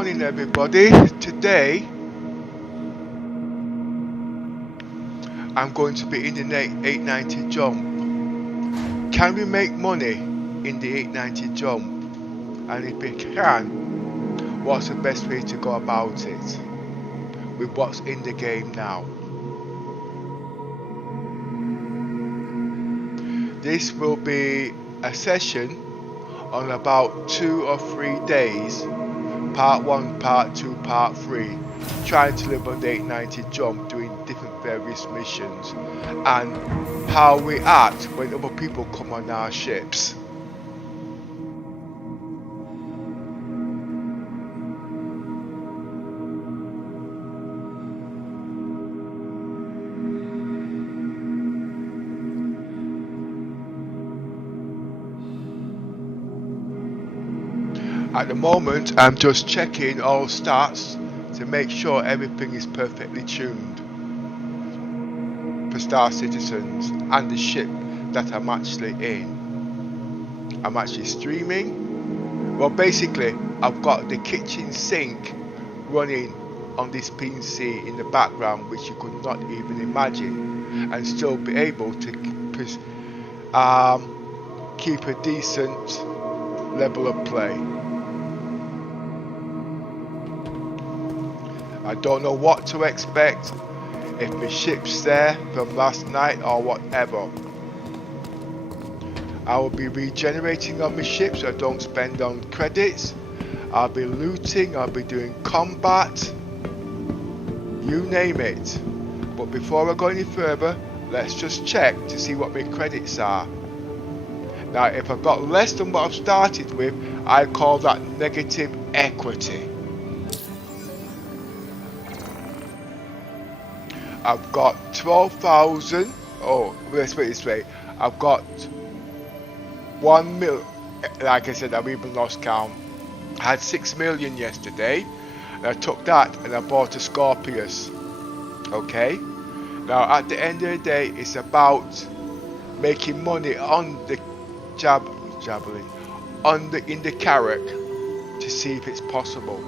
morning everybody. Today I'm going to be in the 890 jump. Can we make money in the 890 jump? And if we can, what's the best way to go about it with what's in the game now? This will be a session on about 2 or 3 days, part 1, part 2, part 3, trying to live on the 890 jump, doing different various missions, and how we act when other people come on our ships. At the moment, I'm just checking all stats to make sure everything is perfectly tuned for Star Citizens and the ship that I'm actually in. I'm actually streaming. Well, basically, I've got the kitchen sink running on this PC in the background, which you could not even imagine, and still be able to keep a decent level of play. I don't know what to expect, if my ship's there from last night or whatever. I will be regenerating on my ship so I don't spend on credits. I'll be looting, I'll be doing combat, you name it. But before I go any further, let's just check to see what my credits are. Now if I've got less than what I've started with, I call that negative equity. I've got 12,000. Oh, let's put it this way. I've got 1 mil. Like I said, I've even lost count. I had 6 million yesterday, and I took that and I bought a Scorpius. Okay. Now at the end of the day, it's about making money on the Javelin, in the Carrack, to see if it's possible.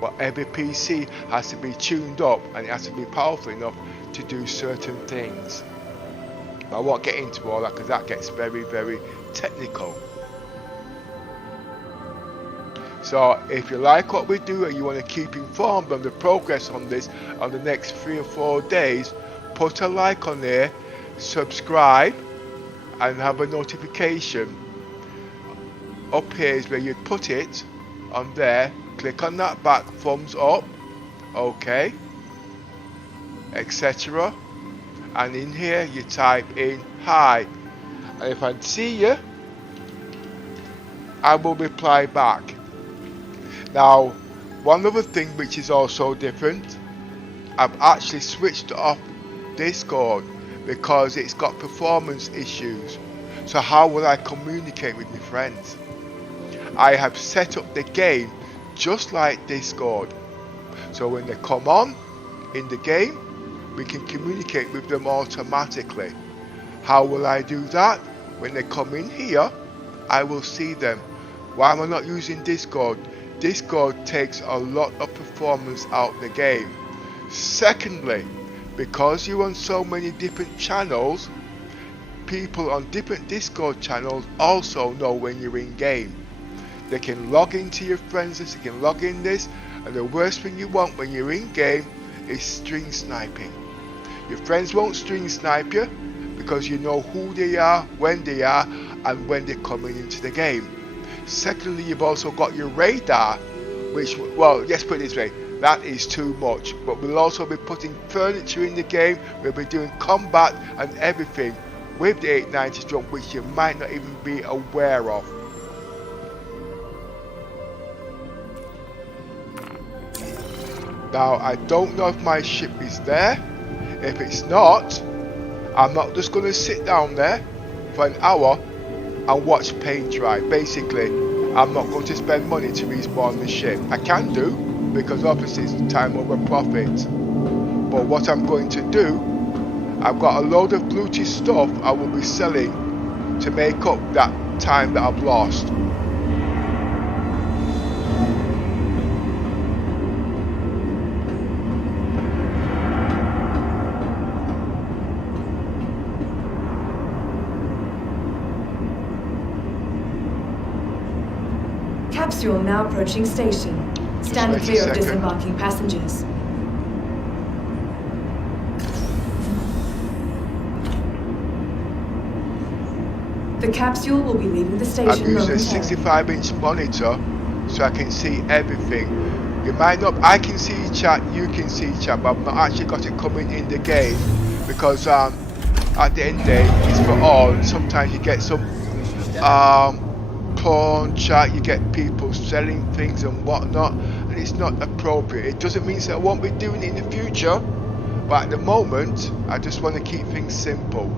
But every PC has to be tuned up and it has to be powerful enough to do certain things. I won't get into all that because that gets very, very technical. So if you like what we do and you want to keep informed on the progress on this on the next 3 or 4 days, put a like on there, subscribe, and have a notification. Up here is where you'd put it on there. Click on that back thumbs up, okay, etc. And in here you type in hi, and if I see you, I will reply back. Now, one other thing which is also different, I've actually switched off Discord because it's got performance issues. So how will I communicate with my friends? I have set up the game just like Discord, so when they come on in the game, we can communicate with them automatically. How will I do that? When they come in here, I will see them. Why am I not using Discord? Discord takes a lot of performance out of the game. Secondly, because you're on so many different channels, people on different Discord channels also know when you're in game. They can log into your friends list, they can log in this, and the worst thing you want when you're in game is string sniping. Your friends won't string snipe you because you know who they are, and when they're coming into the game. Secondly, you've also got your radar, which, well, let's put it this way, that is too much. But we'll also be putting furniture in the game, we'll be doing combat and everything with the 890 jump, which you might not even be aware of. Now I don't know if my ship is there. If it's not, I'm not just going to sit down there for an hour and watch paint dry. Basically, I'm not going to spend money to respawn the ship. I can do, because obviously it's time over profit. But what I'm going to do, I've got a load of Bluetooth stuff I will be selling to make up that time that I've lost. Capsule now approaching station. Stand wait a clear of second. disembarking passengers. The capsule will be leaving the station I'm using a momentarily. 65-inch monitor so I can see everything. You might not, I can see chat, you can see chat, but I've not actually got it coming in the game because at the end of the day it's for all. And sometimes you get some porn chat, you get people selling things and whatnot, and it's not appropriate. It doesn't mean that I won't be doing it in the future, but at the moment I just want to keep things simple.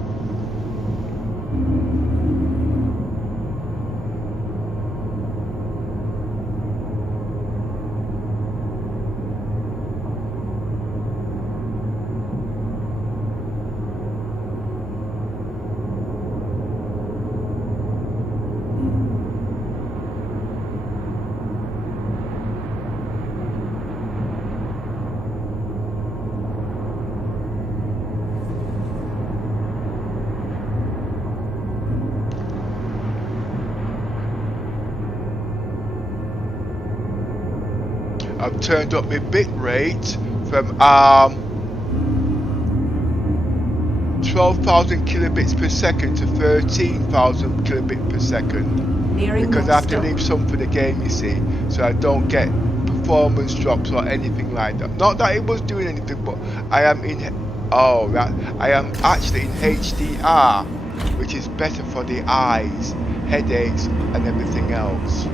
I've turned up my bit rate from 12,000 kilobits per second to 13,000 kilobits per second. Nearing Because I have to stop. leave some for the game, you see, so I don't get performance drops or anything like that. Not that it was doing anything, but I am I am actually in HDR, which is better for the eyes, headaches, and everything else.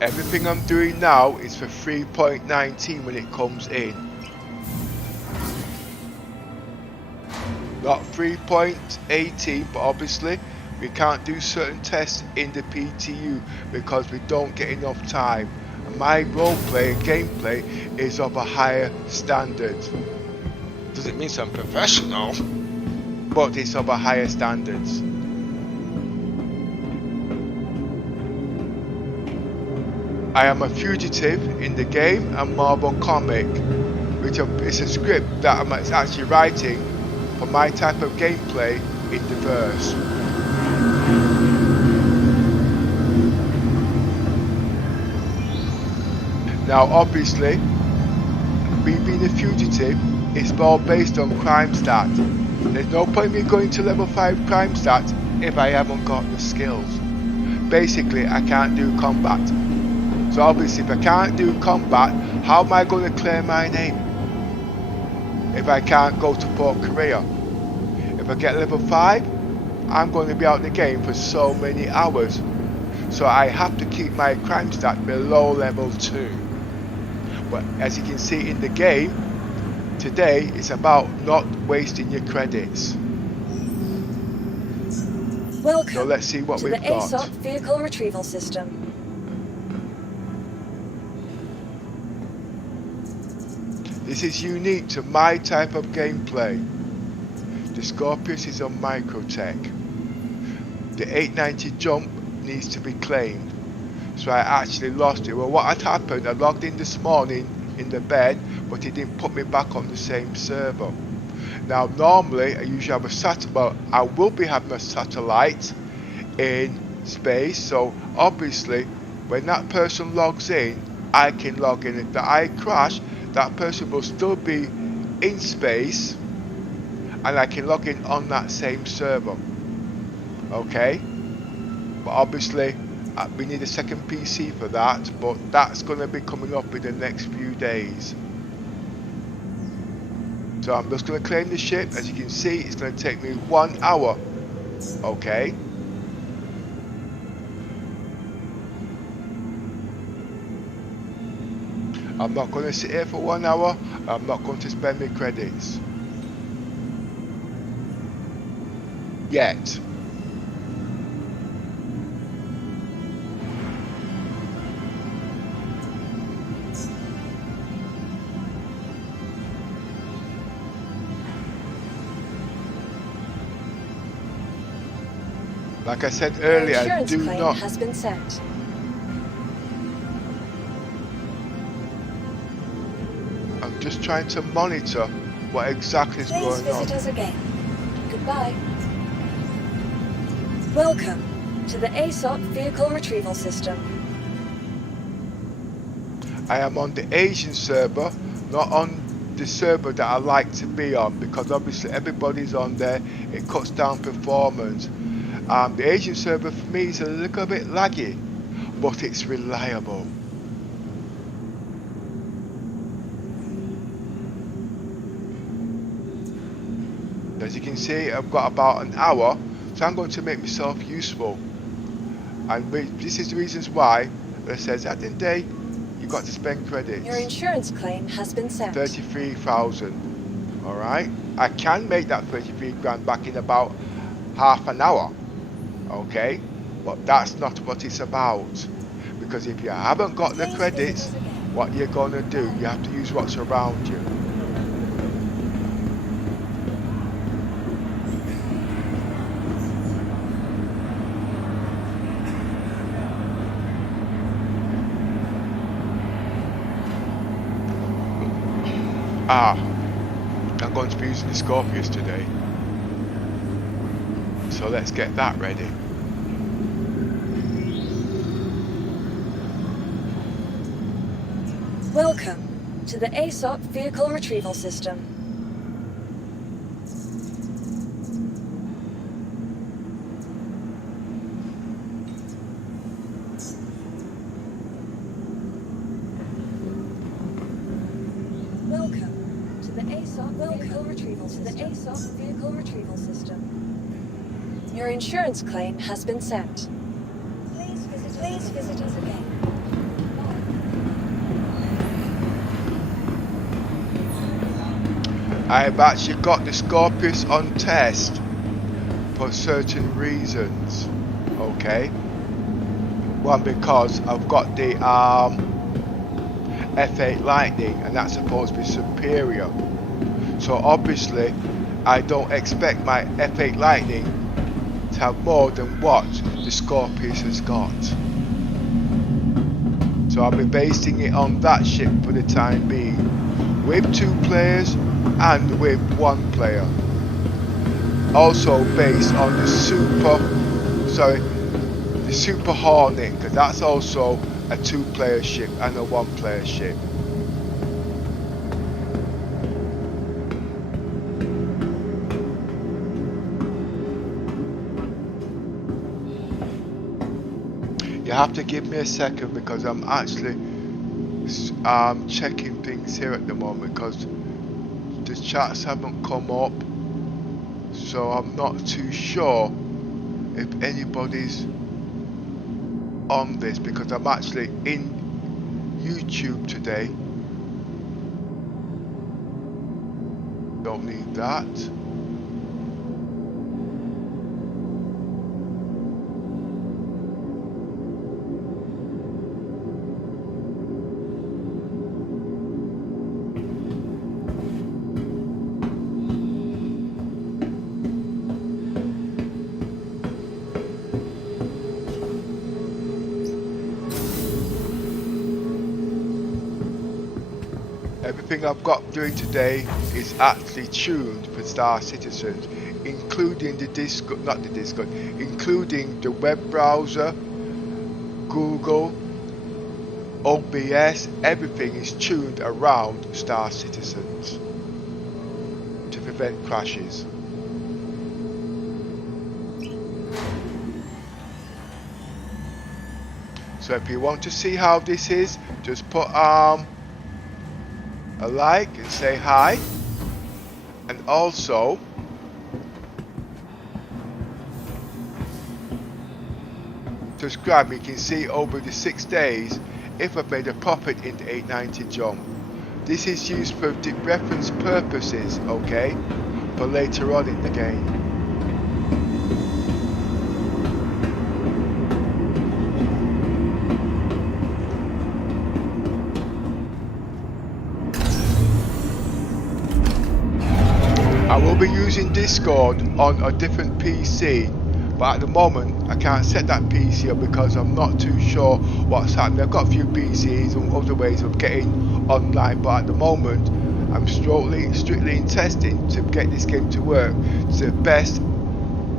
Everything I'm doing now is for 3.19 when it comes in. Not 3.18, but obviously we can't do certain tests in the PTU because we don't get enough time. And my roleplay and gameplay is of a higher standard. Doesn't mean I'm professional. But it's of a higher standards. I am a fugitive in the game and Marvel comic, which is a script that I'm actually writing for my type of gameplay in the verse. Now obviously, me being a fugitive is all based on crimestat. There's no point me going to level 5 crimestat if I haven't got the skills. Basically, I can't do combat. So obviously if I can't do combat, how am I going to clear my name? If I can't go to Port Korea. If I get level 5, I'm going to be out of the game for so many hours. So I have to keep my crime stat below level 2. But as you can see in the game, today it's about not wasting your credits. Welcome So let's see what to we've the got. ASOP vehicle retrieval system. This is unique to my type of gameplay. The Scorpius is on Microtech. The 890 jump needs to be claimed. So I actually lost it. Well, what had happened, I logged in this morning in the bed, but it didn't put me back on the same server. Now normally I usually have a satellite, well, I will be having a satellite in space, so obviously when that person logs in, I can log in. If I crash, that person will still be in space and I can log in on that same server. Okay, but obviously we need a second PC for that, but that's going to be coming up in the next few days. So I'm just going to claim the ship. As you can see, it's going to take me 1 hour. Okay. I'm not going to sit here for 1 hour. I'm not going to spend my credits. Yet. Like I said earlier, Insurance do claim not. has been sent. I'm just trying to monitor what exactly is Please going visit on. us again. Goodbye. Welcome to the ASOP Vehicle Retrieval System. I am on the Asian server, not on the server that I like to be on, because obviously everybody's on there. It cuts down performance. The Asian server for me is a little bit laggy, but it's reliable. As you can see, I've got about an hour, so I'm going to make myself useful. And this is the reasons why it says at the end of the day, you've got to spend credits. Your insurance claim has been sent. 33,000. Alright? I can make that 33 grand back in about half an hour. Okay? But that's not what it's about. Because if you haven't got the Please credits, visit us again. what you're going to do, you have to use what's around you. I'm going to be using the Scorpius today. So let's get that ready. Welcome to the ASOP Vehicle Retrieval System. Welcome to the ASOP Vehicle Retrieval System. The ASOP Vehicle Retrieval System. Your insurance claim has been sent. Please visit us again. I've actually got the Scorpius on test for certain reasons. Okay? One, because I've got the F8 Lightning, and that's supposed to be superior. So obviously, I don't expect my F8 Lightning to have more than what the Scorpius has got. So I'll be basing it on that ship for the time being, with 2 players and with 1 player. Also based on the Super Hornet, because that's also a 2-player ship and a 1-player ship. You have to give me a second because I'm actually checking things here at the moment because the chats haven't come up, so I'm not too sure if anybody's on this because I'm actually in YouTube today. Don't need that. Everything I've got doing today is actually tuned for Star Citizens, including including the web browser, Google, OBS. Everything is tuned around Star Citizens to prevent crashes. So if you want to see how this is, just put a like and say hi. And also, subscribe, you can see over the 6 days if I've made a profit in the 890 jump. This is used for reference purposes, okay, for later on in the game. I will be using Discord on a different PC, but at the moment I can't set that PC up because I'm not too sure what's happening. I've got a few PCs and other ways of getting online, but at the moment I'm strictly in testing to get this game to work to the best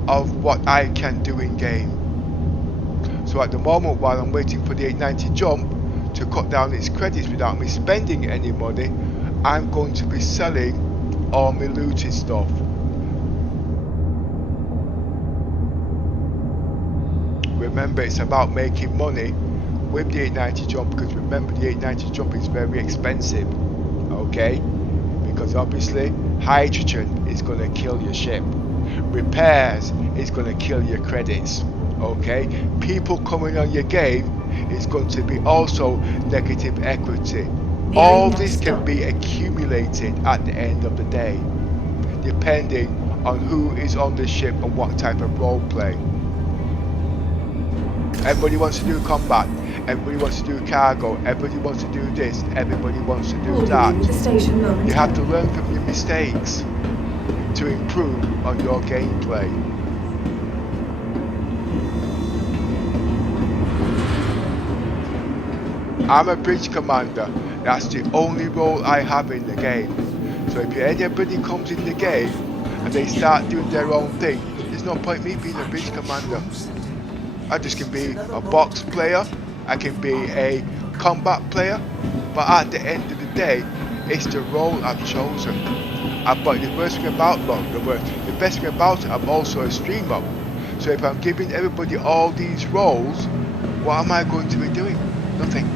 of what I can do in game. So at the moment, while I'm waiting for the 890 jump to cut down its credits without me spending any money, I'm going to be selling all my looted stuff. Remember, it's about making money with the 890 jump, because remember, the 890 jump is very expensive, okay? Because obviously hydrogen is going to kill your ship, repairs is going to kill your credits, okay? People coming on your game is going to be also negative equity. All this can be accumulated at the end of the day, depending on who is on the ship and what type of role play. Everybody wants to do combat, everybody wants to do cargo, everybody wants to do this, everybody wants to do that. You have to learn from your mistakes to improve on your gameplay. I'm a bridge commander. That's the only role I have in the game. So if anybody comes in the game and they start doing their own thing, there's no point me being a bridge commander. I just can be a box player, I can be a combat player, but at the end of the day, it's the role I've chosen. But the best thing about it, I'm also a streamer. So if I'm giving everybody all these roles, what am I going to be doing? Nothing.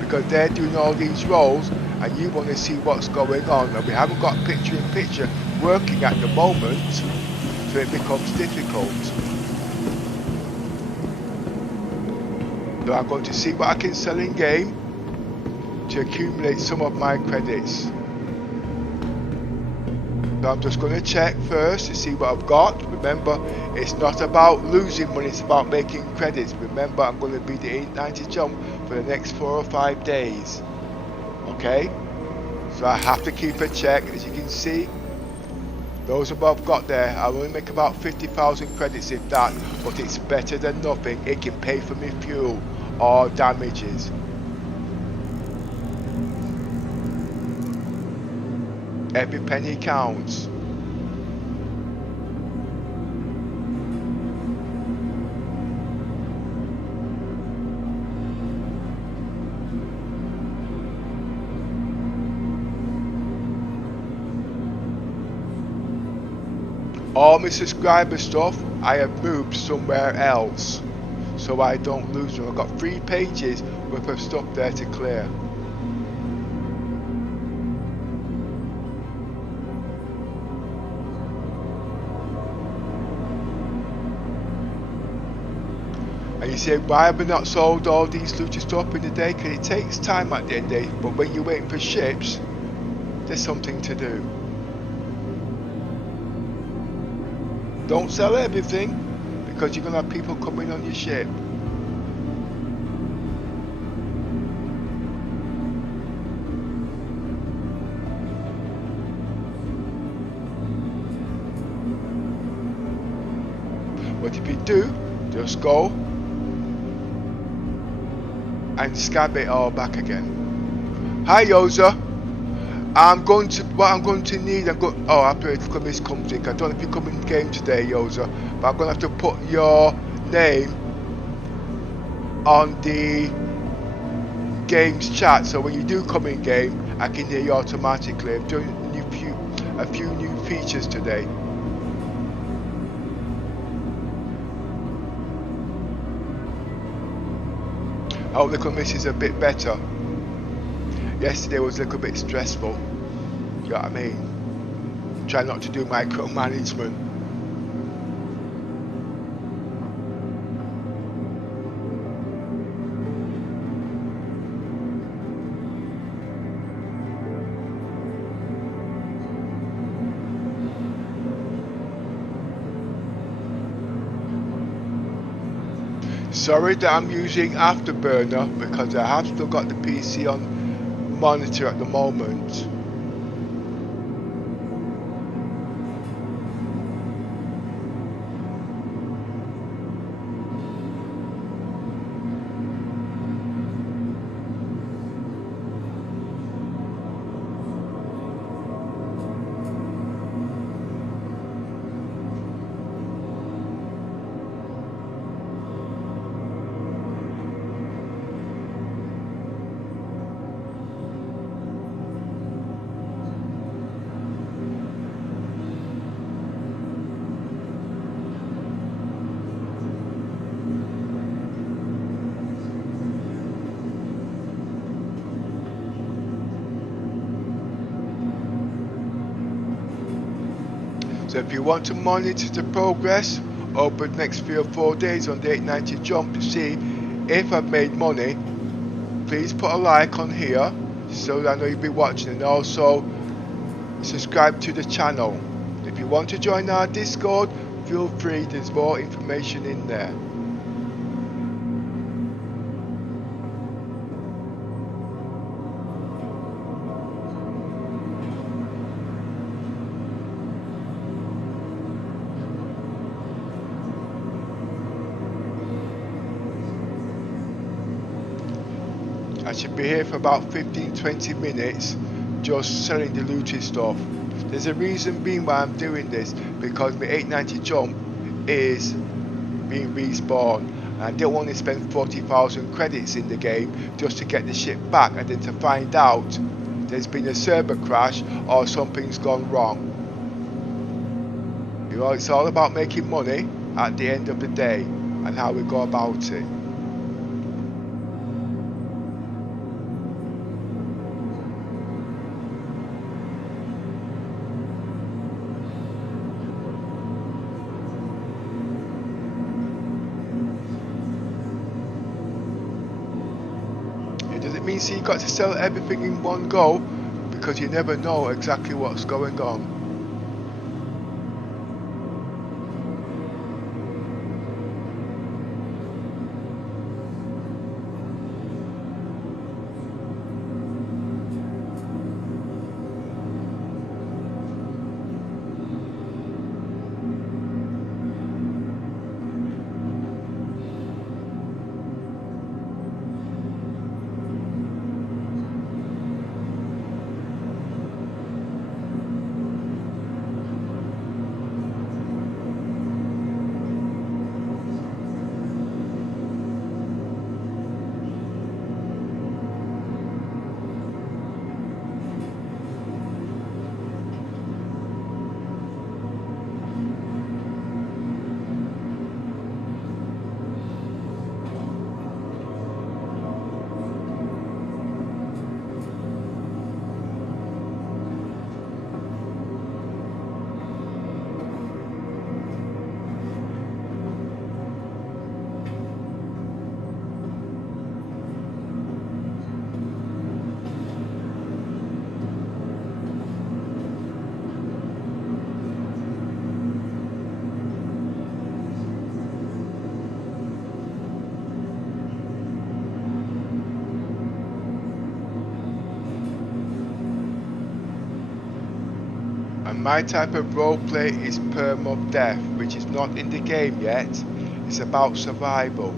Because they're doing all these roles and you want to see what's going on, and we haven't got picture-in-picture working at the moment, so it becomes difficult. So I'm going to see what I can sell in game to accumulate some of my credits. So I'm just going to check first to see what I've got. Remember, it's not about losing money, it's about making credits. Remember, I'm going to be the 890 jump for the next 4 or 5 days. Okay? So I have to keep a check. As you can see, those above got there. I only make about 50,000 credits if that, but it's better than nothing. It can pay for me fuel or damages. Every penny counts. All my subscriber stuff I have moved somewhere else, so I don't lose them. I've got 3 pages worth of stuff there to clear. And you say, why have we not sold all these looted stuff in the day? Because it takes time at the end of the day, but when you're waiting for ships, there's something to do. Don't sell everything, because you're going to have people coming on your ship. But if you do, just go and scab it all back again. Hi Yosser. What I'm going to need, oh, I have to look at this comes in. I don't know if you come in game today, Yosser, but I'm going to have to put your name on the game's chat, so when you do come in game, I can hear you automatically. I'm doing a few new features today. Oh, LittleMiss is a bit better. Yesterday was a little bit stressful. You know what I mean? try not to do micromanagement. Sorry that I'm using Afterburner because I have still got the PC on monitor at the moment. So if you want to monitor the progress over the next 3 or 4 days on the 890 jump to see if I've made money, please put a like on here so that I know you'll be watching, and also subscribe to the channel. If you want to join our Discord, feel free, there's more information in there. I should be here for about 15-20 minutes just selling the looted stuff. There's a reason being why I'm doing this, because my 890 jump is being respawned and I don't want to spend 40,000 credits in the game just to get the ship back and then to find out there's been a server crash or something's gone wrong. You know, it's all about making money at the end of the day and how we go about it. So you've got to sell everything in one go because you never know exactly what's going on. And my type of roleplay is perm of death, which is not in the game yet. It's about survival.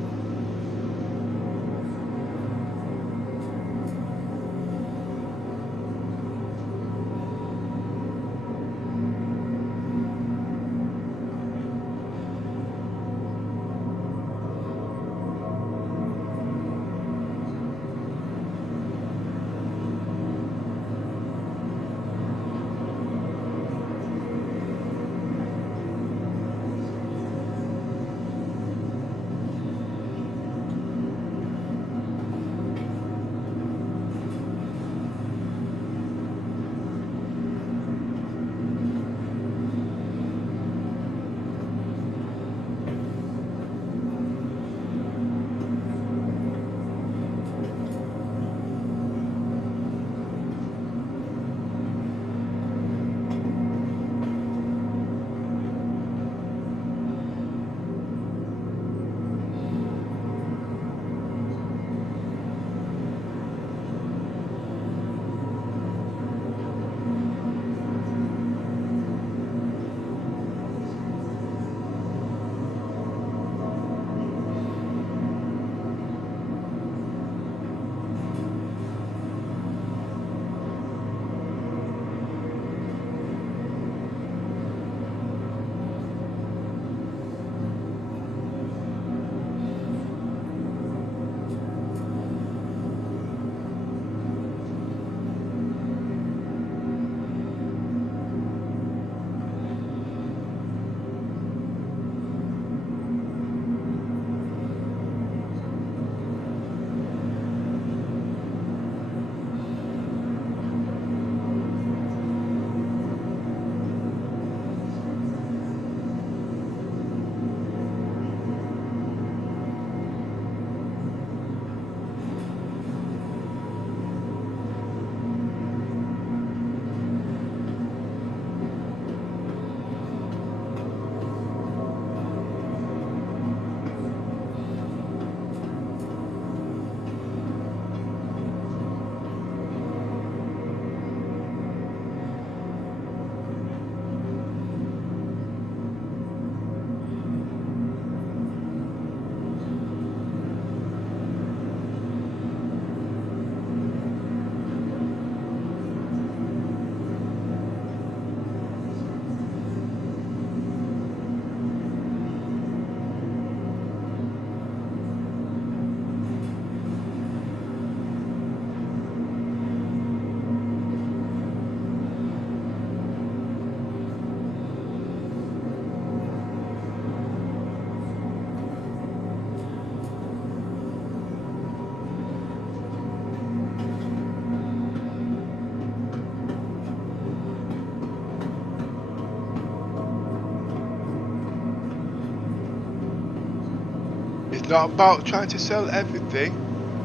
not about trying to sell everything,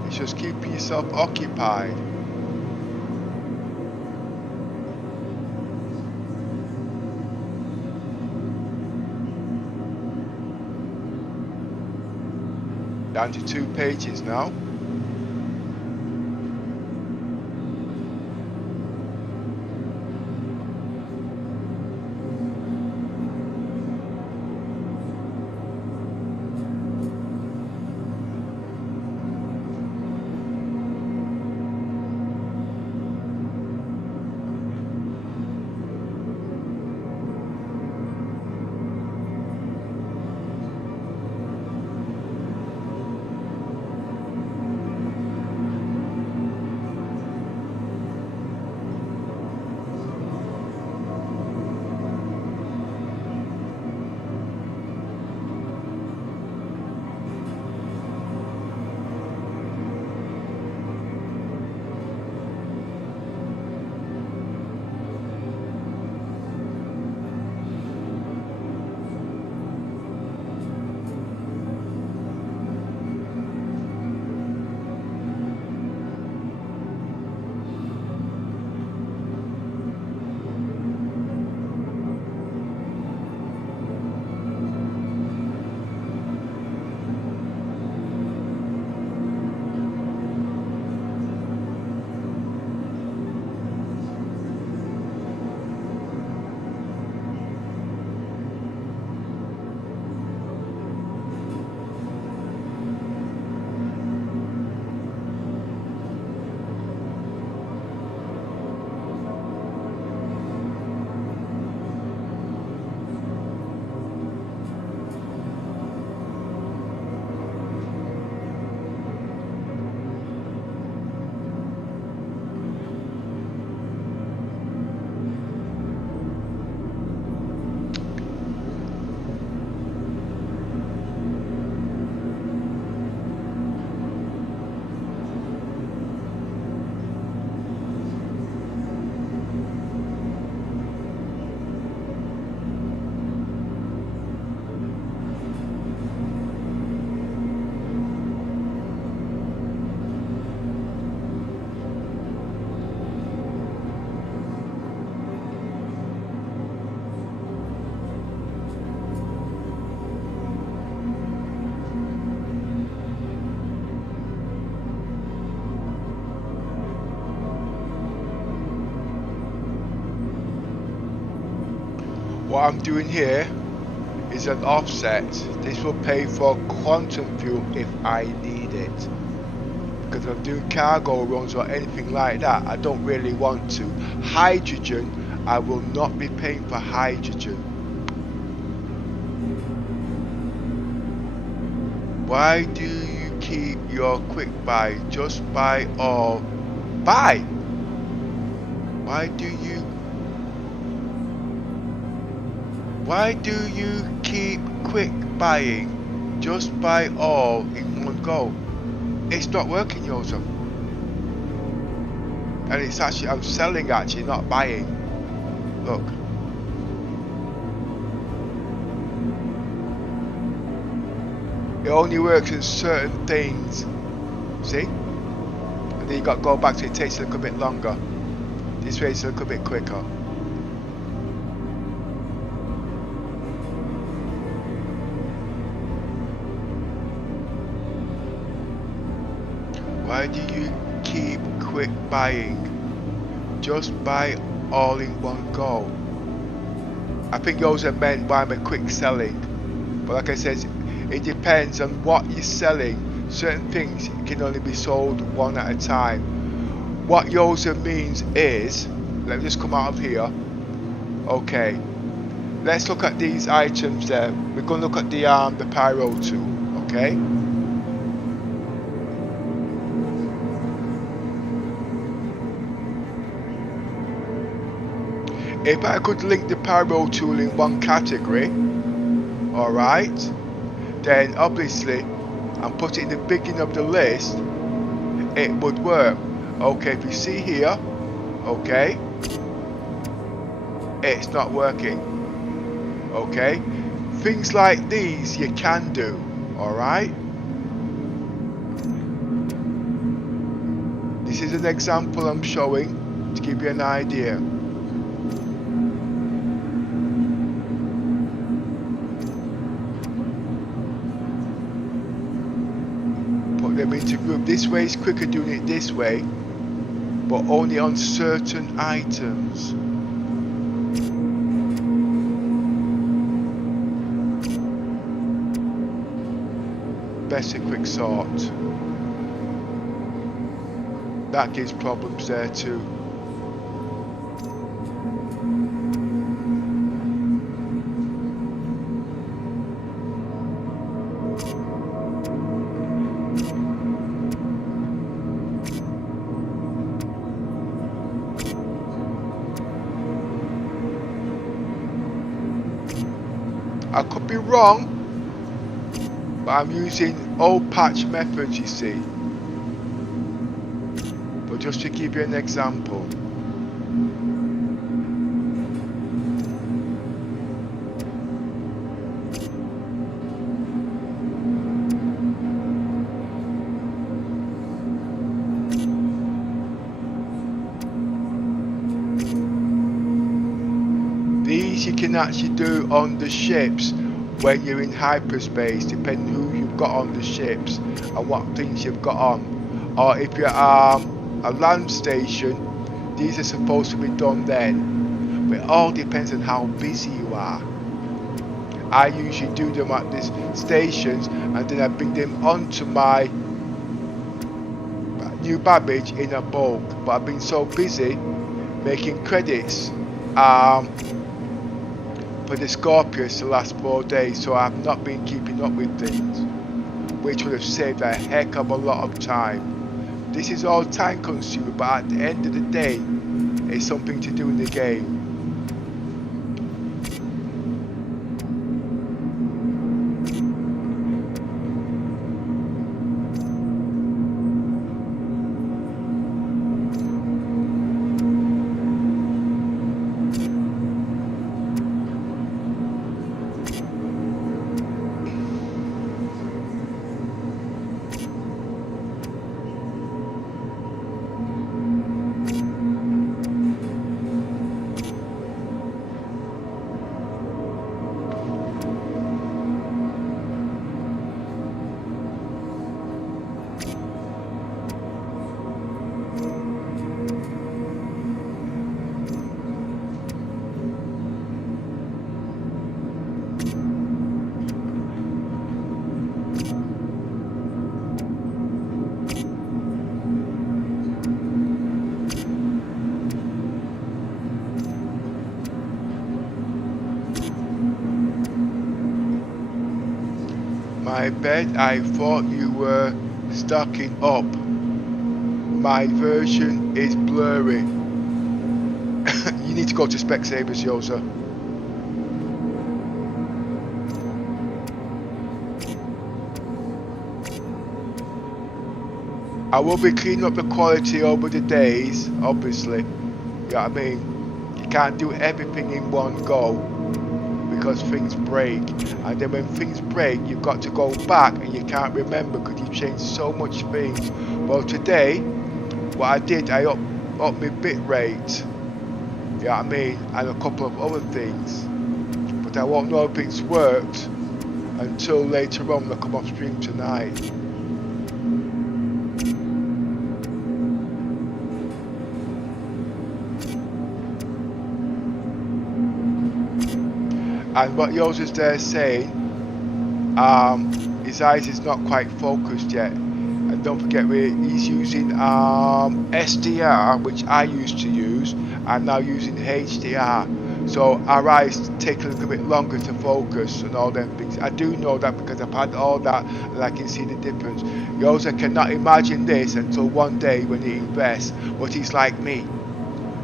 it's just keeping yourself occupied. Down to 2 pages now. What I'm doing here is an offset. This will pay for quantum fuel if I need it. Because if I'm doing cargo runs or anything like that, I don't really want to. Hydrogen, I will not be paying for hydrogen. Why do you keep your quick buy? Just buy or buy? Why do you keep quick buying? Just buy all in one go. It's not working, Yosser. And it's actually, I'm selling actually, not buying. Look. It only works in certain things. See? And then you got to go back to it, takes a little bit longer. This way it's a little bit quicker. Why do you keep quick buying? Just buy all in one go. I think those are meant by my quick selling. But like I said, it depends on what you're selling. Certain things can only be sold one at a time. What Yosser means is, let me just come out of here. Okay, let's look at these items there. We're going to look at the pyro tool, okay? If I could link the pyro tool in one category, alright, then obviously, and put it in the beginning of the list, it would work. Okay, if you see here, okay, it's not working. Okay, things like these you can do, alright, is an example I'm showing to give you an idea. Put them into group. This way is quicker doing it this way, but only on certain items. Best a quick sort. That gives problems there too. I could be wrong, but I'm using old patch methods, you see. But just to give you an example. These you can actually do on the ships when you're in hyperspace, depending who you've got on the ships and what things you've got on. Or if you're a land station, these are supposed to be done then. But it all depends on how busy you are. I usually do them at these stations and then I bring them onto my new Babbage in a bulk. But I've been so busy making credits for the Scorpius the last 4 days, so I've not been keeping up with things, which would have saved a heck of a lot of time. This is all time consuming, but at the end of the day, it's something to do in the game. I bet I thought you were stacking up. My version is blurry. You need to go to Specsavers, Yosser. I will be cleaning up the quality over the days, obviously. You know what I mean? You can't do everything in one go, because things break, and then when things break you've got to go back and you can't remember because you've changed so much things. Well, today what I did, I up my bit rate, you know what I mean, and a couple of other things, but I won't know if it's worked until later on when I come off stream tonight. And what Yosser's there saying, his eyes is not quite focused yet. And don't forget, he's using SDR, which I used to use. I'm now using HDR. So our eyes take a little bit longer to focus and all them things. I do know that because I've had all that and I can see the difference. Yosser cannot imagine this until one day when he invests, but he's like me.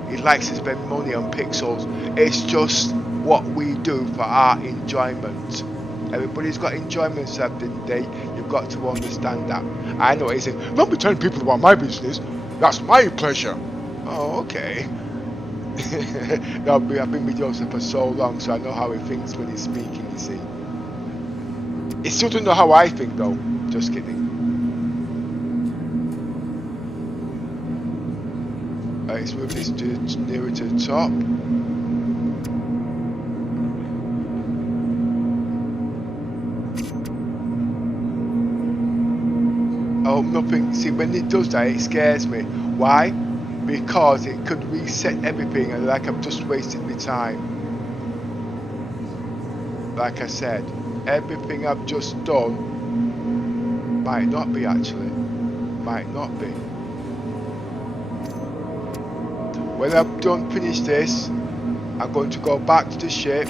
He likes to spend money on pixels. It's just what we do for our enjoyment. Everybody's got enjoyments at the end of the day. You've got to understand that. I know he's saying, don't be telling people about my business. That's my pleasure. Oh, okay. No, I've been with Yosser for so long, so I know how he thinks when he's speaking, you see. He still doesn't know how I think though. Just kidding. let's move this to nearer to the top. Oh, nothing. See, when it does that, it scares me. Why? Because it could reset everything and like I've just wasted my time. Like I said, everything I've just done might not be actually. Might not be. When I've finished this, I'm going to go back to the ship,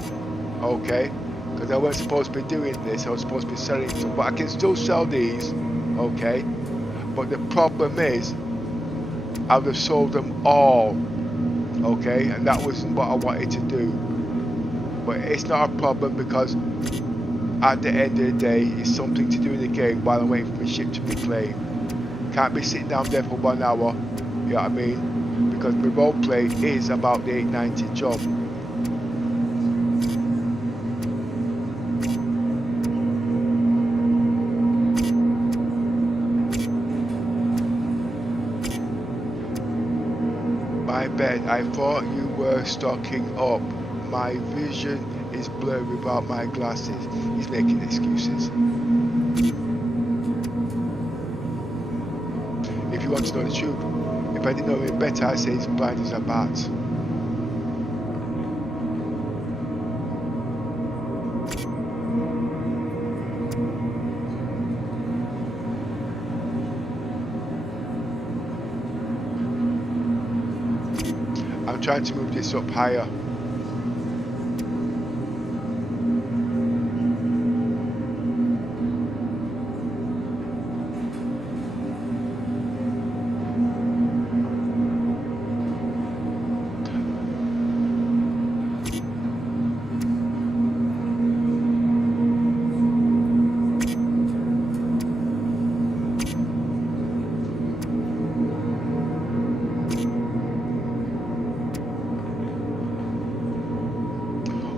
okay? Because I wasn't supposed to be doing this, I was supposed to be selling stuff, but I can still sell these, okay? But the problem is, I would have sold them all, okay? And that wasn't what I wanted to do. But it's not a problem because at the end of the day, it's something to do in the game while I'm waiting for my ship to be claimed. Can't be sitting down there for 1 hour, you know what I mean? Because my roleplay is about the 890 job. My bed, I thought you were stocking up. My vision is blurred without my glasses. He's making excuses. If you want to know the truth, if I didn't know him better, I'd say he's blind as a bat. I'm trying to move this up higher.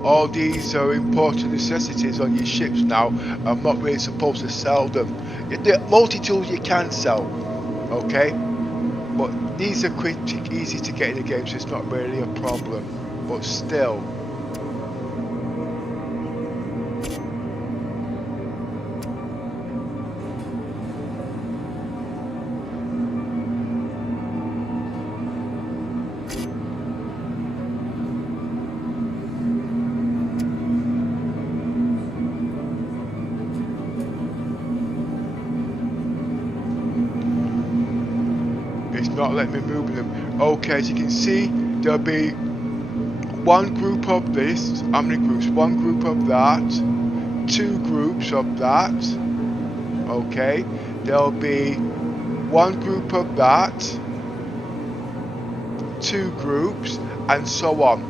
All these are important necessities on your ships now. I'm not really supposed to sell them. The multi-tools you can sell, okay? But these are quick, easy to get in the game, so it's not really a problem. But still. Not let me move them. Okay, as you can see, there'll be one group of this. How many groups? One group of that, two groups of that. Okay, there'll be one group of that, two groups, and so on.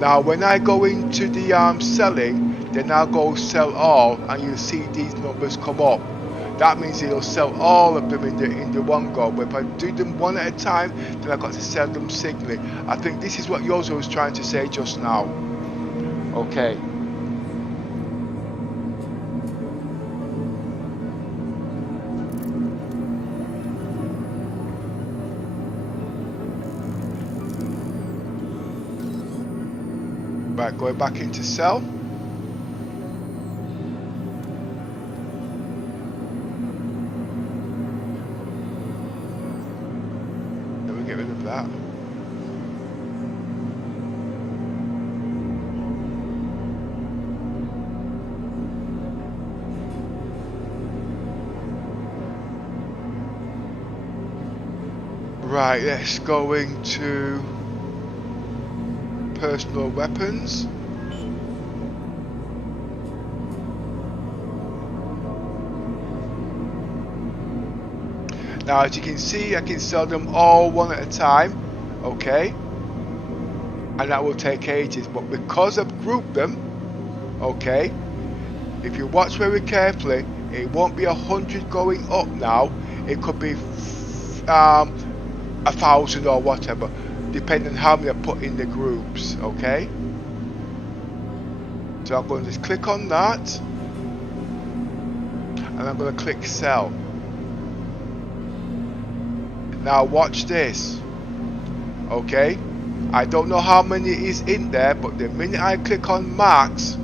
Now, when I go into the selling, then I'll go sell all, and you'll see these numbers come up. That means it'll sell all of them in the one go. But if I do them one at a time, then I've got to sell them singly. I think this is what Yosser was trying to say just now. Okay. Right, going back into sell. Get rid of that. Right, let's go into personal weapons. Now, as you can see, I can sell them all one at a time, okay? And that will take ages, but because I've grouped them, okay? If you watch very carefully, it won't be 100 going up now. It could be 1,000 or whatever, depending on how many I put in the groups, okay? So I'm going to just click on that, and I'm going to click sell. Now watch this. Okay, I don't know how many is in there, but the minute I click on max,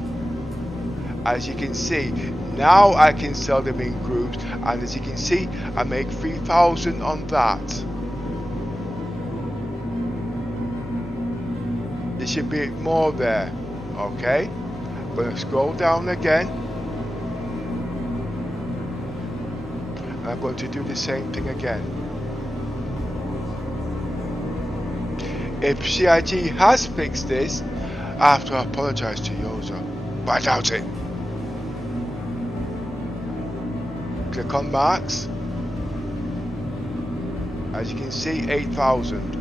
as you can see, now I can sell them in groups, and as you can see, I make 3,000 on that. There should be more there. Okay, I'm going to scroll down again, and I'm going to do the same thing again. If CIG has fixed this, I have to apologize to Yosser, but I doubt it. Click on max. As you can see, 8,000.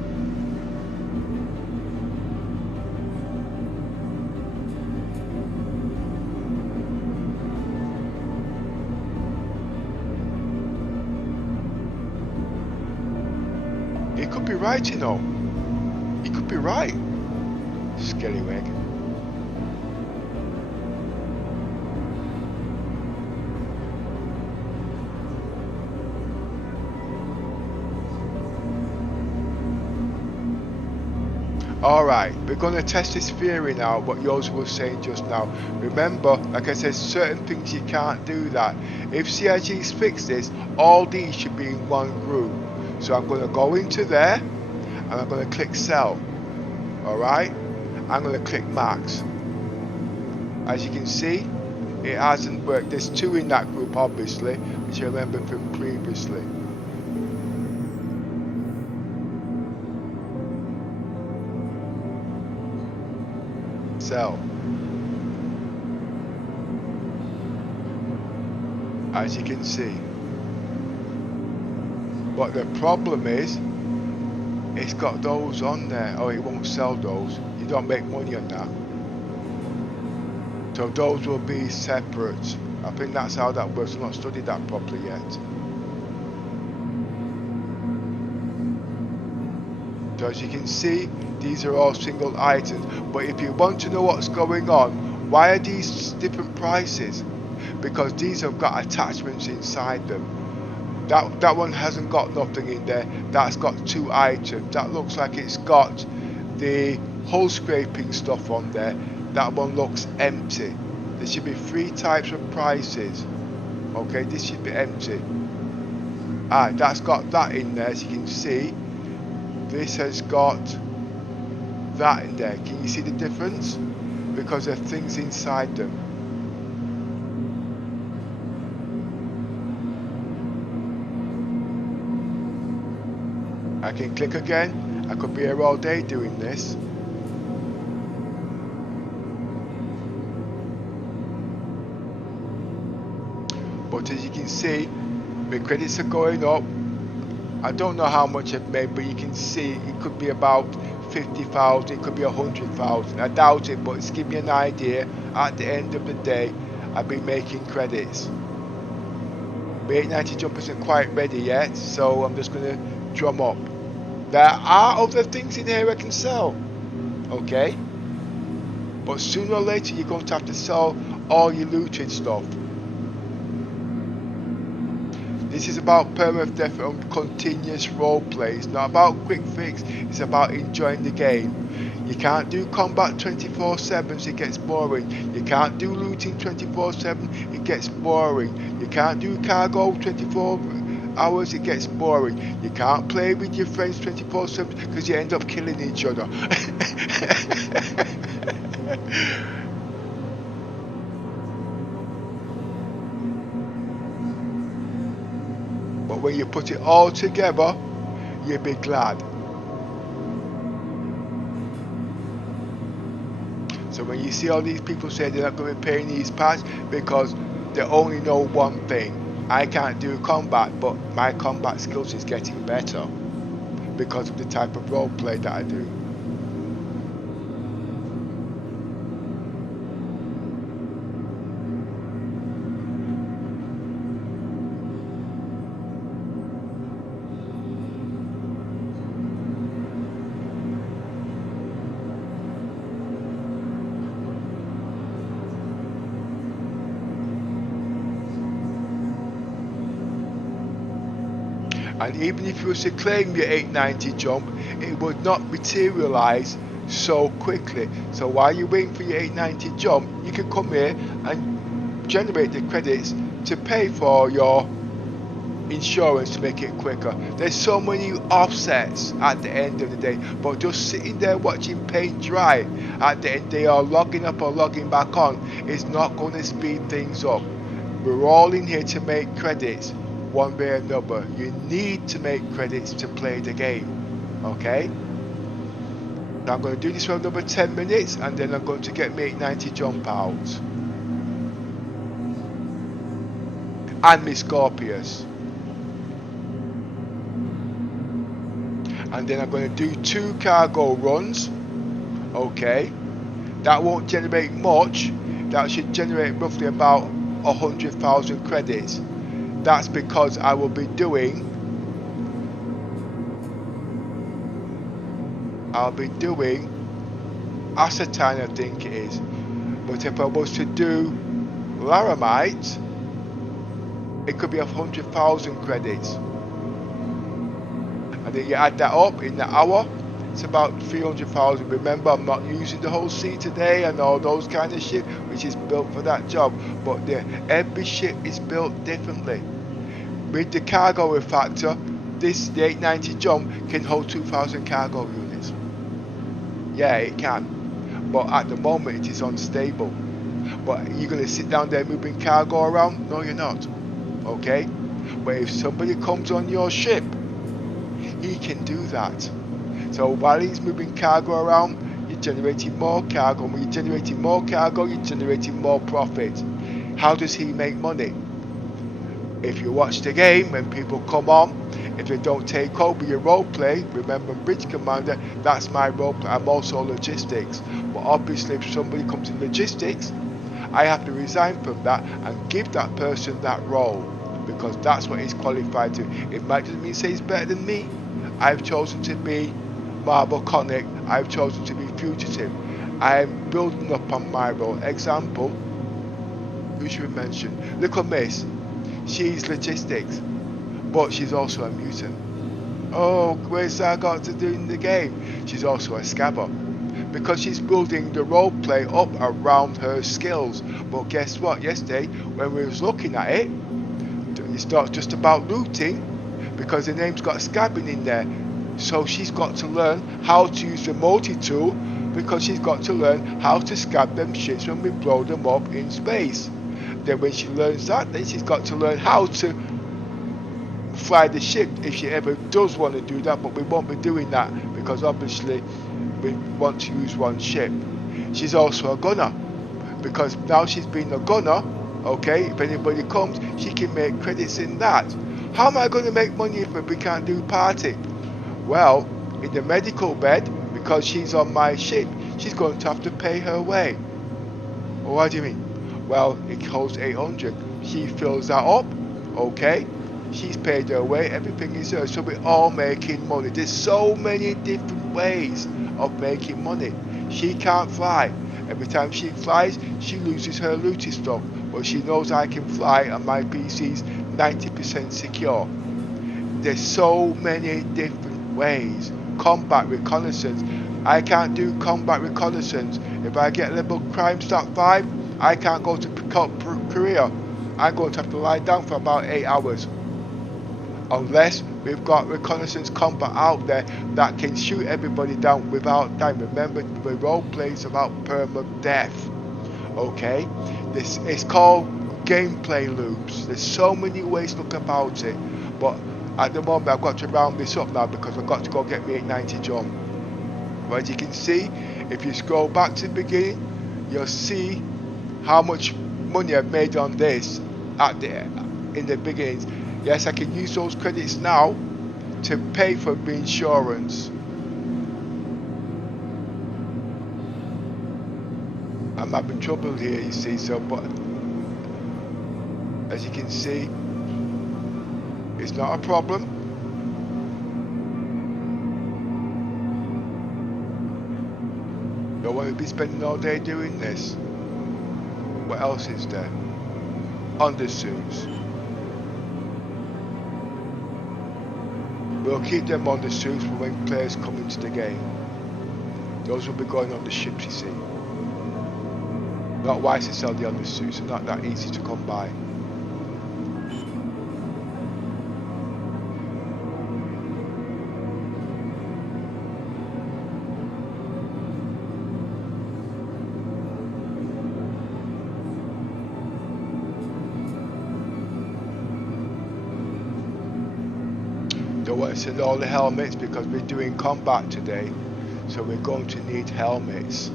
It could be right, you know. It could be right. Scallywag. Alright, we're going to test this theory now, what Yosser was saying just now. Remember, like I said, certain things you can't do that. If CIG's fixed this, all these should be in one group. So I'm going to go into there, and I'm going to click sell. Alright, I'm going to click max. As you can see, it hasn't worked. There's 2 in that group, obviously, which you remember from previously. Sell. As you can see. But the problem is, it's got those on there. Oh, it won't sell those. You don't make money on that. So those will be separate. I think that's how that works. I've not studied that properly yet. So as you can see, these are all single items. But if you want to know what's going on, why are these different prices? Because these have got attachments inside them. That one hasn't got nothing in there. That's got 2 items. That looks like it's got the hull scraping stuff on there. That one looks empty. There should be 3 types of prices. Okay, this should be empty. That's got that in there, as you can see. This has got that in there. Can you see the difference? Because there are things inside them. I can click again. I could be here all day doing this. But as you can see, my credits are going up. I don't know how much I've made, but you can see it could be about 50,000, it could be 100,000. I doubt it, but it's giving me an idea. At the end of the day, I've been making credits. My 890 jump isn't quite ready yet, so I'm just going to drum up. There are other things in here I can sell, okay? But sooner or later you're going to have to sell all your looted stuff. This is about permadeath and continuous roleplay. It's not about quick fix, it's about enjoying the game. You can't do combat 24/7, so it gets boring. You can't do looting 24/7, it gets boring. You can't do cargo 24 hours, it gets boring. You can't play with your friends 24/7 because you end up killing each other. But when you put it all together, you'll be glad. So when you see all these people say they're not going to be paying these parts because they only know one thing. I can't do combat, but my combat skills is getting better because of the type of roleplay that I do. And even if you were to claim your 890 jump, it would not materialize so quickly. So while you're waiting for your 890 jump, you can come here and generate the credits to pay for your insurance to make it quicker. There's so many offsets at the end of the day, but just sitting there watching paint dry at the end they are logging up or logging back on is not going to speed things up. We're all in here to make credits one way or another. You need to make credits to play the game. Okay, now I'm going to do this for another 10 minutes and then I'm going to get my 890 jump out and my Scorpius. And then I'm going to do 2 cargo runs. Okay, that won't generate much. That should generate roughly about 100,000 credits. That's because I will be doing acetine, I think it is. But if I was to do laramite, it could be 100,000 credits. And then you add that up in the hour, it's about 300,000. Remember, I'm not using the whole C today and all those kind of shit which is built for that job, but every ship is built differently. With the cargo refactor, the 890 jump can hold 2,000 cargo units. Yeah, it can, but at the moment it is unstable. But you're going to sit down there moving cargo around? No, you're not. Okay, but if somebody comes on your ship, he can do that. So while he's moving cargo around, you're generating more cargo. When you're generating more cargo, you're generating more profit. How does he make money? If you watch the game, when people come on, if they don't take over your role play, remember Bridge Commander, that's my role play. I'm also logistics. But obviously if somebody comes in logistics, I have to resign from that and give that person that role, because that's what he's qualified to. It might doesn't mean say he's better than me. I've chosen to be Marble Conic. I've chosen to be Fugitive. I'm building up on my role. Example, who should we mention? Little Miss. She's logistics, but she's also a mutant. Oh, where's that got to do in the game? She's also a Scabber, because she's building the role play up around her skills. But guess what? Yesterday, when we was looking at it, it's not just about looting, because the name's got scabbing in there. So she's got to learn how to use the multi-tool, because she's got to learn how to scab them shits when we blow them up in space. Then when she learns that, then she's got to learn how to fly the ship if she ever does want to do that, but we won't be doing that because obviously we want to use one ship. She's also a gunner, because now she's been a gunner. Okay, if anybody comes, she can make credits in that. How am I going to make money if we can't do party? Well, in the medical bed, because she's on my ship, she's going to have to pay her way. Well, what do you mean? Well, it holds 800. She fills that up. Okay, she's paid her way. Everything is hers. So we're all making money. There's so many different ways of making money. She can't fly. Every time she flies, she loses her looty stuff. But she knows I can fly and my PC's 90% secure. There's so many different ways. Combat reconnaissance. I can't do combat reconnaissance. If I get level crimestat 5, I can't go to Korea. I'm going to have to lie down for about 8 hours. Unless we've got reconnaissance combat out there that can shoot everybody down without dying. Remember, the role plays about permadeath. Okay? This is called gameplay loops. There's so many ways to look about it. But at the moment I've got to round this up now because I've got to go get me 890 jump. But as you can see, if you scroll back to the beginning, you'll see how much money I've made on this in the beginning. Yes, I can use those credits now to pay for the insurance. I'm having trouble here, you see, so but as you can see, it's not a problem. Don't want to be spending all day doing this. What else is there? Undersuits. We'll keep them on the suits for when players come into the game. Those will be going on the ships, you see. Not wise to sell the on the suits, they're not that easy to come by. Don't want to sell all the helmets because we're doing combat today, so we're going to need helmets.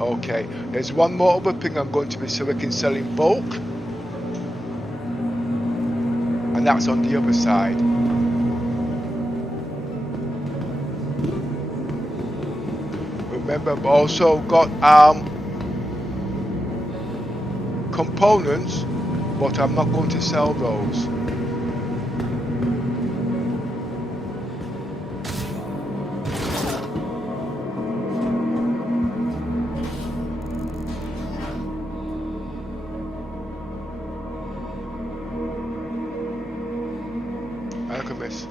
Okay, there's one more other thing I'm going to be sell in bulk, and that's on the other side. Remember, I've also got components, but I'm not going to sell those. Alchemist.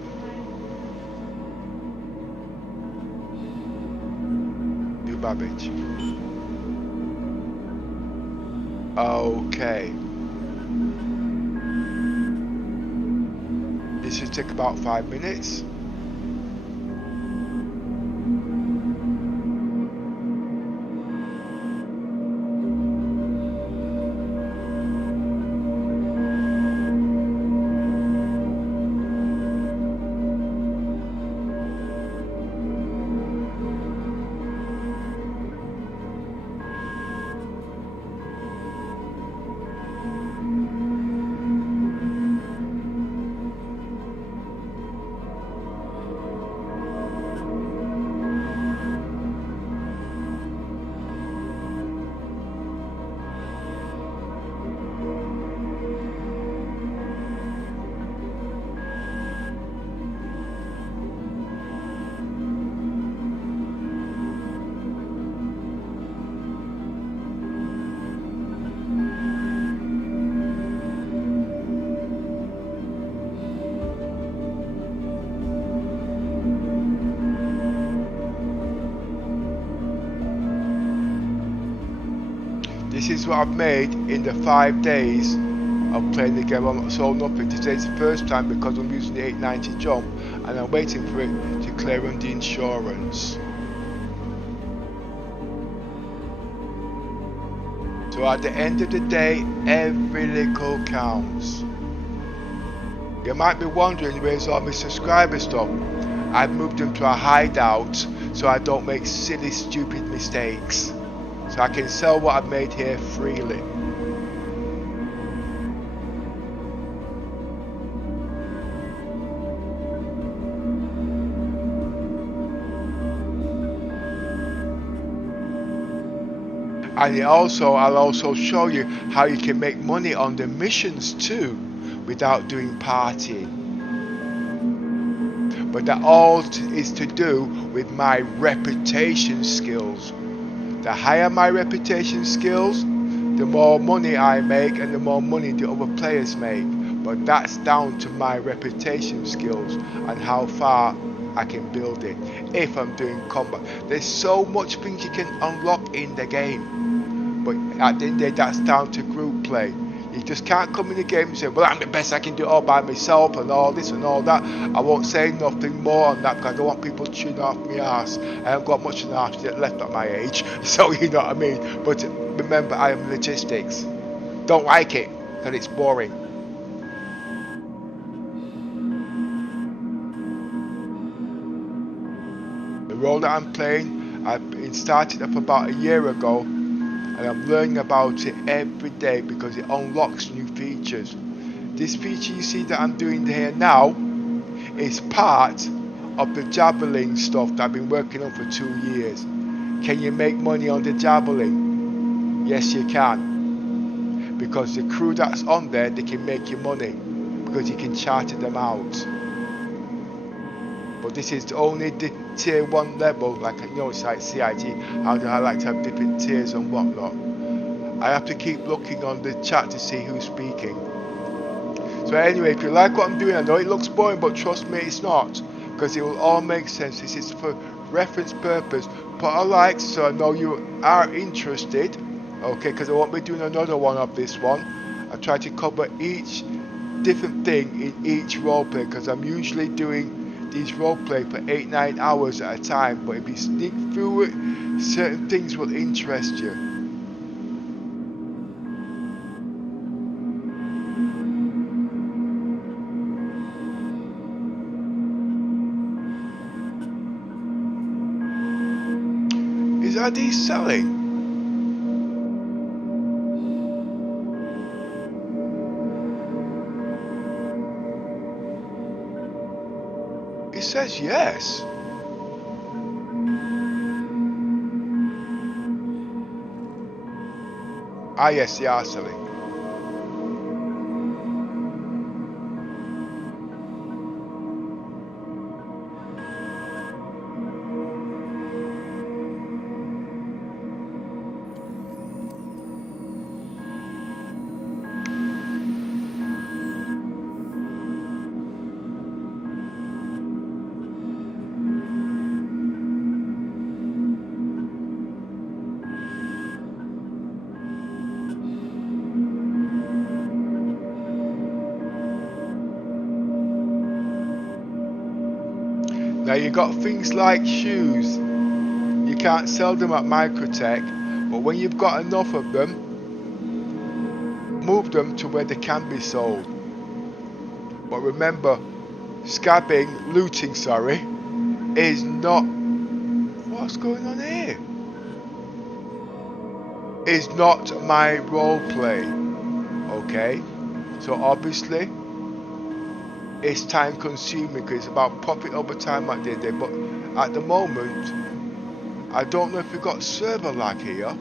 New Babbage. Okay. This should take about 5 minutes. This is what I've made in the 5 days of playing the game. I'm not sold nothing. Today's the first time because I'm using the 890 jump and I'm waiting for it to clear on the insurance. So at the end of the day, every little counts. You might be wondering where's all my subscriber stuff. I've moved them to a hideout so I don't make silly stupid mistakes. So I can sell what I've made here freely. And I'll also show you how you can make money on the missions too without doing partying. But that all is to do with my reputation skills. The higher my reputation skills, the more money I make and the more money the other players make. But that's down to my reputation skills and how far I can build it if I'm doing combat. There's so much things you can unlock in the game, but at the end of the day that's down to group play. You just can't come in the game and say, well, I'm the best, I can do it all by myself and all this and all that. I won't say nothing more on that because I don't want people chewing off my arse. I haven't got much of an arse left at my age, so you know what I mean. But remember, I am logistics. Don't like it because it's boring. The role that I'm playing, I've started up about a year ago. And I'm learning about it every day because it unlocks new features. This feature you see that I'm doing here now is part of the Javelin stuff that I've been working on for 2 years. Can you make money on the Javelin? Yes, you can. Because the crew that's on there, they can make you money because you can charter them out. But this is only the tier 1 level, like you know, it's like CIG, how do I like to have different tiers and whatnot. I have to keep looking on the chat to see who's speaking. So anyway, if you like what I'm doing, I know it looks boring, but trust me, it's not, because it will all make sense. This is for reference purpose. Put a like so I know you are interested, okay, because I won't be doing another one of this one. I try to cover each different thing in each roleplay, because I'm usually doing these roleplay for 8-9 hours at a time, but if you sneak through it, certain things will interest you. Are these selling? It says yes. Ah yes, they are selling. Now you got things like shoes. You can't sell them at Microtech, but when you've got enough of them, move them to where they can be sold. But remember, looting, is not... What's going on here? Is not my roleplay, okay? So obviously, it's time consuming because it's about profit over time at the end of the day. But at the moment, I don't know if we've got server lag here.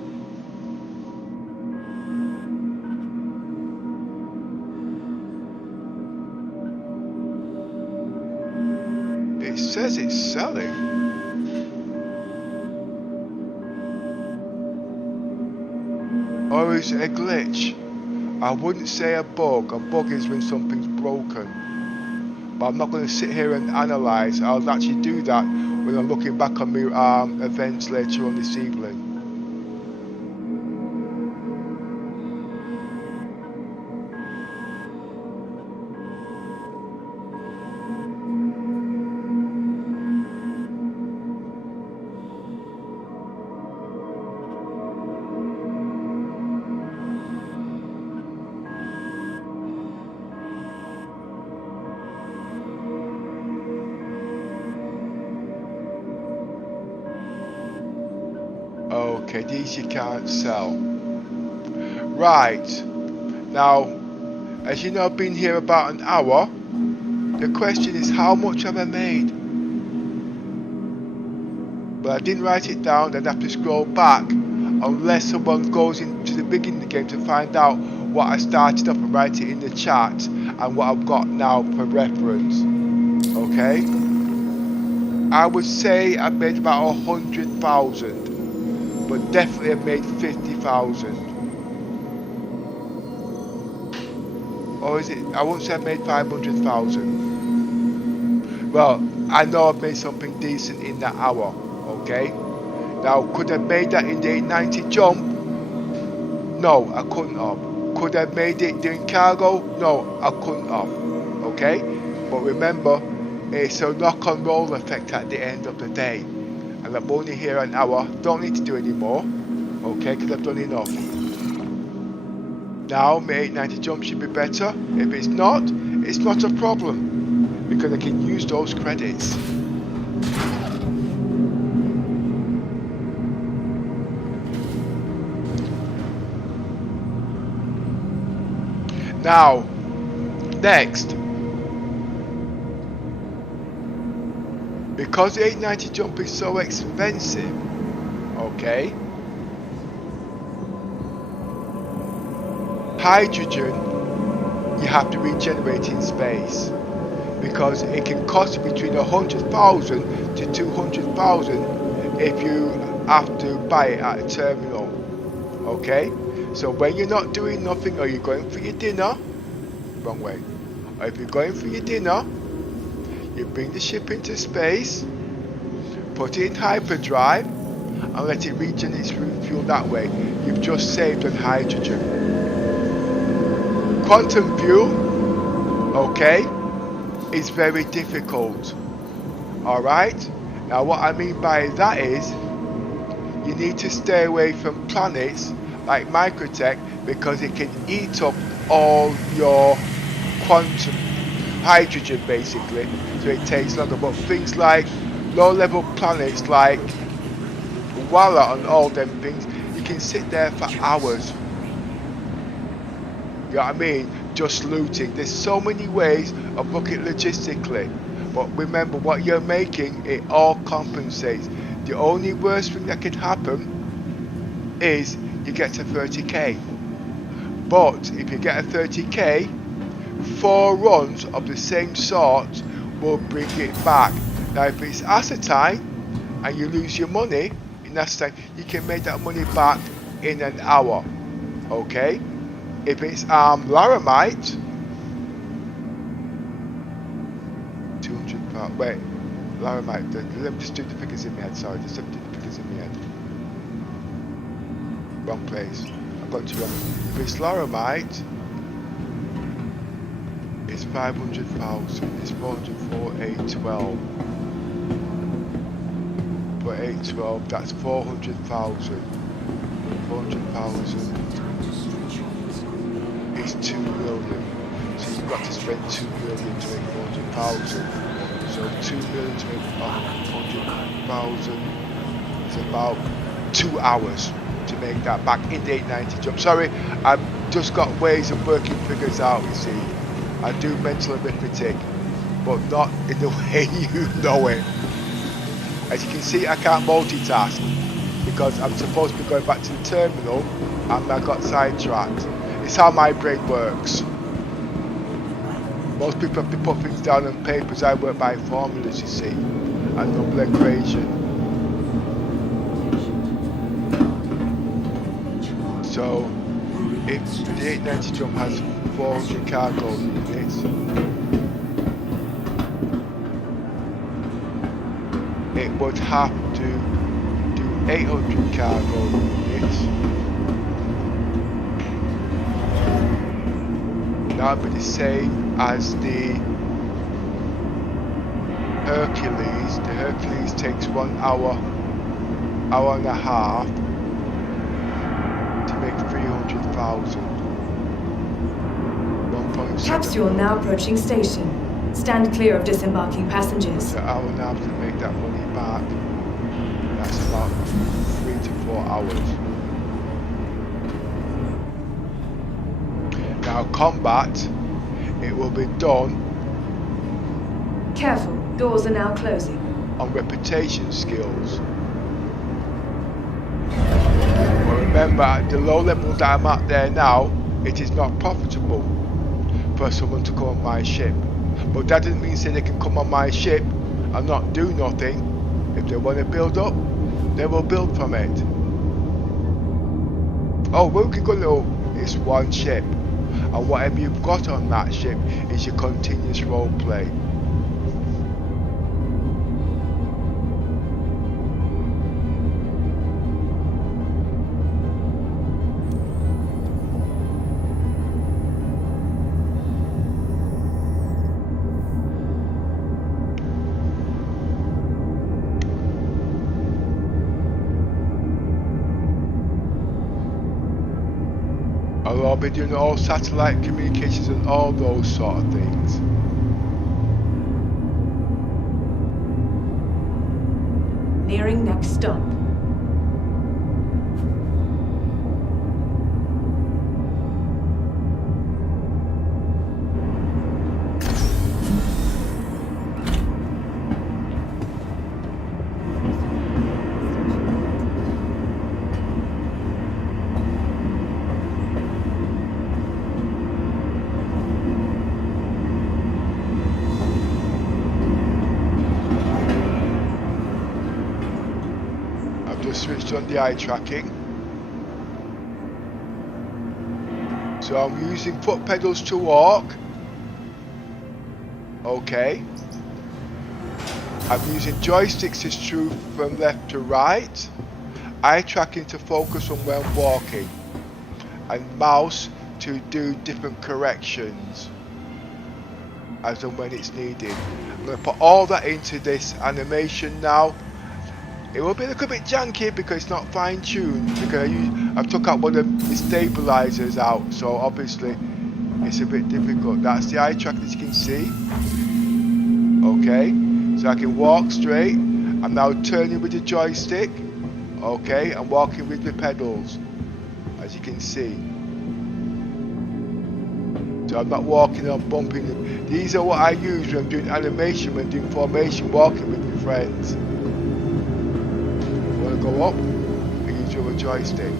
It says it's selling. Or is it a glitch? I wouldn't say a bug. A bug is when something's broken. But I'm not going to sit here and analyse. I'll actually do that when I'm looking back on my events later on this evening. Okay, these you can't sell. Right. Now, as you know, I've been here about an hour. The question is, how much have I made? But I didn't write it down, then I have to scroll back unless someone goes into the beginning of the game to find out what I started up and write it in the chat and what I've got now for reference. Okay? I would say I've made about 100,000. But definitely I've made 50,000. Or is it? I won't say I've made 500,000. Well, I know I've made something decent in that hour. Okay. Now, could I have made that in the 890 jump? No, I couldn't have. Could I have made it doing cargo? No, I couldn't have. Okay. But remember, it's a knock-on roll effect at the end of the day. And I'm only here an hour, don't need to do any more, okay, because I've done enough. Now my 890 jump should be better. If it's not a problem, because I can use those credits. Now, next. Because the 890 jump is so expensive, okay, hydrogen you have to regenerate in space, because it can cost you between 100,000 to 200,000 if you have to buy it at a terminal, okay? So when you're not doing nothing or you're going for your dinner, wrong way, or if you're going for your dinner, you bring the ship into space, put it in hyperdrive, and let it regenerate its fuel that way. You've just saved on hydrogen. Quantum fuel, okay, is very difficult. Alright? Now what I mean by that is, you need to stay away from planets like Microtech because it can eat up all your quantum hydrogen basically, so it takes longer. But things like low level planets like Walla and all them things, you can sit there for hours. You know what I mean? Just looting. There's so many ways of looking logistically, but remember what you're making, it all compensates. The only worst thing that can happen is you get to 30k. But if you get a 30k, 4 runs of the same sort will bring it back. Now if it's acetine and you lose your money in acetine, you can make that money back in an hour. Okay? If it's laramite, 200 pounds. Wait, laramite. Let me just do the figures in my head. Sorry, just let me do the figures in my head. Wrong place. I've got to wrong. If it's laramite, it's 500,000. It's 404, 812. For 812, that's 400,000. 400,000 is 2 million. So you've got to spend 2 million to make 400,000. So 2 million to make 400,000 is about 2 hours to make that back in the 890 jump. Sorry, I've just got ways of working figures out, you see. I do mental arithmetic, but not in the way you know it. As you can see, I can't multitask because I'm supposed to be going back to the terminal and I got sidetracked. It's how my brain works. Most people have to put things down on papers. I work by formulas, you see, and double equation. So, if the 890 jump has 400 cargo units, it would have to do 800 cargo units. That would be the same as the Hercules. The Hercules takes 1 hour, hour and a half to make 300,000. Capsule now approaching station. Stand clear of disembarking passengers. So hour and a half to make that money back. That's about 3 to 4 hours. Now combat, it will be done. Careful, doors are now closing. On reputation skills. But remember, at the low level that I'm at there now, it is not profitable for someone to come on my ship. But that doesn't mean say they can come on my ship and not do nothing. If they want to build up, they will build from it. Oh, we can go little. It's one ship, and whatever you've got on that ship is your continuous role play. I'll be doing all satellite communications and all those sort of things. Nearing next stop. Switched on the eye tracking, so I'm using foot pedals to walk, Okay. I'm using joysticks as true from left to right. Eye tracking to focus on when walking. And mouse to do different corrections as and when it's needed. I'm going to put all that into this animation now. It will be a little bit janky because it's not fine-tuned, because I've took out one of the stabilizers out, so obviously it's a bit difficult. That's the eye track that you can see. Okay, so I can walk straight. I'm now turning with the joystick. Okay, I'm walking with the pedals, as you can see. So I'm not walking or bumping them. These are what I use when I'm doing animation, when doing formation, walking with my friends. You want to go up, I use your joystick.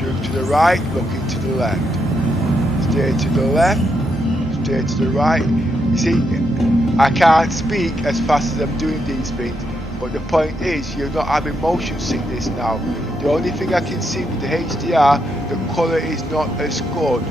Move to the right, looking to the left. Steer to the left, steer to the right. You see, I can't speak as fast as I'm doing these things. But the point is, you're not having motion sickness now. The only thing I can see with the HDR, the colour is not as good.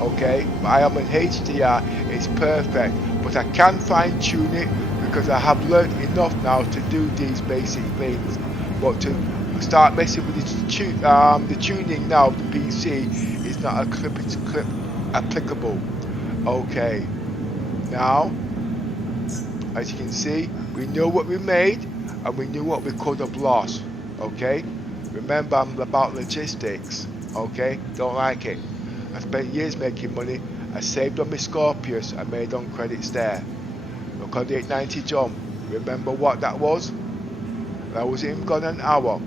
Okay, but I am in HDR, it's perfect. But I can fine tune it because I have learned enough now to do these basic things. But to start messing with the tuning now of the PC is not applicable. Okay, now, as you can see, we know what we made. And we knew what we could have lost. Okay, remember, I'm about logistics. Okay, don't like it. I spent years making money. I saved on my Scorpius. I made on credits there. Look on the 890 jump. Remember what that was? That was in gone an hour.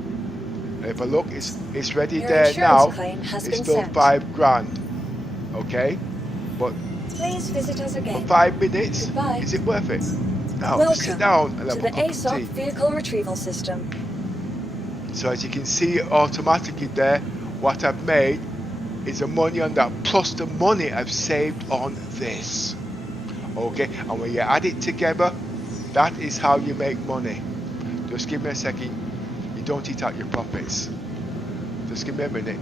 And if I look, it's ready. Your there now. It's still sent. $5,000. Okay, but please visit us again. for 5 minutes, Goodbye. is it worth it? Now Welcome sit down and to have the a cup of ASOC tea. vehicle retrieval system. So as you can see automatically there, what I've made is the money on that plus the money I've saved on this. Okay, and when you add it together, that is how you make money. Just give me a second. You don't eat out your profits. Just give me a minute.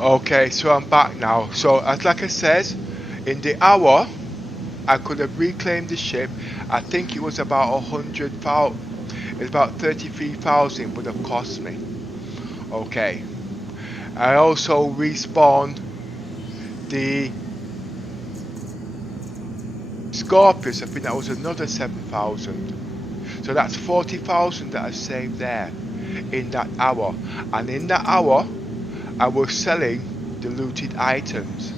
Okay, so I'm back now. So as like I said, in the hour I could have reclaimed the ship. I think it was about 100,000. It's about 33,000 would have cost me. Okay. I also respawned the Scorpius. I think that was another 7,000. So that's 40,000 that I saved there in that hour. And in that hour I was selling the looted items.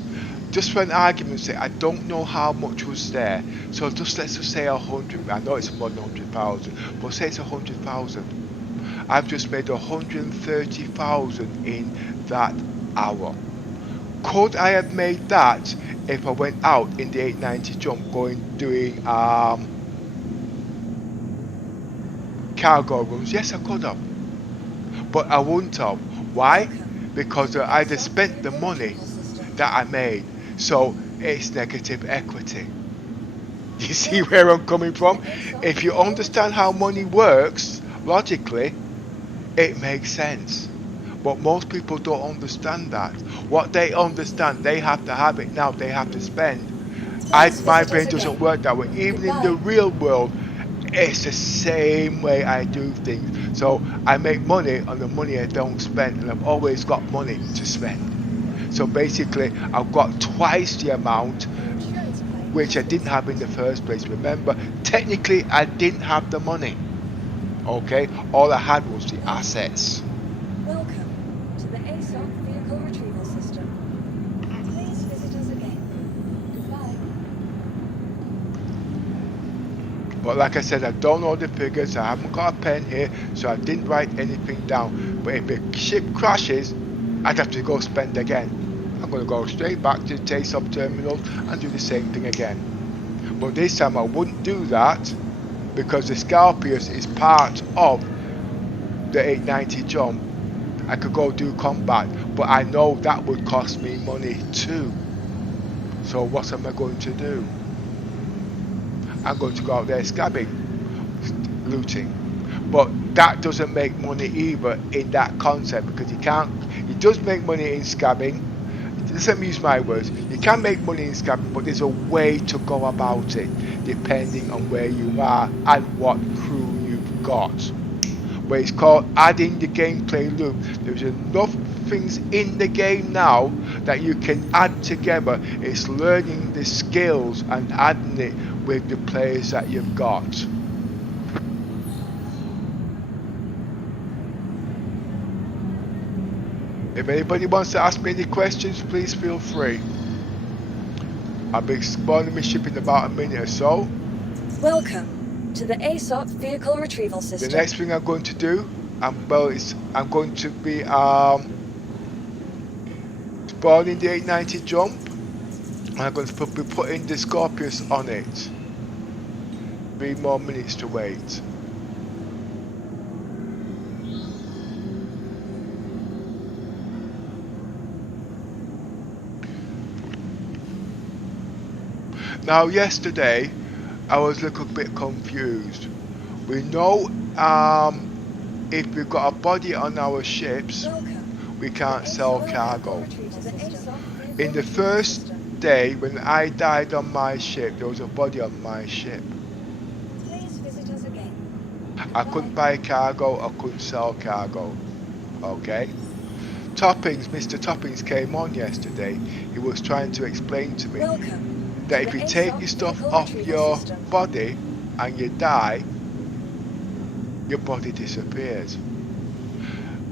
Just for an argument's sake, I don't know how much was there. So let's just say 100. I know it's more than 100,000, but say it's 100,000. I've just made 130,000 in that hour. Could I have made that if I went out in the 890 jump, doing cargo rooms? Yes, I could have, but I wouldn't have. Why? Because I'd have spent the money that I made. So it's negative equity. You see where I'm coming from? If you understand how money works logically, it makes sense. But most people don't understand that. What they understand, they have to have it now, they have to spend. My brain doesn't work that way. Even in the real world, it's the same way I do things. So I make money on the money I don't spend, and I've always got money to spend. So basically, I've got twice the amount which I didn't have in the first place. Remember, technically, I didn't have the money. Okay, all I had was the assets. Welcome to the ASOC vehicle retrieval system. Please visit us again. Goodbye. But like I said, I don't know the figures. I haven't got a pen here, so I didn't write anything down. But if the ship crashes, I'd have to go spend again. I'm going to go straight back to the TASOP terminal and do the same thing again. But this time I wouldn't do that because the Scorpius is part of the 890 jump. I could go do combat, but I know that would cost me money too. So what am I going to do? I'm going to go out there scabbing, looting. But that doesn't make money either in that concept, because it does make money in scabbing. Let me use my words. You can make money in scabbing, but there's a way to go about it depending on where you are and what crew you've got. But it's called adding the gameplay loop. There's enough things in the game now that you can add together. It's learning the skills and adding it with the players that you've got. If anybody wants to ask me any questions, please feel free. I'll be spawning my ship in about a minute or so. Welcome to the ASOC vehicle retrieval system. The next thing I'm going to do, I'm going to be spawning the 890 jump. And I'm going to be putting the Scorpius on it. 3 more minutes to wait. Now yesterday I was a little bit confused. We know if we've got a body on our ships, we can't sell cargo. In the first day when I died on my ship, there was a body on my ship. Please visit us again. I couldn't buy cargo, I couldn't sell cargo. Okay? Toppings, Mr. Toppings came on yesterday. He was trying to explain to me that if you take your stuff off your body and you die, your body disappears.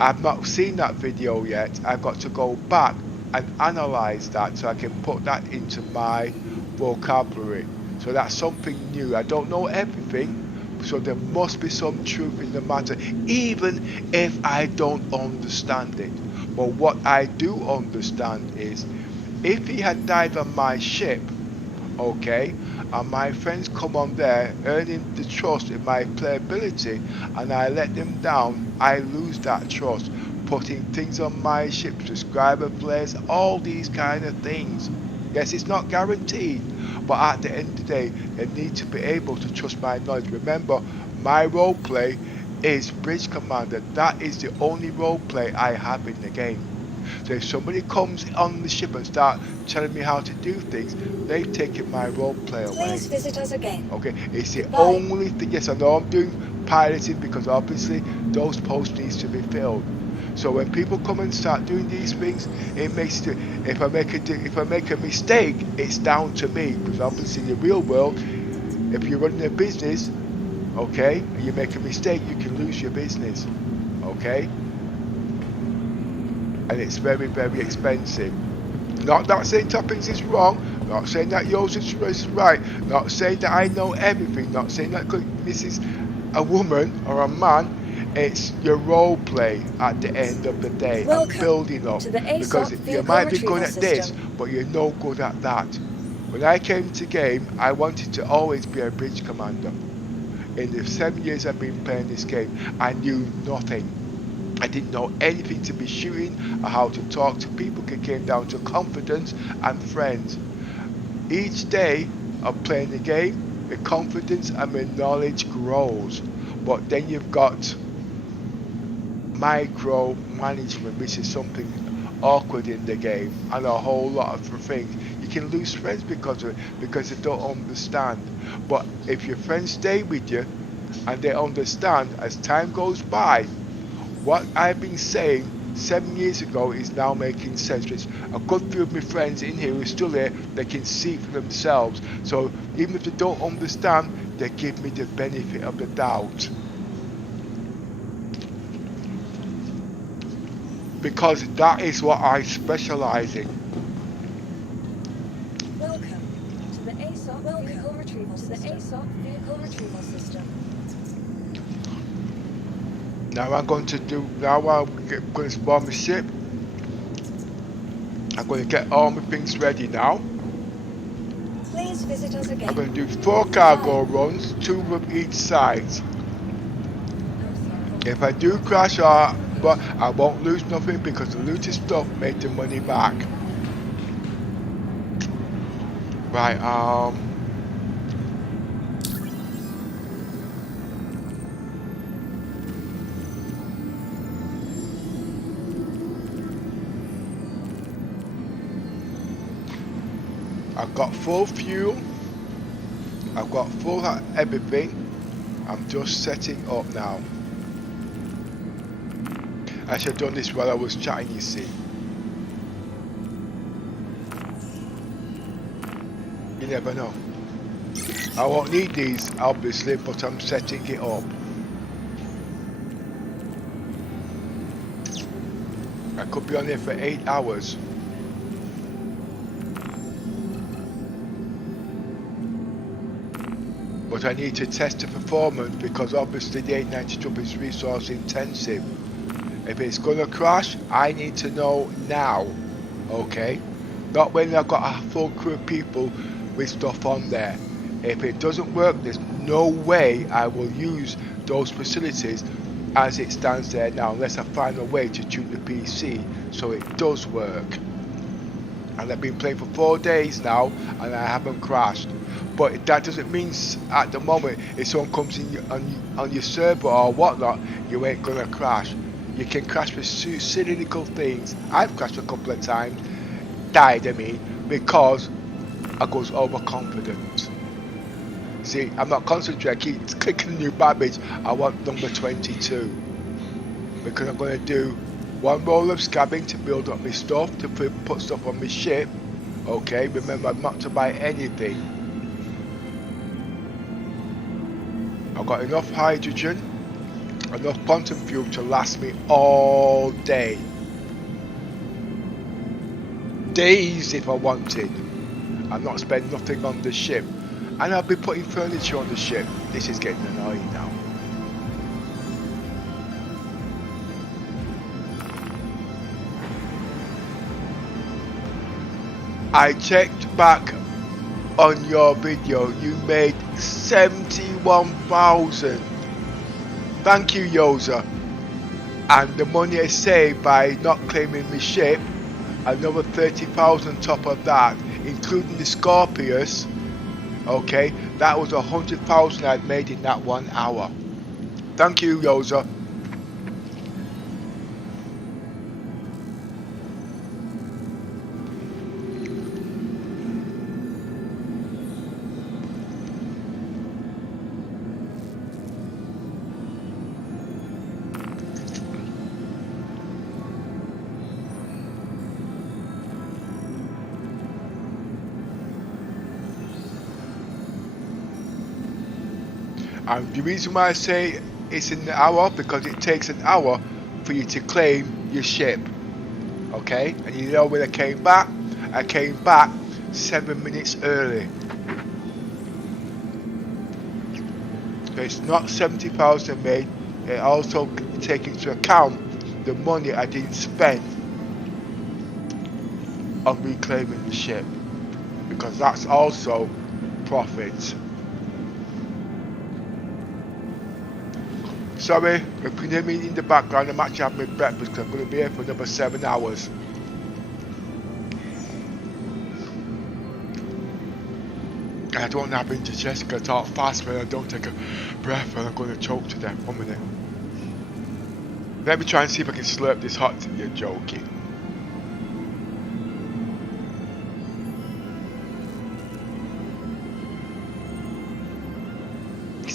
I've not seen that video yet. I've got to go back and analyze that so I can put that into my vocabulary. So that's something new. I don't know everything, so there must be some truth in the matter, even if I don't understand it. But what I do understand is, if he had died on my ship, okay, and my friends come on there earning the trust in my playability, and I let them down, I lose that trust. Putting things on my ship, subscriber flares, all these kind of things. Yes, it's not guaranteed, but at the end of the day, they need to be able to trust my knowledge. Remember, my roleplay is Bridge Commander. That is the only roleplay I have in the game. So if somebody comes on the ship and start telling me how to do things, they've taken my roleplay away. Please visit us again. Okay, it's the only thing. Yes, I know I'm doing piloting because obviously those posts needs to be filled. So when people come and start doing these things, it makes it. If I make a mistake, it's down to me, because obviously in the real world, if you're running a business, okay, and you make a mistake, you can lose your business. Okay. And it's very, very expensive. Not saying Toppings is wrong, not saying that Yosser is right, not saying that I know everything, not saying that this is a woman or a man. It's your role play at the end of the day. Welcome and building up, to the because you might be good at this, but you're no good at that. When I came to game, I wanted to always be a bridge commander. In the 7 years I've been playing this game, I knew nothing. I didn't know anything to be shooting or how to talk to people. It came down to confidence and friends. Each day of playing the game, the confidence and the knowledge grows. But then you've got micro management, which is something awkward in the game, and a whole lot of things. You You can lose friends because of it, because they don't understand. But if your friends stay with you and they understand as time goes by, what I've been saying 7 years ago is now making sense. Which a good few of my friends in here who are still here, they can see for themselves. So even if they don't understand, they give me the benefit of the doubt. Because that is what I specialize in. Welcome to the ASOP vehicle retrieval system. Now I'm going to spawn my ship. I'm going to get all my things ready now. Please visit us again. I'm going to do 4 cargo runs, 2 of each side. If I do crash, but I won't lose nothing because the looted stuff made the money back. Right, I've got full fuel. I've got full everything. I'm just setting up now. I should have done this while I was chatting, you see. You never know. I won't need these, obviously, but I'm setting it up. I could be on here for 8 hours. But I need to test the performance because obviously the 890 jump is resource intensive. If it's gonna crash, I need to know now, okay? Not when I've got a full crew of people with stuff on there. If it doesn't work, there's no way I will use those facilities as it stands there now, unless I find a way to tune the PC so it does work. And I've been playing for 4 days now and I haven't crashed. But that doesn't mean at the moment if someone comes in on your server or whatnot, you ain't gonna crash. You can crash with silly little things. I've crashed a couple of times, died I mean, because I was overconfident. See, I'm not concentrating, I keep clicking new babbage. I want number 22. Because I'm going to do 1 roll of scabbing to build up my stuff, to put stuff on my ship. Okay, remember not to buy anything. I've got enough hydrogen, enough quantum fuel to last me all day. Days if I wanted. I've not spent nothing on the ship. And I'll be putting furniture on the ship. This is getting annoying now. I checked back on your video. You made 71,000. Thank you, Yosser. And the money I saved by not claiming my ship, another 30,000 top of that, including the Scorpius. Okay, that was 100,000 I'd made in that 1 hour. Thank you, Yosser. And the reason why I say it's an hour, because it takes an hour for you to claim your ship. Okay, and you know when I came back 7 minutes early. So it's not 70,000 made, it also takes into account the money I didn't spend on reclaiming the ship, because that's also profit. Sorry, if you can hear me in the background, I'm actually having my breakfast because I'm going to be here for another 7 hours. And I don't have indigestion, I talk fast when I don't take a breath and I'm going to choke to death. 1 minute. Let me try and see if I can slurp this hot tea. You're joking.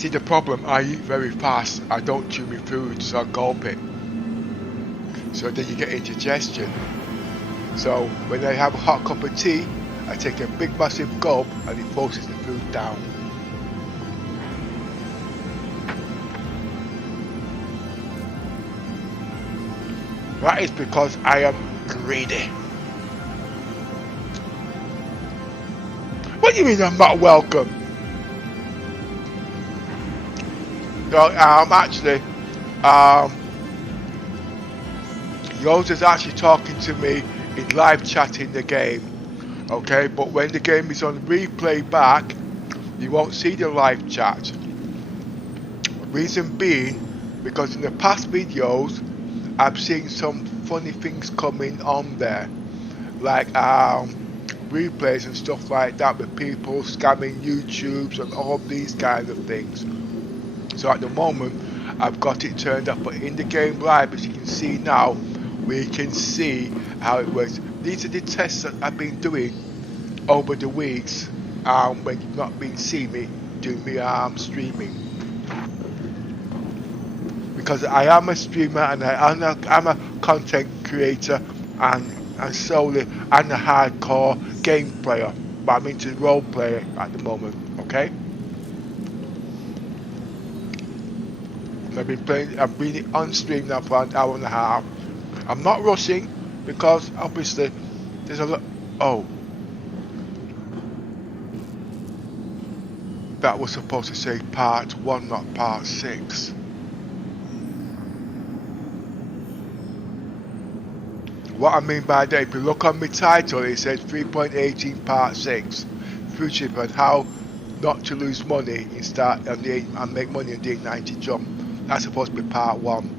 See the problem, I eat very fast. I don't chew my food, so I gulp it. So then you get indigestion. So when I have a hot cup of tea, I take a big massive gulp and it forces the food down. That is because I am greedy. What do you mean I'm not welcome? No, actually, Yosser is actually talking to me in live chat in the game. Okay, but when the game is on replay back, you won't see the live chat. Reason being, because in the past videos, I've seen some funny things coming on there, like replays and stuff like that, with people scamming YouTubes and all these kind of things. So at the moment, I've got it turned up, but in the game live, as you can see now, we can see how it works. These are the tests that I've been doing over the weeks when you've not been seeing me doing me streaming. Because I am a streamer and I'm a content creator and solely I'm a hardcore game player, but I'm into role play at the moment. Okay, I've been on stream now for an hour and a half. I'm not rushing because obviously there's a lot. Oh, that was supposed to say part 1, not part 6. What I mean by that, if you look on my title, it says 3.18 part 6, Fugitive and how not to lose money and make money in the 890 jump. That's supposed to be part 1.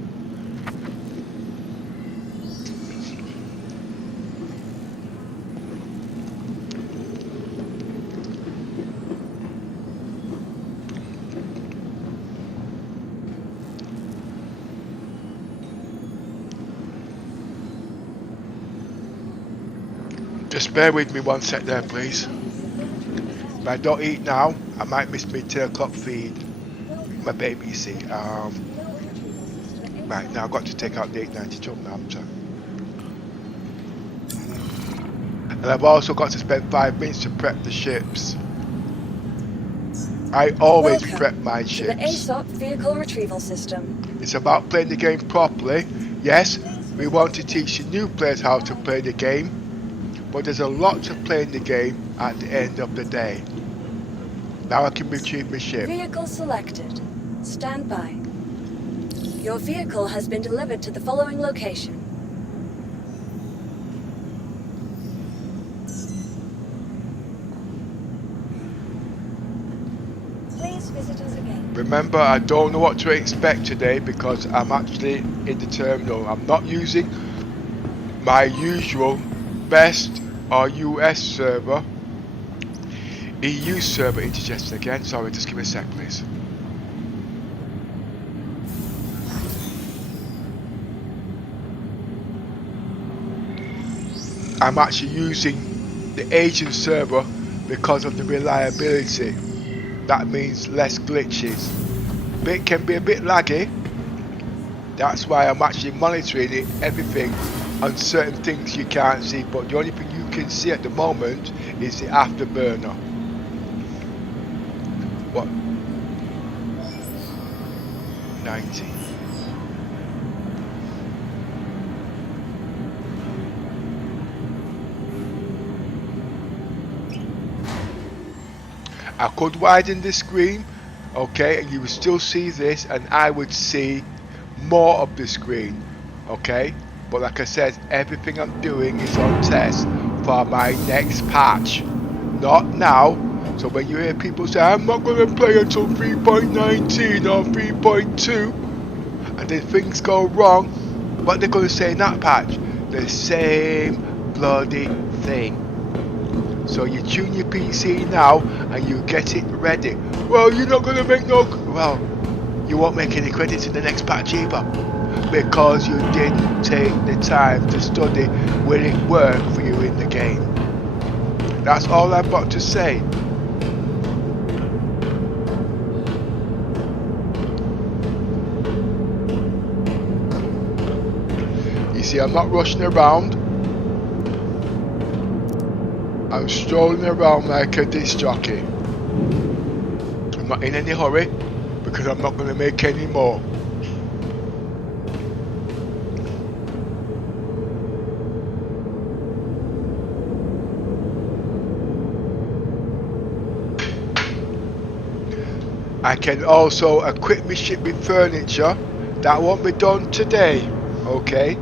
Just bear with me one sec there, please. If I don't eat now, I might miss my 2 o'clock feed. My baby, you see. Right, now I've got to take out the 890 jump now. And I've also got to spend 5 minutes to prep the ships. I always prep my ships. To the ASOP vehicle retrieval system. It's about playing the game properly. Yes, we want to teach the new players how to play the game. But there's a lot to play in the game at the end of the day. Now I can retrieve my ship. Vehicle selected. Stand by. Your vehicle has been delivered to the following location. Please visit us again. Remember, I don't know what to expect today because I'm actually in the terminal. I'm not using my usual best or US server. EU server interjected again. Sorry, just give me a sec, please. I'm actually using the Asian server because of the reliability. That means less glitches. It can be a bit laggy. That's why I'm actually monitoring it, everything, on certain things you can't see, but the only thing you can see at the moment is the afterburner. What? 90. I could widen the screen, okay, and you would still see this, and I would see more of the screen, okay. But like I said, everything I'm doing is on test for my next patch, not now. So when you hear people say I'm not going to play until 3.19 or 3.2, and then things go wrong, what they're going to say in that patch? The same bloody thing. So you tune your PC now and you get it ready. Well, you're not going to make no... Well, you won't make any credits in the next patch either, because you didn't take the time to study will it work for you in the game. That's all I've got to say. see, I'm not rushing around. I'm strolling around like a disc jockey. I'm not in any hurry because I'm not going to make any more. I can also equip my ship with furniture. That won't be done today, okay?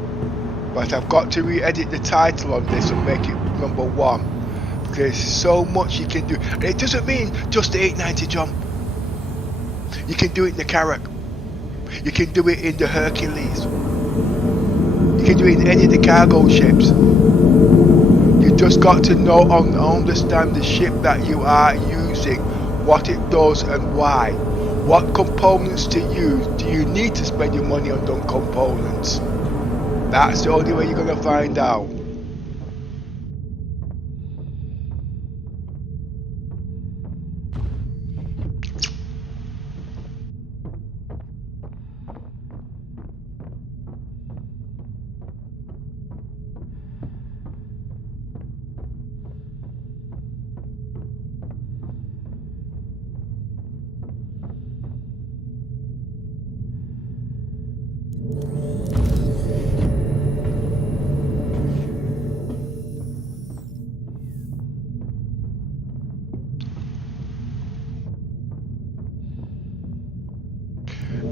But I've got to re-edit the title on this and make it number 1. Because there's so much you can do. And it doesn't mean just the 890 jump. You can do it in the Carrack. You can do it in the Hercules. You can do it in any of the cargo ships. You just got to know and understand the ship that you are using, what it does and why. What components to use. Do you need to spend your money on them components? That's the only way you're going to find out.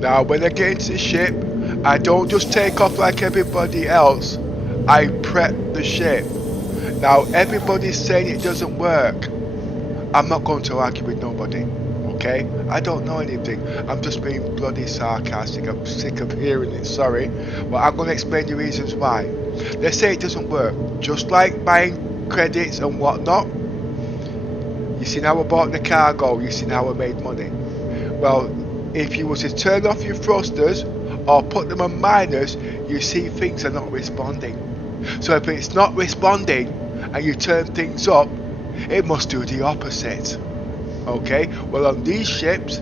Now when I get into the ship, I don't just take off like everybody else. I prep the ship. Now everybody's saying it doesn't work. I'm not going to argue with nobody, okay? I don't know anything. I'm just being bloody sarcastic. I'm sick of hearing it, sorry. But I'm going to explain the reasons why. Let's say it doesn't work. Just like buying credits and whatnot. You see how I bought the cargo, you see how I made money. Well, if you was to turn off your thrusters or put them on minus, you see things are not responding. So if it's not responding and you turn things up, it must do the opposite. Okay, well on these ships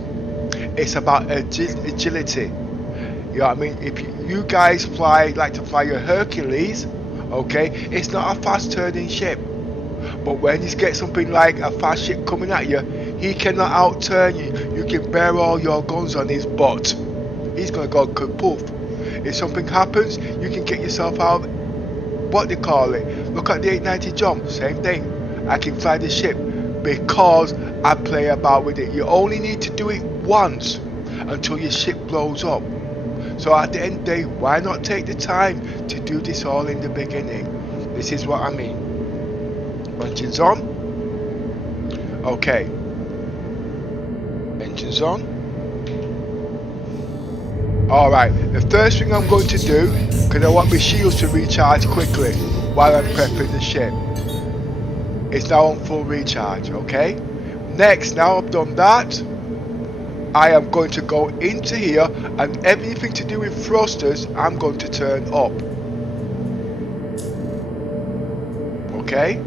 it's about agility. You know what I mean? If you guys like to fly your Hercules, okay, it's not a fast turning ship. But when you get something like a fast ship coming at you, he cannot outturn you. You can bear all your guns on his butt. He's going to go kapoof. If something happens, you can get yourself out. What they call it? Look at the 890 jump. Same thing. I can fly the ship because I play about with it. You only need to do it once until your ship blows up. So at the end of the day, why not take the time to do this all in the beginning? This is what I mean. Engines on. Okay. Engines on. Alright, the first thing I'm going to do, because I want my shields to recharge quickly while I'm prepping the ship. It's now on full recharge, okay? Next, now I've done that, I am going to go into here and everything to do with thrusters, I'm going to turn up. Okay?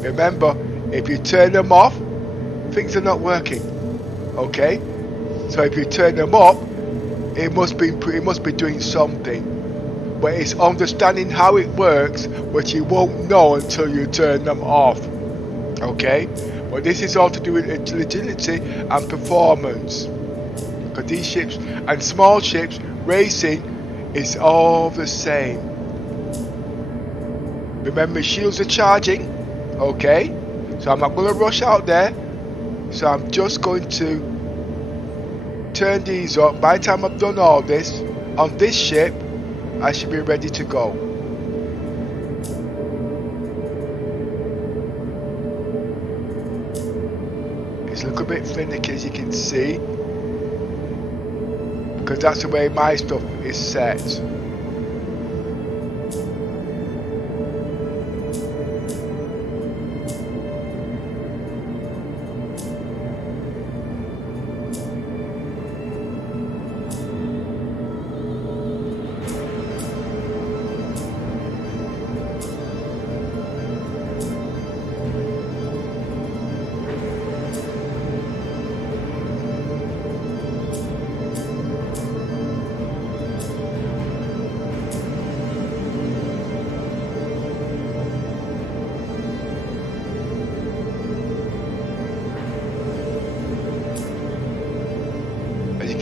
Remember, if you turn them off, things are not working. Okay? So if you turn them up, it must be doing something. But it's understanding how it works, which you won't know until you turn them off. Okay? But this is all to do with agility and performance. Because these ships and small ships, racing is all the same. Remember, shields are charging. Okay? So I'm not going to rush out there. So I'm just going to turn these up. By the time I've done all this, on this ship, I should be ready to go. It's a little bit finicky, as you can see, because that's the way my stuff is set.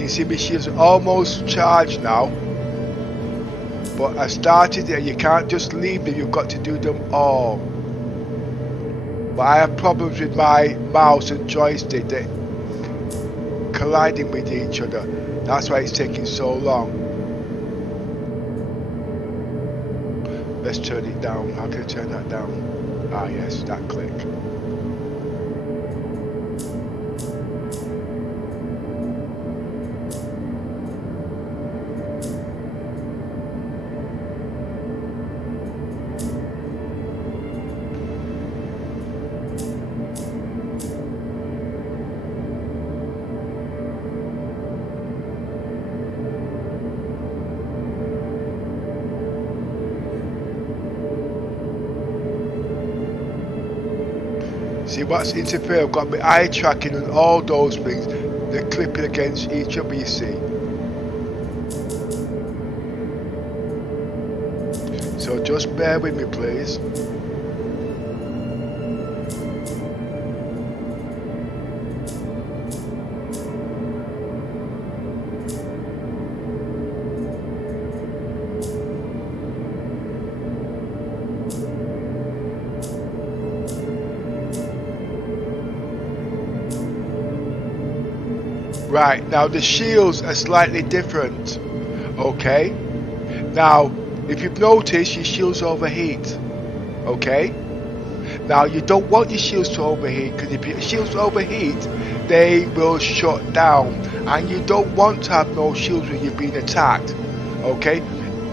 can see my shields are almost charged now. But I started it, you can't just leave them, you've got to do them all. But I have problems with my mouse and joystick, they're colliding with each other. That's why it's taking so long. Let's turn it down. How can I turn that down? Ah yes, that click. See what's interfering? I've got my eye tracking and all those things. They're clipping against each other, you see. So just bear with me, please. Right, now the shields are slightly different, okay? Now, if you've noticed, your shields overheat, okay? Now, you don't want your shields to overheat, because if your shields overheat, they will shut down. And you don't want to have no shields when you're being attacked, okay?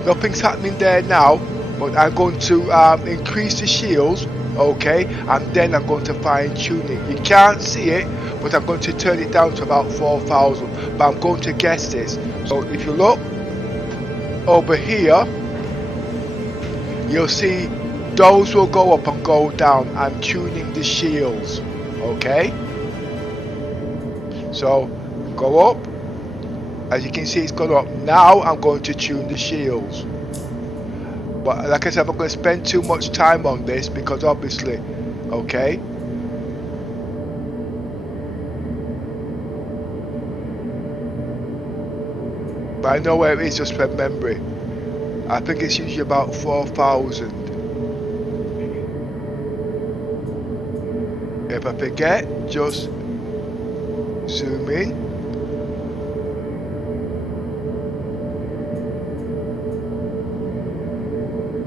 Nothing's happening there now, but I'm going to increase the shields, okay? And then I'm going to fine tune it. You can't see it, but I'm going to turn it down to about 4,000, but I'm going to guess this. So if you look over here, you'll see those will go up and go down. I'm tuning the shields, okay? So go up, as you can see it's gone up. Now I'm going to tune the shields, but like I said, I'm not going to spend too much time on this because obviously, okay? But I know where it is just from memory. I think it's usually about 4,000. If I forget, just zoom in.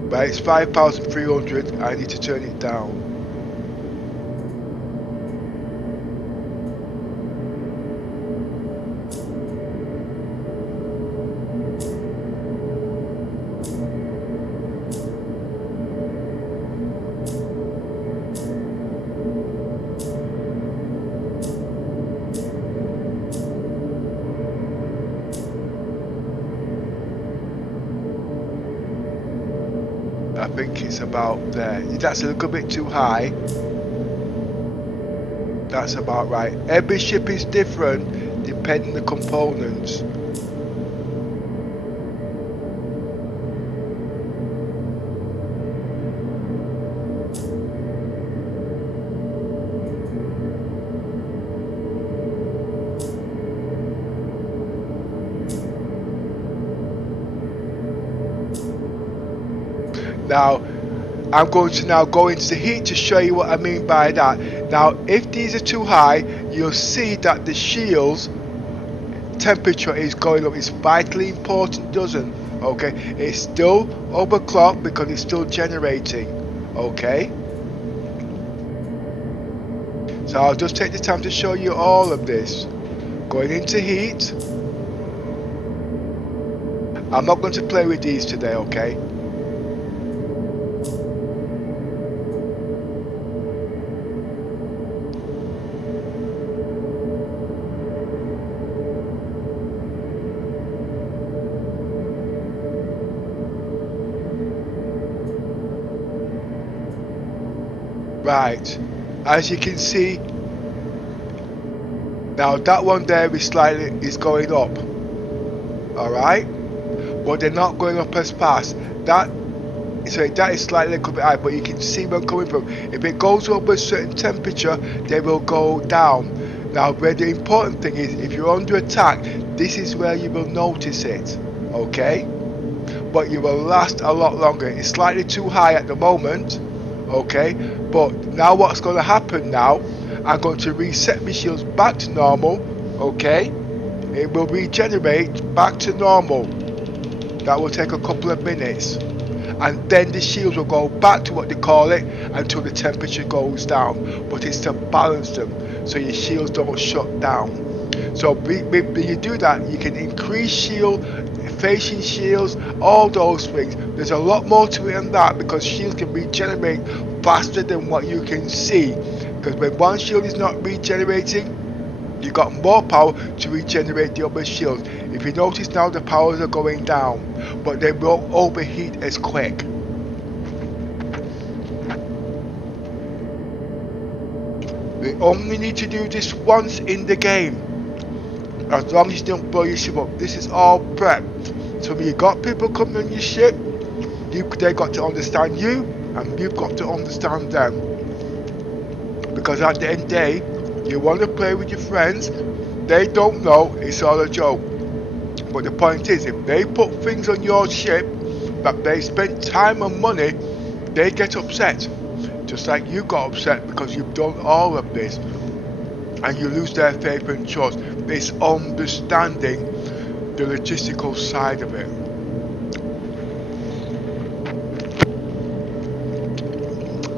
But it's 5,300. I need to turn it down. I think it's about there. That's a little bit too high. That's about right. Every ship is different depending on the components. Now, I'm going to now go into the heat to show you what I mean by that. Now, if these are too high, you'll see that the shield's temperature is going up. It's vitally important, doesn't? Okay, it's still overclocked because it's still generating. Okay. So I'll just take the time to show you all of this. Going into heat. I'm not going to play with these today, okay? Right, as you can see, now that one there is going up, alright, but they're not going up as fast. That is slightly a little bit high, but you can see where I'm coming from. If it goes up a certain temperature, they will go down. Now, where the important thing is, if you're under attack, this is where you will notice it, okay? But you will last a lot longer. It's slightly too high at the moment, okay? But now what's going to happen now, I'm going to reset my shields back to normal, okay? It will regenerate back to normal. That will take a couple of minutes. And then the shields will go back to what they call it until the temperature goes down. But it's to balance them so your shields don't shut down. So when you do that, you can increase shield, facing shields, all those things. There's a lot more to it than that, because shields can regenerate faster than what you can see. Because when one shield is not regenerating, you got more power to regenerate the other shields. If you notice now, the powers are going down, but they won't overheat as quick. We only need to do this once in the game, as long as you don't blow your ship up. This is all prep. So when you got people coming on your ship, they got to understand you, and you've got to understand them. Because at the end of the day, you want to play with your friends, they don't know, it's all a joke. But the point is, if they put things on your ship that they spent time and money, they get upset. Just like you got upset because you've done all of this, and you lose their faith and trust. It's understanding the logistical side of it.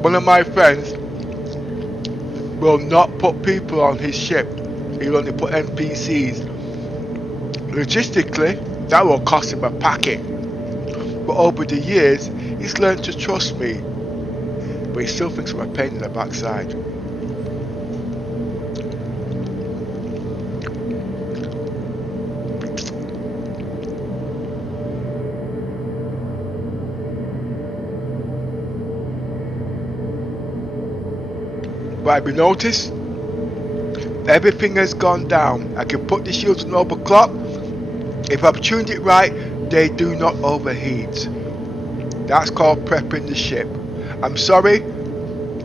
One of my friends will not put people on his ship. He'll only put NPCs. Logistically, that will cost him a packet. But over the years, he's learned to trust me. But he still thinks I'm a pain in the backside. But have you noticed? Everything has gone down. I can put the shields on overclock. If I've tuned it right, they do not overheat. That's called prepping the ship. I'm sorry,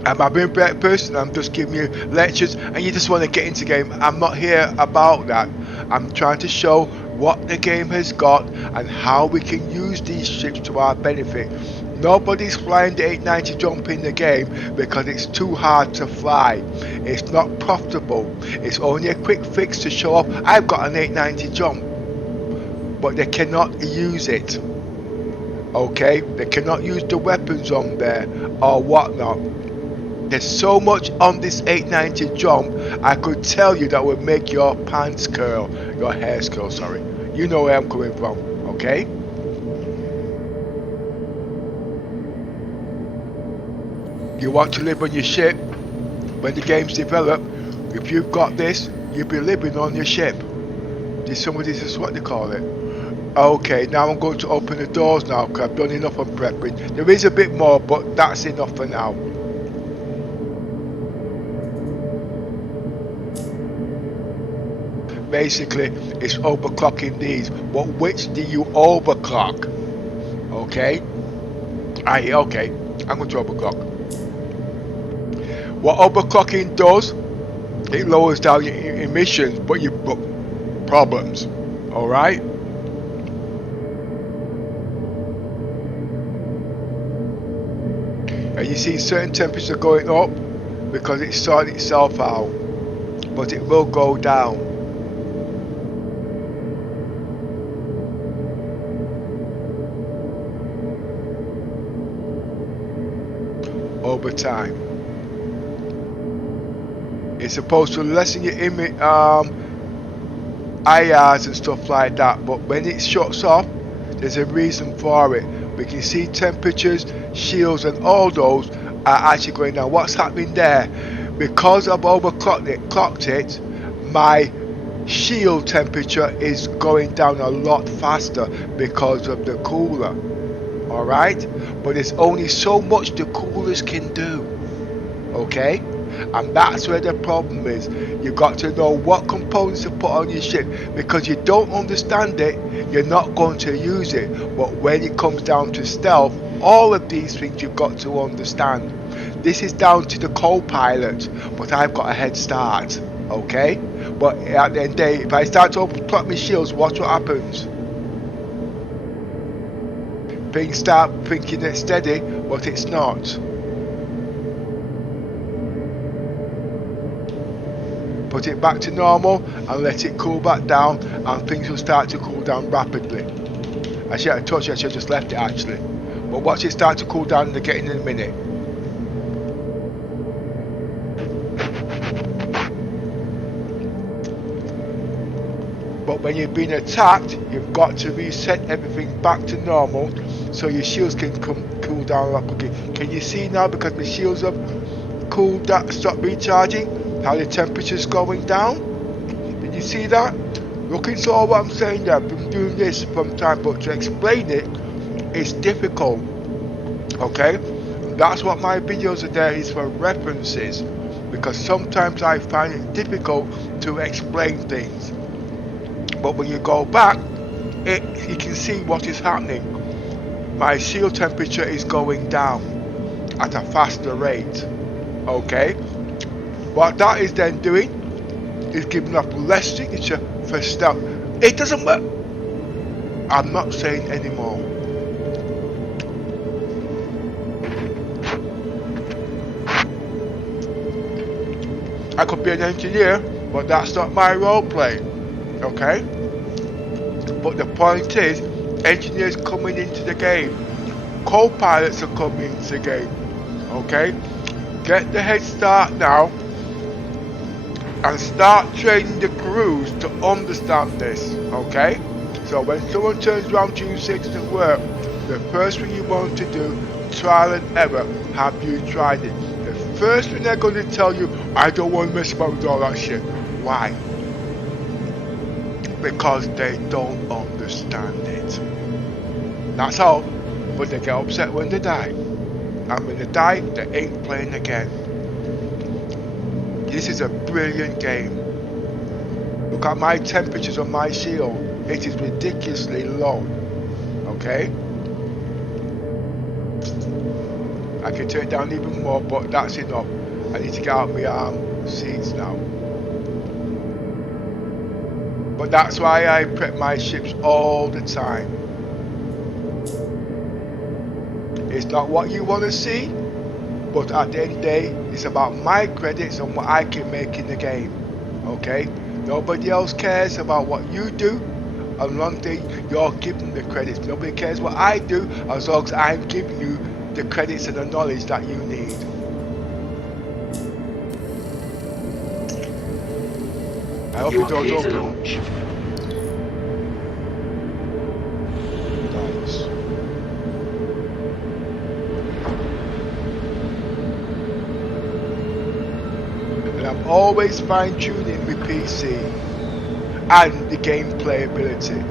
I'm a being a person. I'm just giving you lectures and you just want to get into game. I'm not here about that. I'm trying to show what the game has got and how we can use these ships to our benefit. Nobody's flying the 890 jump in the game because it's too hard to fly. It's not profitable. It's only a quick fix to show off I've got an 890 jump. But they cannot use it. Okay? They cannot use the weapons on there or whatnot. There's so much on this 890 jump, I could tell you that would make your pants curl. Your hairs curl, sorry. You know where I'm coming from. Okay? You want to live on your ship when the game's developed. If you've got this, you'll be living on your ship. This is what they call it. Okay, now I'm going to open the doors now because I've done enough on prepping. There is a bit more, but that's enough for now. Basically, it's overclocking these. But which do you overclock? Okay? Okay, I'm going to overclock. What overclocking does, it lowers down your emissions, but you book problems. Alright? And you see certain temperatures are going up because it's sorting itself out. But it will go down. Over time. It's supposed to lessen your IRs and stuff like that, but when it shuts off, there's a reason for it. We can see temperatures, shields and all those are actually going down. What's happening there? Because I've clocked it, my shield temperature is going down a lot faster because of the cooler. Alright? But there's only so much the coolers can do. Okay? And that's where the problem is. You've got to know what components to put on your ship, because you don't understand it, you're not going to use it. But when it comes down to stealth, all of these things you've got to understand. This is down to the co-pilot, but I've got a head start. Okay? But at the end of the day, if I start to overclock my shields, watch what happens. Things start thinking it's steady, but it's not. Put it back to normal and let it cool back down, and things will start to cool down rapidly. I should have touched it, I should have just left it actually. But watch it start to cool down again in a minute. But when you've been attacked, you've got to reset everything back to normal so your shields can cool down a lot quicker. Can you see now, because my shields have cooled down, stopped recharging, how the temperature's going down? Did you see that? Look into all what I'm saying there. I've been doing this from time, but to explain it, it's difficult. Okay? That's what my videos are there is for references, because sometimes I find it difficult to explain things. But when you go back, you can see what is happening. My shield temperature is going down at a faster rate. Okay? What that is then doing is giving up less signature for stealth. It doesn't work. I'm not saying anymore. I could be an engineer, but that's not my role play. Okay? But the point is, engineers coming into the game, co-pilots are coming into the game. Okay? Get the head start now and start training the crews to understand this. Okay? So when someone turns around to you and says it doesn't work, the first thing you want to do, trial and error, have you tried it? The first thing they're going to tell you, I don't want to mess about with all that shit. Why? Because they don't understand it. That's all. But they get upset when they die. And when they die, they ain't playing again. This is a brilliant game. Look at my temperatures on my shield. It is ridiculously low. Okay? I can turn it down even more, but that's enough. I need to get out my arm seats now. But that's why I prep my ships all the time. It's not what you want to see, but at the end of the day, it's about my credits and what I can make in the game. Okay? Nobody else cares about what you do as long as you're giving the credits. Nobody cares what I do as long as I'm giving you the credits and the knowledge that you need. I hope you don't open. Nice. And I'm always fine-tuning my PC and the gameplay ability.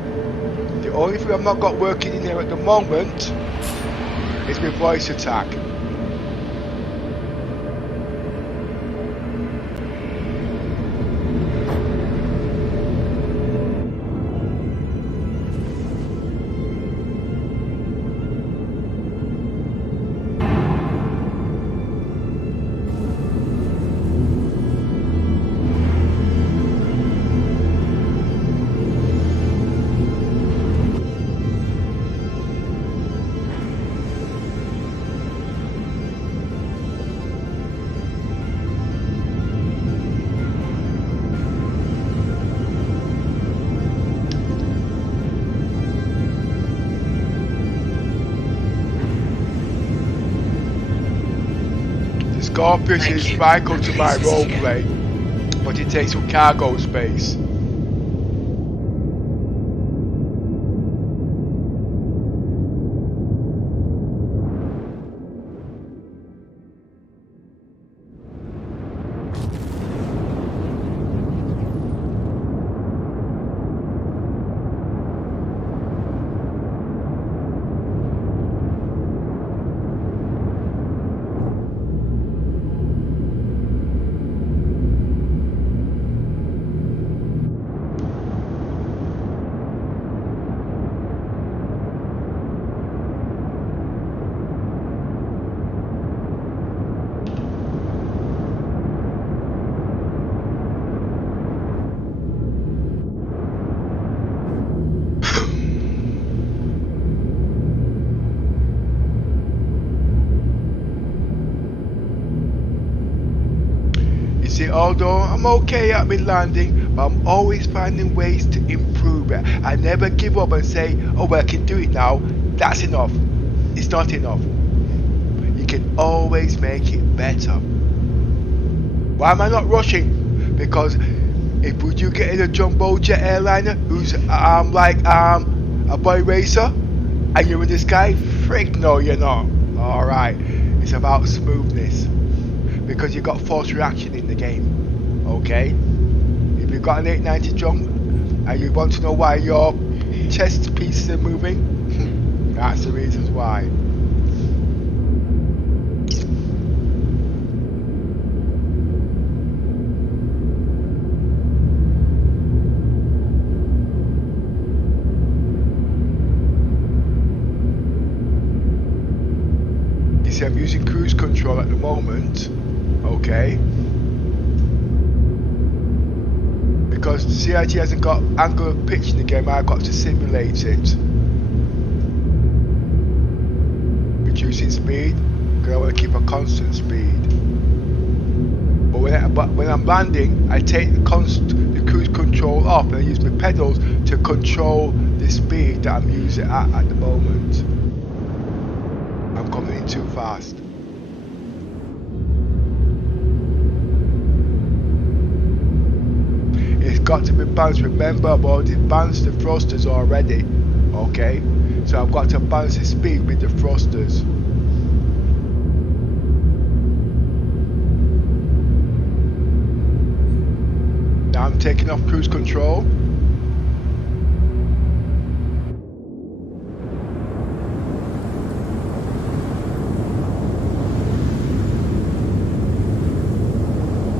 The only thing I've not got working in here at the moment is my voice attack. Scorpius is vital to my roleplay, but it takes up cargo space. although I'm okay at my landing, but I'm always finding ways to improve it. I never give up and say, oh well, I can do it now. That's enough. It's not enough. You can always make it better. Why am I not rushing? Because if would you get in a jumbo jet airliner who's like a boy racer and you're in the sky, frick no you're not. Alright, it's about smoothness. Because you've got force reaction in the game. Okay? If you've got an 890 jump and you want to know why your chest pieces are moving, that's the reasons why. You see, I'm using cruise control at the moment. Okay? Because the CIG hasn't got angle of pitch in the game, I've got to simulate it. Reducing speed, because I want to keep a constant speed. But when I'm landing, I take the cruise control off and I use my pedals to control the speed that I'm using at the moment. I'm coming in too fast. It's got to be balanced. Remember, I've already balanced the thrusters already. Okay? So I've got to balance the speed with the thrusters. Now I'm taking off cruise control.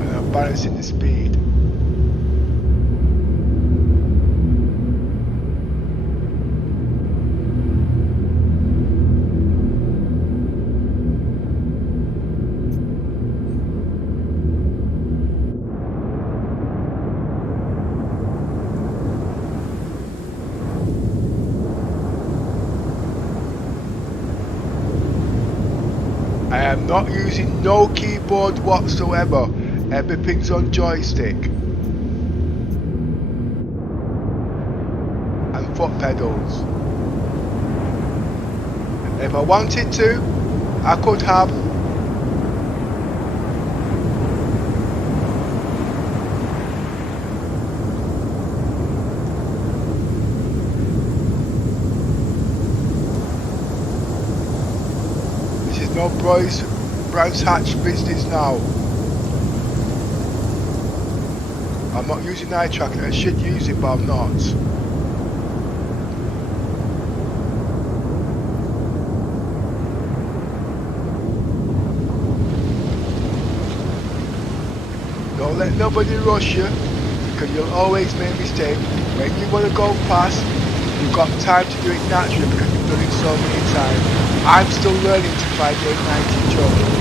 And I'm balancing the speed. I am not using no keyboard whatsoever. Everything's on joystick and foot pedals. If I wanted to, I could have. This is no Brands Hatch business now. I'm not using eye tracking. I should use it, but I'm not. Don't let nobody rush you, because you'll always make a mistake. When you want to go fast, you've got time to do it naturally because you've done it so many times. I'm still learning to fly the 890 jump.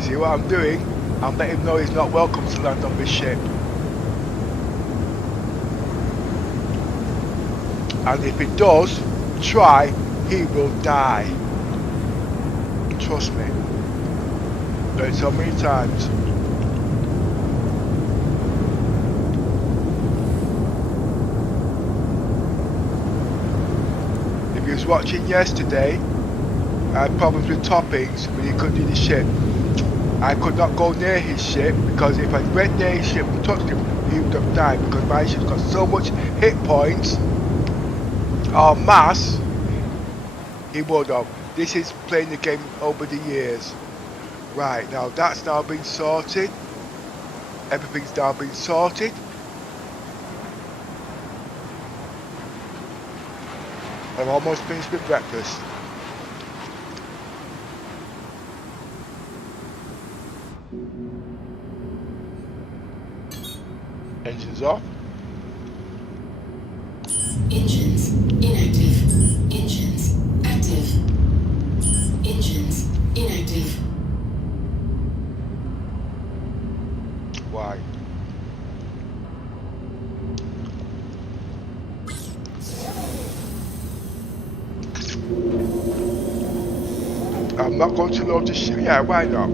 See what I'm doing? I'm letting him know he's not welcome to land on this ship. And if he does try, he will die. Trust me. Done it so many times. If you was watching yesterday, I had problems with toppings when he couldn't do the ship. I could not go near his ship because if I went near his ship and touched him, he would have died because my ship's got so much hit points or mass, he would have. This is playing the game over the years. Right, now that's now been sorted. Everything's now been sorted. I'm almost finished with breakfast. engines off. Engines inactive. Engines active. Engines inactive. Why? I'm not going to load the ship. Yeah, why not?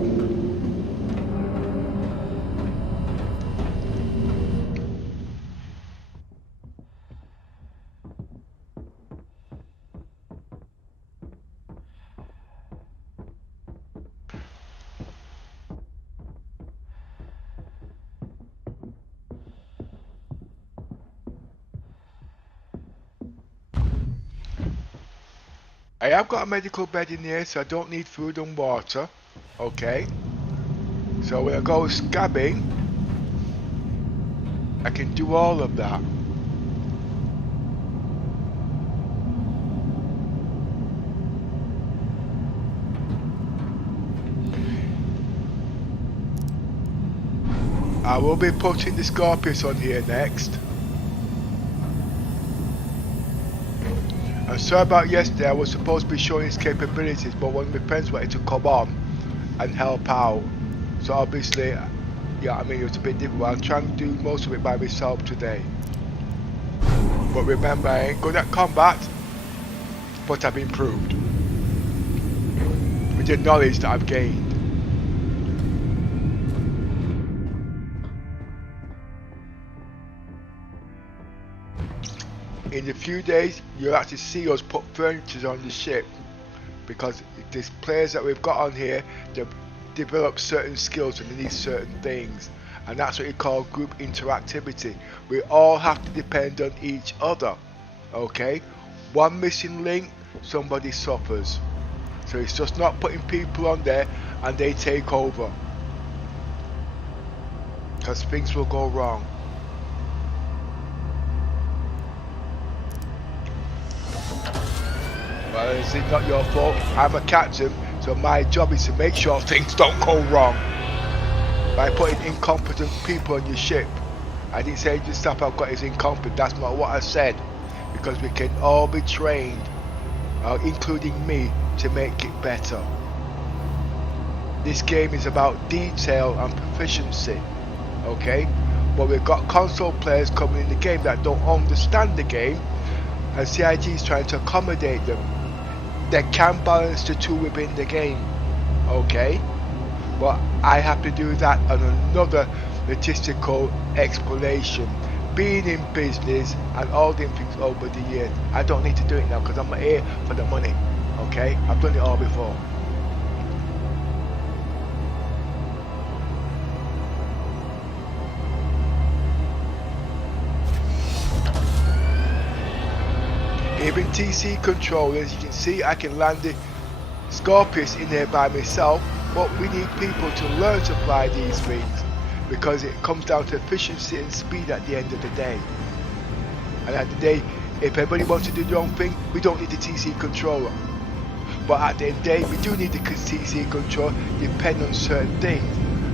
I have got a medical bed in here, so I don't need food and water. Okay. So when I go scabbing, I can do all of that. I will be putting the Scorpius on here next. I'm sorry about yesterday, I was supposed to be showing his capabilities, but one of my friends wanted to come on and help out. So obviously, yeah, I mean, it was a bit difficult. I'm trying to do most of it by myself today. But remember, I ain't good at combat, but I've improved with the knowledge that I've gained. In a few days, you'll actually see us put furniture on the ship, because these players that we've got on here, they develop certain skills and they need certain things, and that's what you call group interactivity. We all have to depend on each other. Okay, one missing link, somebody suffers. So it's just not putting people on there and they take over, because things will go wrong. Well, it's not your fault. I'm a captain, so my job is to make sure things don't go wrong by putting incompetent people on your ship. I didn't say the stuff I've got is incompetent. That's not what I said, because we can all be trained, including me, to make it better. This game is about detail and proficiency, okay? But we've got console players coming in the game that don't understand the game, and CIG is trying to accommodate them. They can balance the two within the game, okay? But I have to do that on another logistical explanation. Being in business and all them things over the years, I don't need to do it now because I'm here for the money, okay? I've done it all before. Even TC controllers, you can see I can land the Scorpius in there by myself, but we need people to learn to fly these things, because it comes down to efficiency and speed at the end of the day. And at the day, if everybody wants to do their own thing, we don't need the TC controller. But at the end of the day, we do need the TC controller, depending on certain things.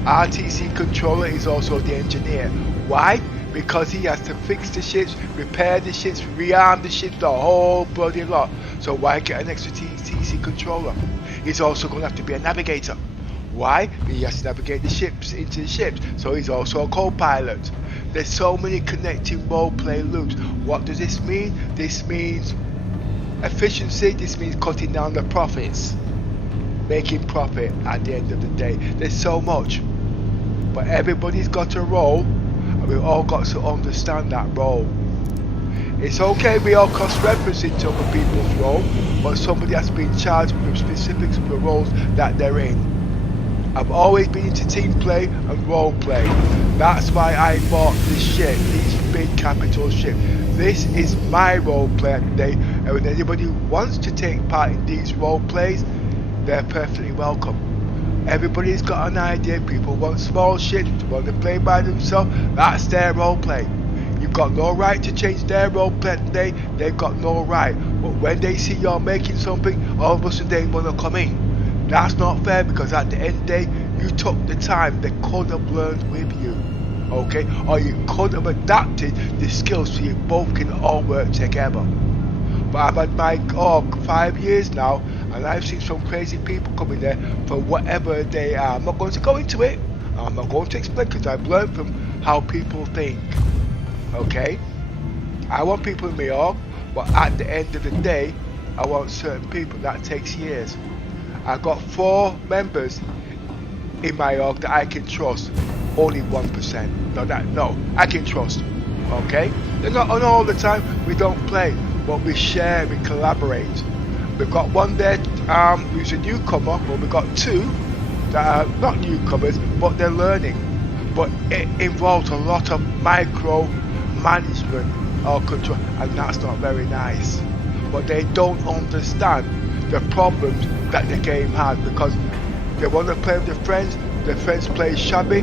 Our TC controller is also the engineer. Why? Because he has to fix the ships, repair the ships, rearm the ships, the whole bloody lot. So why get an extra TC controller? He's also going to have to be a navigator. Why? He has to navigate the ships into the ships, so he's also a co-pilot. There's so many connecting roleplay loops. What does this mean? This means efficiency, this means cutting down the profits, making profit at the end of the day. There's so much, but everybody's got a role, and we've all got to understand that role. It's okay we all cross-referencing to other people's role, but somebody has to be in charge with specifics of the roles that they're in. I've always been into team play and role play. That's why I bought this ship, these big capital ships. This is my role play today, and when anybody who wants to take part in these role plays, they're perfectly welcome. Everybody's got an idea. People want small ships, they want to play by themselves. That's their role play. You've got no right to change their role play today. They've got no right. But when they see you're making something, all of a sudden they want to come in. That's not fair, because at the end of the day, you took the time. They could have learned with you. okay? Or you could have adapted the skills so you both can all work together. But I've had my org 5 years now, and I've seen some crazy people coming there for whatever they are. I'm not going to go into it. I'm not going to explain because I've learned from how people think. Okay? I want people in my org, but at the end of the day, I want certain people. That takes years. I've got 4 members in my org that I can trust. Only 1%. No, I can trust. Okay? They're not on all the time. We don't play, but we share, we collaborate. We've got one there who's a newcomer, but we've got 2 that are not newcomers, but they're learning. But it involves a lot of micro management or control, and that's not very nice. But they don't understand the problems that the game has, because they want to play with their friends play shabby.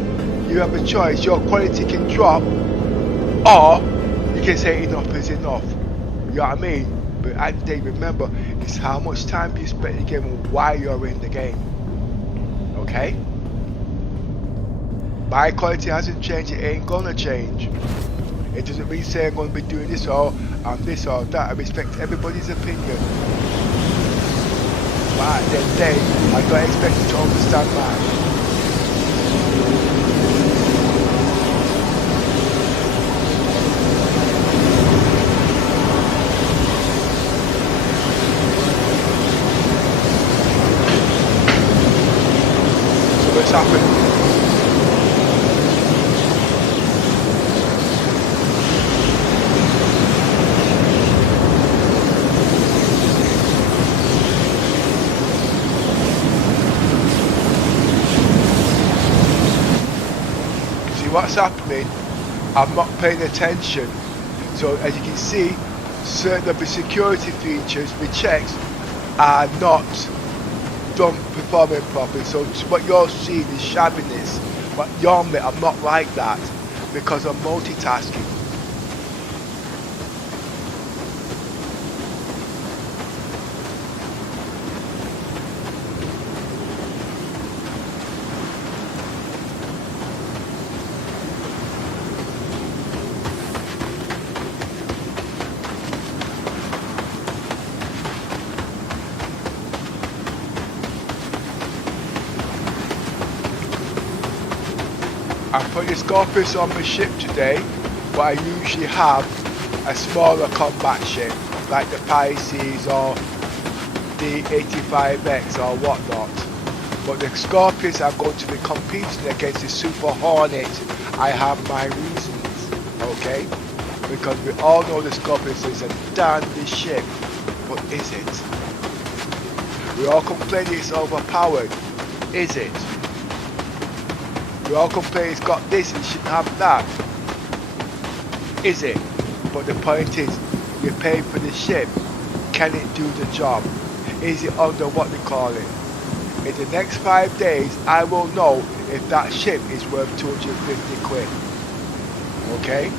You have a choice. Your quality can drop, or you can say enough is enough. You know what I mean? But at the day, remember, it's how much time you spend in the game and why you're in the game. Okay? My quality hasn't changed, it ain't gonna change. It doesn't mean say I'm gonna be doing this or this or that. I respect everybody's opinion. But at the end of the day, I don't expect you to understand mine. So what's happened? What's happening, I'm not paying attention. So as you can see, certain of the security features we checked are not performing properly. So what you're seeing is shabbiness. But normally I'm not like that because I'm multitasking. I'm putting the Scorpius on my ship today, but I usually have a smaller combat ship, like the Pisces or the 85X or whatnot. But the Scorpius I'm going to be competing against the Super Hornet. I have my reasons, okay? Because we all know the Scorpius is a dandy ship, but is it? We all complain it's overpowered, is it? We all complain it's got this and shouldn't have that. Is it? But the point is, you pay for the ship. Can it do the job? Is it under what they call it? In the next 5 days, I will know if that ship is worth 250 quid. Okay?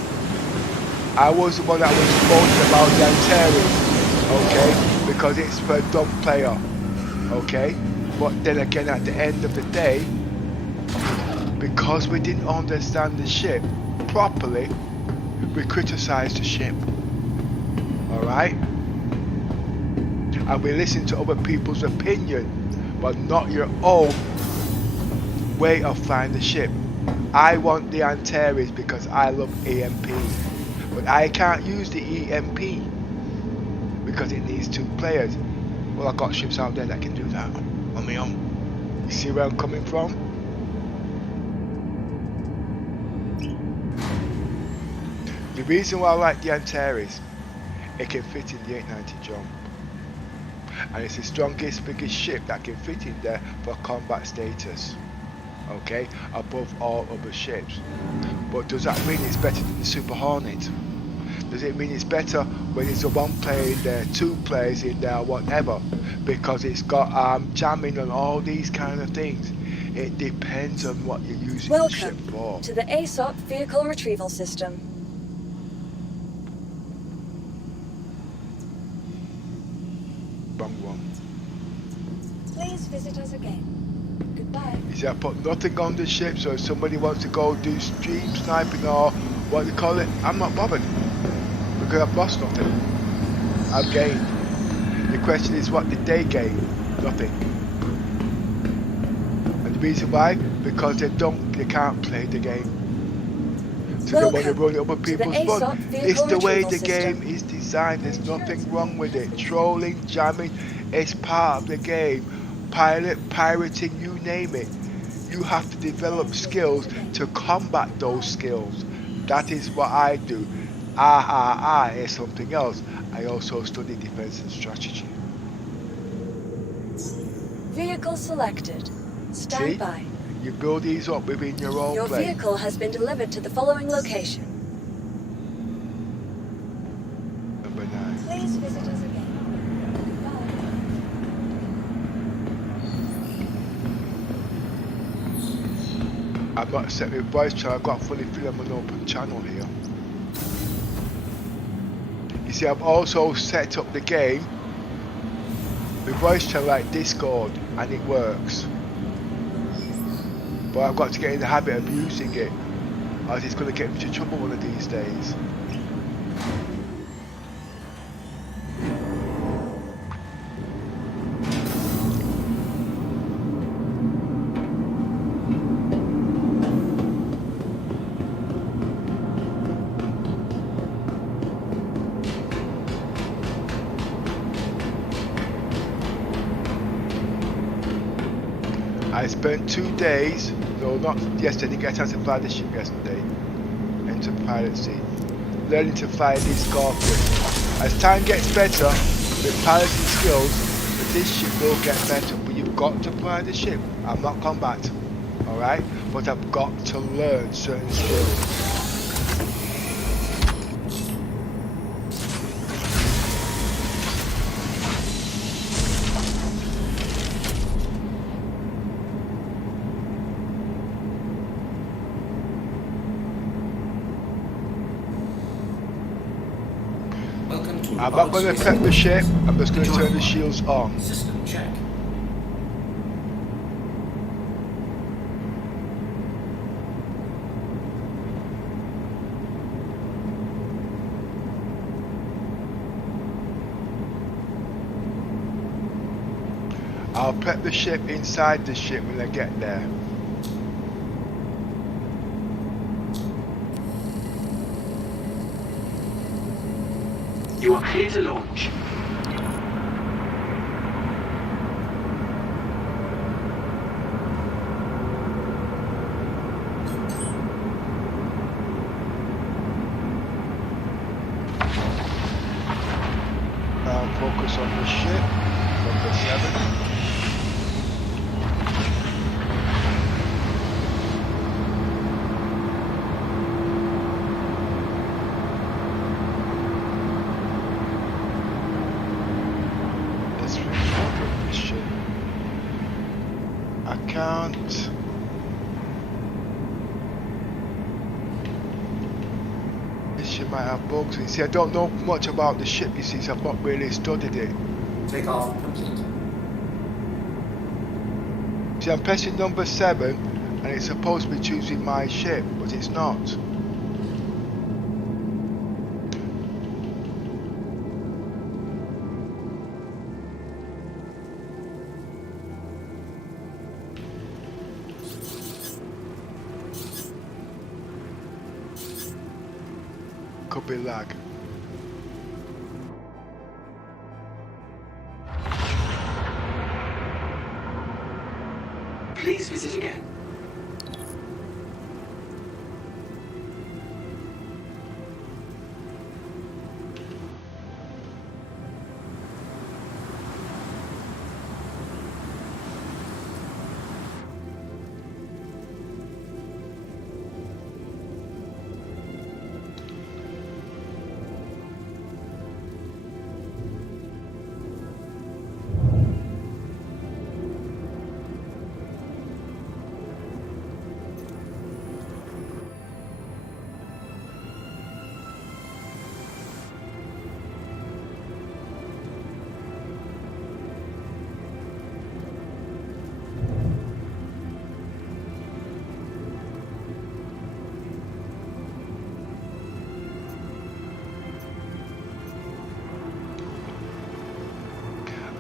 I was the one that was spoken about the Antares. Okay? Because it's for a dumb player. Okay? But then again, at the end of the day, because we didn't understand the ship properly, we criticised the ship. Alright? And we listen to other people's opinion, but not your own way of flying the ship. I want the Antares because I love EMP. But I can't use the EMP because it needs 2 players. Well, I've got ships out there that can do that on my own. You see where I'm coming from? The reason why I like the Antares, it can fit in the 890 jump. And it's the strongest, biggest ship that can fit in there for combat status. Okay? Above all other ships. But does that mean it's better than the Super Hornet? Does it mean it's better when it's a 1 player in there, 2 players in there, whatever? Because it's got jamming and all these kind of things. It depends on what you're using the ship for. Welcome to the ASOP Vehicle Retrieval System. Wrong one. Please visit us again. Goodbye. Bye. You see, I put nothing on the ship, so if somebody wants to go do stream sniping or what they call it, I'm not bothered. Because I've lost nothing. I've gained. The question is, what did they gain? Nothing. And the reason why? Because they can't play the game. So they want to run it up on people's fun. It's the way the game is designed. There's nothing wrong with it. Trolling, jamming, it's part of the game. Pirating, you name it. You have to develop skills to combat those skills. That is what I do. Is something else. I also study defense and strategy. Vehicle selected. Stand See? by. You build these up within your role Your play. vehicle has been delivered to the following location. Number 9. Please visit us again. Goodbye. I've not set my voice channel. I've got a funny feeling I'm an open channel here. You see, I've also set up the game with voice channel like Discord, and it works. But I've got to get in the habit of using it, or it's going to get me into trouble one of these days. I spent 2 days, no, not yesterday, I didn't get a chance to fly the ship yesterday, into pilot seat, learning to fly this Scorpion. As time gets better, with piloting skills, this ship will get better, but you've got to fly the ship. I'm not combat, alright? But I've got to learn certain skills. I'm not going to prep the ship, I'm just going to turn the shields on. System check. I'll prep the ship inside the ship when I get there. You are clear to launch. Now focus on the ship, number 7. Can't. This ship might have bugs. You see, I don't know much about the ship, you see, so I've not really studied it. Take off complete. See, I'm pressing number 7 and it's supposed to be choosing my ship, but it's not. Could be lag. Please visit again.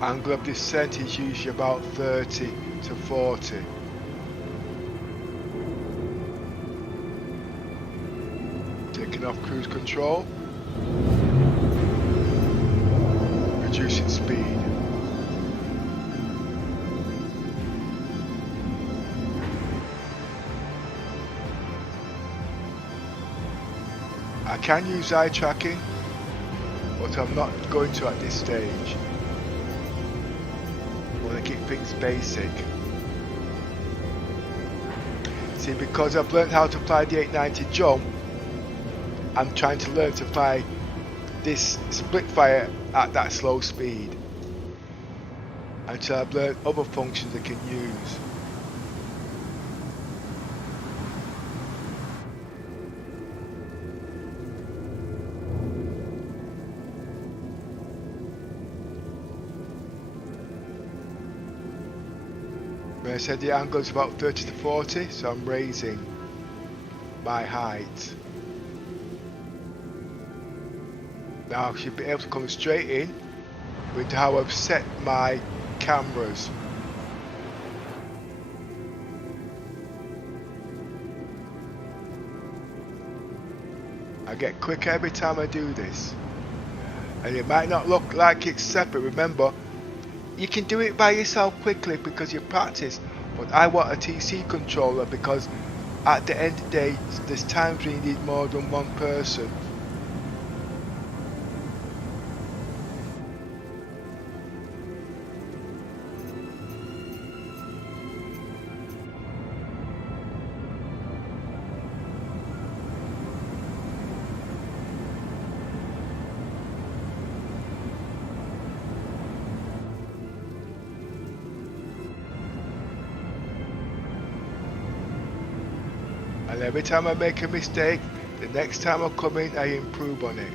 Angle of descent is usually about 30 to 40. Taking off cruise control. Reducing speed. I can use eye tracking, but I'm not going to at this stage. I want to keep things basic. See, because I've learned how to fly the 890 jump, I'm trying to learn to fly this split fire at that slow speed until I've learned other functions I can use. I said the angle is about 30 to 40, so I'm raising my height. Now I should be able to come straight in with how I've set my cameras. I get quicker every time I do this. And it might not look like it's separate, remember, you can do it by yourself quickly because you practice, but I want a TC controller because at the end of the day there's times when you need more than one person. And every time I make a mistake, the next time I come in, I improve on it.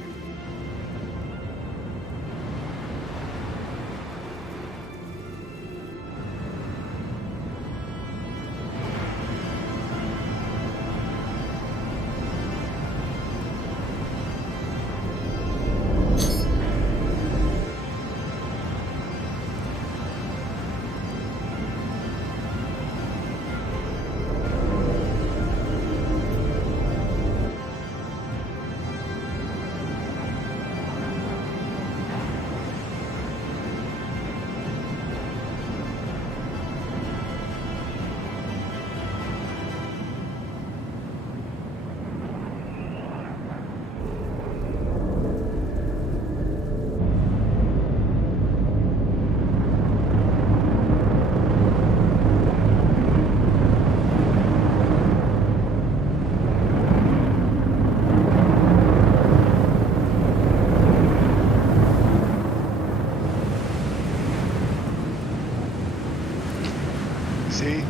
See?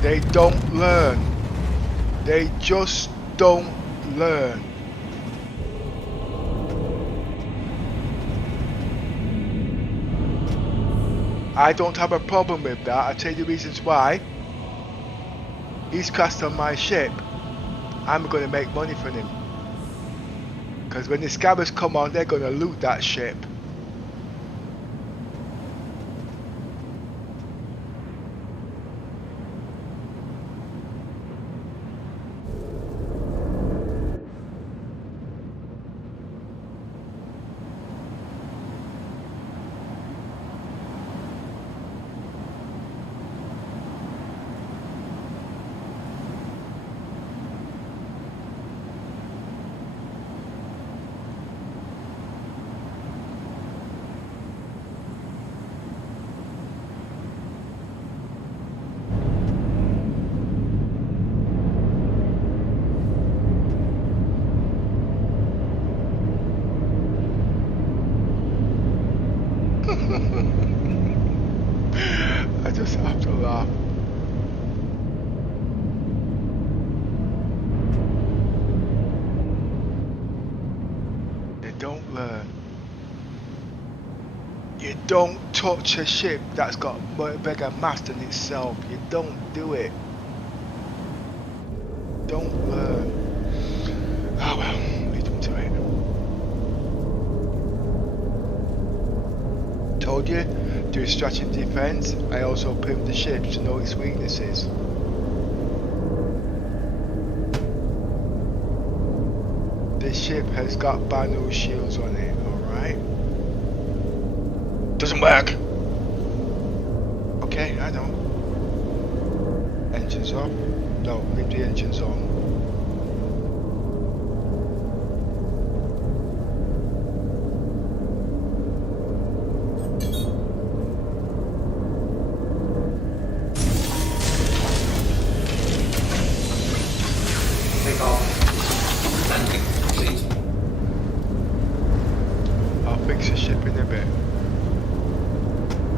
They don't learn. They just don't learn. I don't have a problem with that. I'll tell you the reasons why. He's crashed on my ship. I'm going to make money from him. Because when the Scabbers come on, they're going to loot that ship. I just have to laugh. They don't learn. You don't touch a ship that's got a bigger mast than itself. You don't do it. Don't learn. Oh well, lead them to it. Told you, do strategy defense. I also pimped the ship to know its weaknesses. This ship has got Banu shields on it, alright? Doesn't work. Okay, I know. Engines off? No, leave the engines on. Take off. Landing complete. I'll fix the ship in a bit.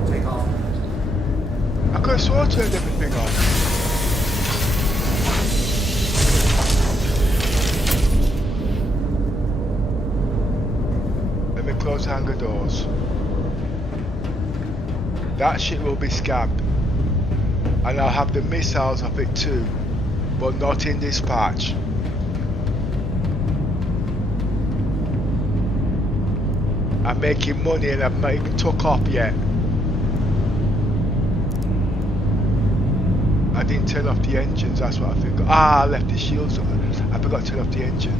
Take off. I could have sworn I turned everything on. Let me close the hangar doors. That ship will be scabbed. And I'll have the missiles of it too. But not in this patch. I'm making money and I've not even took off yet. I didn't turn off the engines, that's what I forgot. Ah, I left the shields on. I forgot to turn off the engine.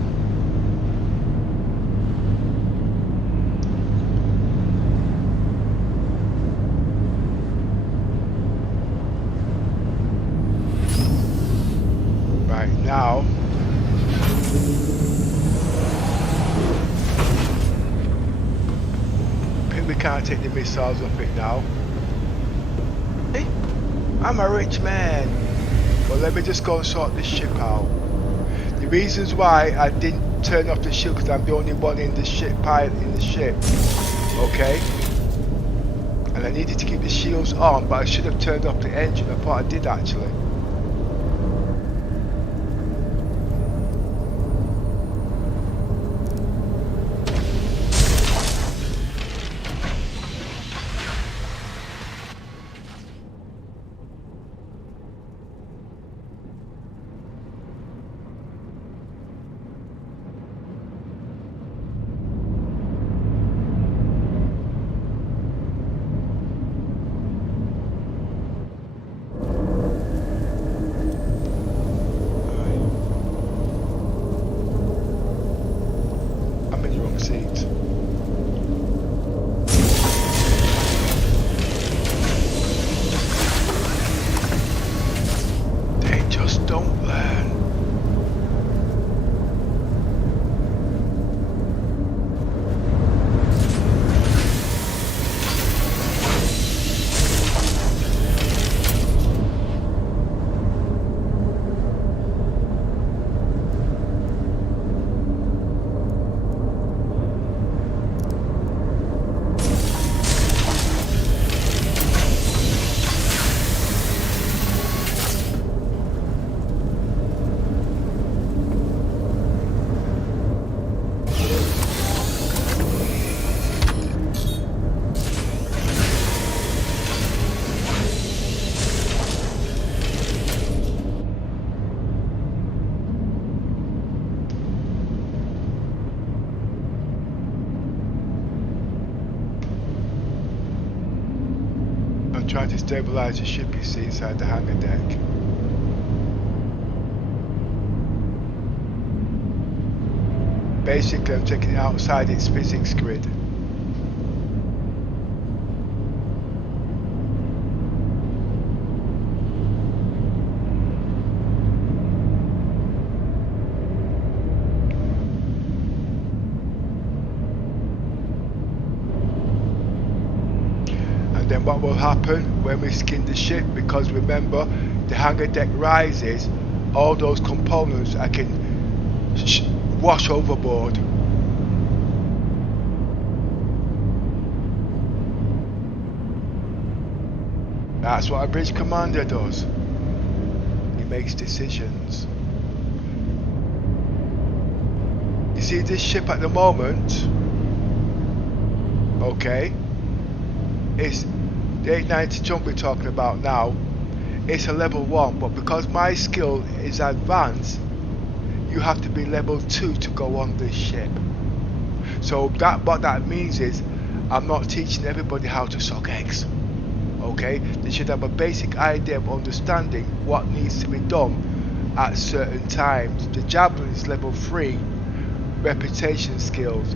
Right, now we can't take the missiles off it now. Hey, I'm a rich man. But let me just go and sort this ship out. The reasons why I didn't turn off the shield because I'm the only one in the ship, pilot in the ship. Okay? And I needed to keep the shields on, but I should have turned off the engine. I thought I did actually. Trying to stabilize the ship you see inside the hangar deck. Basically I'm taking it outside its physics grid. Then what will happen when we skin the ship, because remember the hangar deck rises, all those components I can wash overboard. That's what a bridge commander does. He makes decisions. You see this ship at the moment, okay, it's the 890 jump we're talking about now. It's a level 1, but because my skill is advanced, you have to be level 2 to go on this ship. So that what that means is I'm not teaching everybody how to suck eggs. Okay, they should have a basic idea of understanding what needs to be done at certain times. The Javelin is level 3 reputation skills.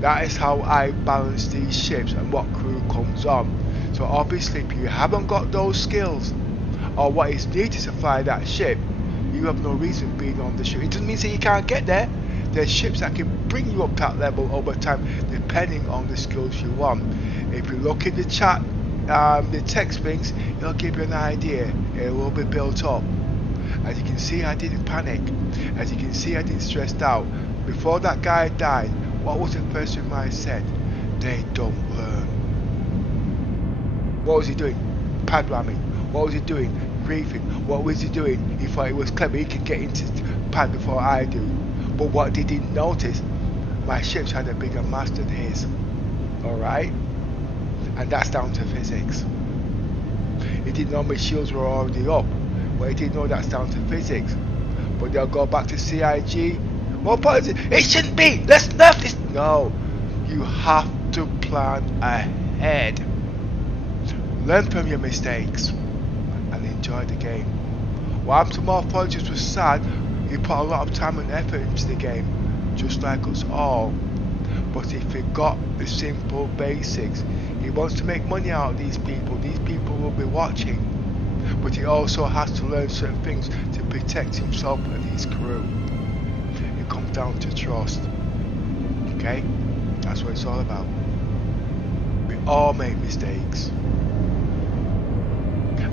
That is how I balance these ships and what crew comes on. So obviously if you haven't got those skills or what is needed to fly that ship, you have no reason being on the ship. It doesn't mean that you can't get there. There's ships that can bring you up that level over time depending on the skills you want. If you look in the chat, the text things, it'll give you an idea. It will be built up. As you can see, I didn't panic. As you can see, I didn't stress out. Before that guy died, what was the first thing I said? They don't learn. What was he doing? Pad ramming. What was he doing? Griefing. What was he doing? He thought he was clever. He could get into pad before I do. But what did he notice? My ships had a bigger mast than his. Alright? And that's down to physics. He didn't know my shields were already up. But he didn't know that's down to physics. But they'll go back to CIG. Well, it shouldn't be. Let's nerf this. No. You have to plan ahead. Learn from your mistakes. And enjoy the game. While some morphologist was sad, he put a lot of time and effort into the game. Just like us all. But he forgot the simple basics. He wants to make money out of these people. These people will be watching. But he also has to learn certain things to protect himself and his crew. It comes down to trust. Okay? That's what it's all about. We all make mistakes.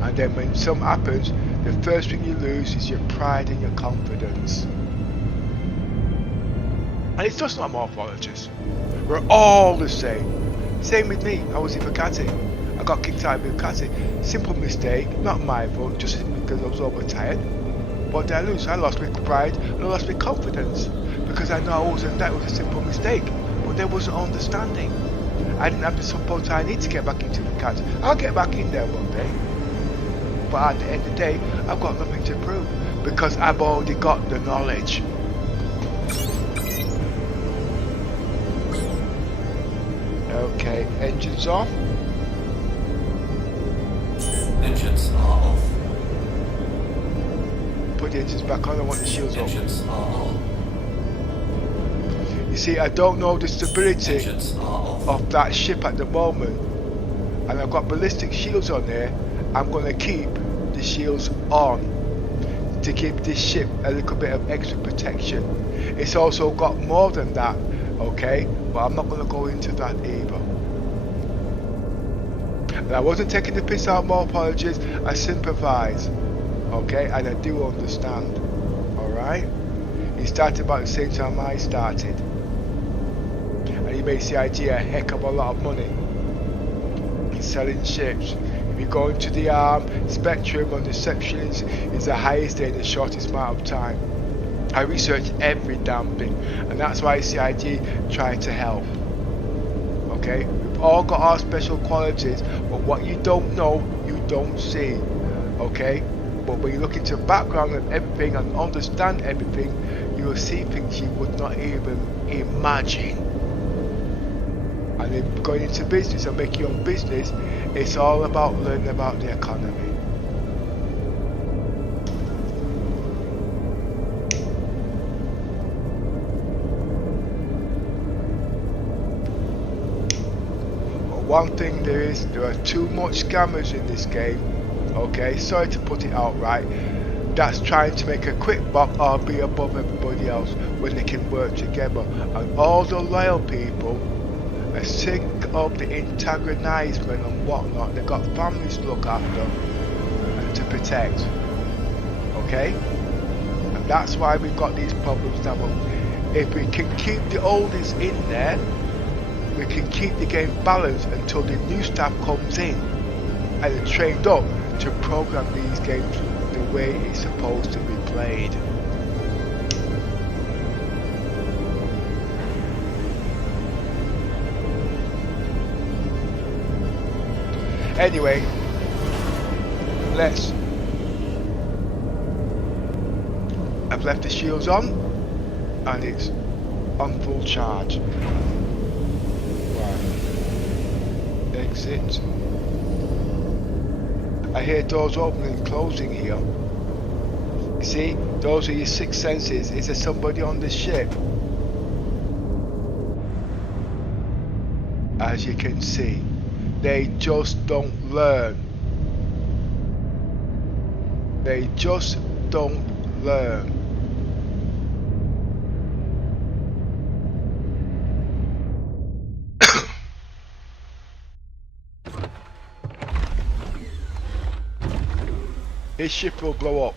And then when something happens, the first thing you lose is your pride and your confidence. And it's just not morphologists. We're all the same. Same with me. I was in Bugatti. I got kicked out of Bugatti. Simple mistake, not my fault, just because I was overtired. What did I lose? I lost my pride and I lost my confidence. Because I know I wasn't, that was a simple mistake. But there wasn't understanding. I didn't have the support I need to get back into Bugatti. I'll get back in there one day. But at the end of the day, I've got nothing to prove. Because I've already got the knowledge. Okay, engines off. Engines are off. Put the engines back on, I want the shields off. Engines are on. You see, I don't know the stability Engines are off. of that ship at the moment. And I've got ballistic shields on there. I'm going to keep the shields on to give this ship a little bit of extra protection. It's also got more than that, okay? But I'm not going to go into that either. And I wasn't taking the piss out of more apologies. I sympathize, okay? And I do understand, alright? He started about the same time I started. And he made CIG a heck of a lot of money. He's selling ships. If you go into the spectrum on deception is the highest day in the shortest amount of time. I researched every damn thing, and that's why CIG tried to help. Okay, we've all got our special qualities, but what you don't know, you don't see. Okay, but when you look into the background of everything and understand everything, you will see things you would not even imagine. And then going into business and making your own business, it's all about learning about the economy. But one thing there are too much scammers in this game. Okay, sorry to put it outright. That's trying to make a quick buck or be above everybody else when they can work together. And all the loyal people are sick of the antagonisment and whatnot. They've got families to look after and to protect. Okay? And that's why we've got these problems now. If we can keep the oldies in there, we can keep the game balanced until the new staff comes in and are trained up to program these games the way it's supposed to be played. Anyway, I've left the shields on and it's on full charge. Right. exit. I hear doors opening and closing here. You see, those are your sixth senses. Is there somebody on the ship? As you can see, they just don't learn. They just don't learn. His ship will blow up.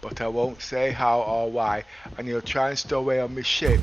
But I won't say how or why, and he'll try and stow away on my ship.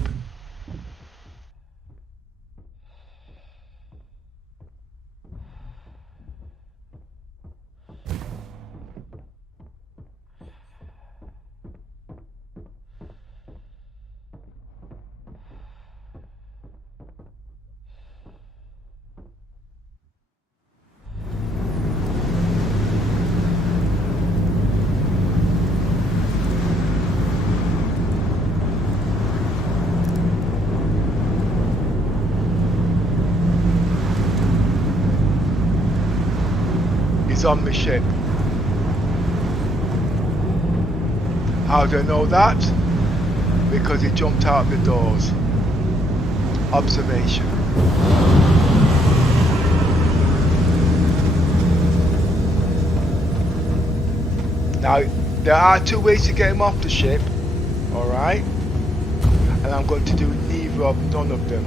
He's on the ship. How do I know that? Because he jumped out the doors. Observation. Now, there are two ways to get him off the ship, alright? And I'm going to do none of them.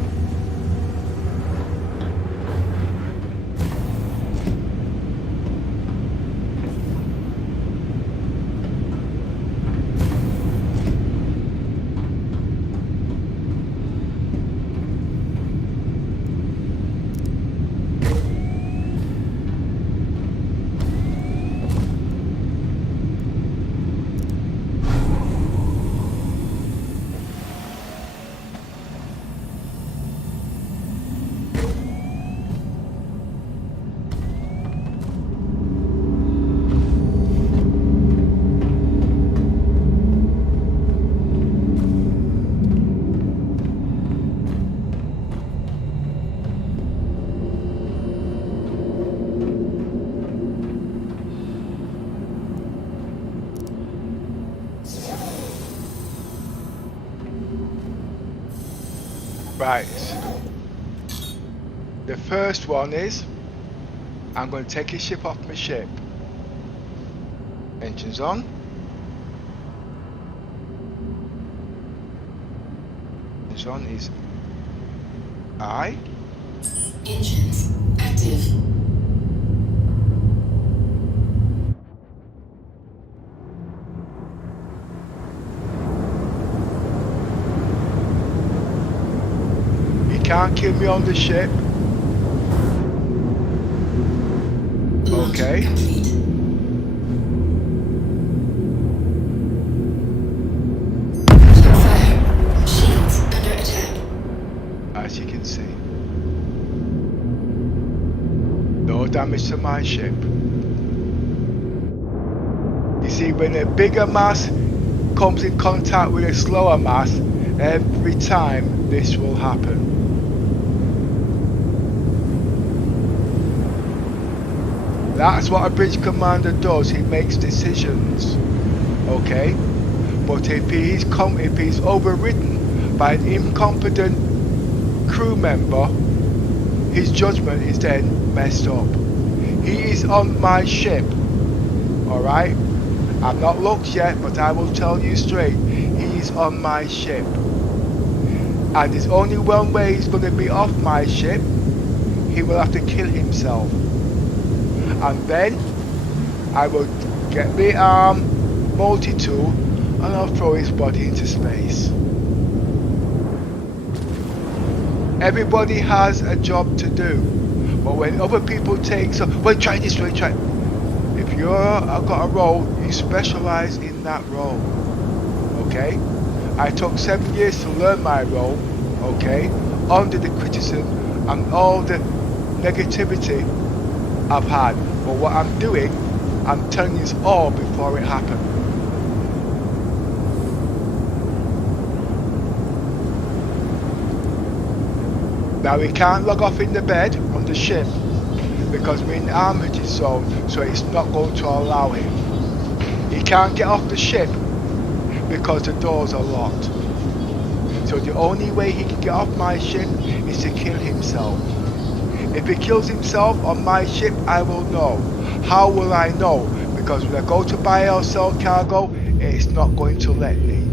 Right. The first one is I'm going to take his ship off my ship. Engines on. Engines on is I. Engines active. Can't kill me on the ship. Okay. Fire. Shields under attack. As you can see. No damage to my ship. You see, when a bigger mass comes in contact with a slower mass, every time this will happen. That's what a bridge commander does. He makes decisions, okay? But if he's overridden by an incompetent crew member, his judgment is then messed up. He is on my ship, all right? I've not looked yet, but I will tell you straight. He is on my ship, and there's only one way he's going to be off my ship. He will have to kill himself. And then I will get my multi-tool and I'll throw his body into space. Everybody has a job to do, but when other people take well, try this way, try. If you've got a role, you specialize in that role. Okay? I took 7 years to learn my role. Okay? Under the criticism and all the negativity I've had. But what I'm doing, I'm telling you all before it happened. Now we can't log off in the bed on the ship because we're in the armitage zone, so it's not going to allow him. He can't get off the ship because the doors are locked. So the only way he can get off my ship is to kill himself. If he kills himself on my ship, I will know. How will I know? Because when I go to buy or sell cargo, it's not going to let me.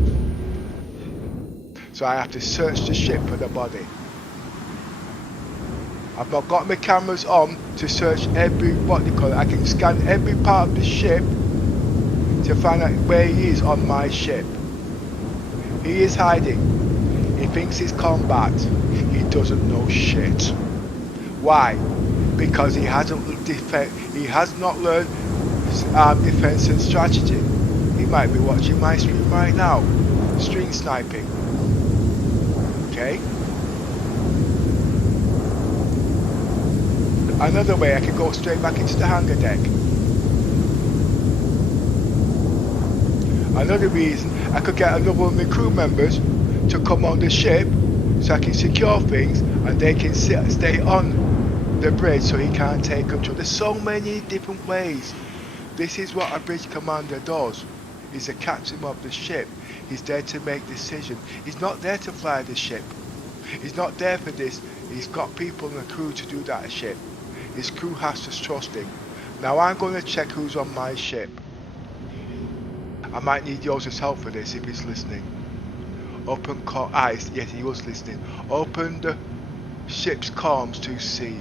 So I have to search the ship for the body. I've not got my cameras on to search every body color. I can scan every part of the ship to find out where he is on my ship. He is hiding. He thinks it's combat. He doesn't know shit. Why? Because he has not learned defense and strategy. He might be watching my stream right now. String sniping. Okay? Another way, I can go straight back into the hangar deck. Another reason, I could get another one of my crew members to come on the ship so I can secure things and they can stay on the bridge so he can't take control. There's so many different ways. This is what a bridge commander does. He's the captain of the ship. He's there to make decisions. He's not there to fly the ship. He's not there for this. He's got people in the crew to do that ship. His crew has to trust him. Now I'm going to check who's on my ship. I might need Yosser's help for this if he's listening. Open yes, he was listening. Open the ship's comms to see.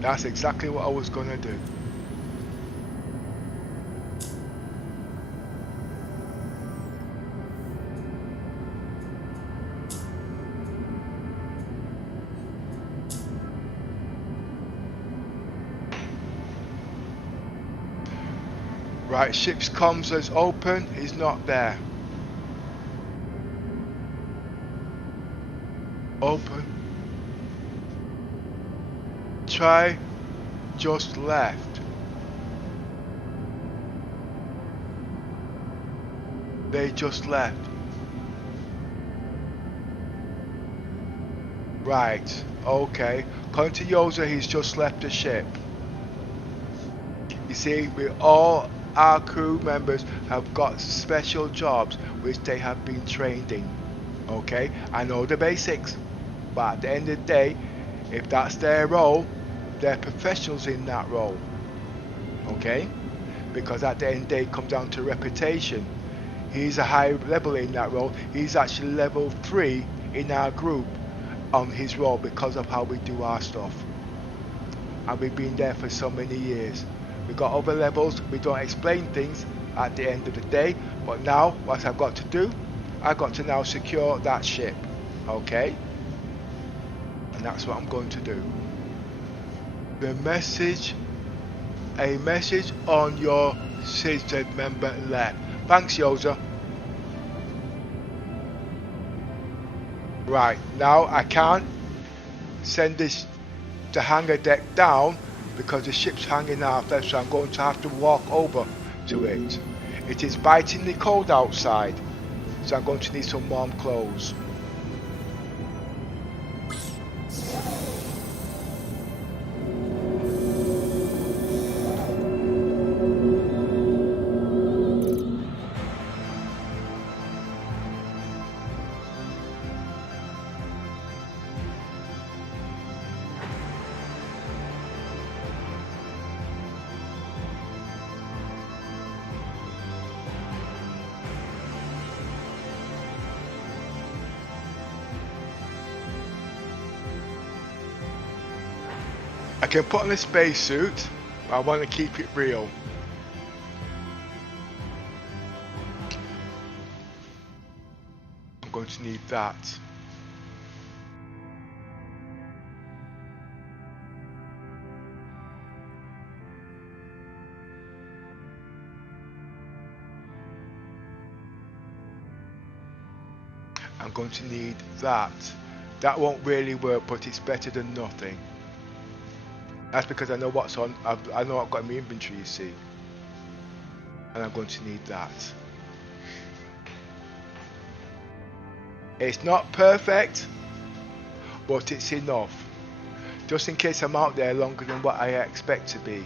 That's exactly what I was going to do. Right, ship's comms is open, he's not there. Open. Try just left. They just left. Right, okay. According to Yosser, he's just left the ship. You see, we all our crew members have got special jobs which they have been trained in. Okay, I know the basics, but at the end of the day, if that's their role, they're professionals in that role. Okay, because at the end of the day, it comes down to reputation. He's a high level in that role. He's actually level 3 in our group on his role because of how we do our stuff, and we've been there for so many years. We got other levels, we don't explain things at the end of the day, but now what I've got to do, I've got to now secure that ship. Okay, and that's what I'm going to do. The message, a message on your citizen member left. Thanks, Yosser. Right, now I can't send this the hangar deck down because the ship's hanging out there, so I'm going to have to walk over to it. It is bitingly cold outside, so I'm going to need some warm clothes. I can put on a spacesuit, but I want to keep it real. I'm going to need that. I'm going to need that. That won't really work, but it's better than nothing. That's because I know what's on. I know I've got in my inventory, you see. And I'm going to need that. It's not perfect, but it's enough. Just in case I'm out there longer than what I expect to be.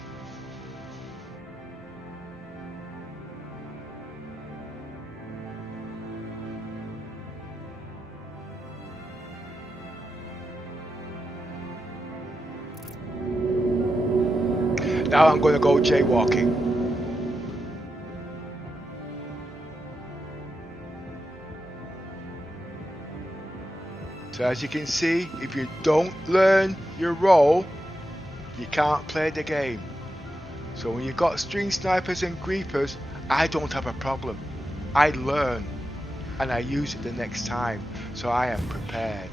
Now I'm going to go jaywalking. So as you can see, if you don't learn your role, you can't play the game. So when you've got string snipers and creepers, I don't have a problem. I learn and I use it the next time, so I am prepared.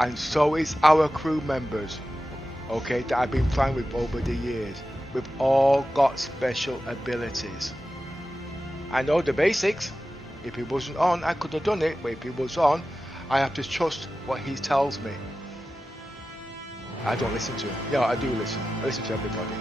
And so is our crew members, okay, that I've been playing with over the years. We've all got special abilities. I know the basics. If he wasn't on, I could have done it, but if he was on, I have to trust what he tells me. I don't listen to him. Yeah, I do listen. I listen to everybody.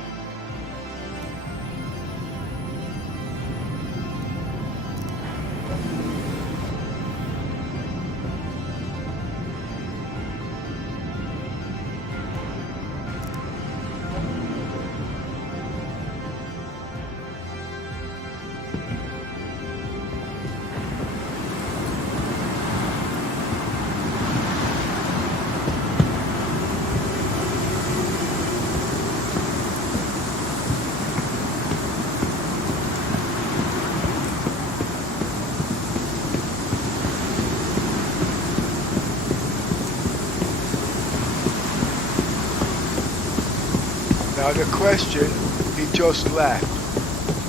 Now the question, he just left.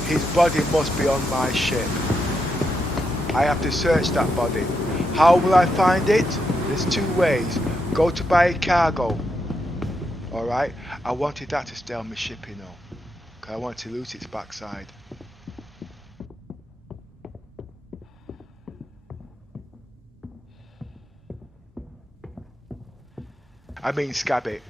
His body must be on my ship. I have to search that body. How will I find it? There's two ways. Go to buy cargo. Alright, I wanted that to stay on my ship, you know. Because I want to lose its backside. I mean Scabber.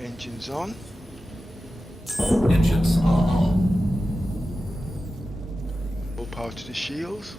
Engines on. Engines are on. Full power to the shields.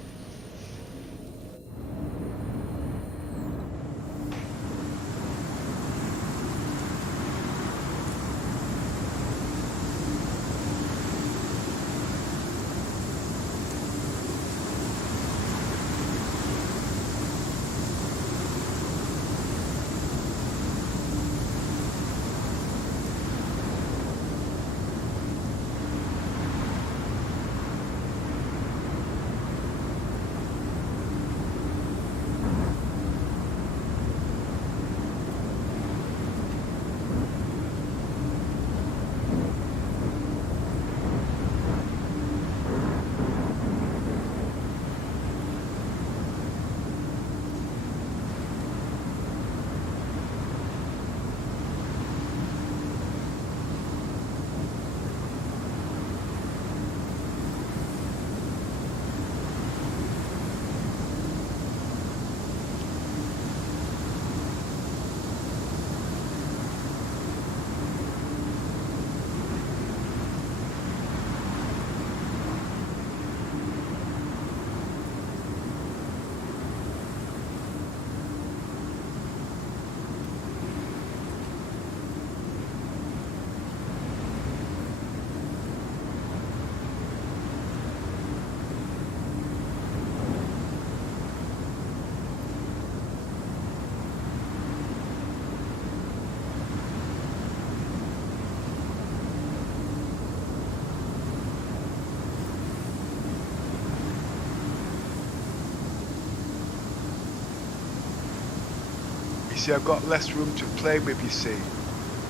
You see, I've got less room to play with, you see,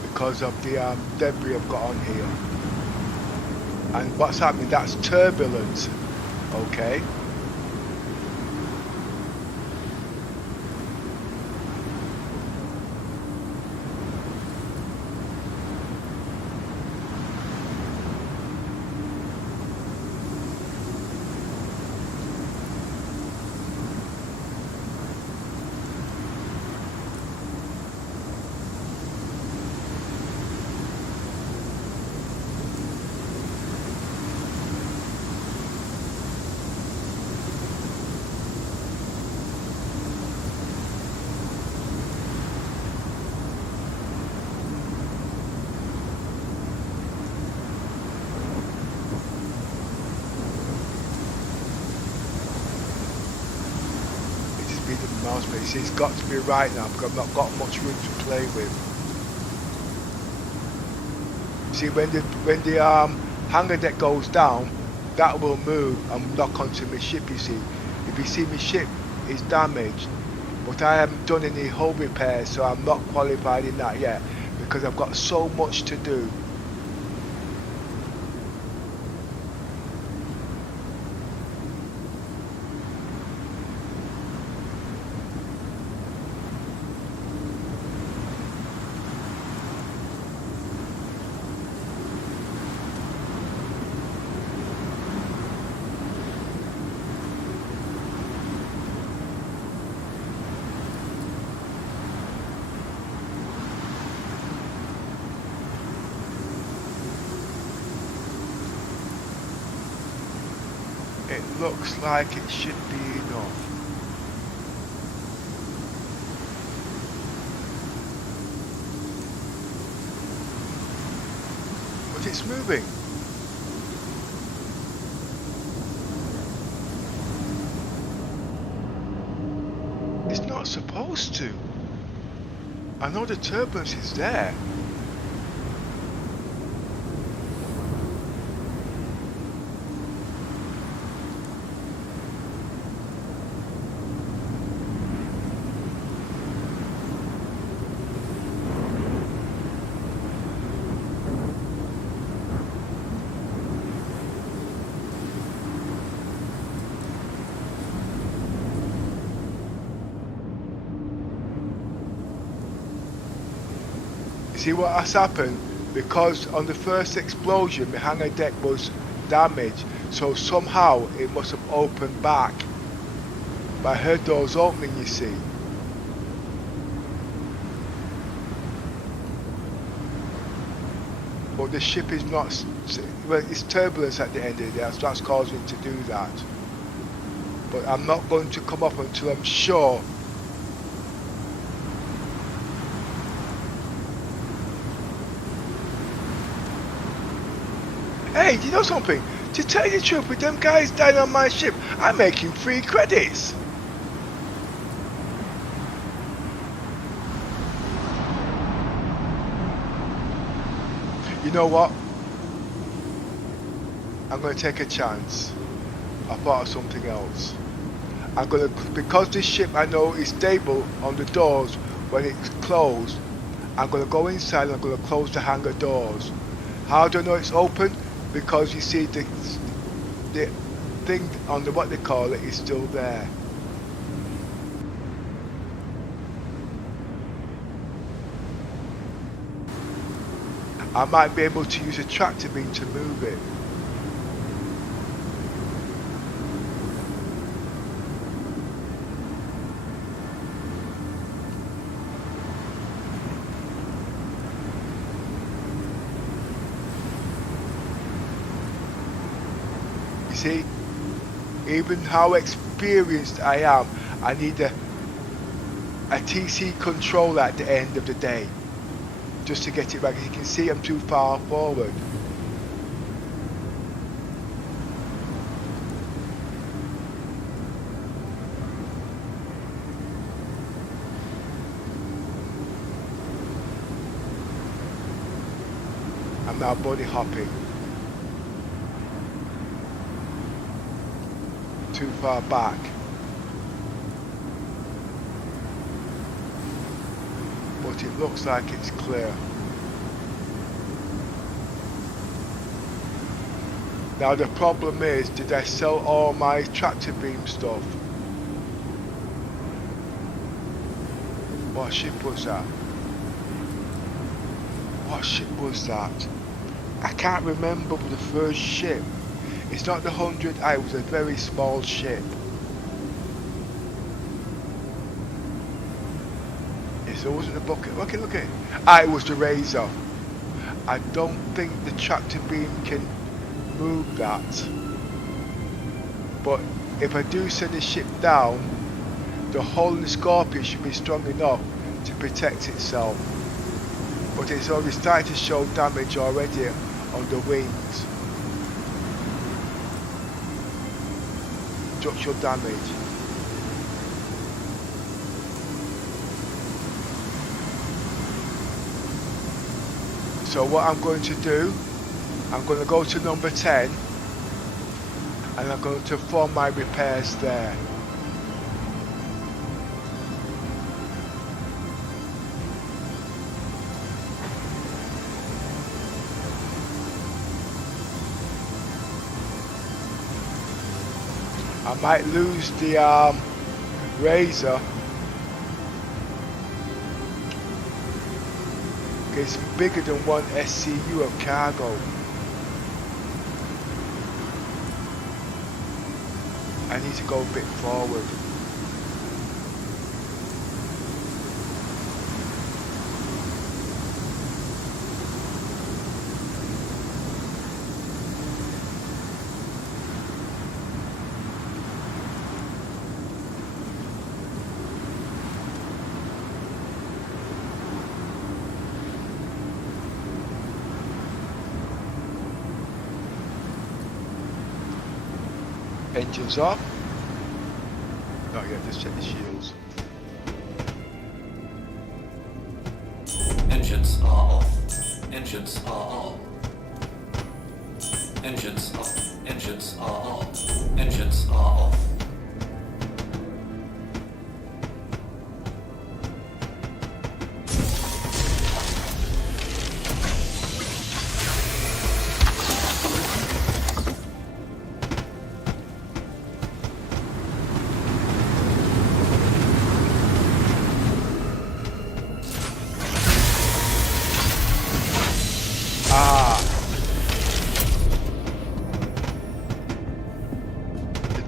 because of the debris I've got on here. And what's happening, that's turbulence, okay? Mouse, but it's got to be right now because I've not got much room to play with. See, when the hangar deck goes down, that will move and knock onto my ship, you see. If you see my ship is damaged, but I haven't done any hull repairs, so I'm not qualified in that yet because I've got so much to do. It looks like it should be enough. But it's moving. It's not supposed to. I know the turbulence is there. See what has happened? Because on the first explosion the hangar deck was damaged, so somehow it must have opened back. But I heard doors opening, you see. But the ship is not, well, it's turbulence at the end of the day, that's causing it to do that. But I'm not going to come up until I'm sure. Hey, do you know something? To tell you the truth, with them guys dying on my ship, I'm making free credits. You know what? I'm going to take a chance. I thought of something else. I'm going to, because this ship I know is stable on the doors when it's closed, I'm going to go inside and I'm going to close the hangar doors. How do I know it's open? Because you see the thing on the what they call it is still there. I might be able to use a tractor beam to move it. See, even how experienced I am, I need a TC control at the end of the day just to get it right. You can see I'm too far forward. I'm now body hopping. Too far back. but it looks like it's clear. Now the problem is, did I sell all my tractor beam stuff? What ship was that? What ship was that? I can't remember the first ship. It's not the 100i, it was a very small ship. It wasn't a bucket. Look at it. Ah, it was the Razor. I don't think the tractor beam can move that. But if I do send the ship down, the hull and the Scorpion should be strong enough to protect itself. But it's already starting to show damage already on the wings. Structural damage. So what I'm going to do, I'm going to go to number 10 and I'm going to perform my repairs there. I might lose the Razor. It's bigger than one SCU of cargo. I need to go a bit forward. Engines off. Not yet, just check the shields. Engines are off. Engines are on. Engines off. Engines are on. Engines are off.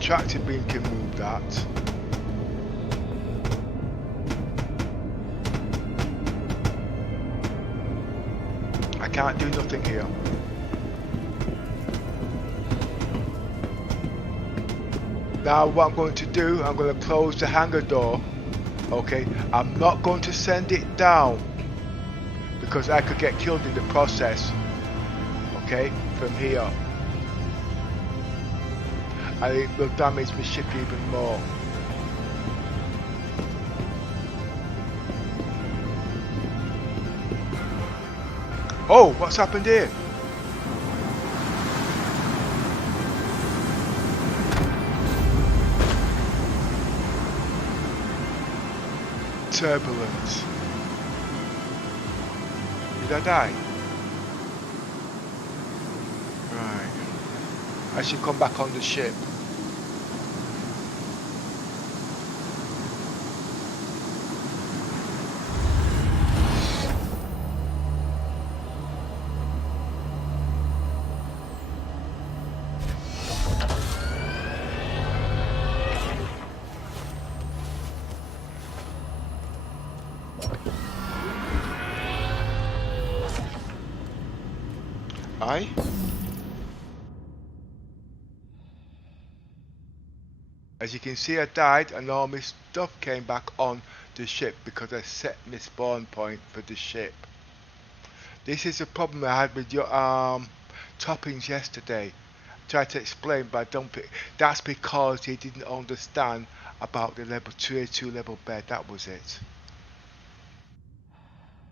Tractor beam can move that. I can't do nothing here. Now what I'm going to do, I'm going to close the hangar door. Okay, I'm not going to send it down because I could get killed in the process. Okay, from here. And it will damage my ship even more. Oh, what's happened here? Turbulence. Did I die? Right. I should come back on the ship. Aye. As you can see, I died and all my stuff came back on the ship because I set my spawn point for the ship. This is a problem I had with your toppings yesterday. I tried to explain, but I don't think that's because he didn't understand about the level 2A2 level bed. That was it.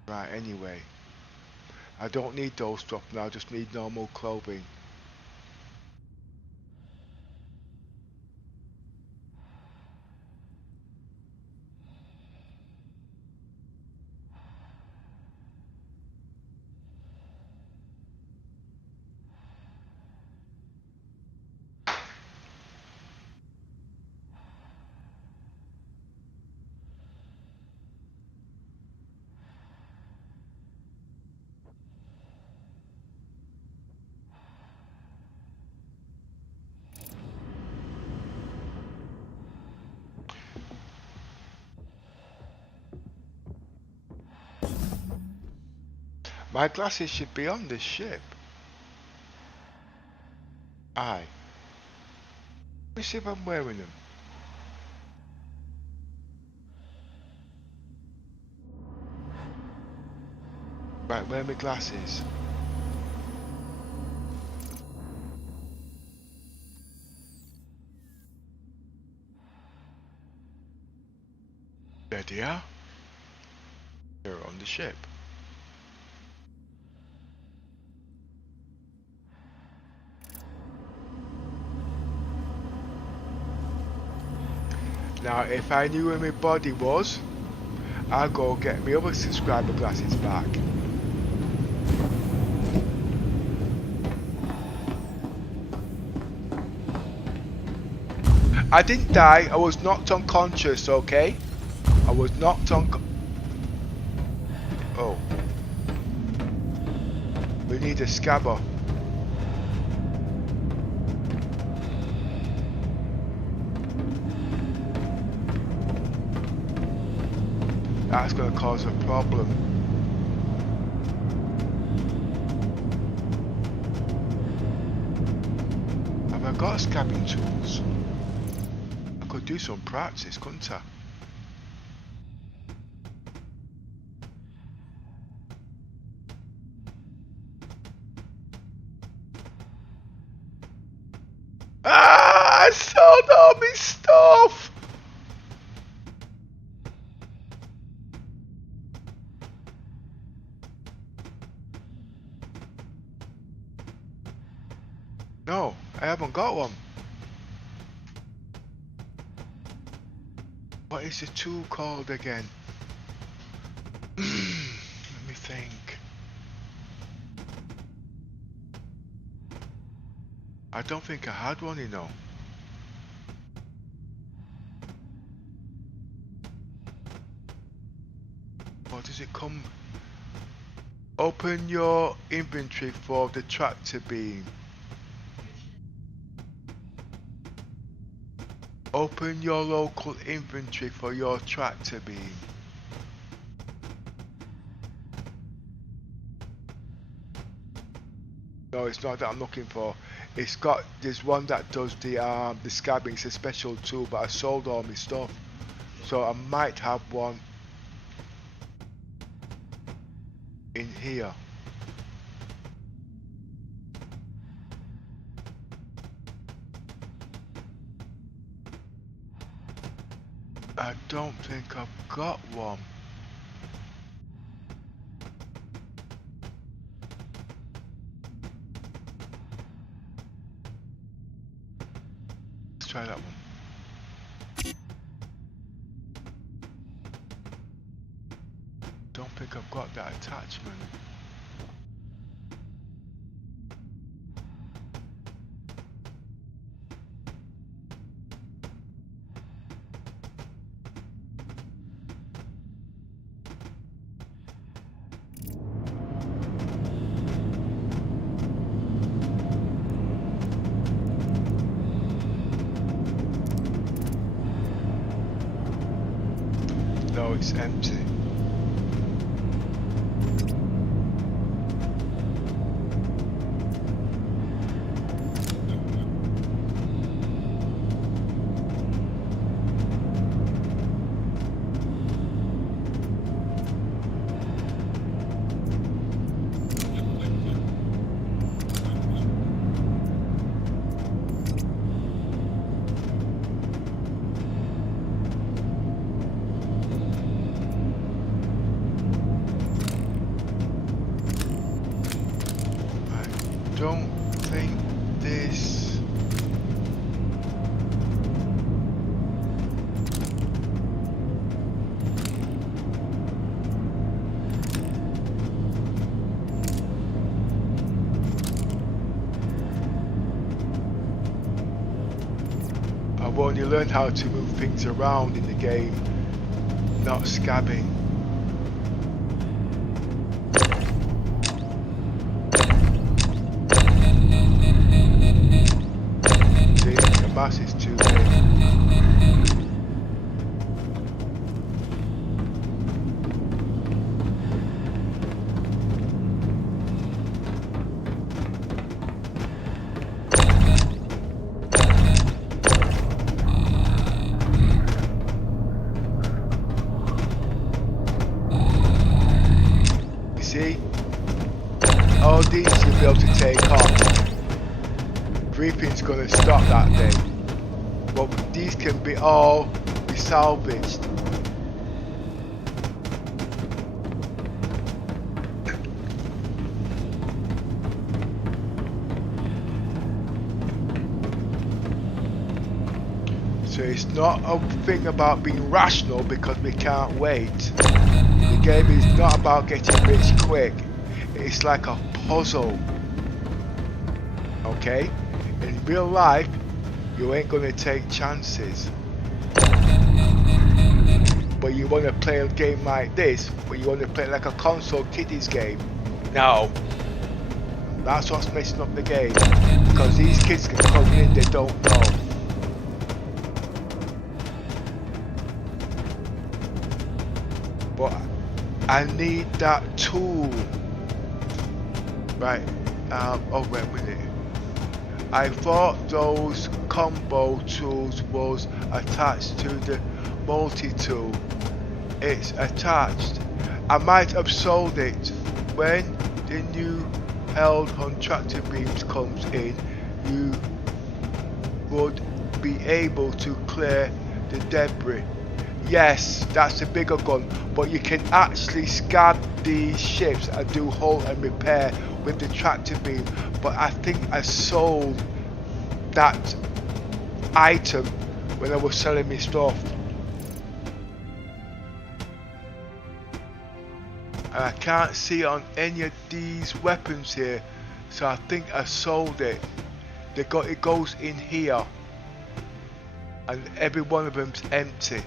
Right, anyway. I don't need those stuff now, I just need normal clothing. My glasses should be on this ship. Aye. Let me see if I'm wearing them. Right, where are my glasses? There they are. They're on the ship. Now, if I knew where my body was, I'll go get my other subscriber glasses back. I didn't die, I was knocked unconscious, okay? I was knocked Oh. We need a Scabber. That's going to cause a problem. Have I got scabbing tools? I could do some practice, couldn't I? Ah! I sold all my stuff! No, I haven't got one. What is the tool called again? Let me think. I don't think I had one, you know. What does it come? Open your inventory for the tractor beam. Open your local inventory for your tractor beam. No, it's not that I'm looking for. It's got, there's one that does the scabbing. It's a special tool, but I sold all my stuff, so I might have one in here. I don't think I've got one. Let's try that one. Don't think I've got that attachment. No, it's empty. Don't think this. I've only learned how to move things around in the game, not scabbing. Mass is too big. see? All these you'll be able to take off. Reaping's gonna stop that day. But these can be all be salvaged. So it's not a thing about being rational because we can't wait. The game is not about getting rich quick. It's like a puzzle. Okay? In real life, you ain't gonna take chances. But you wanna play a game like this, but you wanna play it like a console kiddies game. No. That's what's messing up the game. Because these kids can come in, they don't know. But I need that tool. Right. Oh, wait a minute. I thought those combo tools was attached to the multi-tool. It's attached. I might have sold it. When the new held on tractor beams comes in, you would be able to clear the debris. Yes, that's a bigger gun, but you can actually scab these ships and do hull and repair with the tractor beam. But I think I sold that item when I was selling my stuff. And I can't see it on any of these weapons here, so I think I sold it. It goes in here, and every one of them's empty.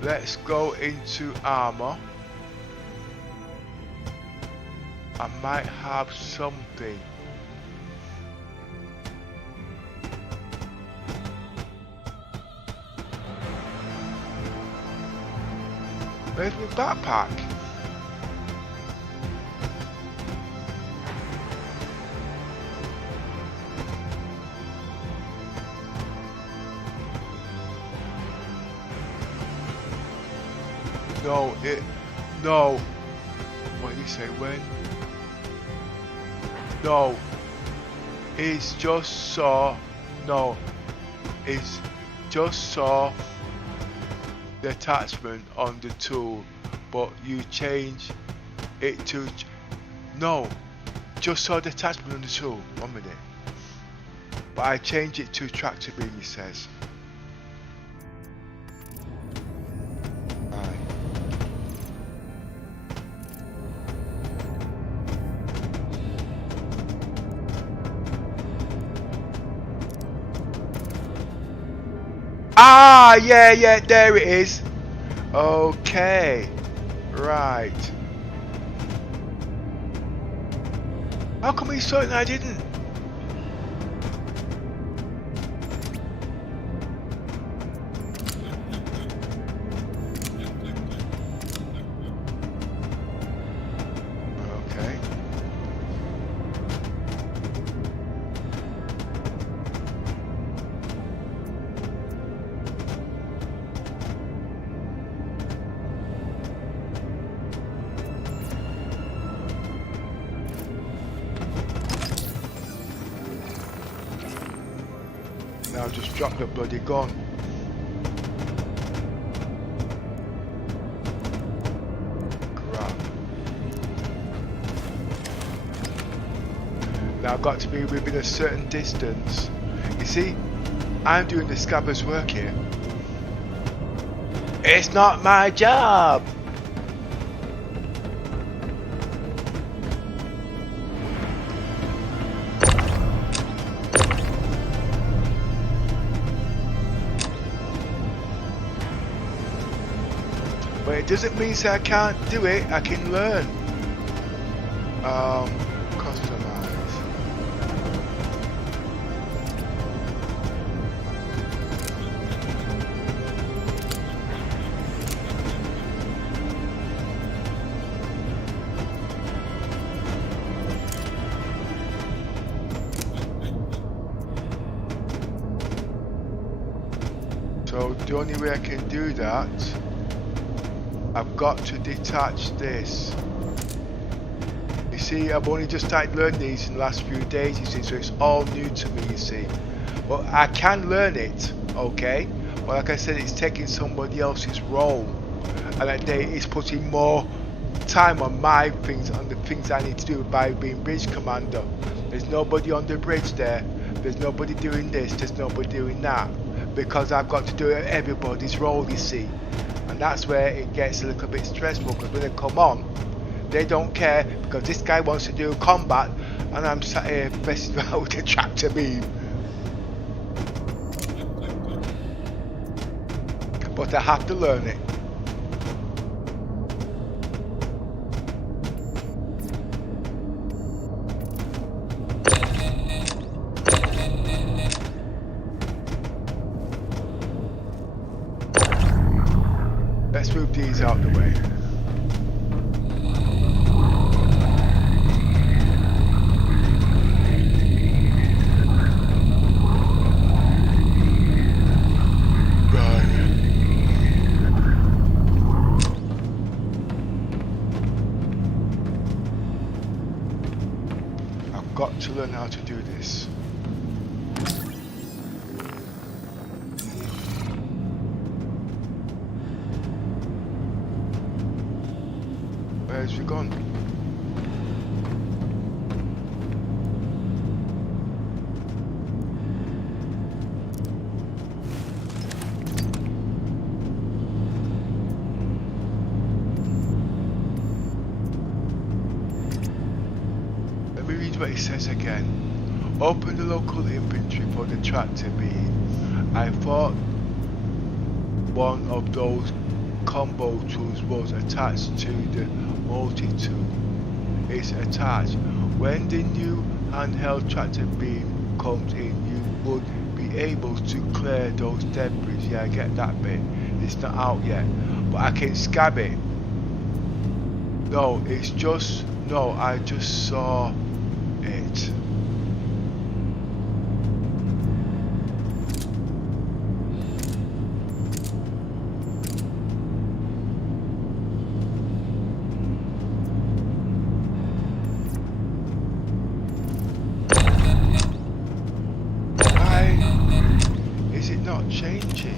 Let's go into armor. I might have something. Where's my backpack? No. What did he say? When? No. It's just saw. No. It's just saw the attachment on the tool, but you change it to. No. Just saw the attachment on the tool. 1 minute. But I change it to tractor beam, he says. Ah, yeah, there it is. Okay, right. How come he saw it and I didn't? Okay. Now just drop the bloody gun. Crap. Now I've got to be within a certain distance. You see, I'm doing the Scabber's work here. It's not my job! But it doesn't mean I can't do it, I can learn. Customize. So the only way I can do that, I've got to detach this. You see, I've only just started learning these in the last few days, you see, so it's all new to me, you see. But I can learn it, okay? But like I said, it's taking somebody else's role. And that day it's putting more time on my things, on the things I need to do by being bridge commander. There's nobody on the bridge there. There's nobody doing this, there's nobody doing that. Because I've got to do everybody's role, you see. And that's where it gets a little bit stressful, because when they come on, they don't care, because this guy wants to do combat and I'm sat here messing around with the tractor beam. But I have to learn it. Let's move these out the way. Got to learn how to do this. Where's she gone? What it says again. Open the local inventory for the tractor beam. I thought one of those combo tools was attached to the multi-tool. It's attached. When the new handheld tractor beam comes in, you would be able to clear those debris. Yeah, I get that bit. It's not out yet. But I can scab it. No, it's just... No, I just saw... it. Why is it not changing?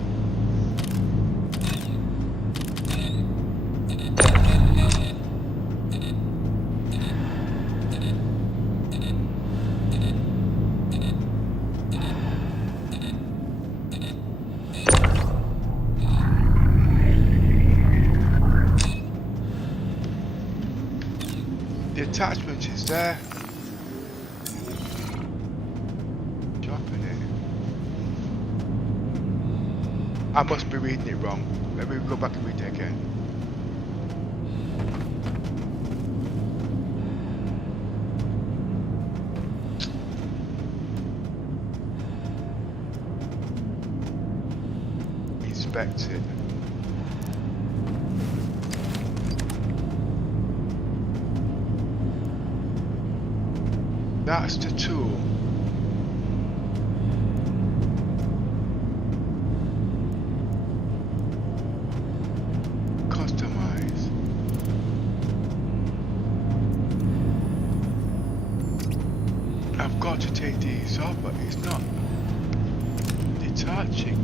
The attachment is there. Dropping it. I must be reading it wrong. Let me go back and read it again. Inspect it. That's the tool. Customize. I've got to take these off, but it's not detaching.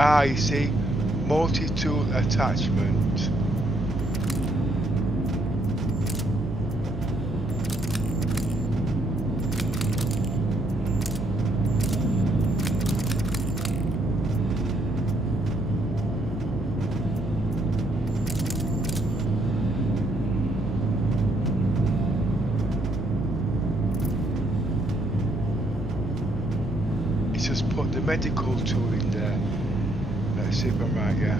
Ah, you see, multi-tool attachment. It's just put the medical tool in there. Let's see if I'm right, yeah.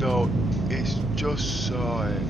No, it's just saw it.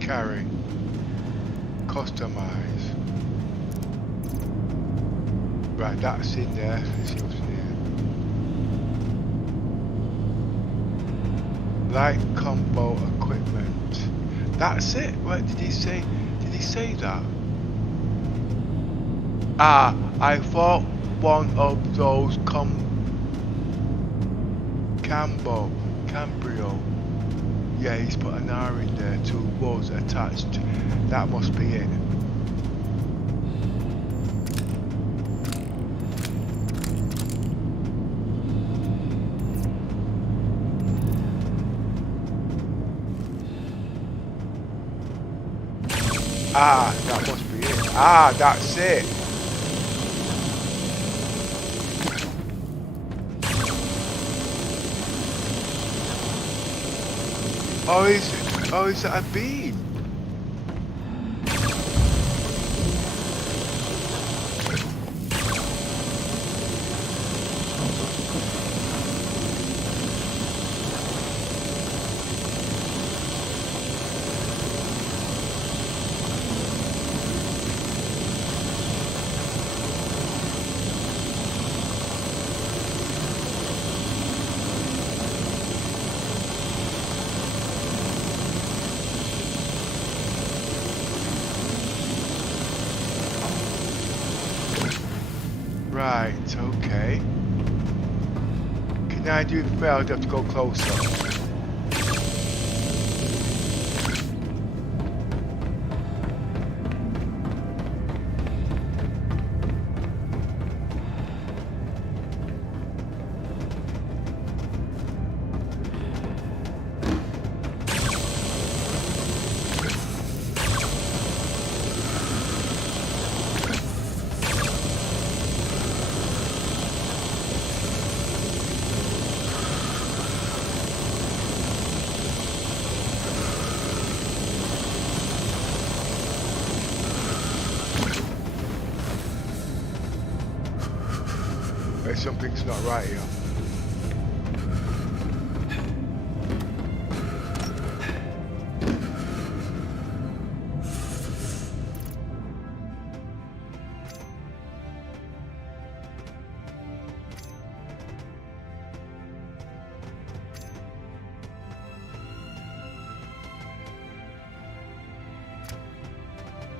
Carry. Customize. Right, that's in there. Let's see what's in here. Light combo equipment. That's it. What did he say? Did he say that? Ah, I thought one of those Cambrio. Yeah, he's put an R in there, 2 was attached. That must be it. Ah, that must be it. Ah, that's it. Oh, is it a beam? Right, okay. Can I do it fair? I'd have to go closer. Something's not right here.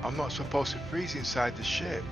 I'm not supposed to freeze inside the ship.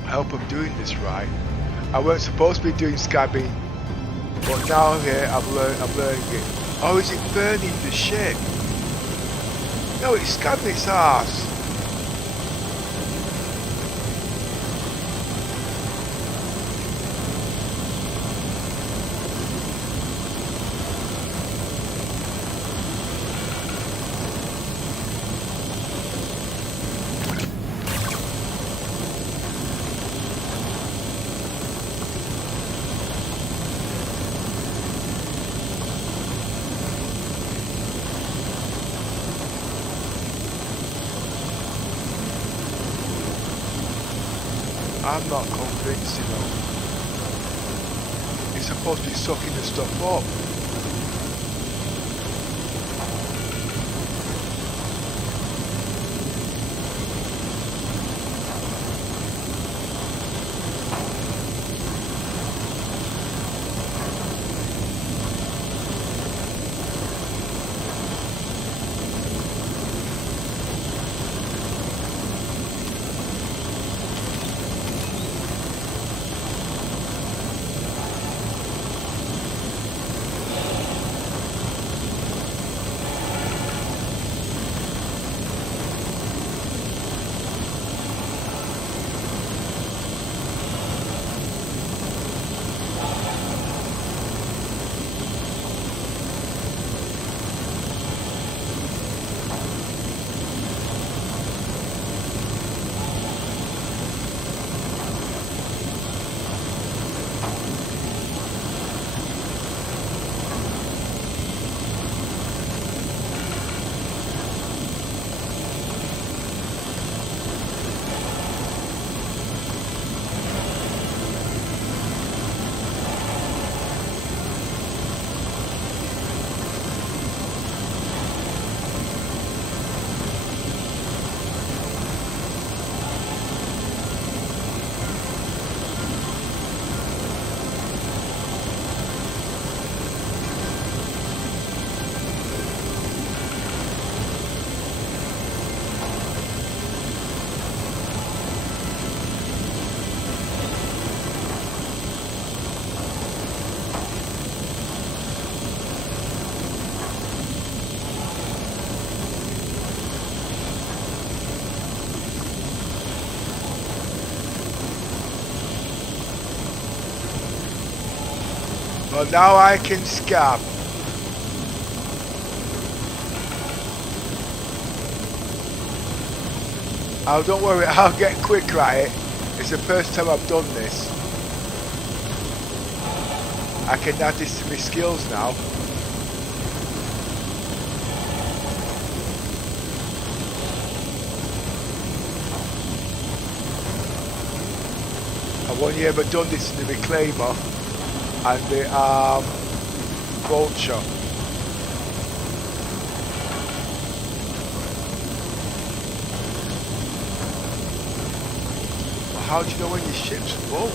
I hope I'm doing this right. I weren't supposed to be doing scabbing, but now here I'm learning it. Oh, is it burning the ship? No, it's scabbing its arse. I'm not convinced, you know. It's supposed to be sucking the stuff up. Well, now I can scab. Oh, don't worry, I'll get quicker at it. It's the first time I've done this. I can add this to my skills now. I've only ever done this in the Reclaimer and the Vulture. Well, how do you know when your ship's full?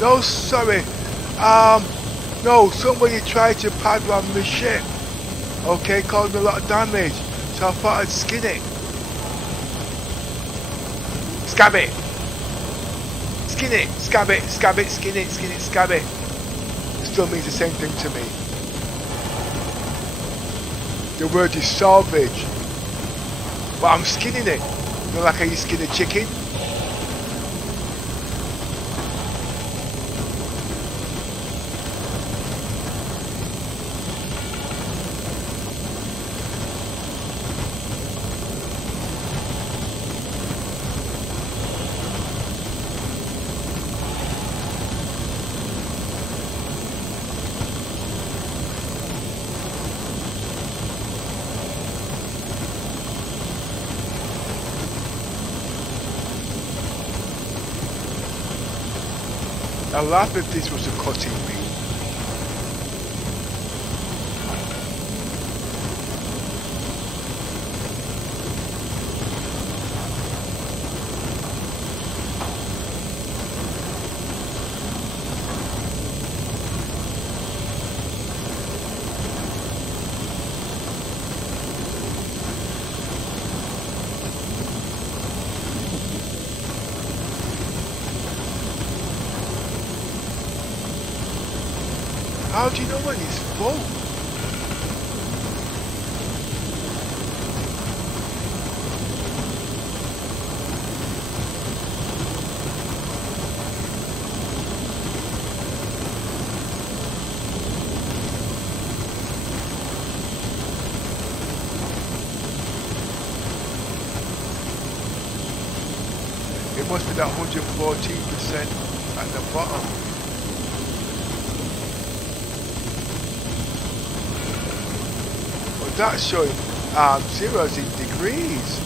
No, sorry. No, somebody tried to pad ram my ship. Okay, caused me a lot of damage. So I thought I'd skin it. Scab it. Skin it. Scab it. Scab it. Skin it. Skin it. Scab it. It still means the same thing to me. The word is salvage. But I'm skinning it. You know, like how you skin a chicken? I'd laugh if this was a cutting wheel. How do you know when it's full? It must be that 114% at the bottom. Well, that's showing zeros in degrees.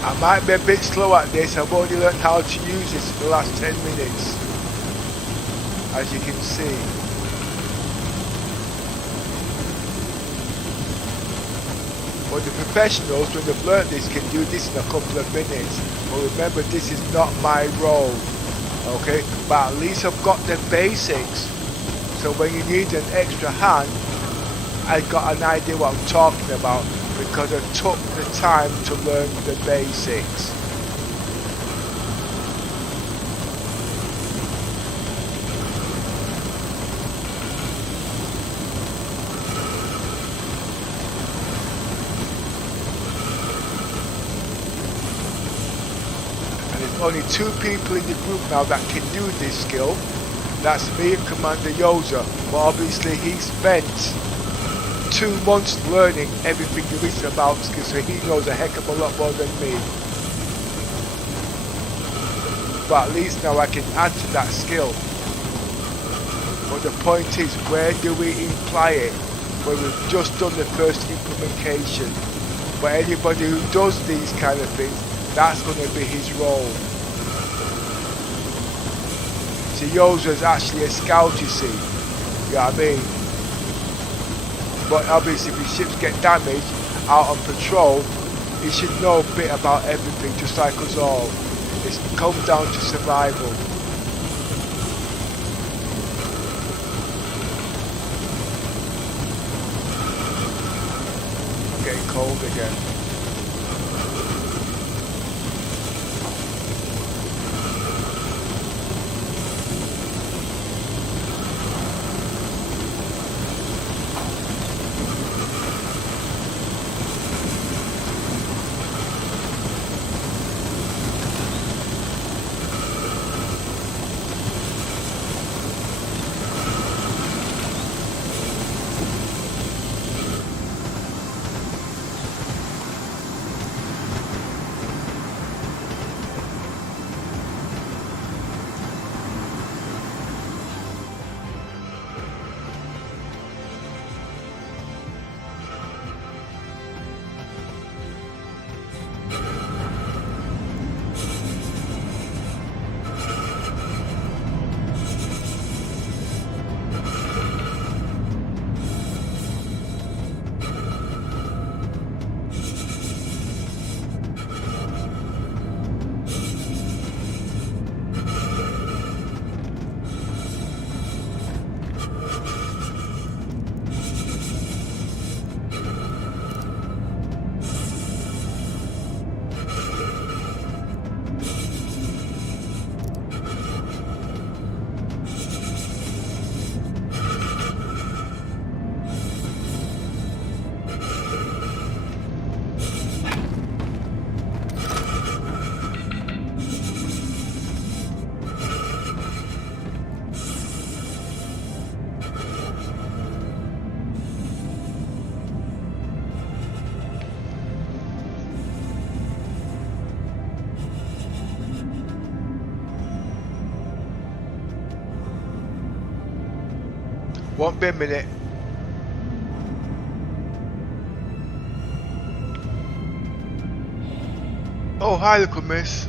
I might be a bit slow at this. I've only learned how to use this in the last 10 minutes, as you can see. But the professionals, when they've learned this, can do this in a couple of minutes. But remember, this is not my role, okay? But at least I've got the basics. So when you need an extra hand, I've got an idea what I'm talking about, because I took the time to learn the basics. And there's only 2 people in the group now that can do this skill. That's me and Commander Yosser, but obviously he spent 2 months learning everything there is about skills, so he knows a heck of a lot more than me. But at least now I can add to that skill. But the point is, where do we imply it when we've just done the first implementation? But anybody who does these kind of things, that's going to be his role. See, Yosser's actually a scout, you see. You know what I mean? But obviously if his ships get damaged out on patrol, he should know a bit about everything, just like us all. It comes down to survival. I'm getting cold again. Won't be a minute. Oh, hi, little miss.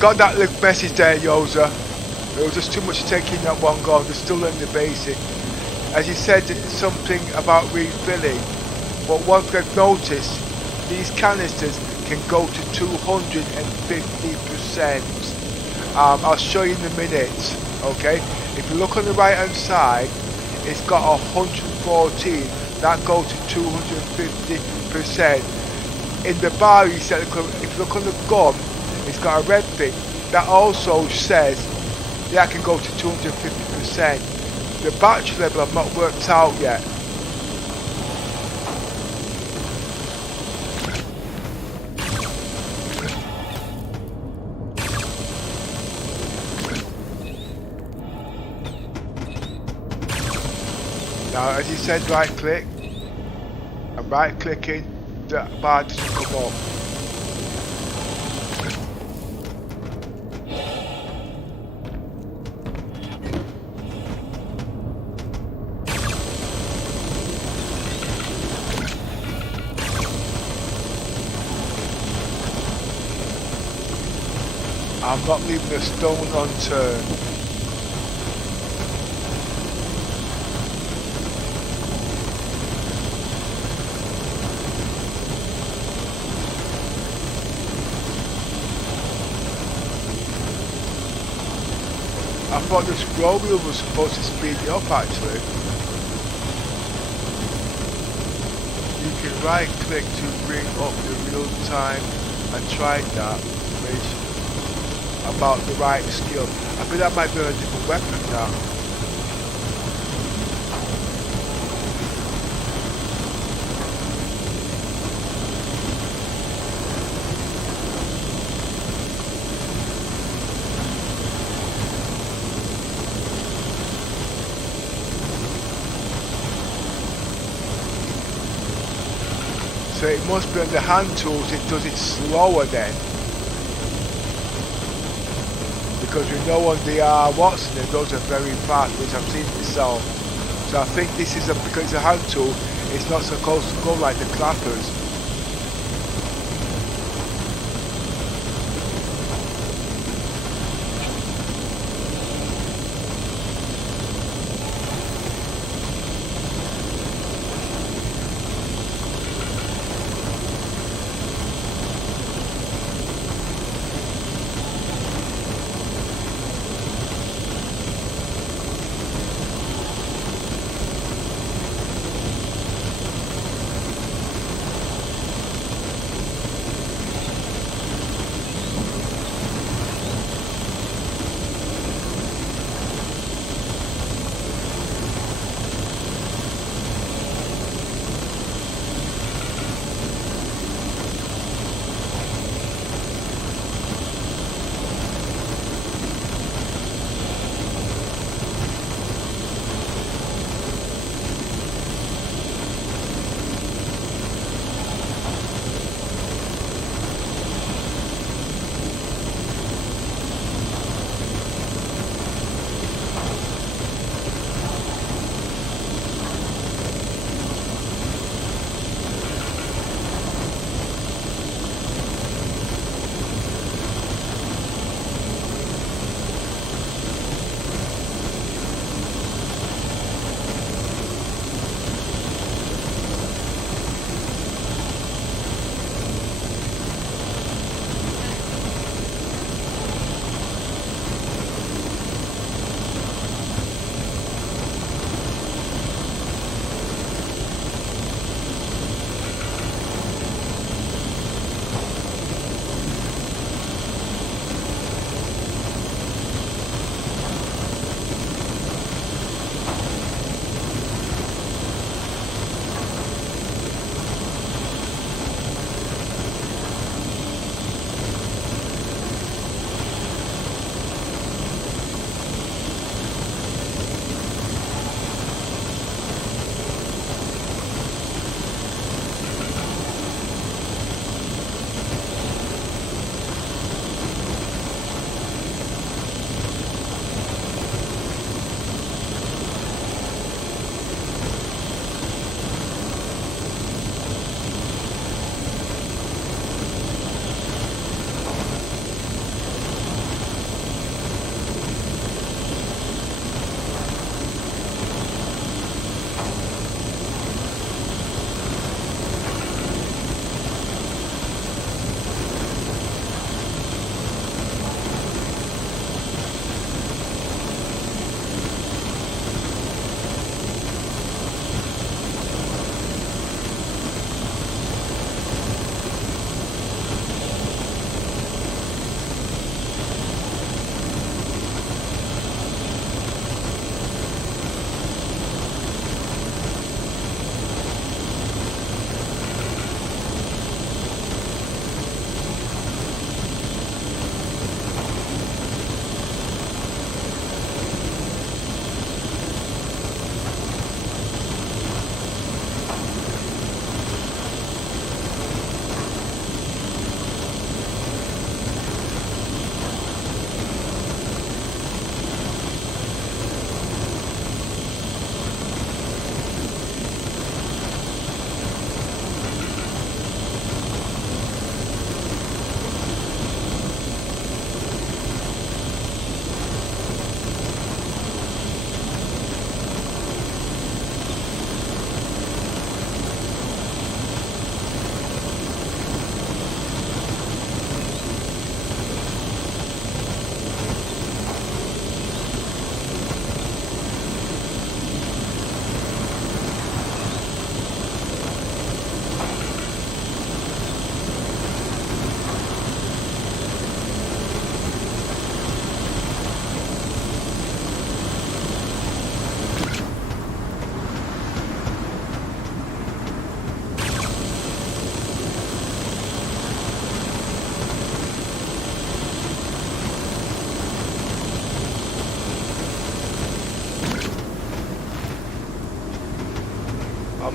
got that little message there, Yosser. It was just too much taking that one go. They're still learning the basic. As you said, something about refilling. But one thing I've noticed, these canisters can go to 250%. I'll show you in a minute. Okay, if you look on the right hand side, it's got 114. That goes to 250%. In the bar, you said if you look on the gun, it's got a red thing. That also says that can go to 250%. The battery level I've not worked out yet. Now, as you said, right click. I'm right clicking. The bar doesn't come up. I'm not leaving a stone unturned. I thought the scroll wheel was supposed to speed you up actually. You can right click to bring up the real time. I tried that information about the right skill. I think that might be on a different weapon now. So it must be on the hand tools, it does it slower then. Because we know on the Watson those are very fast, which I've seen myself. So I think this is because it's a hand tool, it's not supposed to go like the clappers.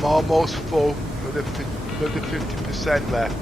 almost full. Another 50% left.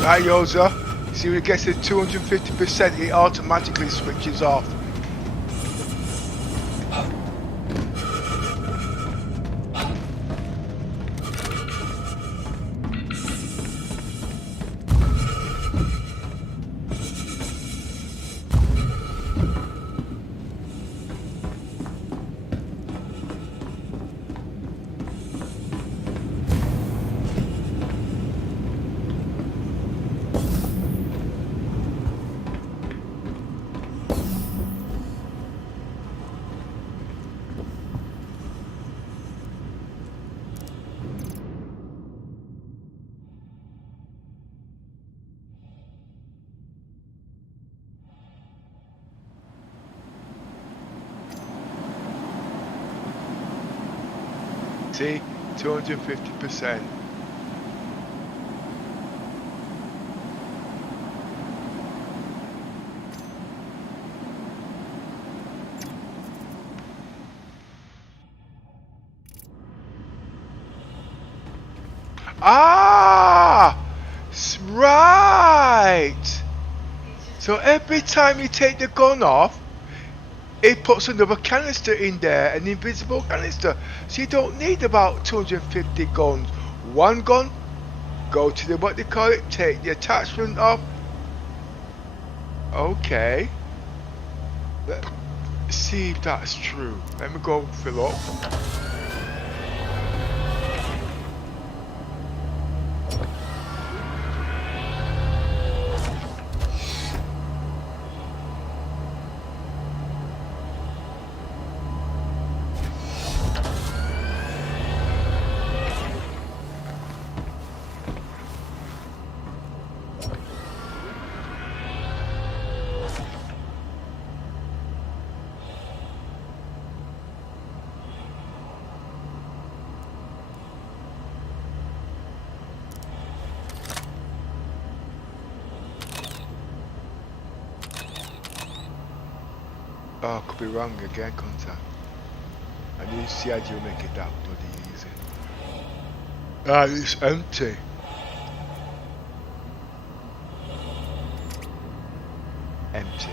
Right, Yosser. See when it gets to 250%, it automatically switches off. See, 250%. Ah, right. So every time you take the gun off, it puts another canister in there, an invisible canister. So you don't need about 250 guns. One gun, go to the what they call it, take the attachment off. Okay. Let's see if that's true. Let me go fill up. Oh, I could be wrong again, can't I? I need to see how you make it that bloody easy. Ah, it's empty. Empty.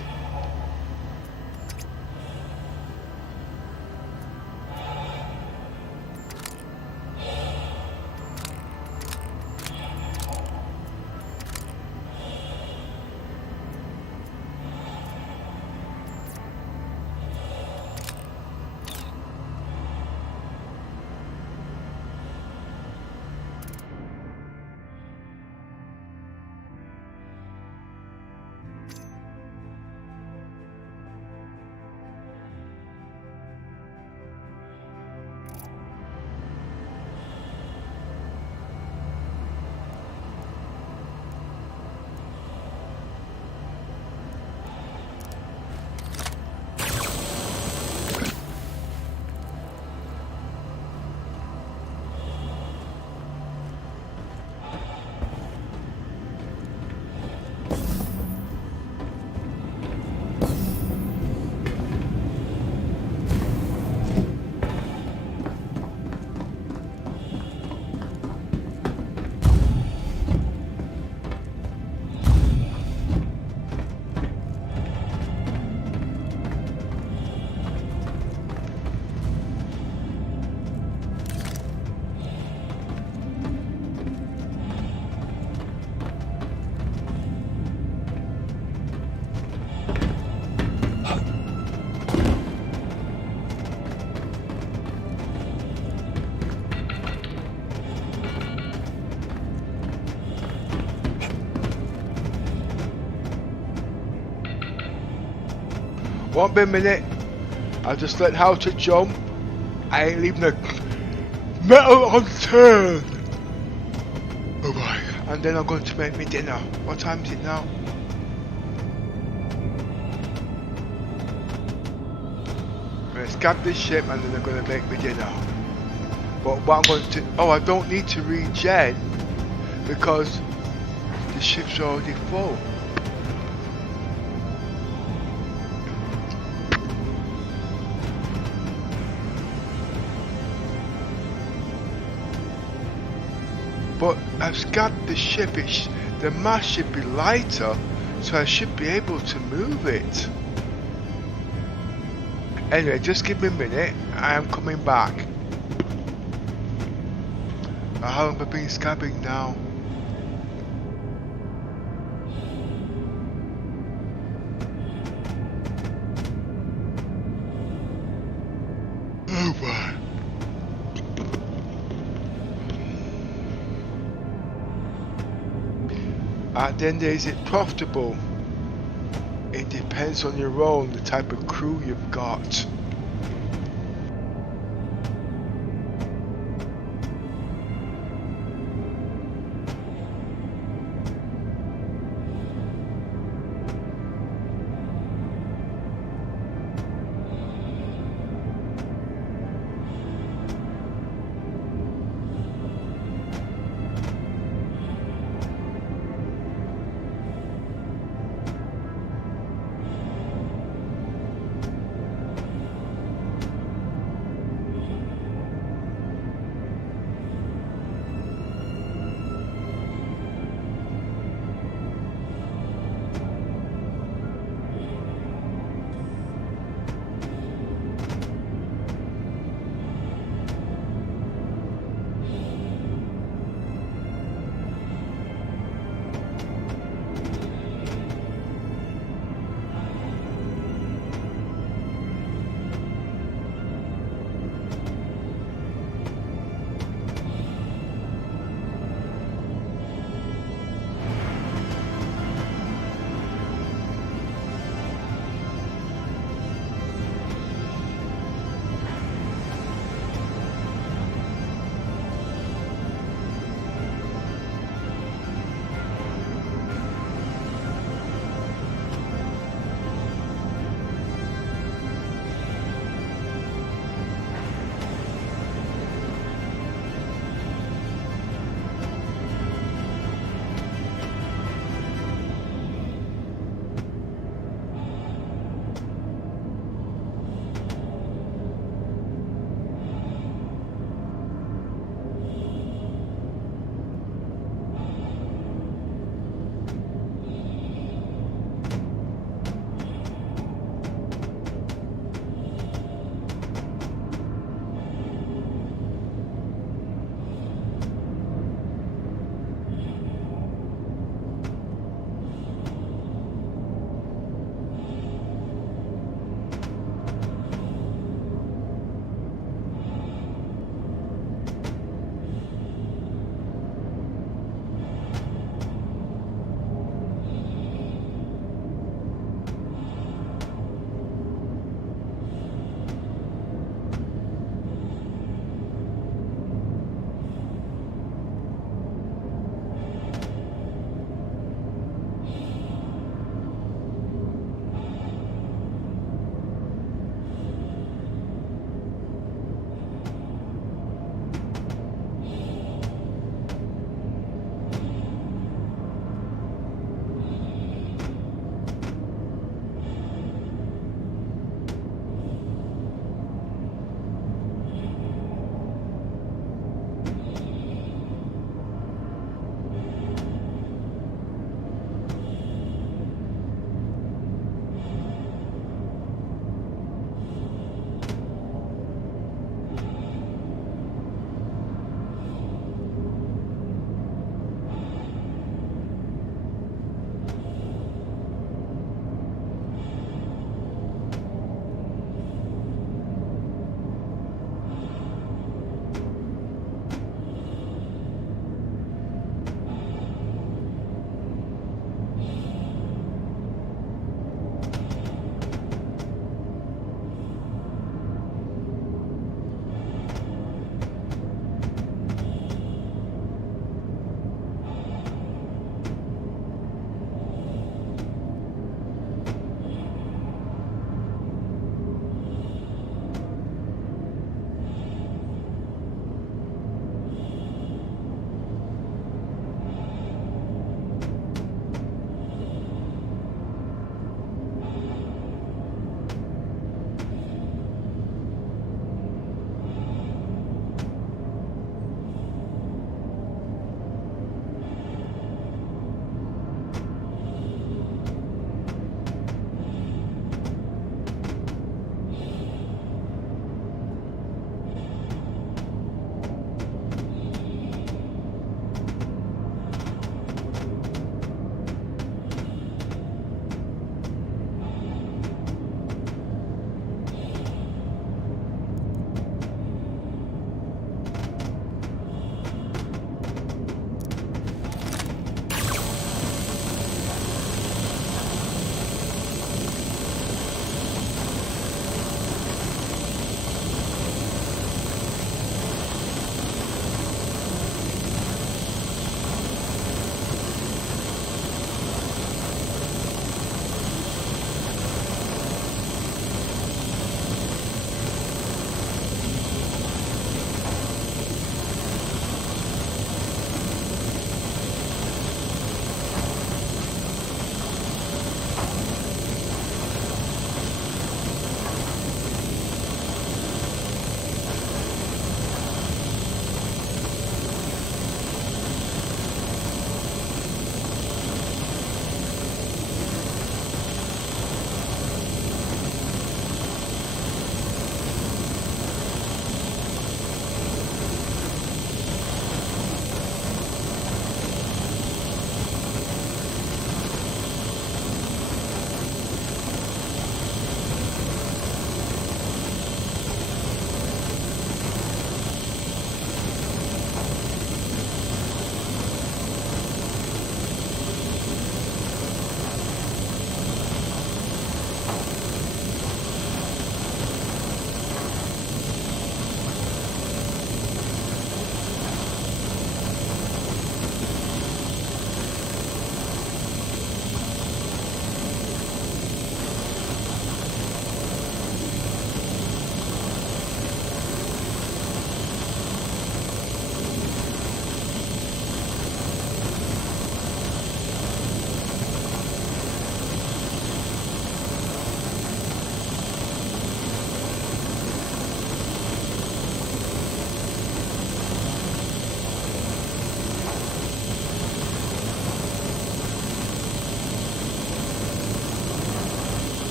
Won't be a minute. I just learned how to jump. I ain't leaving the metal unturned. Oh boy. And then I'm going to make me dinner. What time is it now? I'm going to scab this ship and then I'm going to make me dinner. But what I'm going to... Oh, I don't need to regen because the ship's already full. But I've scabbed the ship, the mass should be lighter, so I should be able to move it. Anyway, just give me a minute, I am coming back. How long have I been scabbing now? Oh boy. At the end of the day, is it profitable? It depends on your role and the type of crew you've got.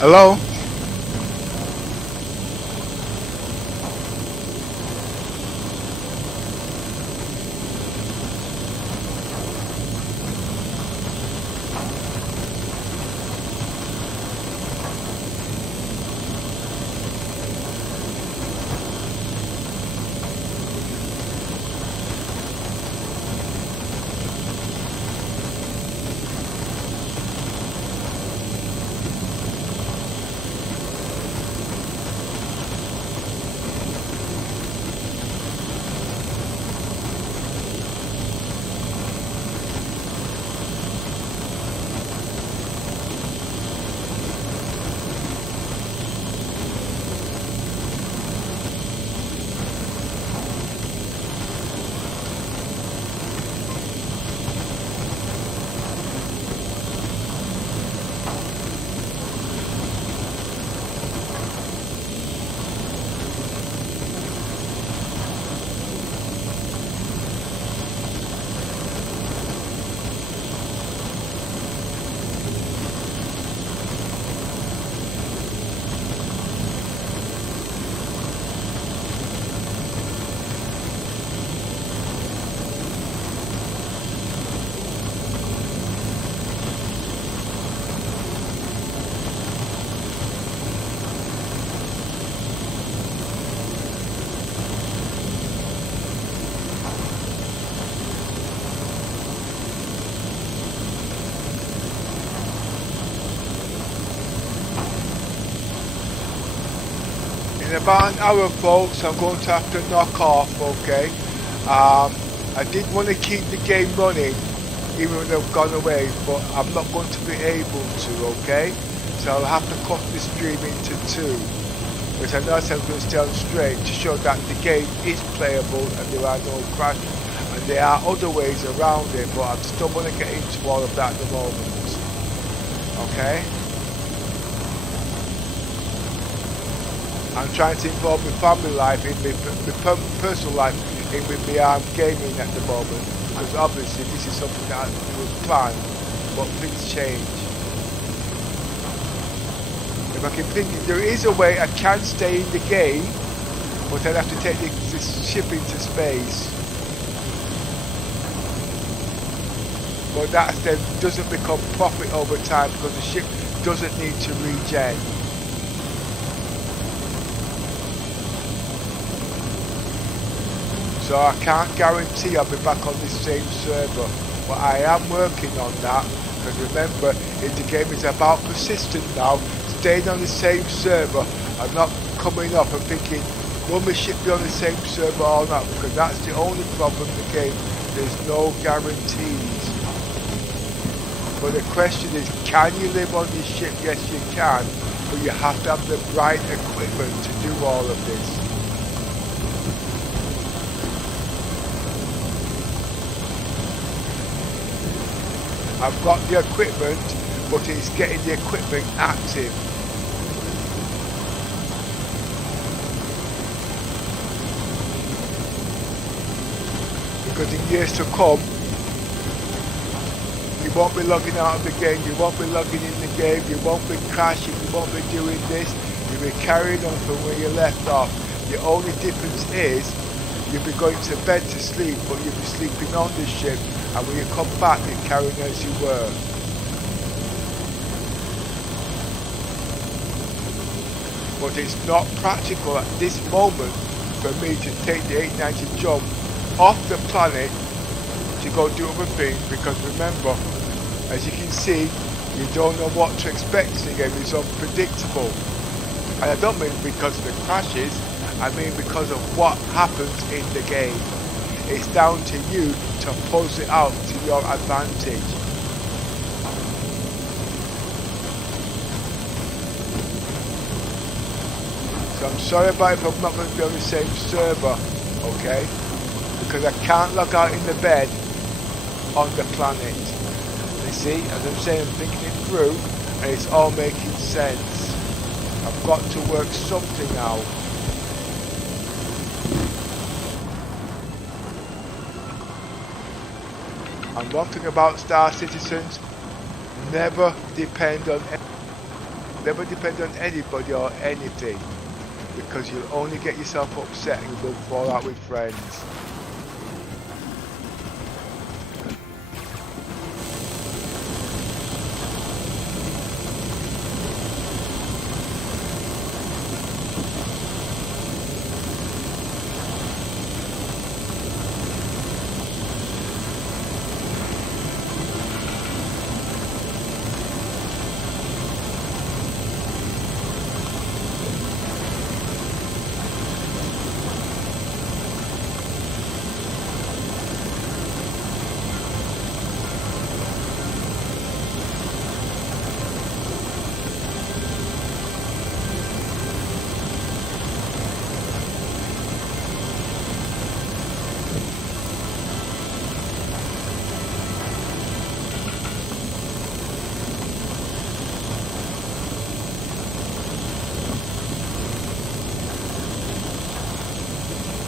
Hello? In about an hour, folks, I'm going to have to knock off, okay? I did want to keep the game running, even when they've gone away, but I'm not going to be able to, okay? So I'll have to cut the stream into two. But I know I'm going to stay on straight to show that the game is playable and there are no crashes. And there are other ways around it, but I just don't want to get into all of that at the moment. Okay? I'm trying to involve my family life in my personal life in my gaming at the moment, because obviously this is something that was planned, but things change. If I can think, there is a way I can stay in the game, but I'd have to take the ship into space. But that then doesn't become profit over time because the ship doesn't need to regen. So I can't guarantee I'll be back on this same server, but I am working on that, because remember, if the game is about persistent now, staying on the same server and not coming up and thinking, will my ship be on the same server or not, because that's the only problem with the game, there's no guarantees. But the question is, can you live on this ship? Yes you can, but you have to have the right equipment to do all of this. I've got the equipment, but it's getting the equipment active. Because in years to come, you won't be logging out of the game, you won't be logging in the game, you won't be crashing, you won't be doing this, you'll be carrying on from where you left off. The only difference is, you'll be going to bed to sleep, but you'll be sleeping on the ship, and when you come back, you're carrying as you were. But it's not practical at this moment for me to take the 890 jump off the planet to go do other things, because remember, as you can see, you don't know what to expect in the game. It's unpredictable. And I don't mean because of the crashes, I mean because of what happens in the game. It's down to you to pose it out to your advantage. So I'm sorry about if I'm not going to be on the same server, okay? Because I can't log out in the bed on the planet. You see, as I'm saying, I'm thinking it through and it's all making sense. I've got to work something out. And one thing about Star Citizens, never depend on Never depend on anybody or anything, because you'll only get yourself upset and you will fall out with friends.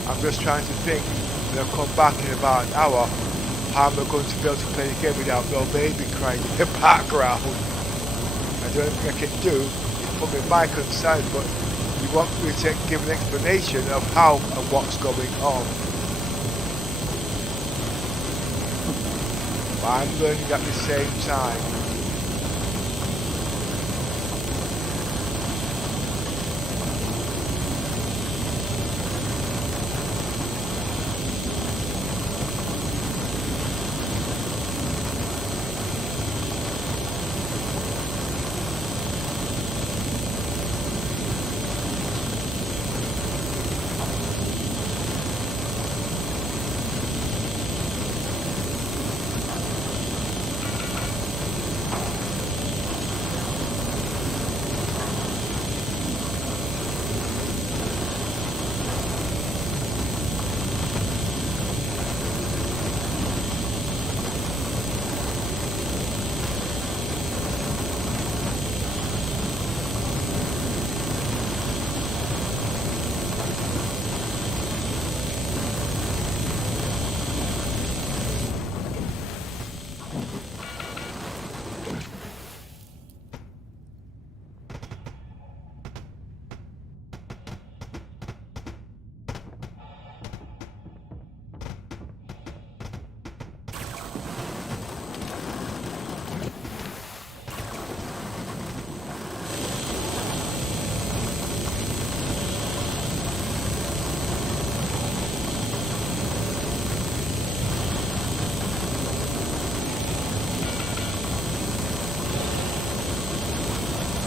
I'm just trying to think, when I come back in about an hour, how am I going to be able to play the game without no baby crying in the background? And the only thing I can do is put my mic on sound, but you want me to give an explanation of how and what's going on. But I'm learning at the same time.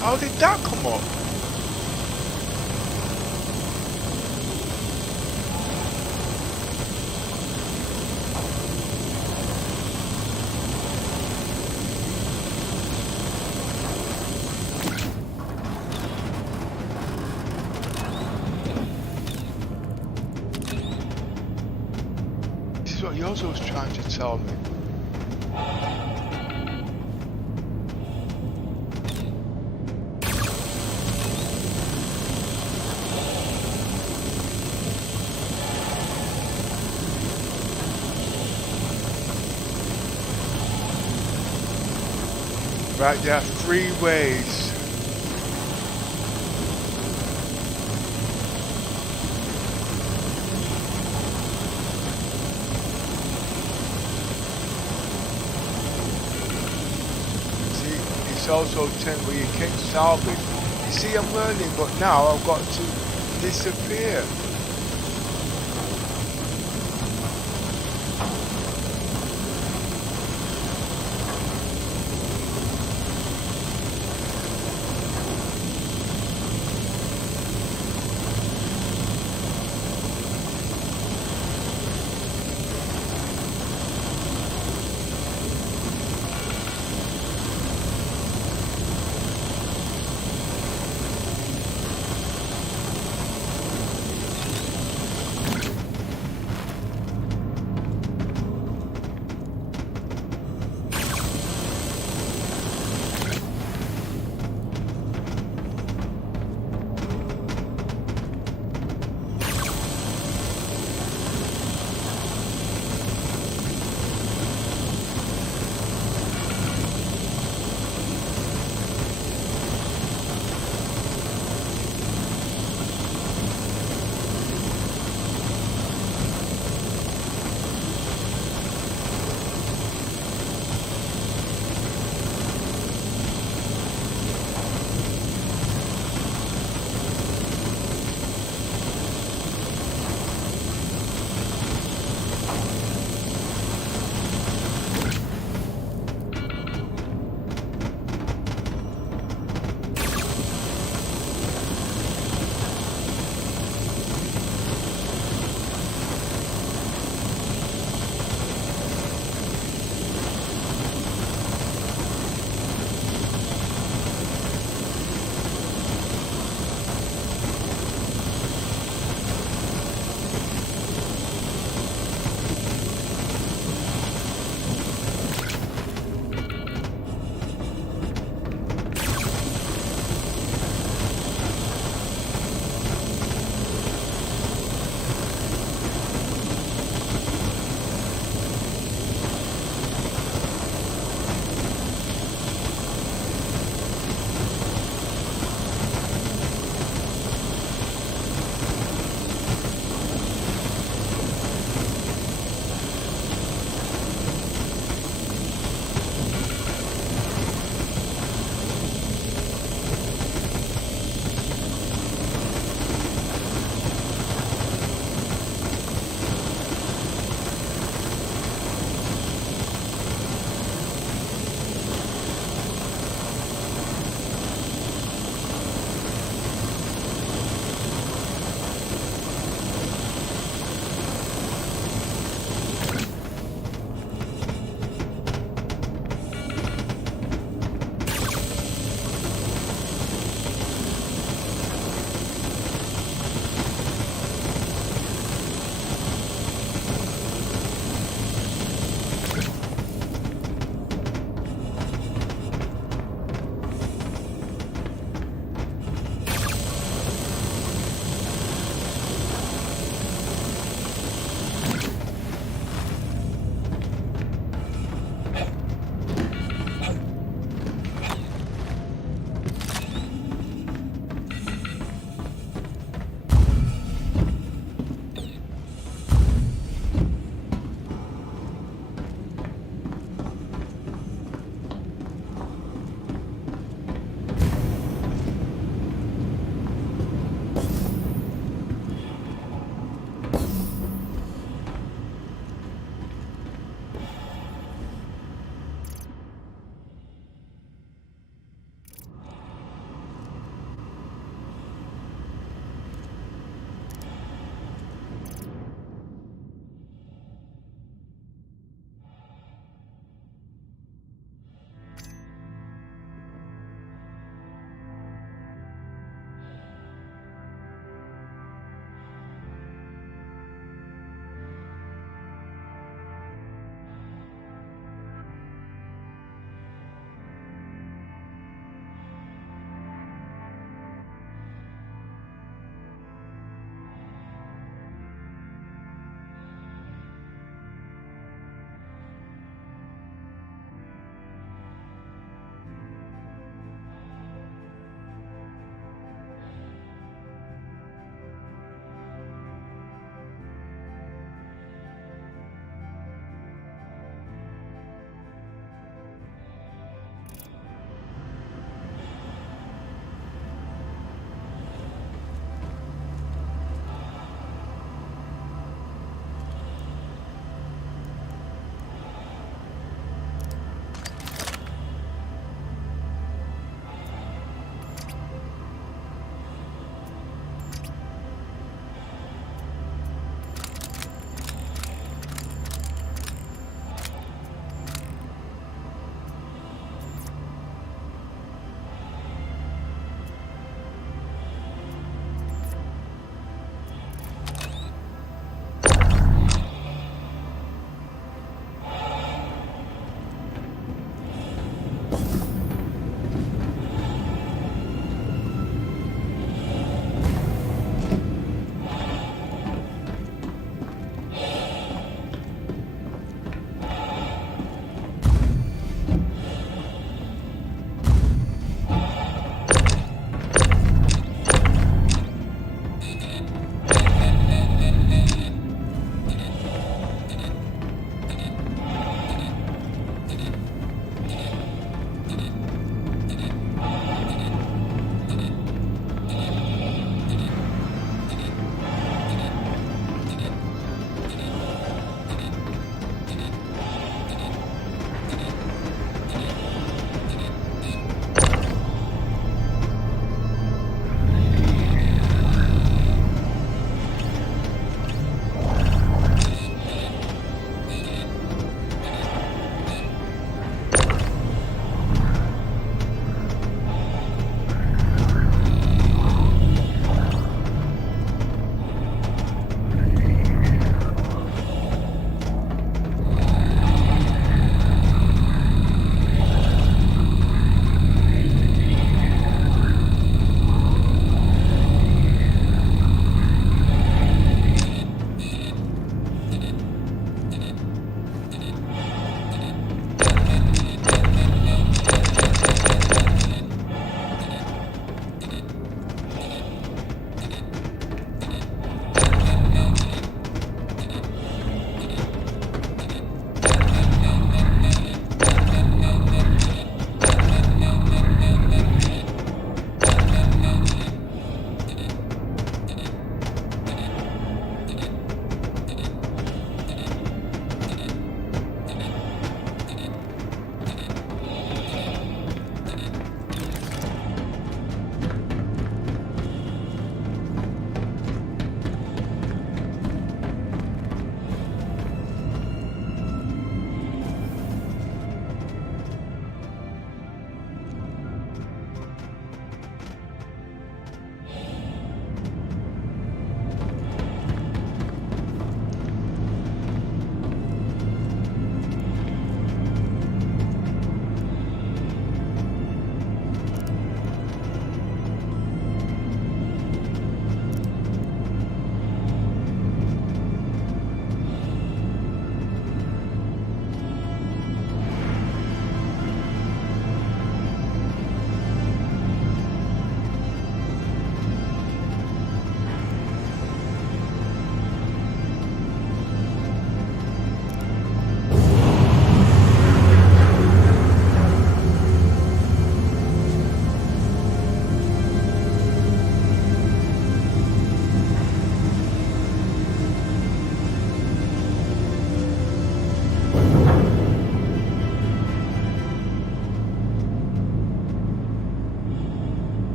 How did that come up? This is what Yosser was trying to tell me. Right, there are 3 ways. See, it's also 10 where you can salvage. You see, I'm learning, but now I've got to disappear.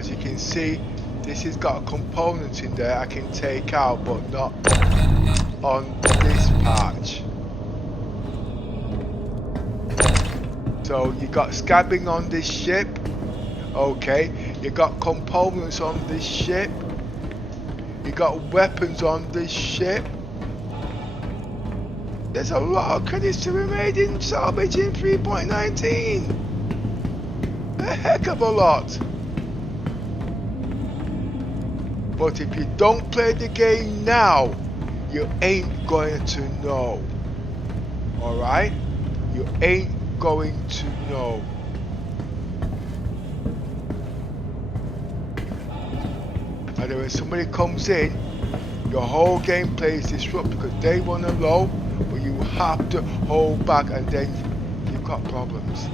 As you can see, this has got a component in there I can take out, but not on this patch. So you got scabbing on this ship. Okay, you got components on this ship. You got weapons on this ship. There's a lot of credits to be made in salvage in 3.19. A heck of a lot. But if you don't play the game now, you ain't going to know. Alright? You ain't going to know. And then when somebody comes in, your whole gameplay is disrupted because they want to low, but you have to hold back, and then you've got problems.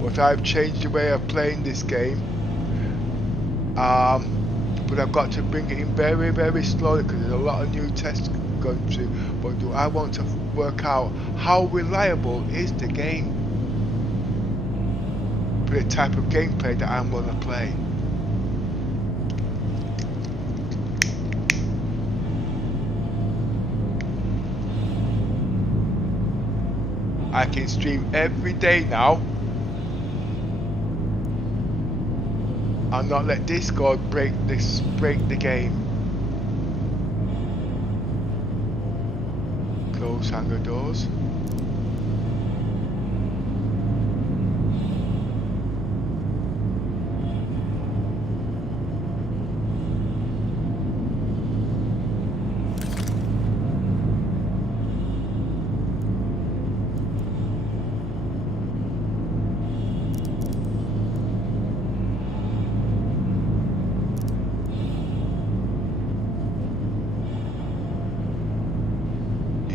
But I've changed the way of playing this game. But I've got to bring it in very, very slowly because there's a lot of new tests going through. But do I want to work out how reliable is the game for the type of gameplay that I'm going to play. I can stream every day now and not let Discord break the game. Close hangar doors.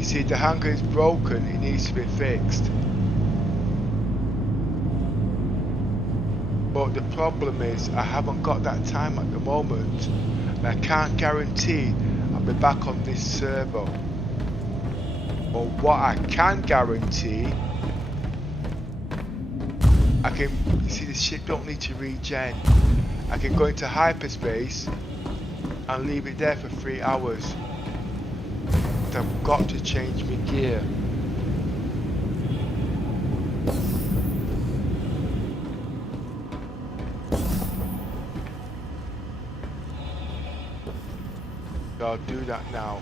See, the hangar is broken, it needs to be fixed. But the problem is, I haven't got that time at the moment, and I can't guarantee I'll be back on this server. But what I can guarantee, you see, the ship don't need to regen. I can go into hyperspace and leave it there for 3 hours. I've got to change my gear. So I'll do that now.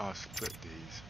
I'll split these.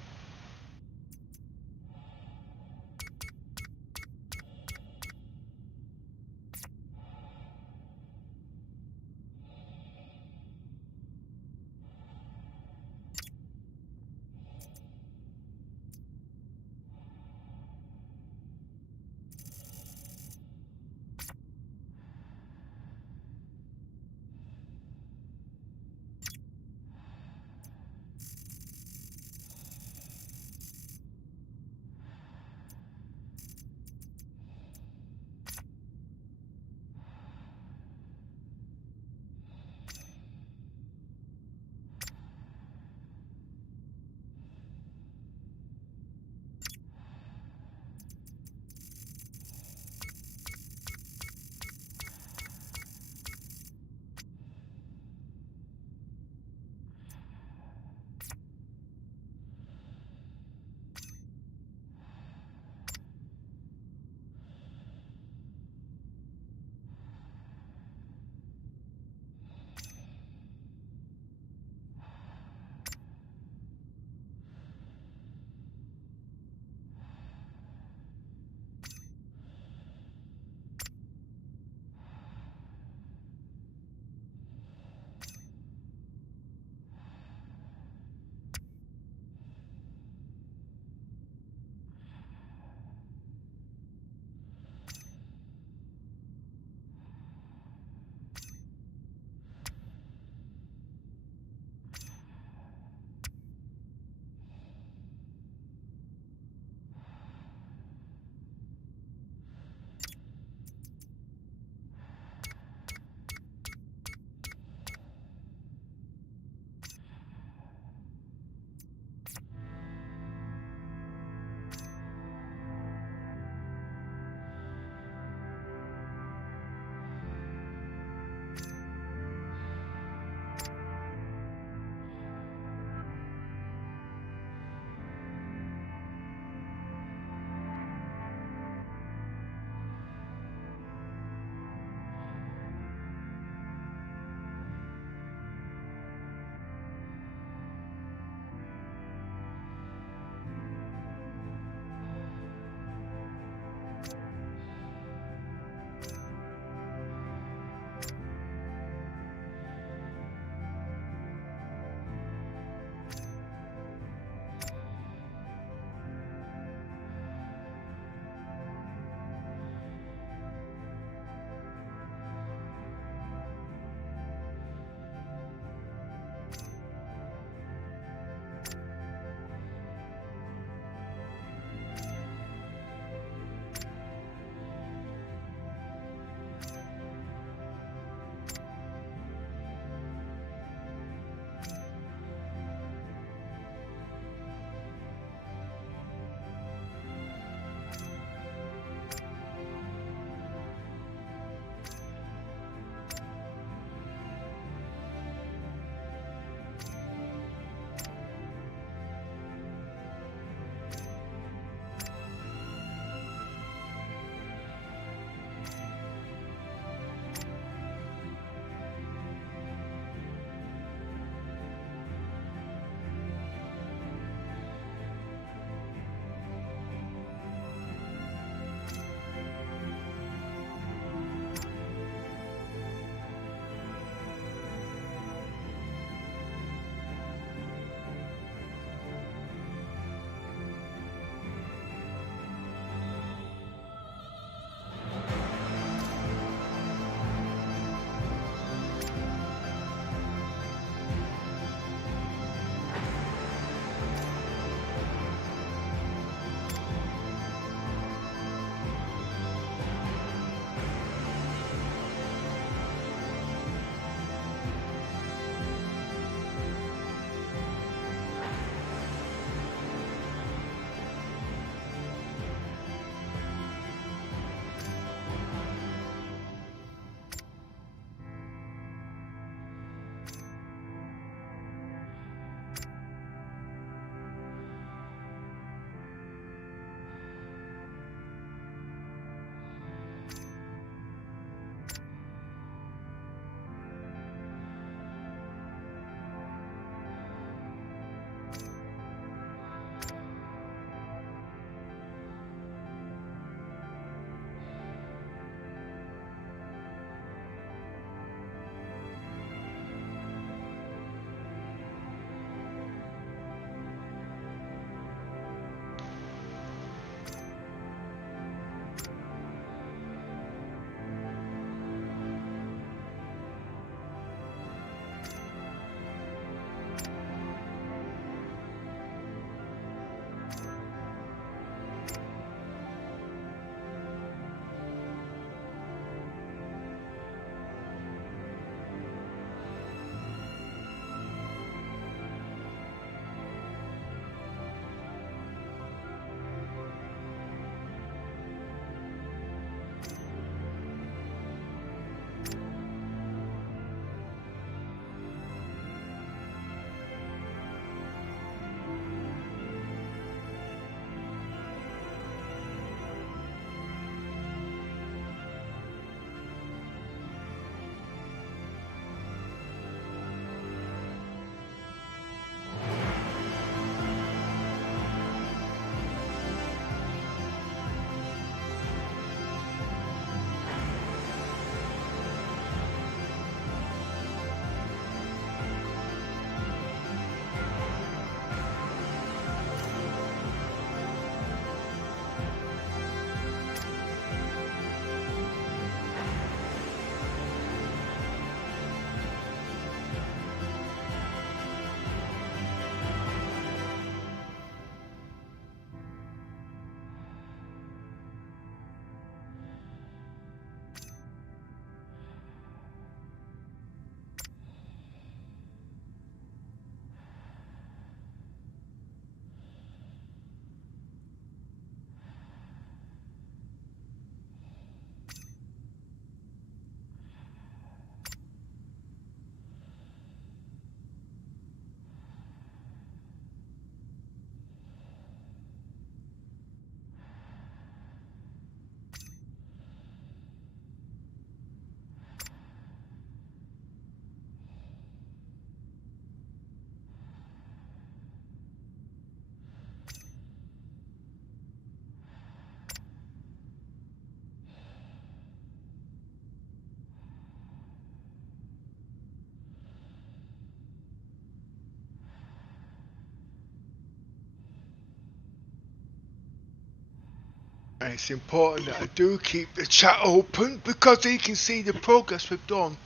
And it's important that I do keep the chat open because you can see the progress we've done.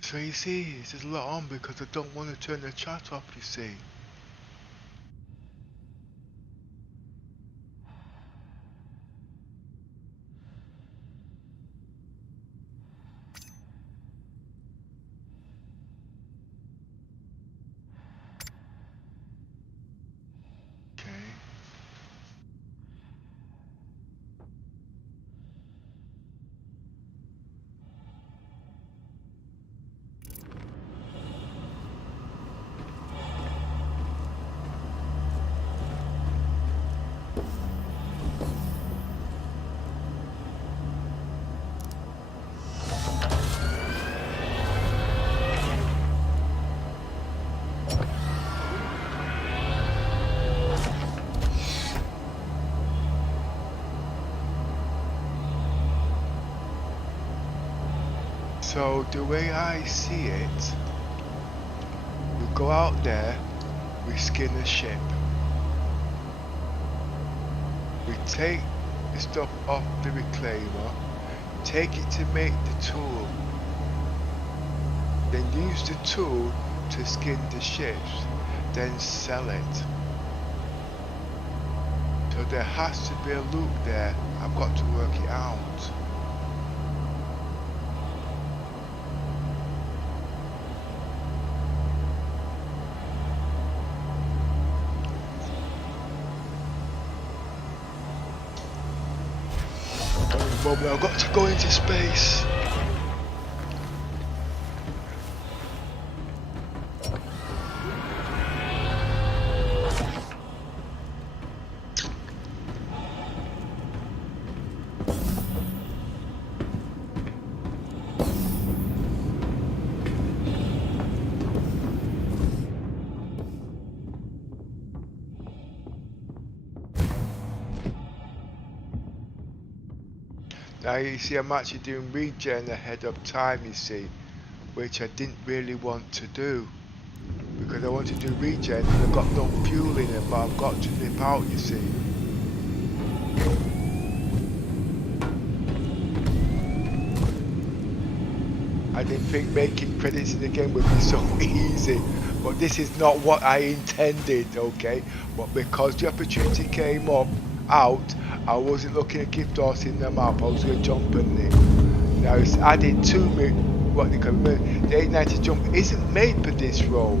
So you see, there's a lot on because I don't want to turn the chat off, you see. Okay. So the way I see it, we go out there, we skin a ship. We take the stuff off the reclaimer, take it to make the tool, then use the tool to skin the ships, then sell it. So there has to be a loop there, I've got to work it out. Moment, I've got to go into space. Now you see I'm actually doing regen ahead of time, you see, which I didn't really want to do because I want to do regen and I've got no fuel in it, but I've got to nip out, you see. I didn't think making credits in the game would be so easy, but this is not what I intended, okay? But because the opportunity came up out, I wasn't looking at gift horse in the map, I was going to jump on it. Now it's added to me, what they call it, the 890 jump isn't made for this role.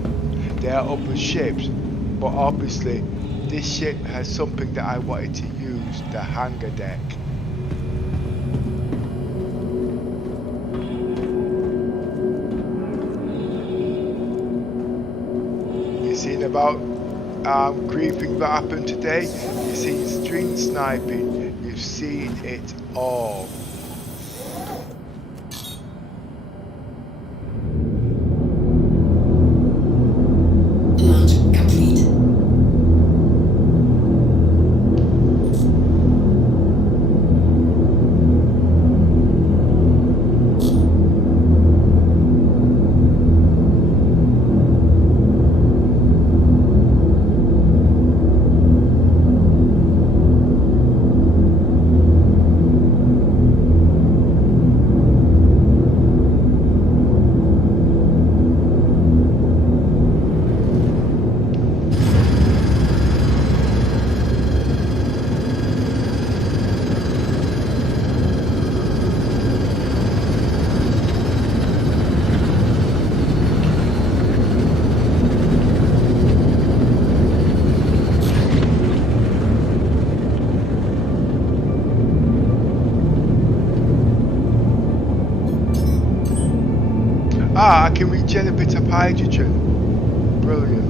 They are upper ships, but obviously this ship has something that I wanted to use, the hangar deck. You've seen about griefing that happened today, you've seen string sniping, you've seen it all. Launch complete. Ah, I can regen a bit of hydrogen. Brilliant.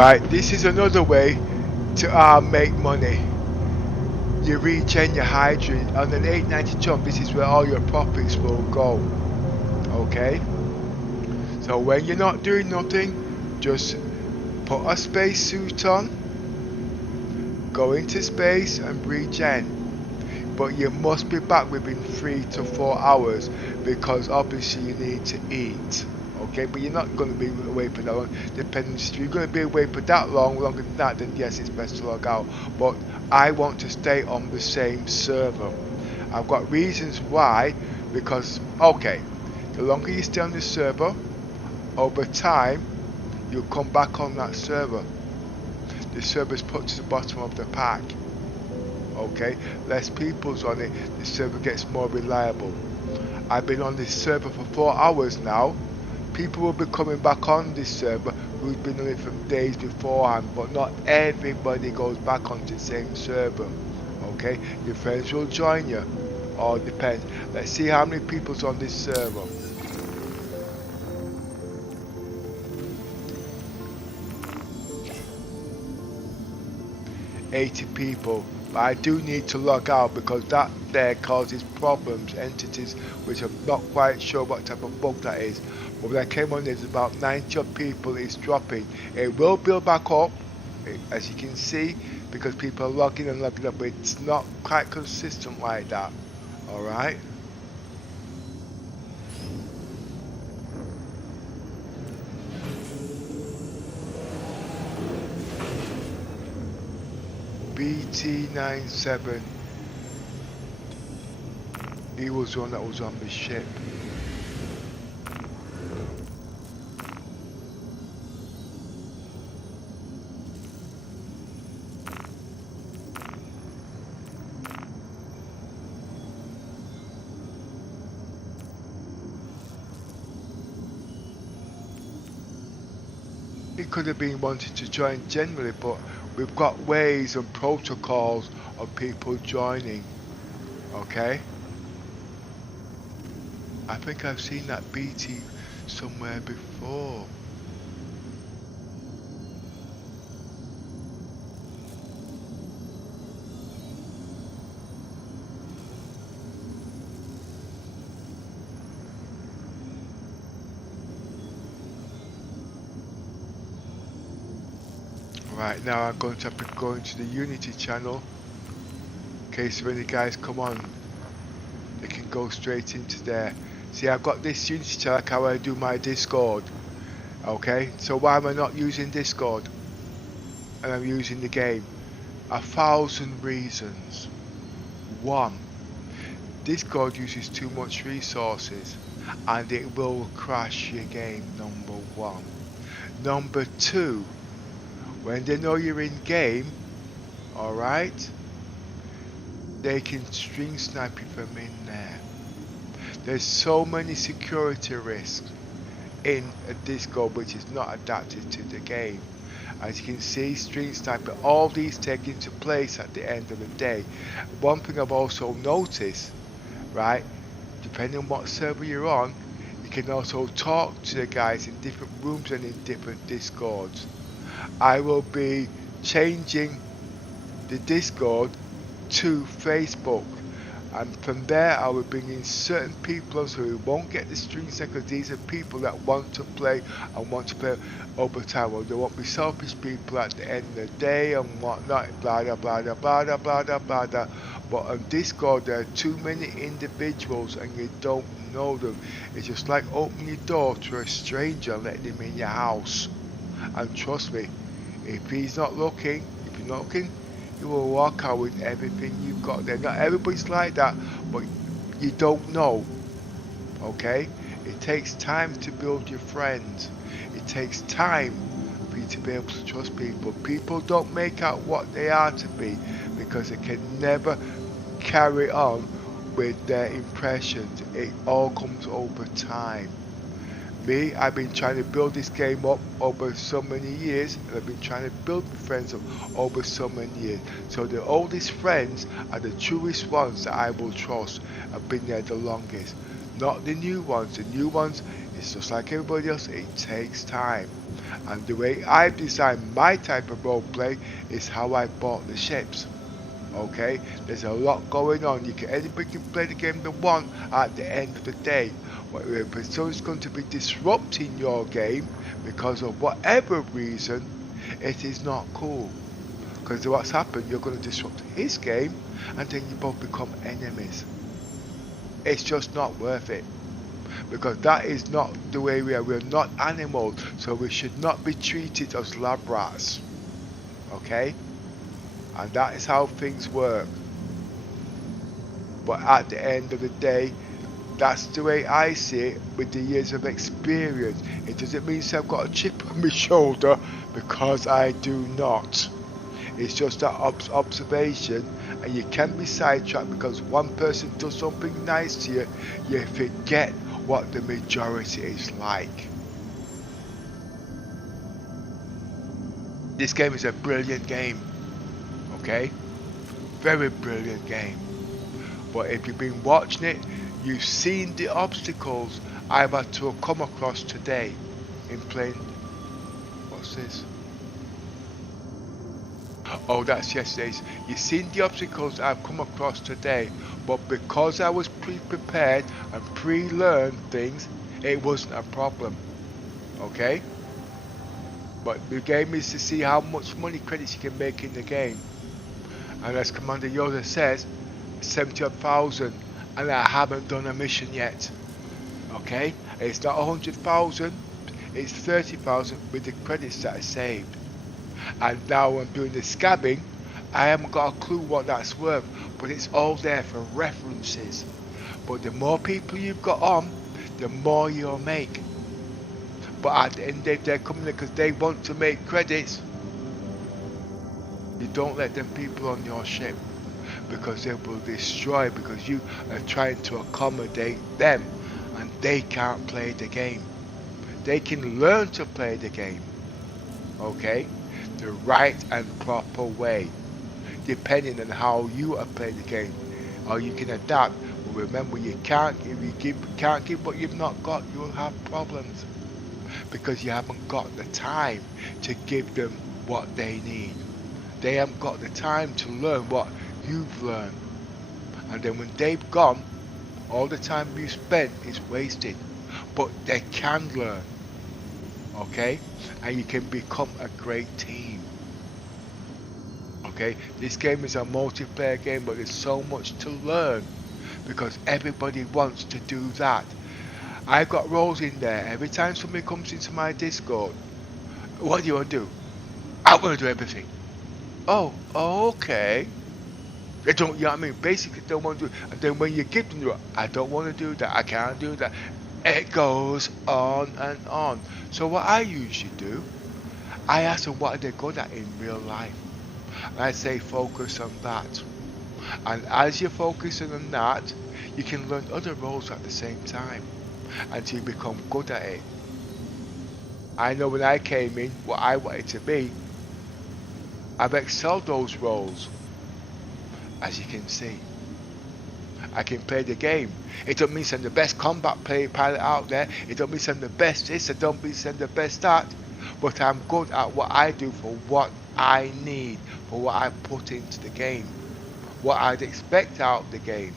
Right, this is another way to make money. You regen your hydrogen on an 890 jump. This is where all your profits will go. Okay, so when you're not doing nothing, just put a spacesuit on, go into space and regen. But you must be back within 3 to 4 hours because obviously you need to eat. Okay, but you're not going to be away for that long. Depending if you're going to be away for that long, longer than that, then yes, it's best to log out. But I want to stay on the same server. I've got reasons why, because okay, the longer you stay on the server, over time, you'll come back on that server. The server's put to the bottom of the pack. Okay, less people's on it, the server gets more reliable. I've been on this server for 4 hours now. People will be coming back on this server who's been on it from days beforehand, but not everybody goes back onto the same server. Okay, your friends will join you. All depends. Let's see how many people's on this server. $80 people. But I do need to log out because that there causes problems, entities which I'm not quite sure what type of bug that is. But when I came on, there's about 90 people. It's dropping. It will build back up, as you can see, because people are logging and logging up, but it's not quite consistent like that. Alright? BT-97. He was one that was on the ship. He could have been wanting to join generally, but we've got ways and protocols of people joining. Okay? I think I've seen that BT somewhere before. Right, now I'm going to have to go into the Unity channel in case if any guys come on, they can go straight into there. See, I've got this Unity channel like how I do my Discord. Okay, so why am I not using Discord and I'm using the game? 1,000 reasons. 1, Discord uses too much resources and it will crash your game, number 1. Number 2, when they know you're in game, alright, they can string snipe you from in there. There's so many security risks in a Discord which is not adapted to the game. As you can see, string sniper, all these take into place at the end of the day. One thing I've also noticed, right, depending on what server you're on, you can also talk to the guys in different rooms and in different Discords. I will be changing the Discord to Facebook, and from there I will bring in certain people so we won't get the strings because these are people that want to play and want to play over time. Well, there won't be selfish people at the end of the day and whatnot, blah blah blah blah blah blah blah blah blah. But on Discord there are too many individuals and you don't know them. It's just like opening your door to a stranger and letting him in your house. And trust me, if he's not looking, if you're not looking, you will walk out with everything you've got there. Not everybody's like that, but you don't know. Okay? It takes time to build your friends. It takes time for you to be able to trust people. People don't make out what they are to be because they can never carry on with their impressions. It all comes over time. Me, I've been trying to build this game up over so many years, and I've been trying to build friends up over so many years. So the oldest friends are the truest ones that I will trust. I've been there the longest. not the new ones. The new ones, it's just like everybody else, it takes time. And the way I've designed my type of roleplay is how I bought the ships. Okay, there's a lot going on. Anybody can play the game they want at the end of the day. But if someone's going to be disrupting your game because of whatever reason, it is not cool. Because what's happened, you're going to disrupt his game, and then you both become enemies. It's just not worth it. Because that is not the way we are. We're not animals, so we should not be treated as lab rats. Okay? And that is how things work. But at the end of the day, that's the way I see it with the years of experience. It doesn't mean I've got a chip on my shoulder, because I do not. It's just that observation, and you can be sidetracked because one person does something nice to you, you forget what the majority is like. This game is a brilliant game. Okay? Very brilliant game. But if you've been watching it, you've seen the obstacles I've had to come across today in playing. What's this? Oh, that's yesterday's. You've seen the obstacles I've come across today, but because I was pre-prepared and pre-learned things, it wasn't a problem. Okay? But the game is to see how much money credits you can make in the game. And as Commander Yoda says, 70,000, and I haven't done a mission yet. Okay? It's not 100,000, it's 30,000 with the credits that I saved. And now I'm doing the scabbing, I haven't got a clue what that's worth, but it's all there for references. But the more people you've got on, the more you'll make. But at the end they're coming in because they want to make credits. You don't let them people on your ship, because they will destroy, because you are trying to accommodate them and they can't play the game. They can learn to play the game, okay, the right and proper way, depending on how you are playing the game, or you can adapt. But remember, if you can't give what you've not got, you will have problems, because you haven't got the time to give them what they need. They haven't got the time to learn what you've learned. And then when they've gone, all the time you spent is wasted. But they can learn. Okay? And you can become a great team. Okay? This game is a multiplayer game, but there's so much to learn, because everybody wants to do that. I've got roles in there. Every time somebody comes into my Discord, what do you want to do? I want to do everything. Oh, okay. They don't, you know what I mean? Basically, they don't want to do it. And then when you give them, I don't want to do that. I can't do that. It goes on and on. So what I usually do, I ask them what are they good at in real life. And I say focus on that. And as you're focusing on that, you can learn other roles at the same time until you become good at it. I know when I came in, what I wanted to be, I've excelled those roles. As you can see, I can play the game. It don't mean I'm the best combat pilot out there. It don't mean I'm the best this. It don't mean I'm the best that. But I'm good at what I do for what I need, for what I put into the game, what I'd expect out of the game.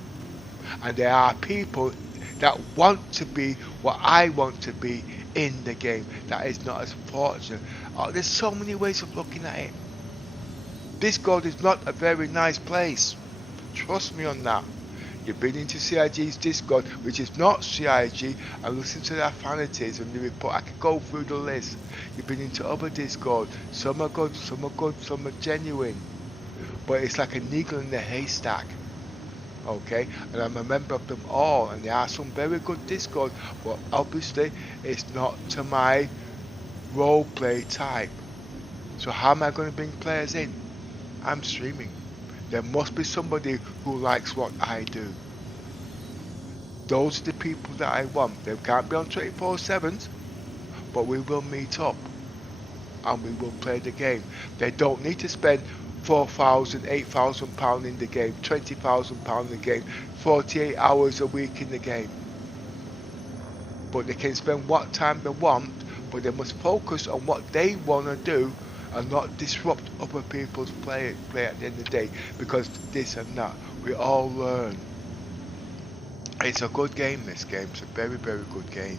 And there are people that want to be what I want to be in the game. That is not as fortunate. Oh, there's so many ways of looking at it. Discord is not a very nice place. Trust me on that. You've been into CIG's Discord, which is not CIG, and listen to their vanities and the report. I could go through the list. You've been into other Discord. Some are good, some are genuine. But it's like a needle in the haystack. Okay? And I'm a member of them all, and there are some very good Discord, but obviously it's not to my roleplay type. So how am I going to bring players in? I'm streaming. There must be somebody who likes what I do. Those are the people that I want. They can't be on 24/7, but we will meet up and we will play the game. They don't need to spend £4,000, £8,000 in the game, £20,000 in the game, 48 hours a week in the game. but they can spend what time they want, but they must focus on what they want to do and not disrupt other people's play at the end of the day, because this and that, we all learn. It's a good game, this game. It's a very, very good game.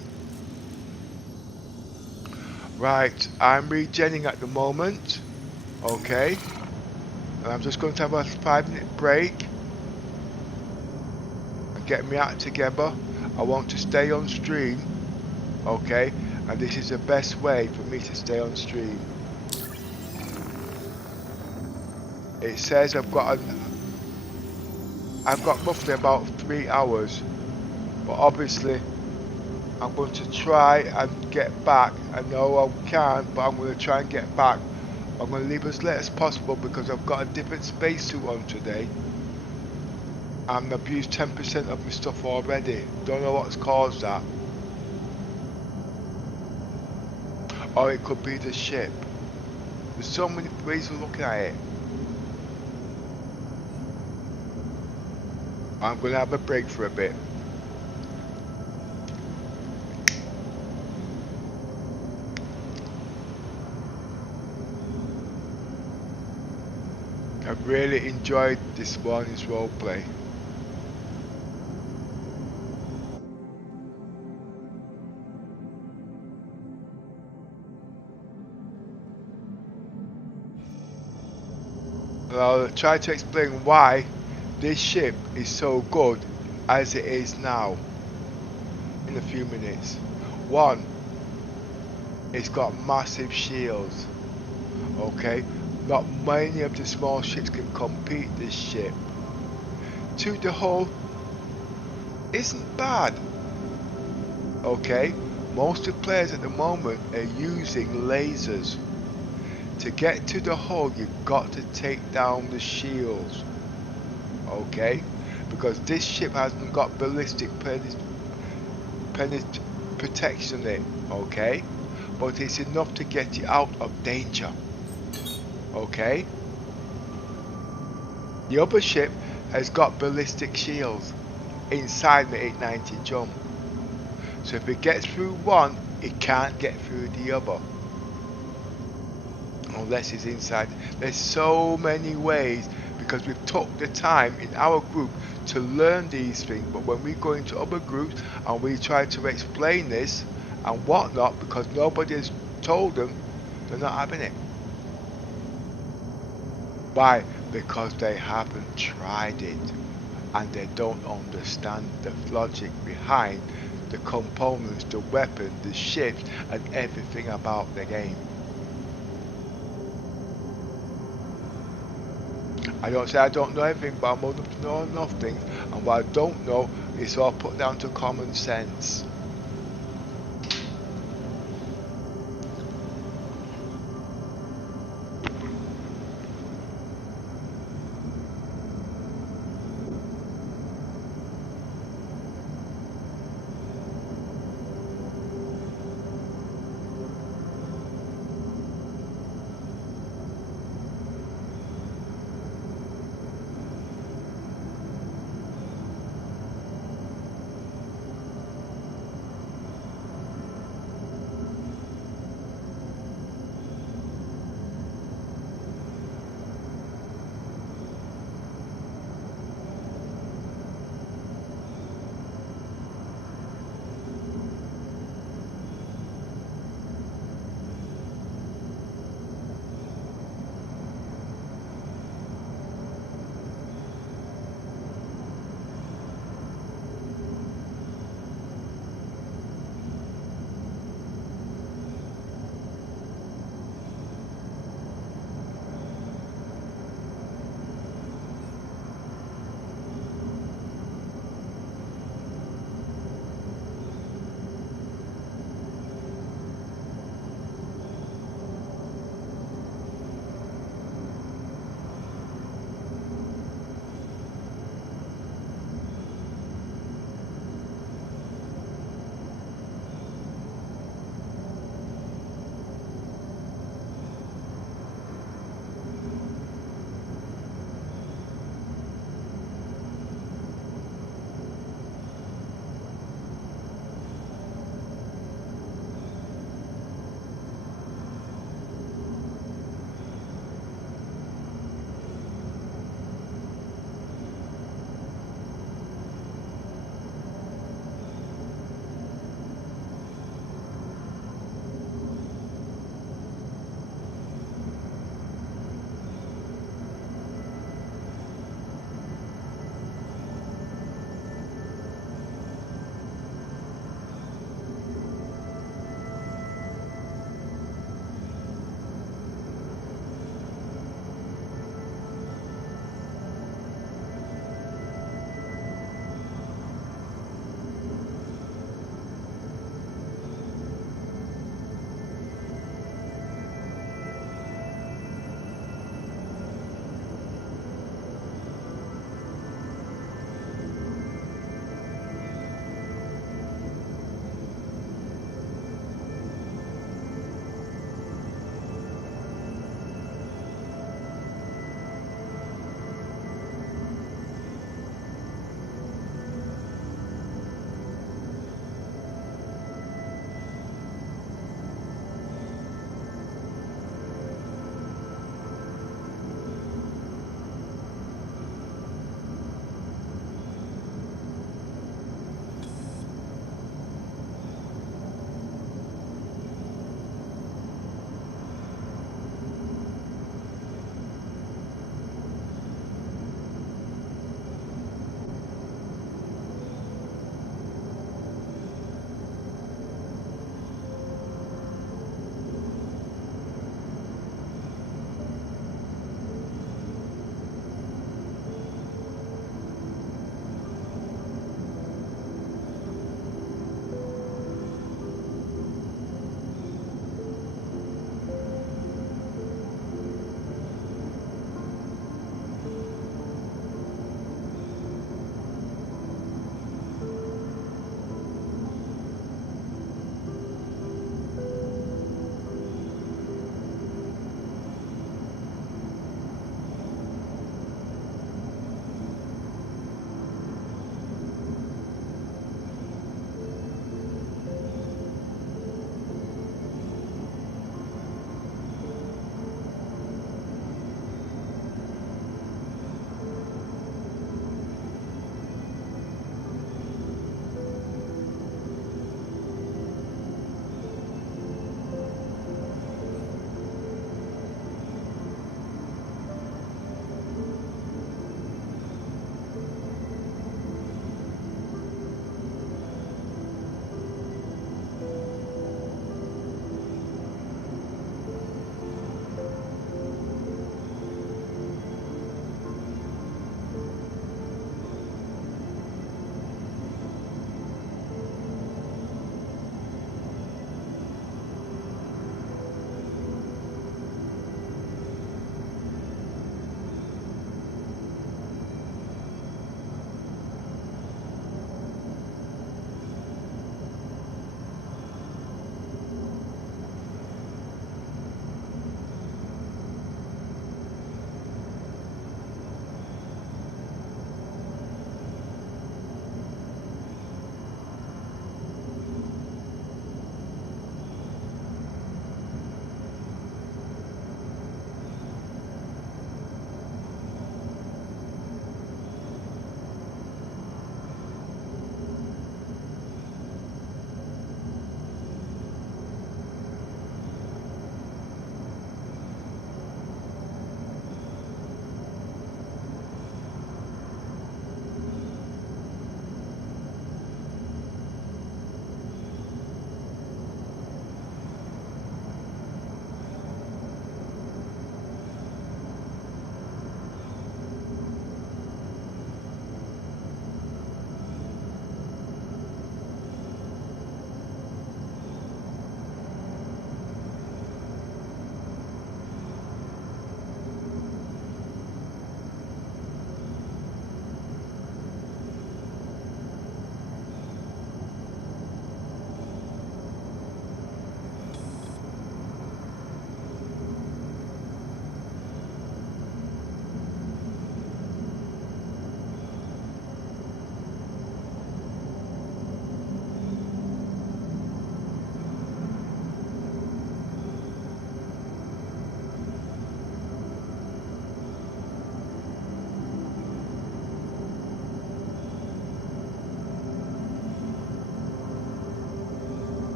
Right, I'm regenning at the moment. Okay. And I'm just going to have a 5-minute break. And get me act together. I want to stay on stream. Okay. And this is the best way for me to stay on stream. It says I've got roughly about 3 hours. But obviously, I'm going to try and get back. I know I can't, but I'm going to try and get back. I'm going to leave as late as possible because I've got a different spacesuit on today. And I've used 10% of my stuff already. Don't know what's caused that. Or it could be the ship. There's so many ways of looking at it. I'm going to have a break for a bit. I've really enjoyed this morning's roleplay. I'll try to explain why this ship is so good as it is now in a few minutes. One, it's got massive shields. Okay, not many of the small ships can compete this ship. Two, the hull isn't bad. Okay, most of the players at the moment are using lasers. To get to the hull, you've got to take down the shields. Okay, because this ship hasn't got ballistic protection in it. Okay, but it's enough to get you out of danger. Okay, the other ship has got ballistic shields inside the 890 jump, so if it gets through one, it can't get through the other unless it's inside. There's so many ways, because we've took the time in our group to learn these things, but when we go into other groups and we try to explain this and whatnot, because nobody has told them, they're not having it. Why? Because they haven't tried it and they don't understand the logic behind the components, the weapon, the ships, and everything about the game. I don't say I don't know everything, but I'm old enough to know enough things, and what I don't know is all put down to common sense.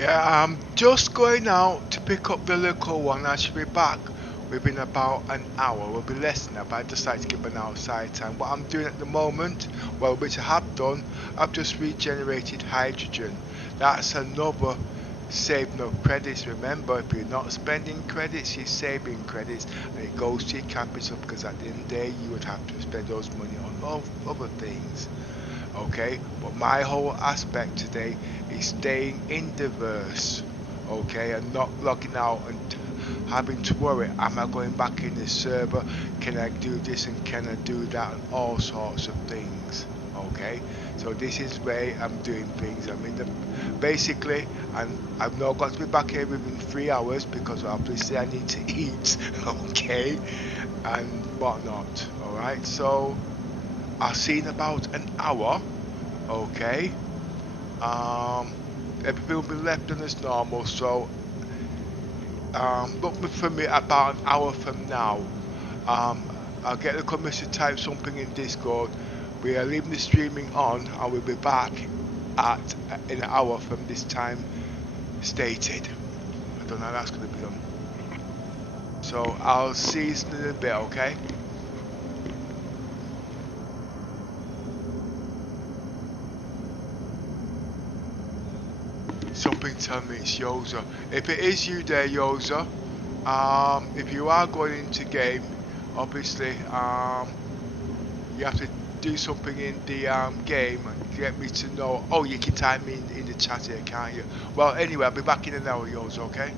Yeah, I'm just going out to pick up the little one. I should be back within about an hour. Will be less than that, but I decided to give an outside time. What I'm doing at the moment, well, which I have done, I've just regenerated hydrogen. That's another saving of credits. Remember, if you're not spending credits, you're saving credits, and it goes to your capital, because at the end of the day, you would have to spend those money on other things. Okay, but my whole aspect today is staying in the verse, okay, and not logging out and having to worry, am I going back in the server, can I do this and can I do that, and all sorts of things. Okay, so this is where I'm doing things. I'm in the basically, and I've now got to be back here within 3 hours, because obviously I need to eat, okay, and whatnot. All right, so I'll see in about an hour, okay. Everything will be left on as normal, so look for me about an hour from now. I'll get the commission to type something in Discord. We are leaving the streaming on, and we'll be back in an hour from this time stated. I don't know how that's going to be done. So I'll see you in a bit, okay? Something tell me it's Yosser. If it is you there, Yosser, if you are going into game, obviously you have to do something in the game and get me to know. Oh, you can type me in the chat here, can't you? Well, anyway, I'll be back in an hour, Yosser, okay?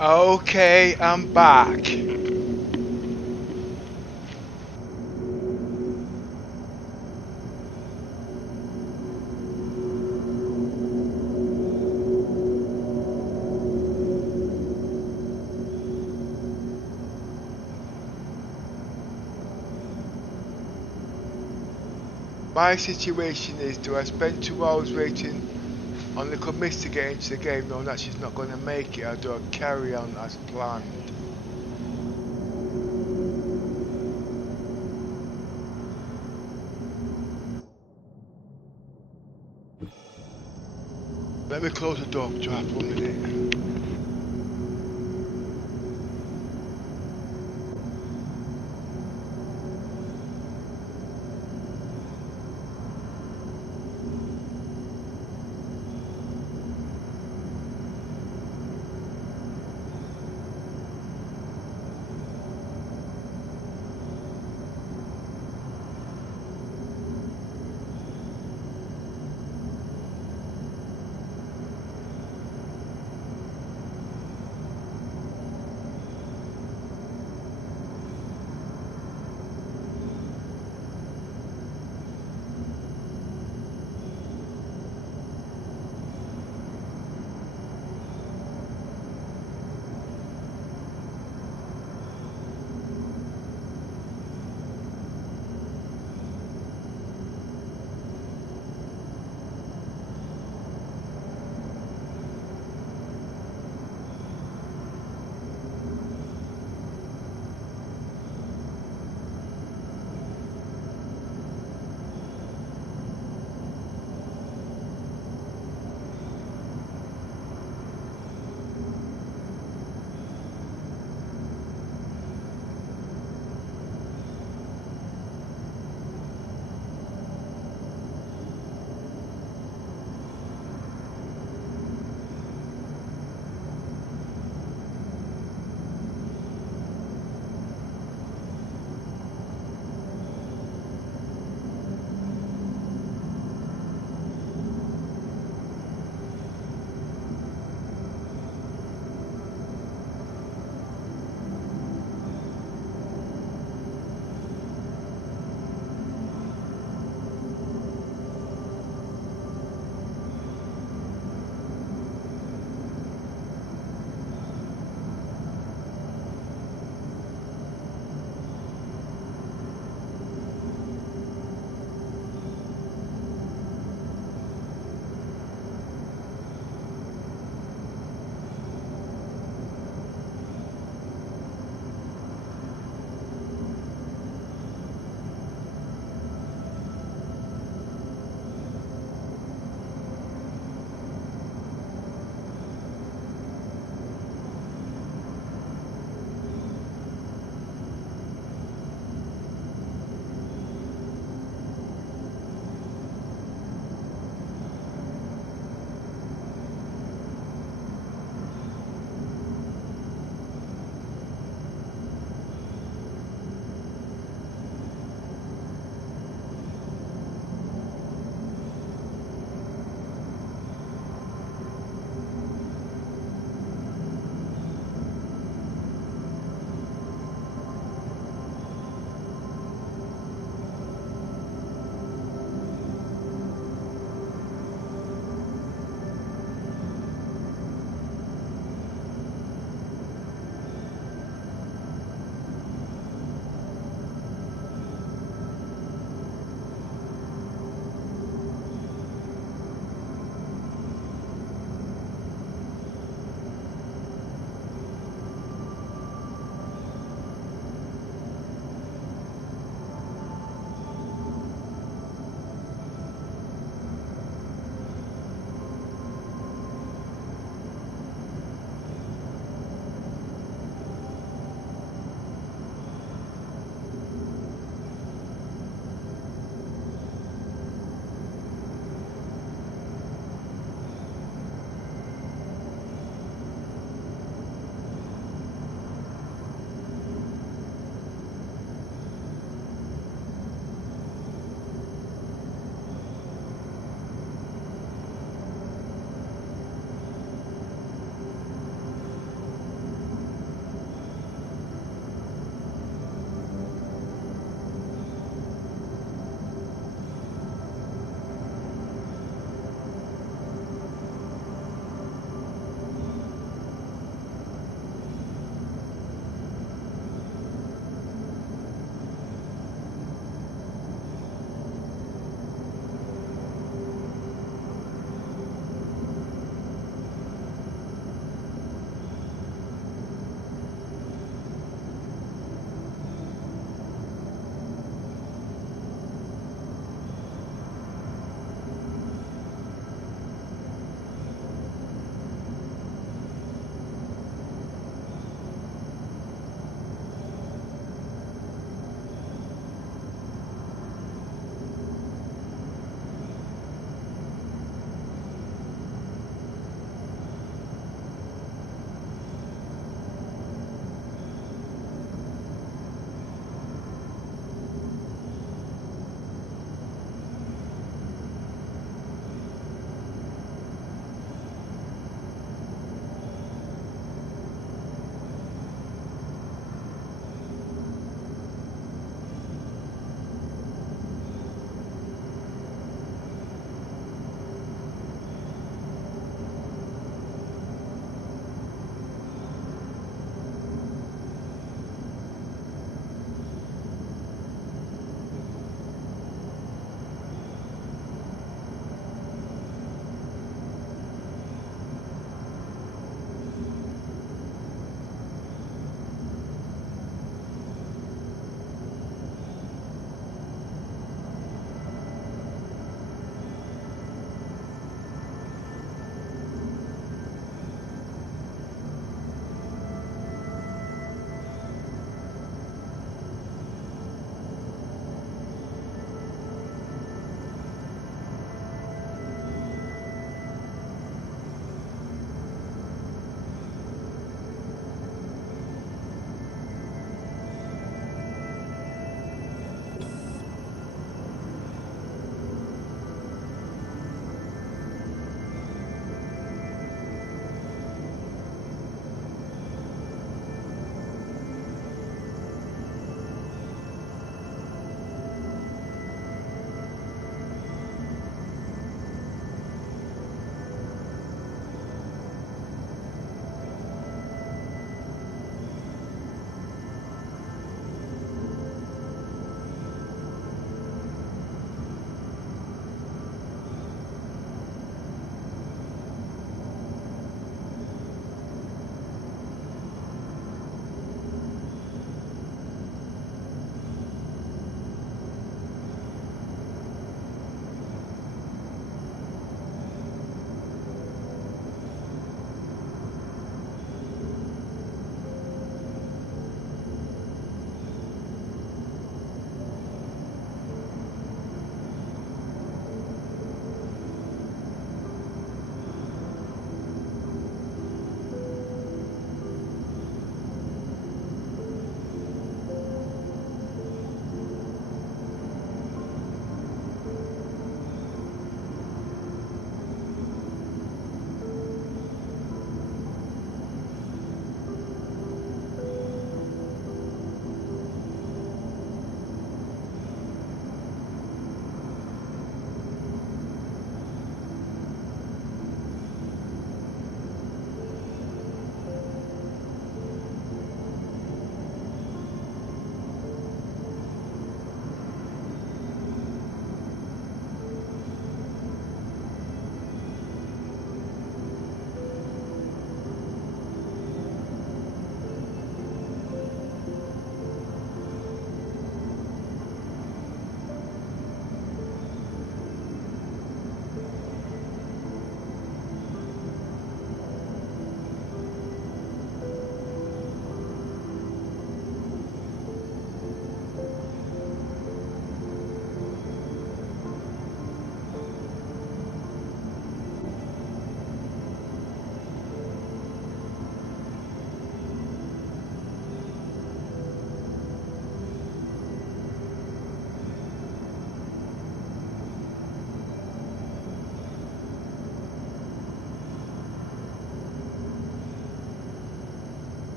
Okay, I'm back. My situation is, do I spend 2 hours waiting on LittleMissUK to get into the game knowing that she's not going to make it, or do I carry on as planned? Let me close the door for 1 minute.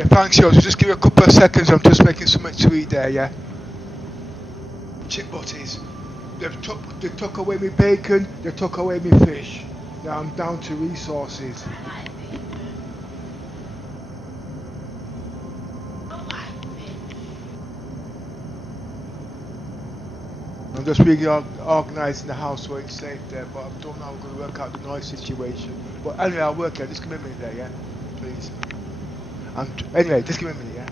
Yeah, thanks, Yosser. Just give me a couple of seconds. I'm just making something to eat there, yeah? Chip butties. They took away my bacon, they took away my fish. Now I'm down to resources. I'm just really organising the house so it's safe there, but I don't know how I'm going to work out the noise situation. But anyway, I'll work out. Just give me a minute there, yeah? Please. And anyway, just give me a minute, yeah?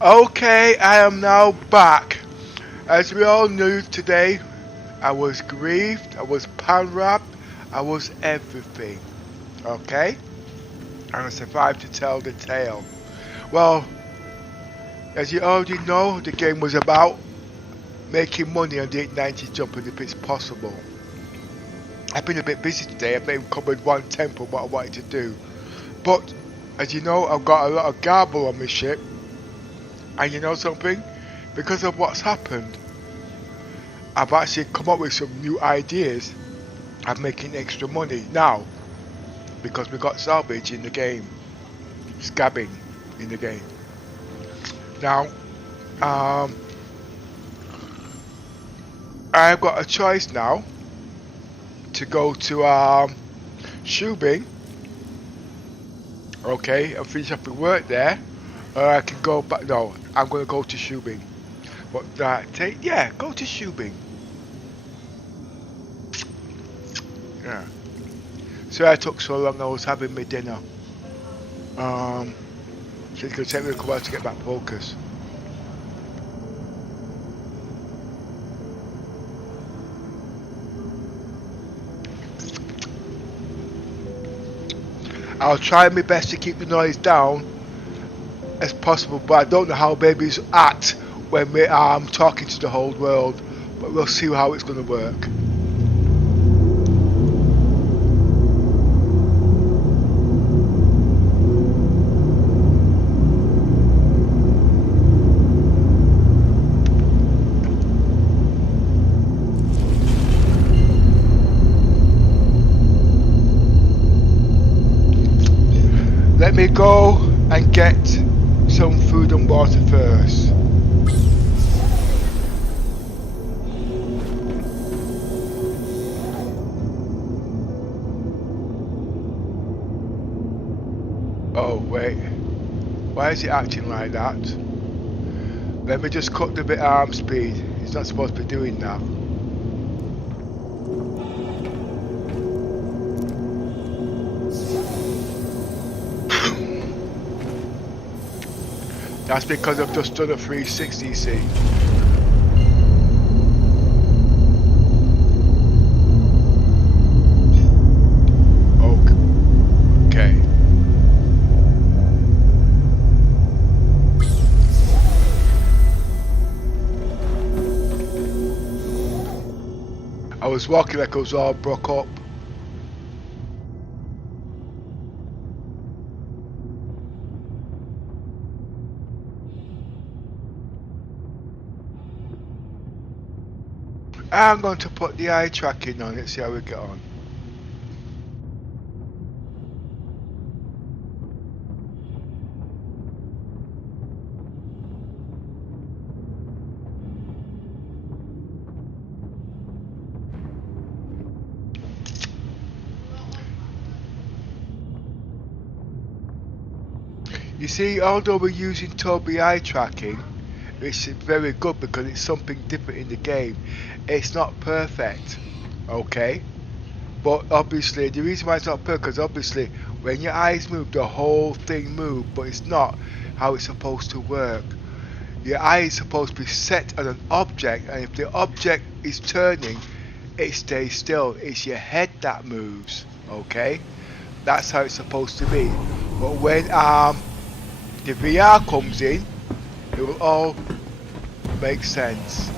Okay, I am now back. As we all knew today, I was grieved, I was pan-wrapped, I was everything. Okay? And I survived to tell the tale. Well, as you already know, the game was about making money on the 890 jumping if it's possible. I've been a bit busy today, I've not even covered 1/10 of what I wanted to do. But, as you know, I've got a lot of garble on my ship. And you know something? Because of what's happened, I've actually come up with some new ideas of making extra money now. Because we got salvage in the game. Scabbing in the game. Now, I've got a choice now to go to Shubing, okay, and finish up the work there, or I can go back. No, I'm going to go to Shubing. But yeah, go to Shubing. Yeah. So I took so long. I was having my dinner. So it's going to take me a while to get back focus. I'll try my best to keep the noise down as possible, but I don't know how babies act when we're talking to the whole world. But we'll see how it's going to work. Let me go and get some food and water first. Oh wait, why is it acting like that? Let me just cut the bit arm speed. It's not supposed to be doing that. That's because I've just done a 360, see. Okay. I was walking like I was all broke up. I'm going to put the eye tracking on it, see how we get on. You see, although we're using Tobii eye tracking, it's very good because it's something different in the game. It's not perfect, okay? But obviously, the reason why it's not perfect is obviously when your eyes move, the whole thing moves, but it's not how it's supposed to work. Your eye is supposed to be set on an object, and if the object is turning, it stays still. It's your head that moves, okay? That's how it's supposed to be. But when the VR comes in, it will all make sense.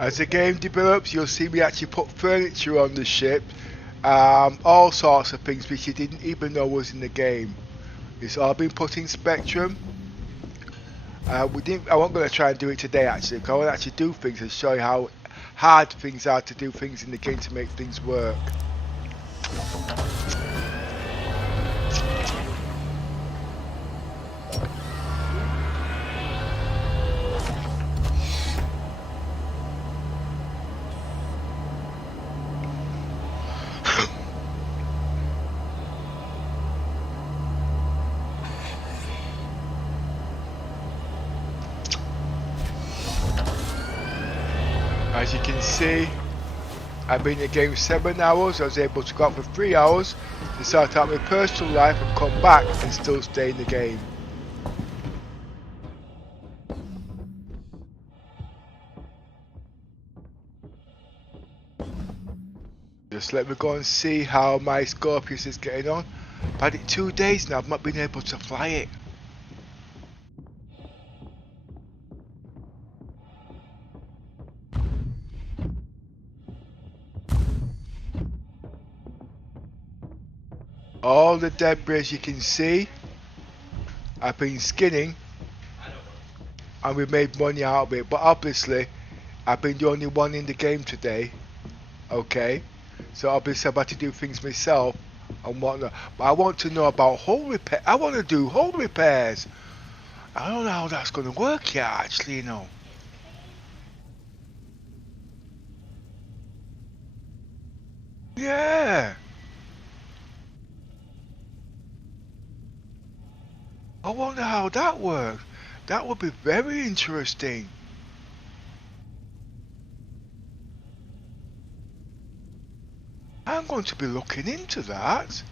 As the game develops, you'll see me actually put furniture on the ship, all sorts of things which you didn't even know was in the game. It's all been put in Spectrum. I wasn't going to try and do it today actually, because I want to actually do things and show you how hard things are to do things in the game to make things work. As you can see, I've been in the game 7 hours. I was able to go out for 3 hours to start out my personal life and come back and still stay in the game. Just let me go and see how my Scorpius is getting on. I've had it 2 days now, I've not been able to fly it. All the debris you can see, I've been skinning and we made money out of it, but obviously I've been the only one in the game today, okay, so obviously I've had to do things myself and whatnot, but I want to know about hull repair. I want to do hull repairs. I don't know how that's going to work yet actually, you know. Yeah. I wonder how that works. That would be very interesting. I'm going to be looking into that.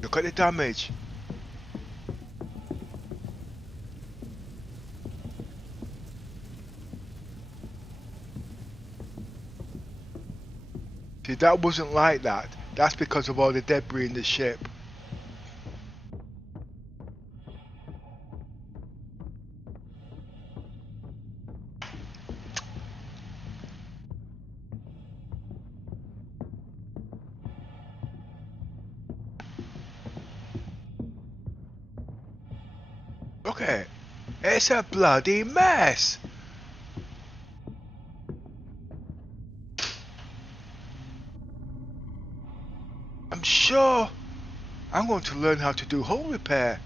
Look at the damage. See, that wasn't like that. That's because of all the debris in the ship. Okay, it's a bloody mess. I'm sure I'm going to learn how to do hull repair.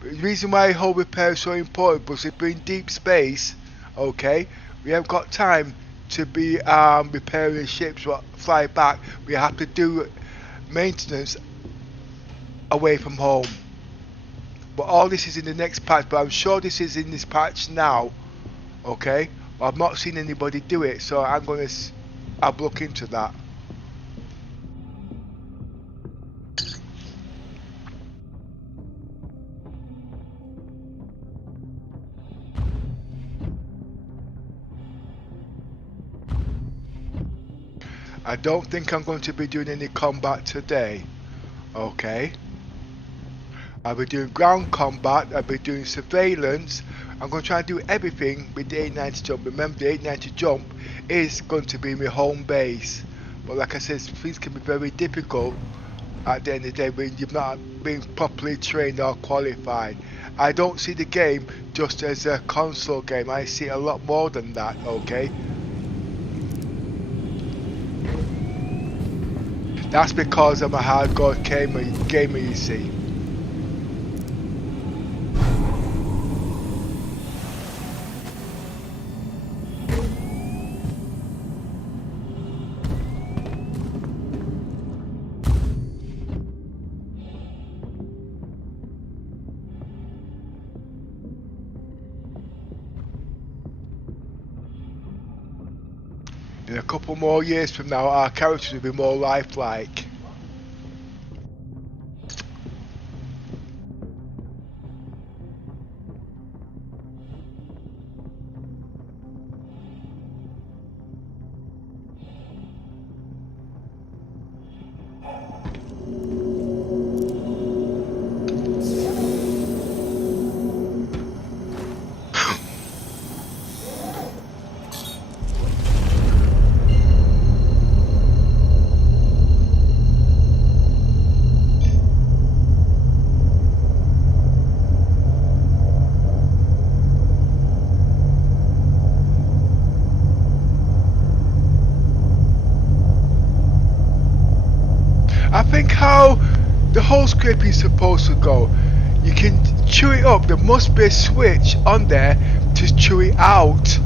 But the reason why hull repair is so important because if we're in deep space, okay, we haven't got time to be repairing ships that fly back. We have to do maintenance away from home. But all this is in the next patch, but I'm sure this is in this patch now, okay? But I've not seen anybody do it, so I'm going to have a look into that. I don't think I'm going to be doing any combat today, okay? I'll be doing ground combat, I'll be doing surveillance. I'm going to try and do everything with the 890 jump. Remember, the 890 jump is going to be my home base. But like I said, things can be very difficult at the end of the day when you've not been properly trained or qualified. I don't see the game just as a console game. I see a lot more than that, okay? That's because I'm a hardcore gamer, you see. In a couple more years from now, our characters will be more lifelike. I think how the whole script is supposed to go, you can chew it up. There must be a switch on there to chew it out.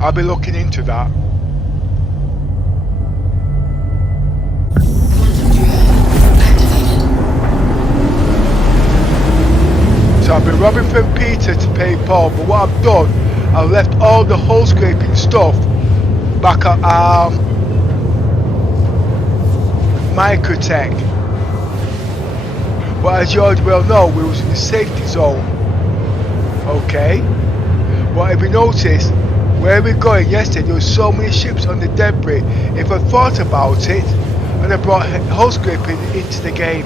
I'll be looking into that. Quantum drive I've been robbing from Peter to pay Paul, but what I've done, I've left all the hole scraping stuff back at Microtech. But as you already well know, we was in the safety zone. Okay? But if you notice, where we're going yesterday, there were so many ships on the debris. If I thought about it, and I brought hull scraping into the game.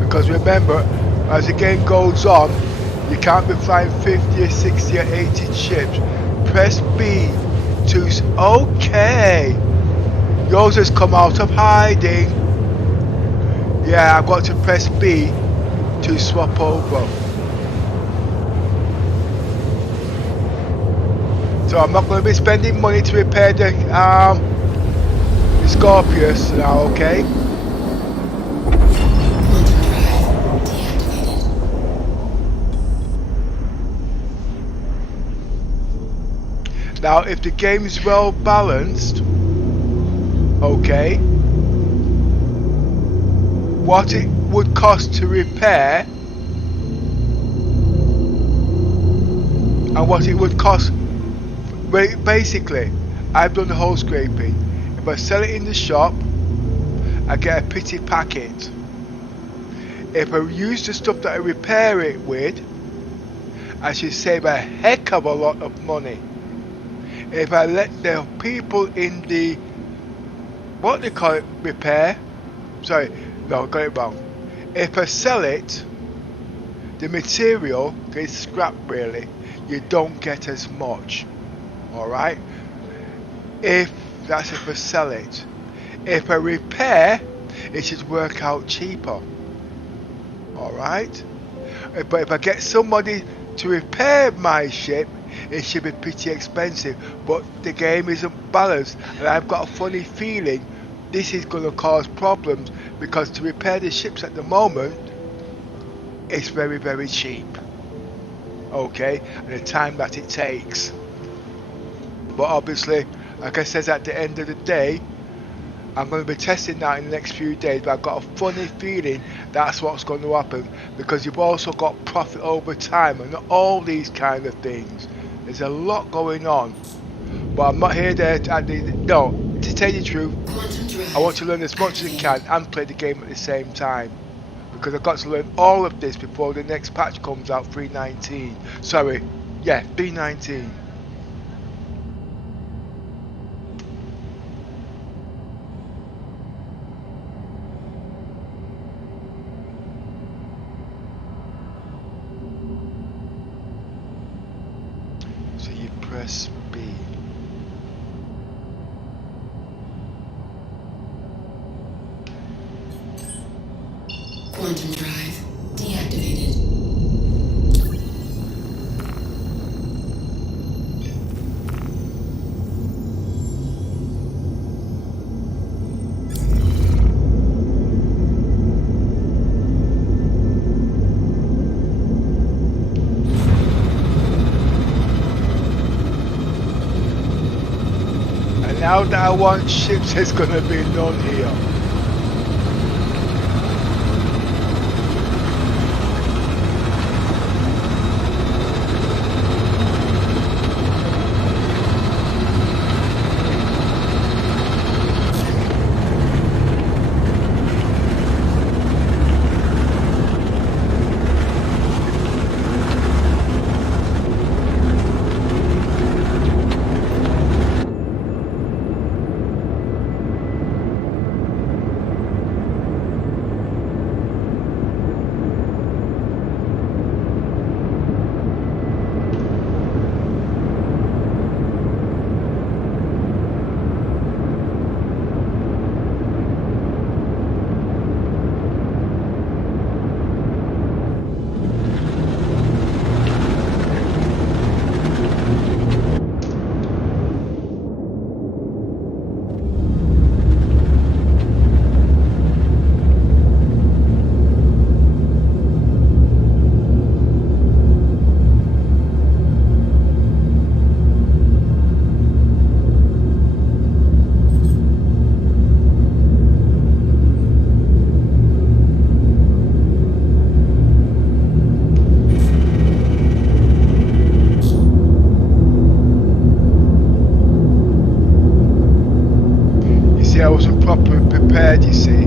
Because remember, as the game goes on, you can't be flying 50 or 60 or 80 ships. Press B to... Okay! Yours has come out of hiding. Yeah, I've got to press B to swap over. So I'm not going to be spending money to repair the Scorpius now, okay? Now, if the game is well balanced, okay, what it would cost to repair and what it would cost, basically, I've done the hole scraping. If I sell it in the shop, I get a pity packet. If I use the stuff that I repair it with, I should save a heck of a lot of money. If I let the people in the, what they call it, repair, sorry, no, I got it wrong. If I sell it, the material gets scrapped really, you don't get as much, alright? If I sell it. If I repair, it should work out cheaper, alright? But if I get somebody to repair my ship, it should be pretty expensive, but the game isn't balanced, and I've got a funny feeling this is going to cause problems, because to repair the ships at the moment, it's very, very cheap, okay, and the time that it takes. But obviously, like I said, at the end of the day, I'm going to be testing that in the next few days, but I've got a funny feeling that's what's going to happen, because you've also got profit over time and all these kind of things. There's a lot going on, but I'm not here there to tell you the truth. I want to learn as much as I can and play the game at the same time, because I've got to learn all of this before the next patch comes out, 3.19. Sorry, yeah, 3.19. So you press B. Quantum drive deactivated. And now that I want ships, there's gonna be none here. properly prepared, you see.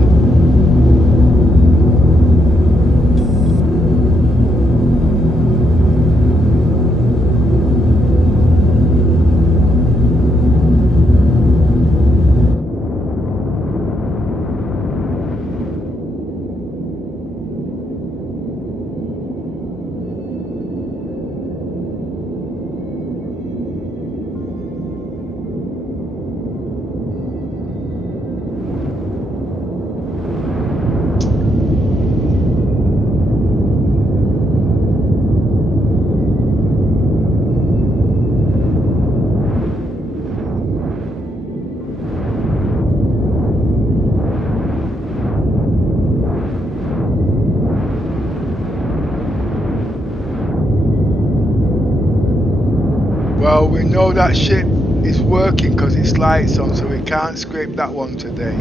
Well, we know that ship is working because its lights on, so we can't scrape that one today,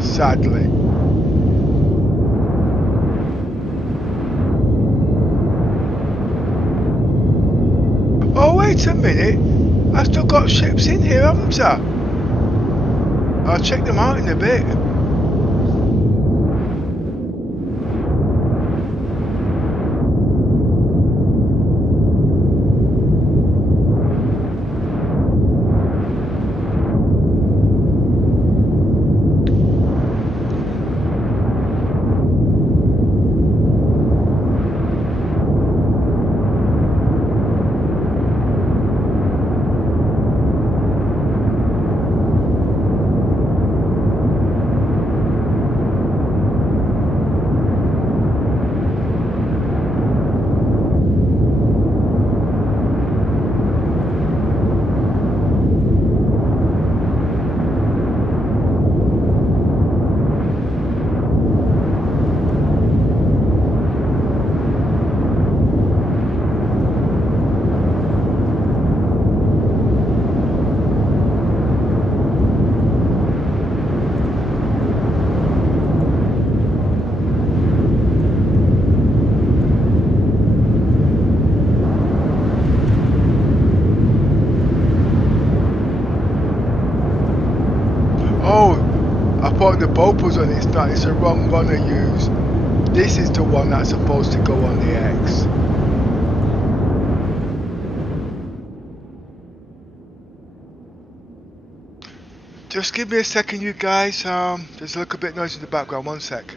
sadly. Oh, wait a minute, I've still got ships in here, haven't I? I'll check them out in a bit. I thought the bulb was on, it's not, it's the wrong one I use. This is the one that's supposed to go on the X. Just give me a second, you guys. There's a little bit of noise in the background, one sec.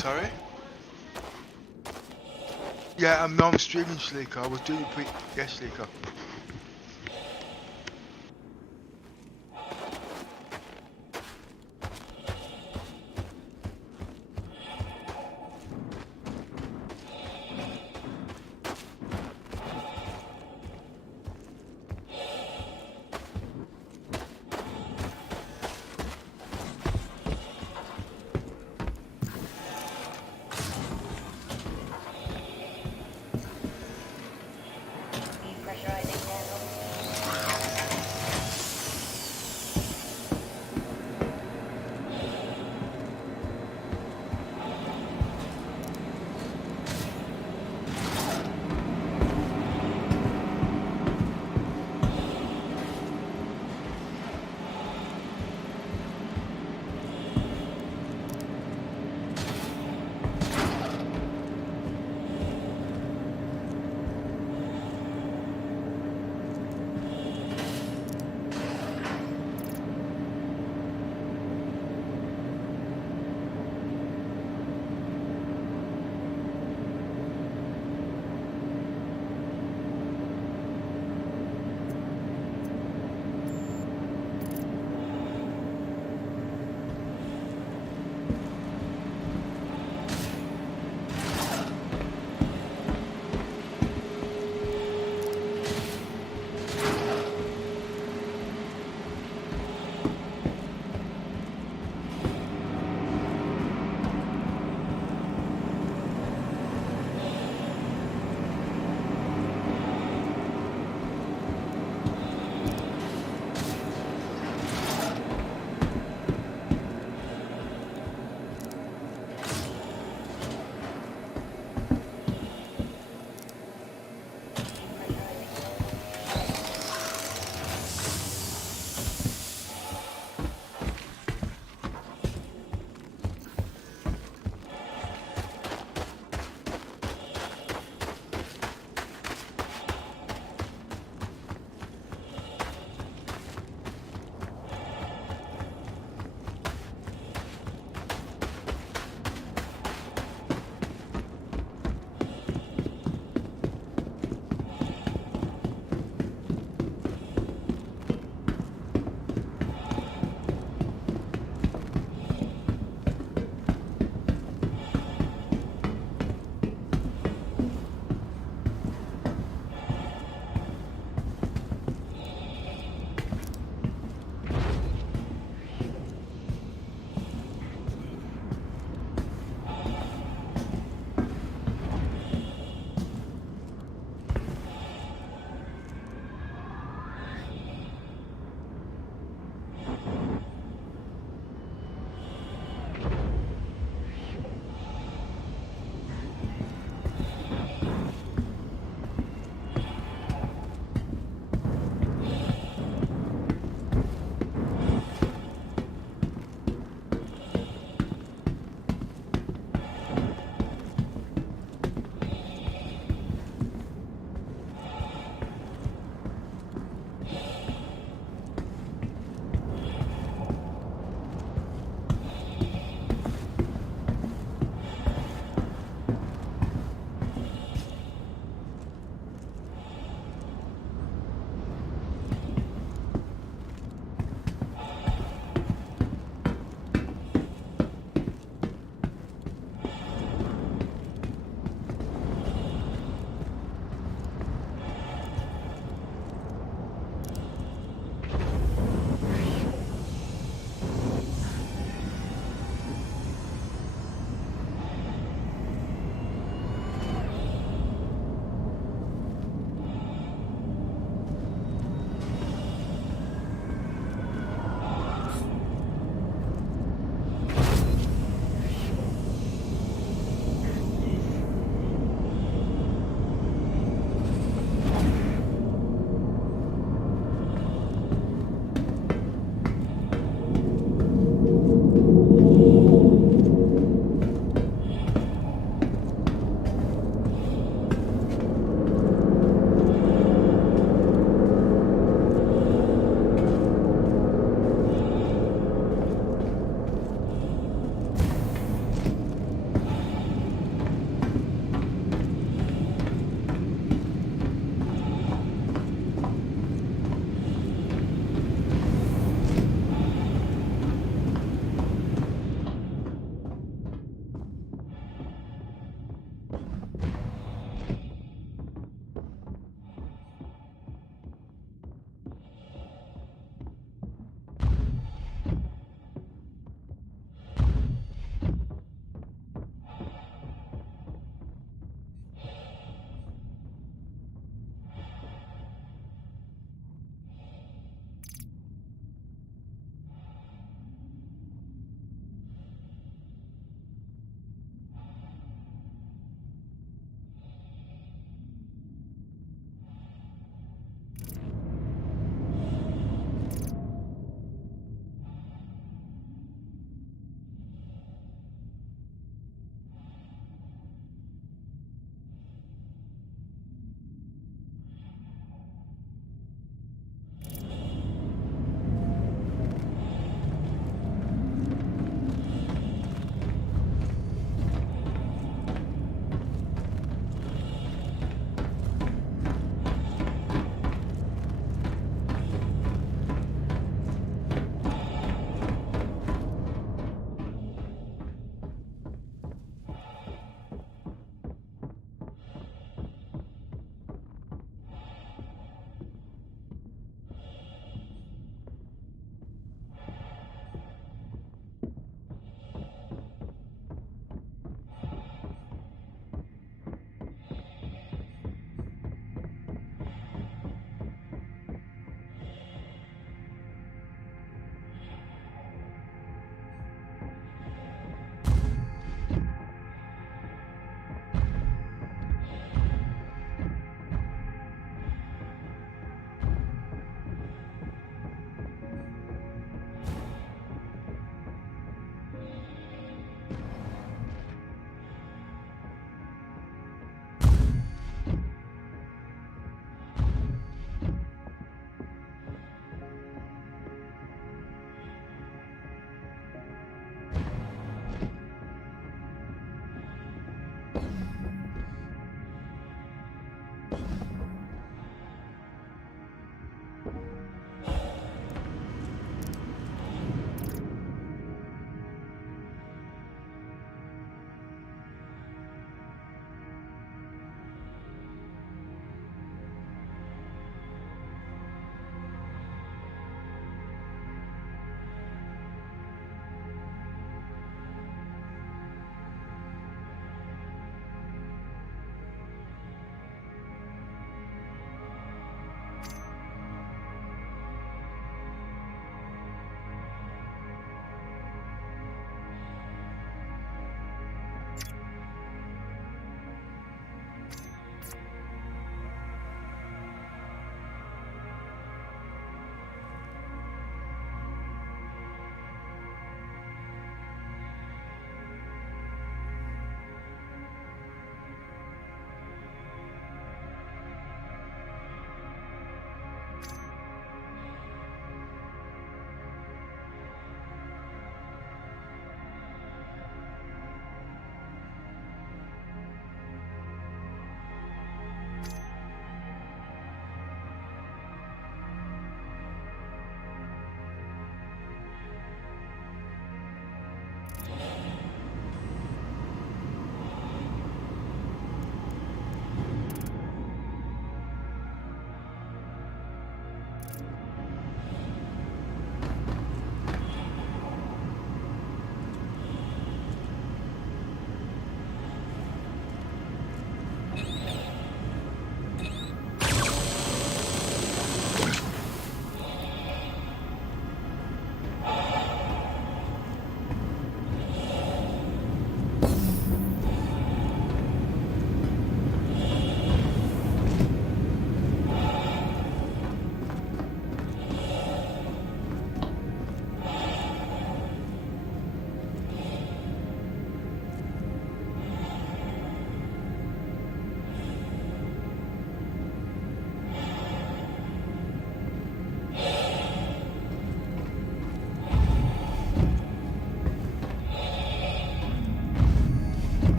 Sorry? Yeah, I'm not streaming, Sleeker. I was doing it yes, Sleeker.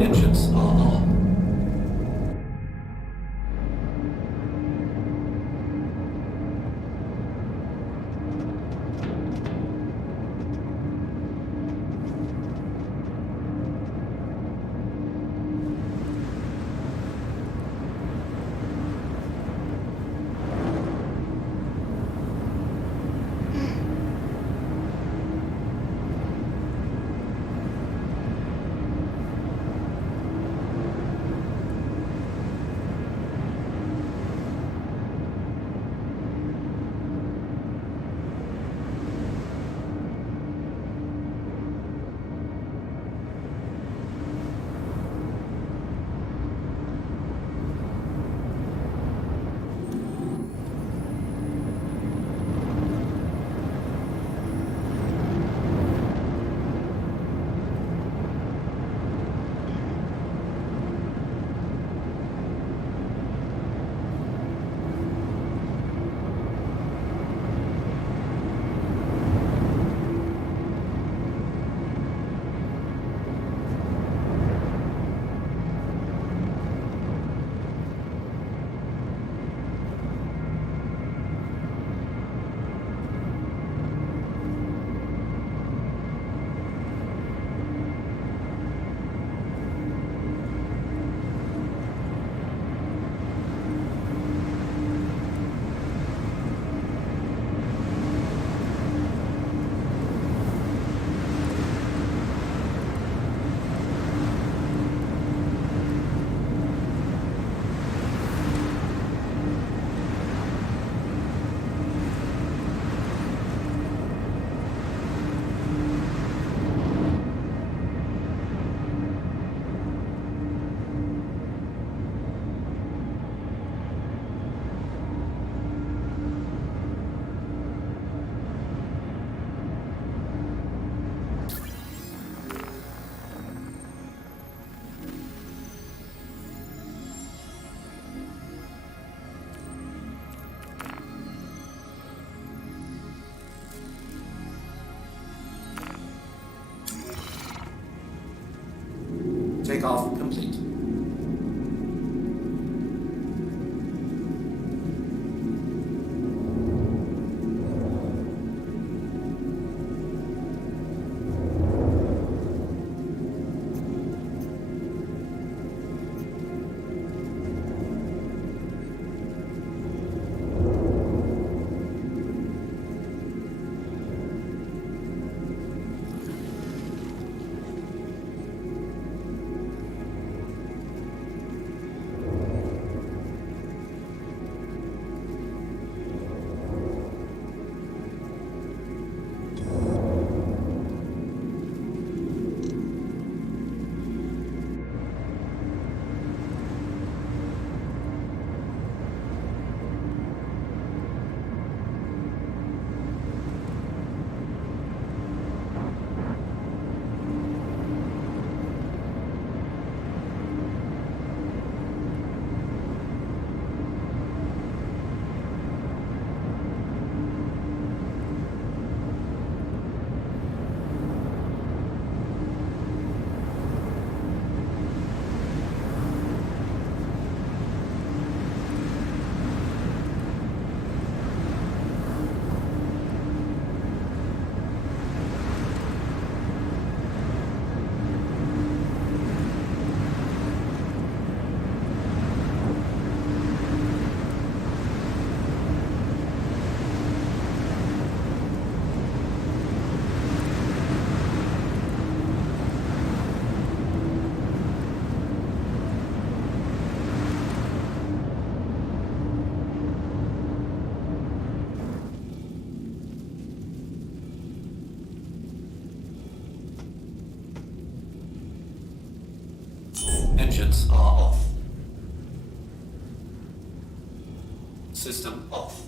Engines are on. Takeoff complete. Engines are off. System off.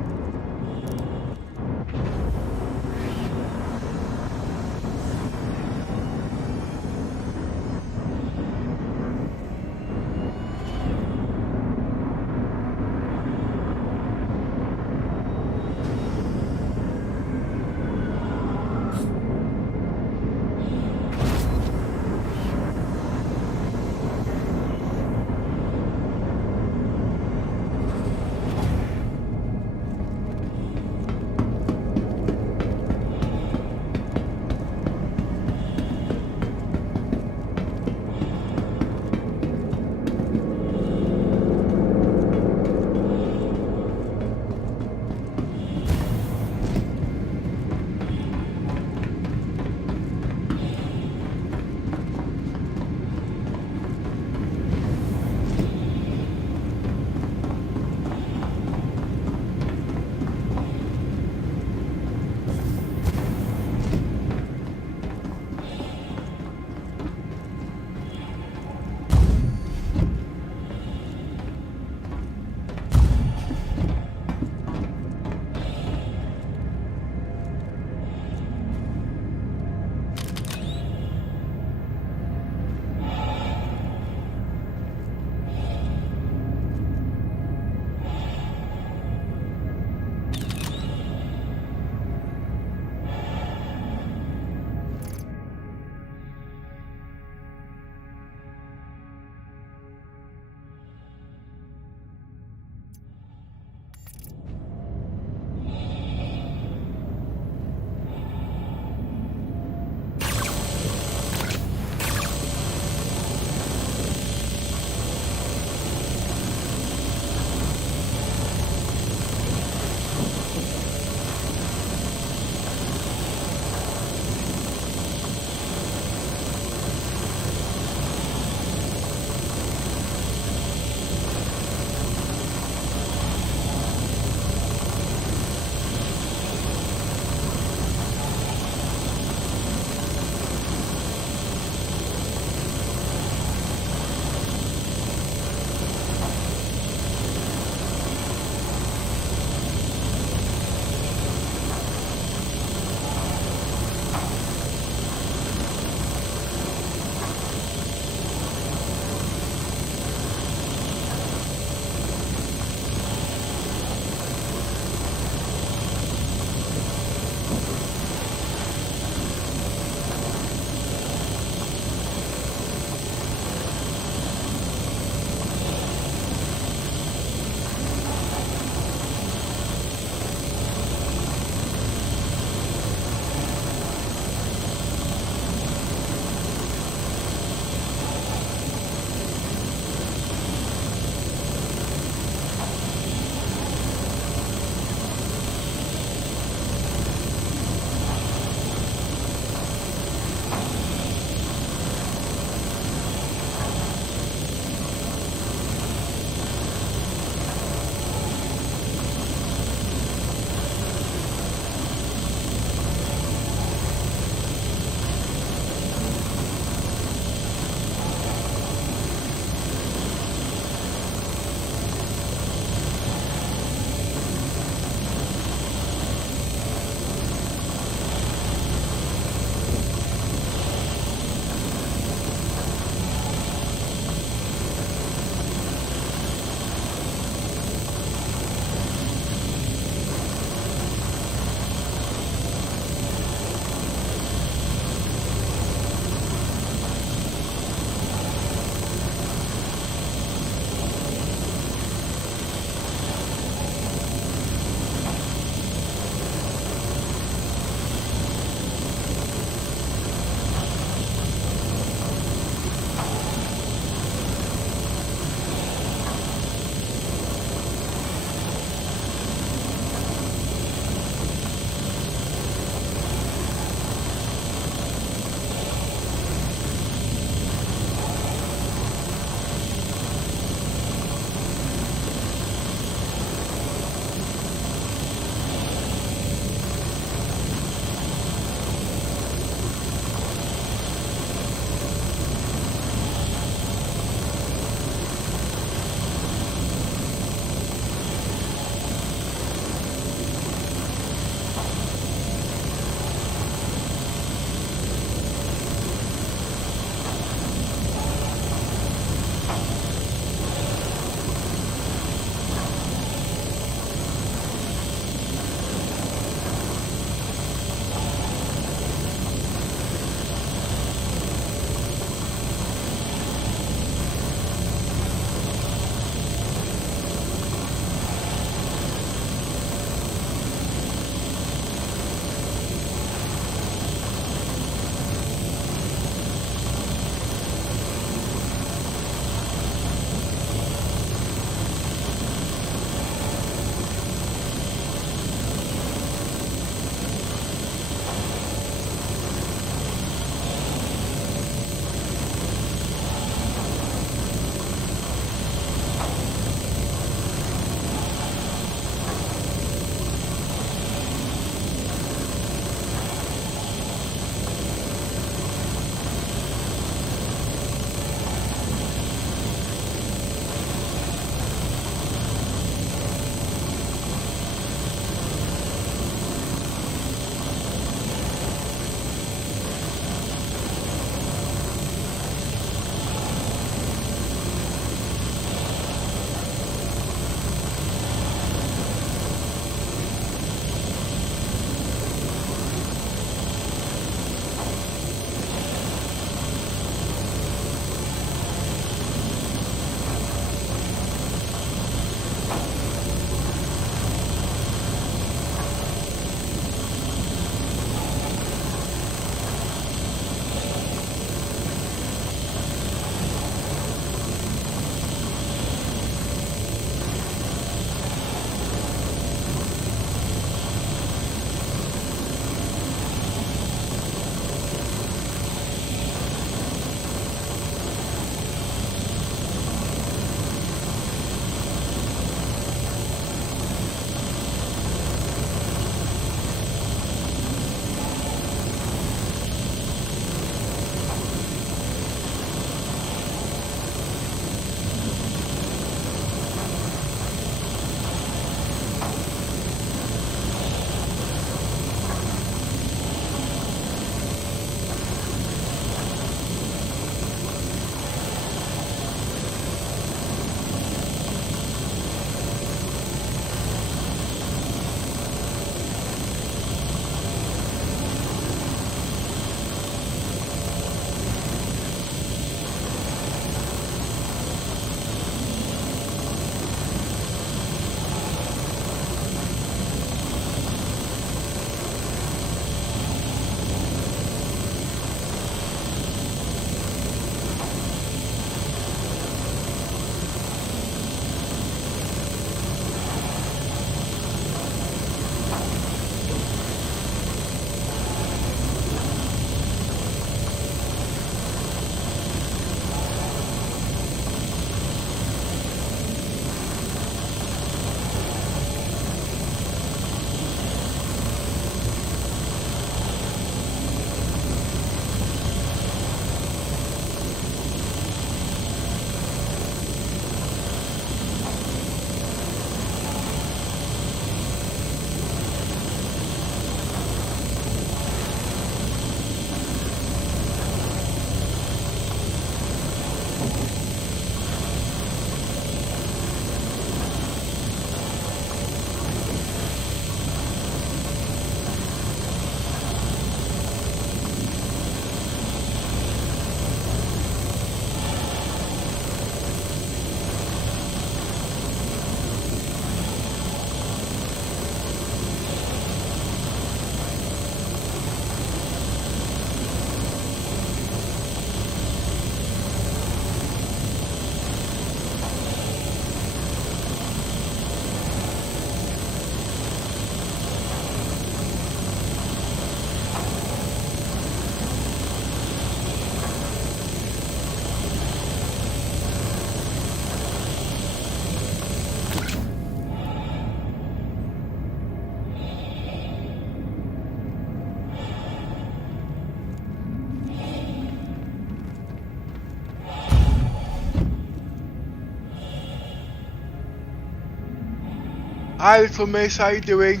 Hi, little miss. How you doing?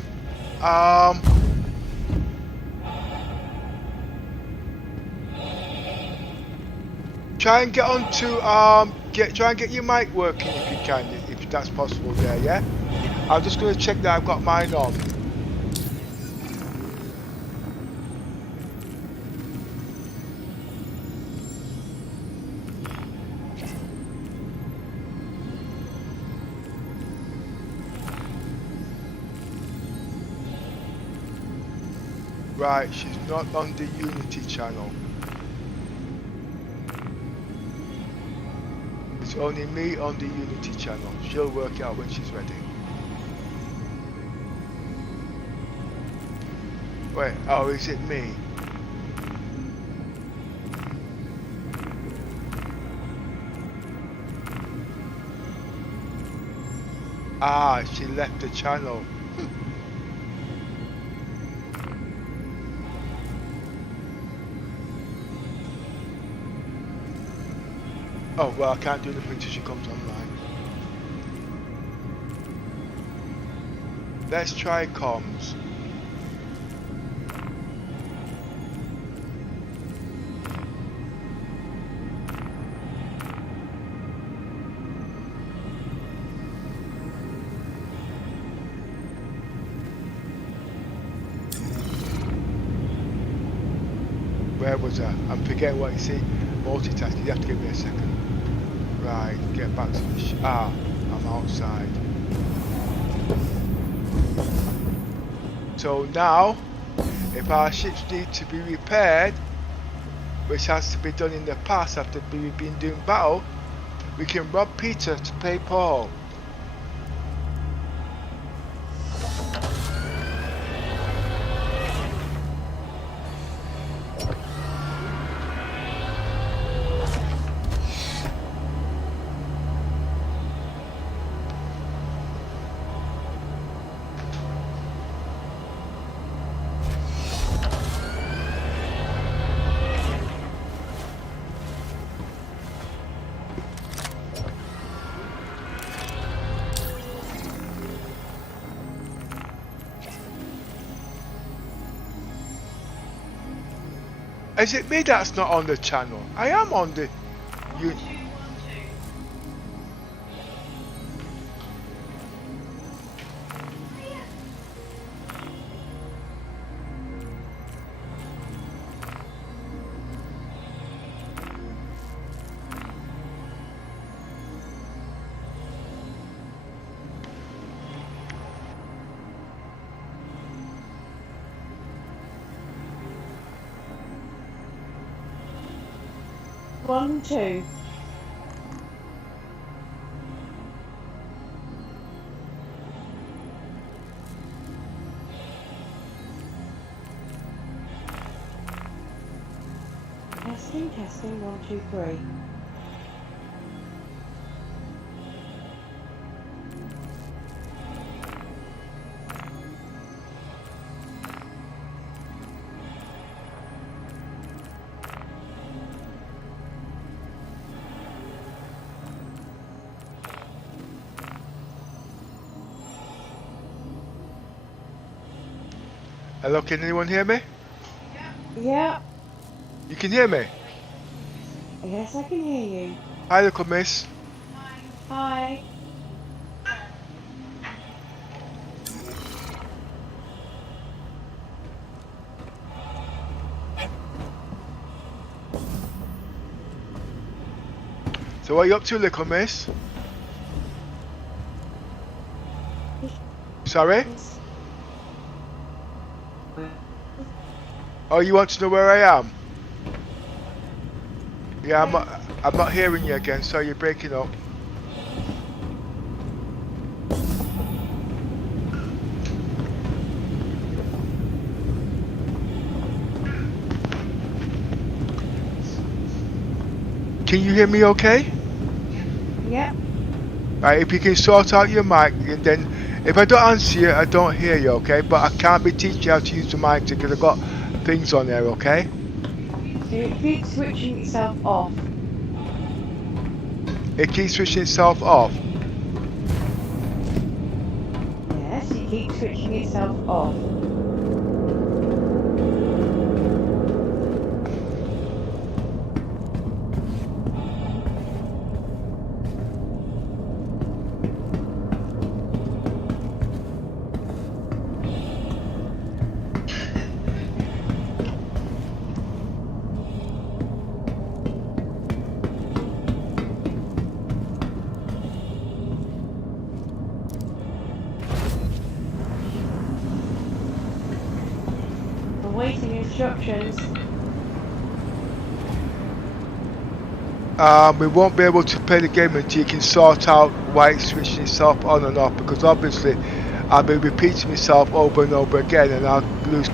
Try and get on to try and get your mic working if you can, if that's possible there, yeah? I'm just gonna check that I've got mine on. Right, she's not on the Unity channel. It's only me on the Unity channel. She'll work it out when she's ready. Wait, oh, is it me? Ah, she left the channel. Oh, well, I can't do anything until she comes online. Let's try comms. Where was I? I'm forgetting what you see. Multitasking, you have to give me a second. Right, get back to the I'm outside. So now, if our ships need to be repaired, which has to be done in the past after we've been doing battle, we can rob Peter to pay Paul. Is it me that's not on the channel? I am on the... You... One, two. Testing, 1, 2, 3. Hello, can anyone hear me? Yeah. You can hear me? Yes, I can hear you. Hi, little miss. Hi. So what are you up to, little miss? Sorry? Oh, you want to know where I am? Yeah, I'm not hearing you again, so you're breaking up. Can you hear me okay? Yeah. Right, if you can sort out your mic, and then if I don't answer you, I don't hear you, okay? But I can't be teaching you how to use the mic because I've got things on there, okay? So it keeps switching itself off. It keeps switching itself off. Yes. switching itself off. Awaiting instructions. We won't be able to play the game until you can sort out why it's switching itself on and off, because obviously I'll be repeating myself over and over again and I'll lose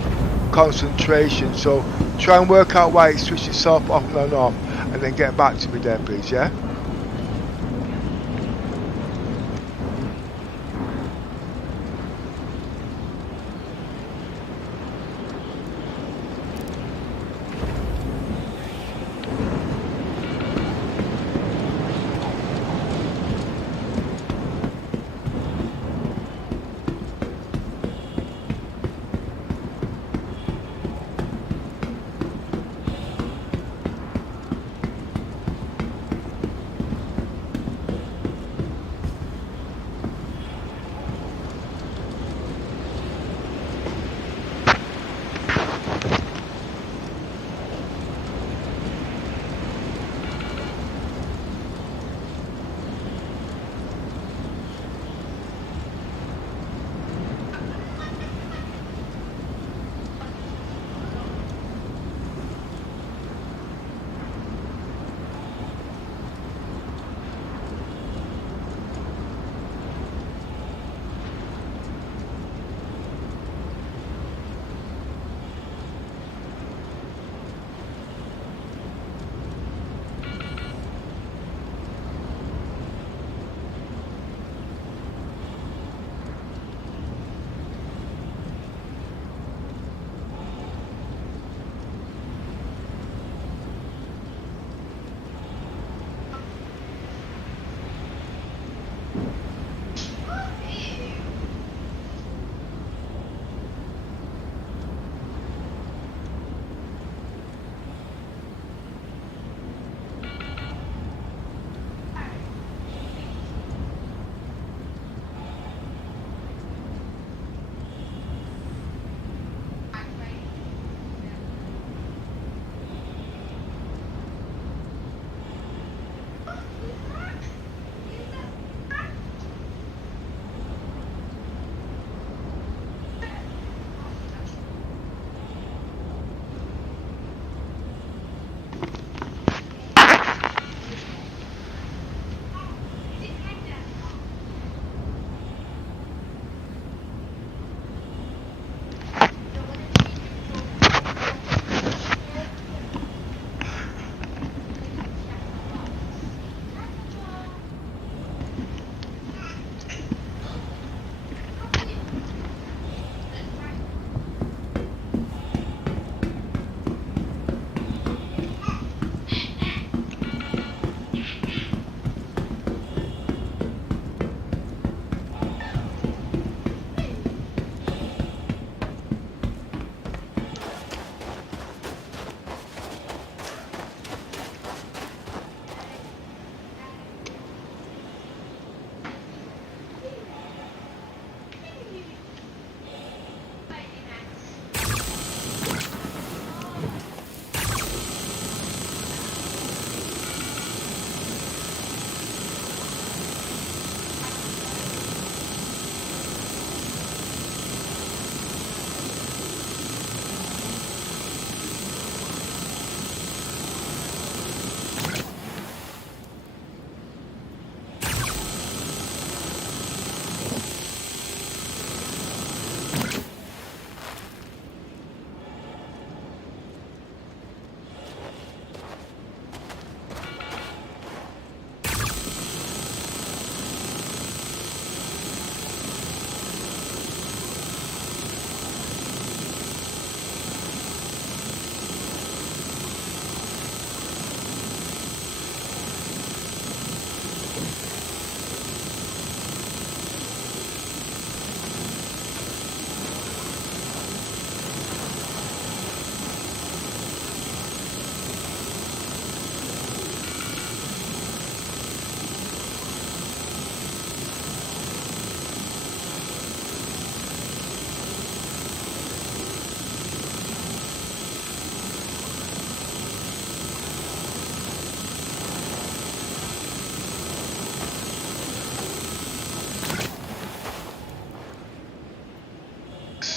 concentration. So try and work out why it switches itself off and off, and then get back to me there, please, yeah?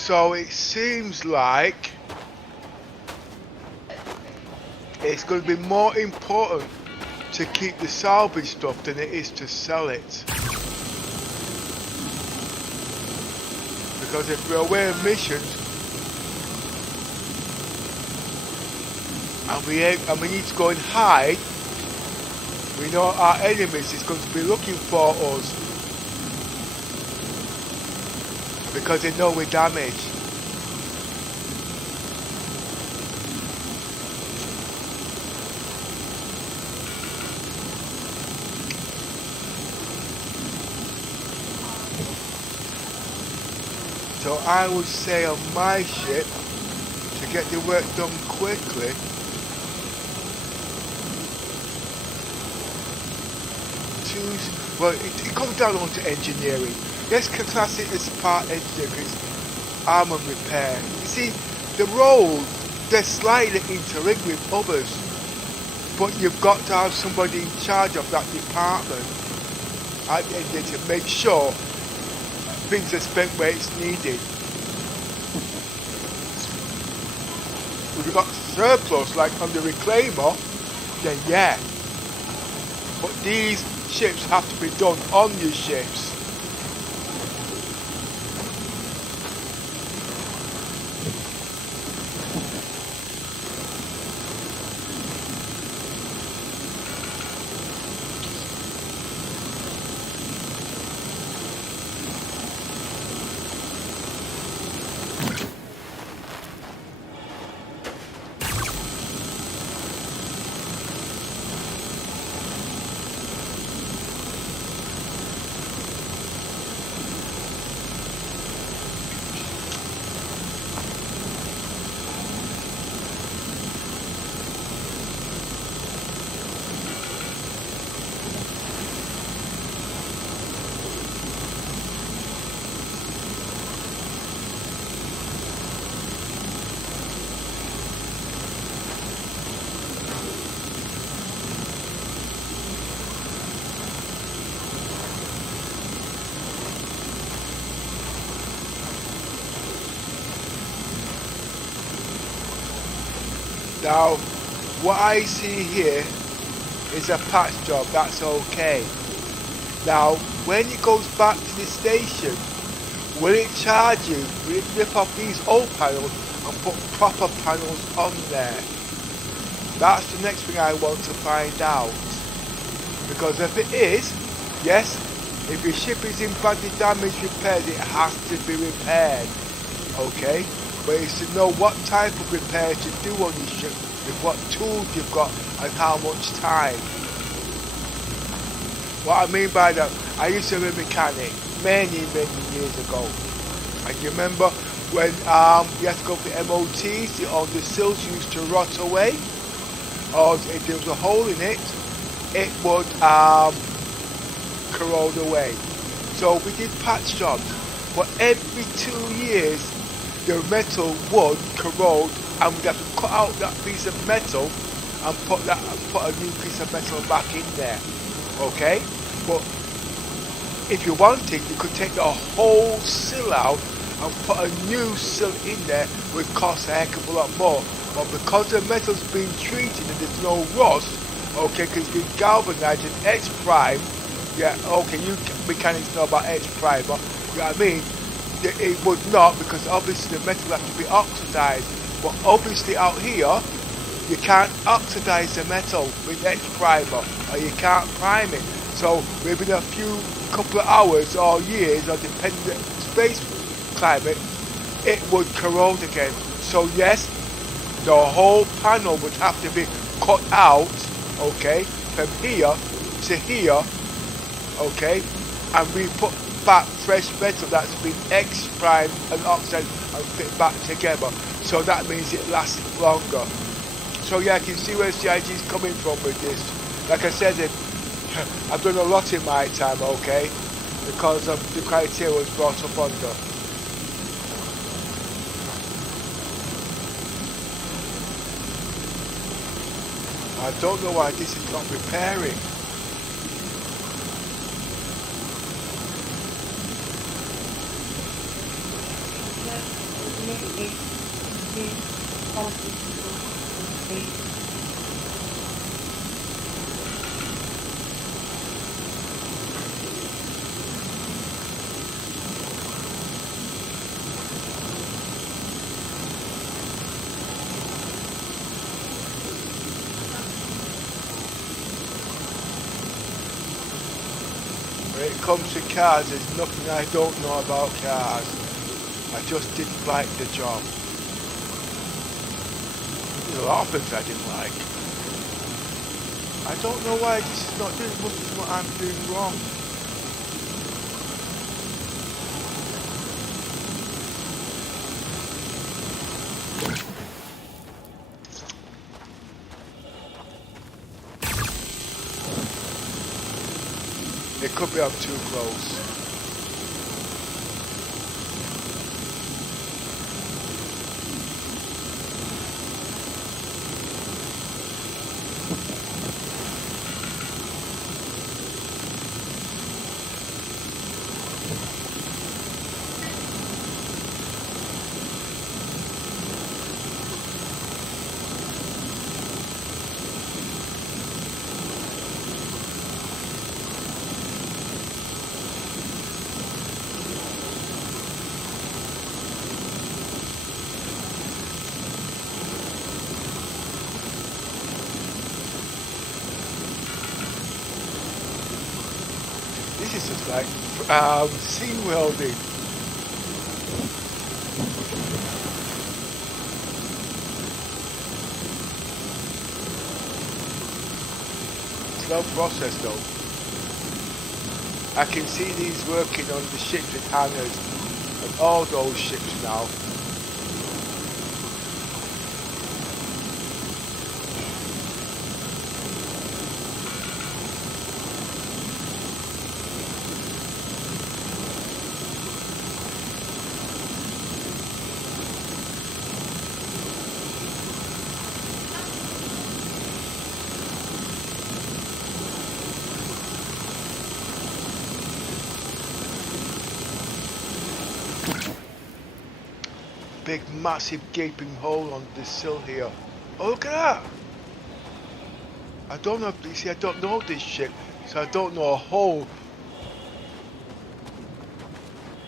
So it seems like it's going to be more important to keep the salvage stuff than it is to sell it. Because if we're away on missions and we need to go and hide, we know our enemies is going to be looking for us because they know we're damaged. So I would say on my ship, to get the work done quickly, well, it comes down onto engineering. Let's class it as part engineering because it's armor repair. You see, the roles, they're slightly interlinked with others, but you've got to have somebody in charge of that department at the end to make sure things are spent where it's needed. If you've got surplus like on the Reclaimer, then yeah. But these ships have to be done on your ships. Now, what I see here is a patch job, that's okay. Now, when it goes back to the station, will it charge you? Will it rip off these old panels and put proper panels on there? That's the next thing I want to find out. Because if it is, yes, if your ship is in badly damaged repairs, it has to be repaired. Okay? But it's to know what type of repair to do on your ship, with what tools you've got and how much time. What I mean by that, I used to be a mechanic many years ago. And you remember when you had to go for the MOTs, the sills used to rot away, or if there was a hole in it, it would corrode away. So we did patch jobs, but every 2 years the metal would corrode, and we'd have to cut out that piece of metal and put a new piece of metal back in there. Okay? But if you wanted, you could take the whole sill out and put a new sill in there, would cost a heck of a lot more. But because the metal's been treated and there's no rust, okay, because it's been galvanized and H prime, yeah, okay, you mechanics know about H prime, but you know what I mean? It would not, because obviously the metal has to be oxidized. But obviously out here, you can't oxidize the metal with H primer, or you can't prime it. So within a couple of hours or years, or depending on the space climate, it would corrode again. So yes, the whole panel would have to be cut out, okay, from here to here, okay, and we put back fresh metal that's been X-primed and oxidized and fit back together. So that means it lasts longer. So yeah, I can see where CIG is coming from with this. Like I said, I've done a lot in my time, okay, because of the criteria was brought up under. I don't know why this is not repairing. When it comes to cars, there's nothing I don't know about cars. I just didn't like the job. There's a lot of things I didn't like. I don't know why this is not doing what I'm doing wrong. It could be I'm too close. This is just like sea welding. Slow process though. I can see these working on the ships with hangars and all those ships now. Big massive gaping hole on the sill here. Oh, look at that! I don't know, you see, I don't know this ship, so I don't know a hole.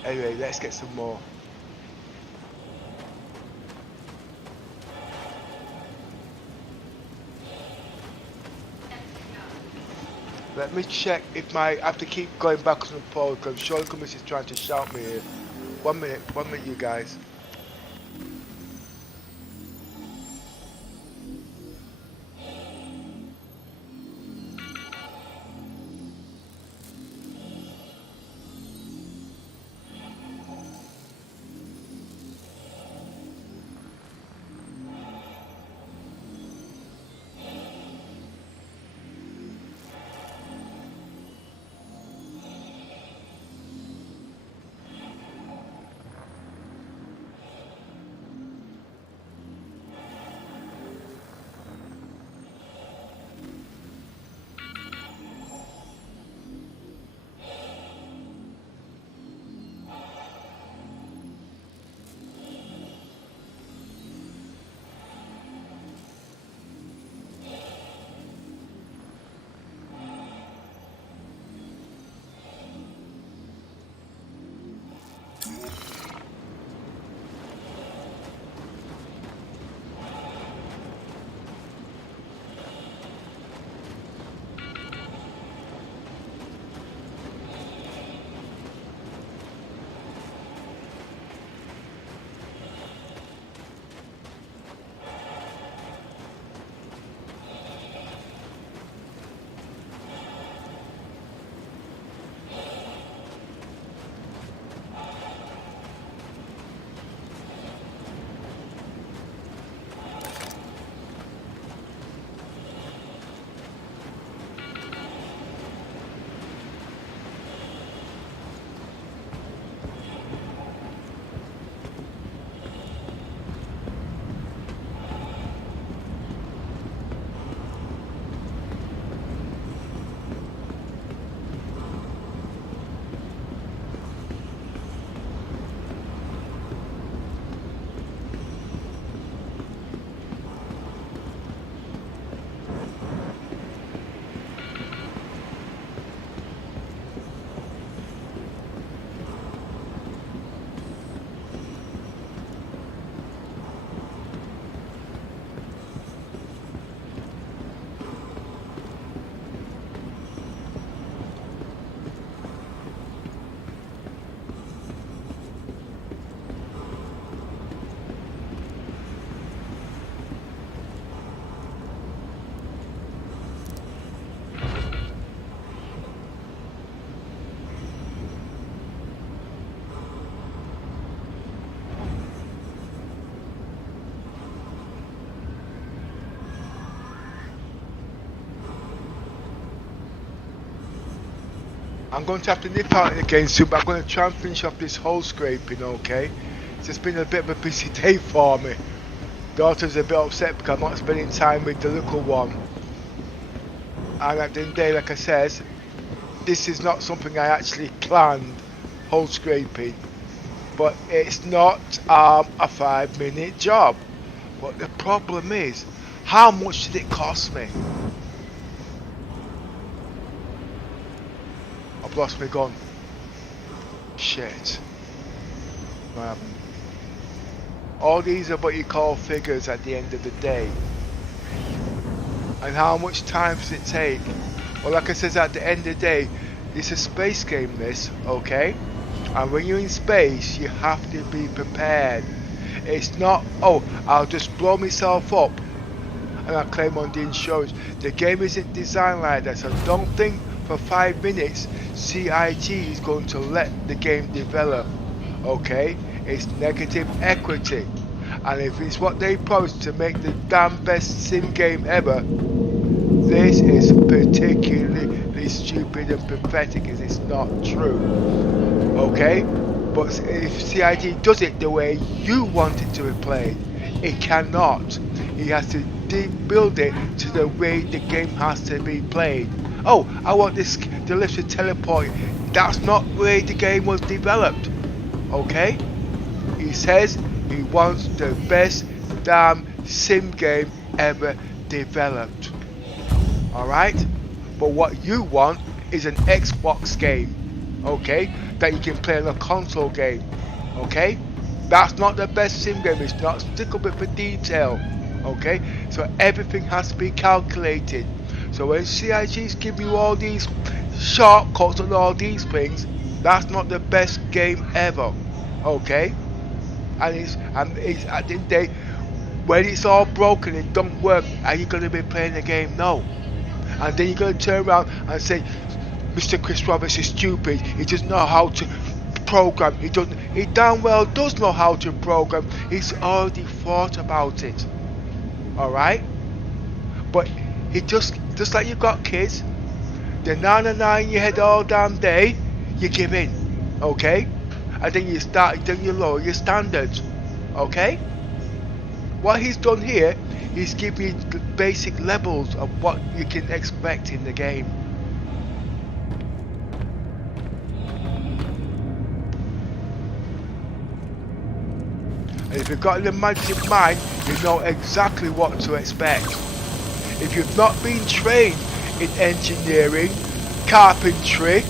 Anyway, let's get some more. Let me check if I have to keep going backwards and forwards because I'm sure the committee is trying to shout me here. 1 minute, you guys. I'm going to have to nip out again soon, but I'm going to try and finish off this hole scraping, okay? It's just been a bit of a busy day for me. Daughter's a bit upset because I'm not spending time with the little one. And at the end of the day, like I says, this is not something I actually planned, hole scraping. But it's not a 5-minute job. But the problem is, how much did it cost me? I've lost my gun. Shit. All these are what you call figures at the end of the day. And how much time does it take? Well, like I said, at the end of the day, it's a space game, this, okay? And when you're in space, you have to be prepared. It's not, oh, I'll just blow myself up and I'll claim on the insurance. The game isn't designed like that, so don't think for 5 minutes CIG is going to let the game develop, okay? It's negative equity. And if it's what they promised to make the damn best sim game ever, this is particularly stupid and pathetic as it's not true. Okay? But if CIG does it the way you want it to be played, it cannot. It has to build it to the way the game has to be played. Oh, I want the lift to teleport. That's not the way the game was developed. Okay? He says he wants the best damn sim game ever developed. Alright? But what you want is an Xbox game. Okay? That you can play on a console game. Okay? That's not the best sim game. It's not stick up for detail. Okay? So everything has to be calculated. So when CIG's give you all these shortcuts and all these things, that's not the best game ever. Okay? And it's at the end of the day, when it's all broken, it don't work, are you going to be playing the game? No. And then you're going to turn around and say, Mr. Chris Roberts is stupid, he doesn't know how to program. He damn well does know how to program. He's already thought about it. Alright? But he just like you got kids, they're 9 in your head all damn day, you give in. Okay? And then you lower your standards. Okay? What he's done here, he's giving you the basic levels of what you can expect in the game. And if you've got an imaginative mind, you know exactly what to expect. If you've not been trained in engineering, carpentry,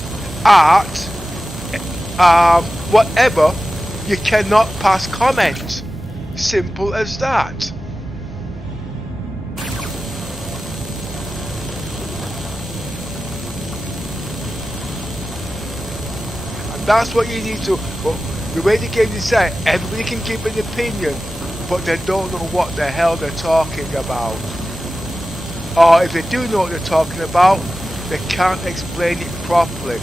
art, whatever, you cannot pass comment. Simple as that. And that's what you need to. Well, the way the game is set, everybody can give an opinion, but they don't know what the hell they're talking about. Or if they do know what they're talking about, they can't explain it properly.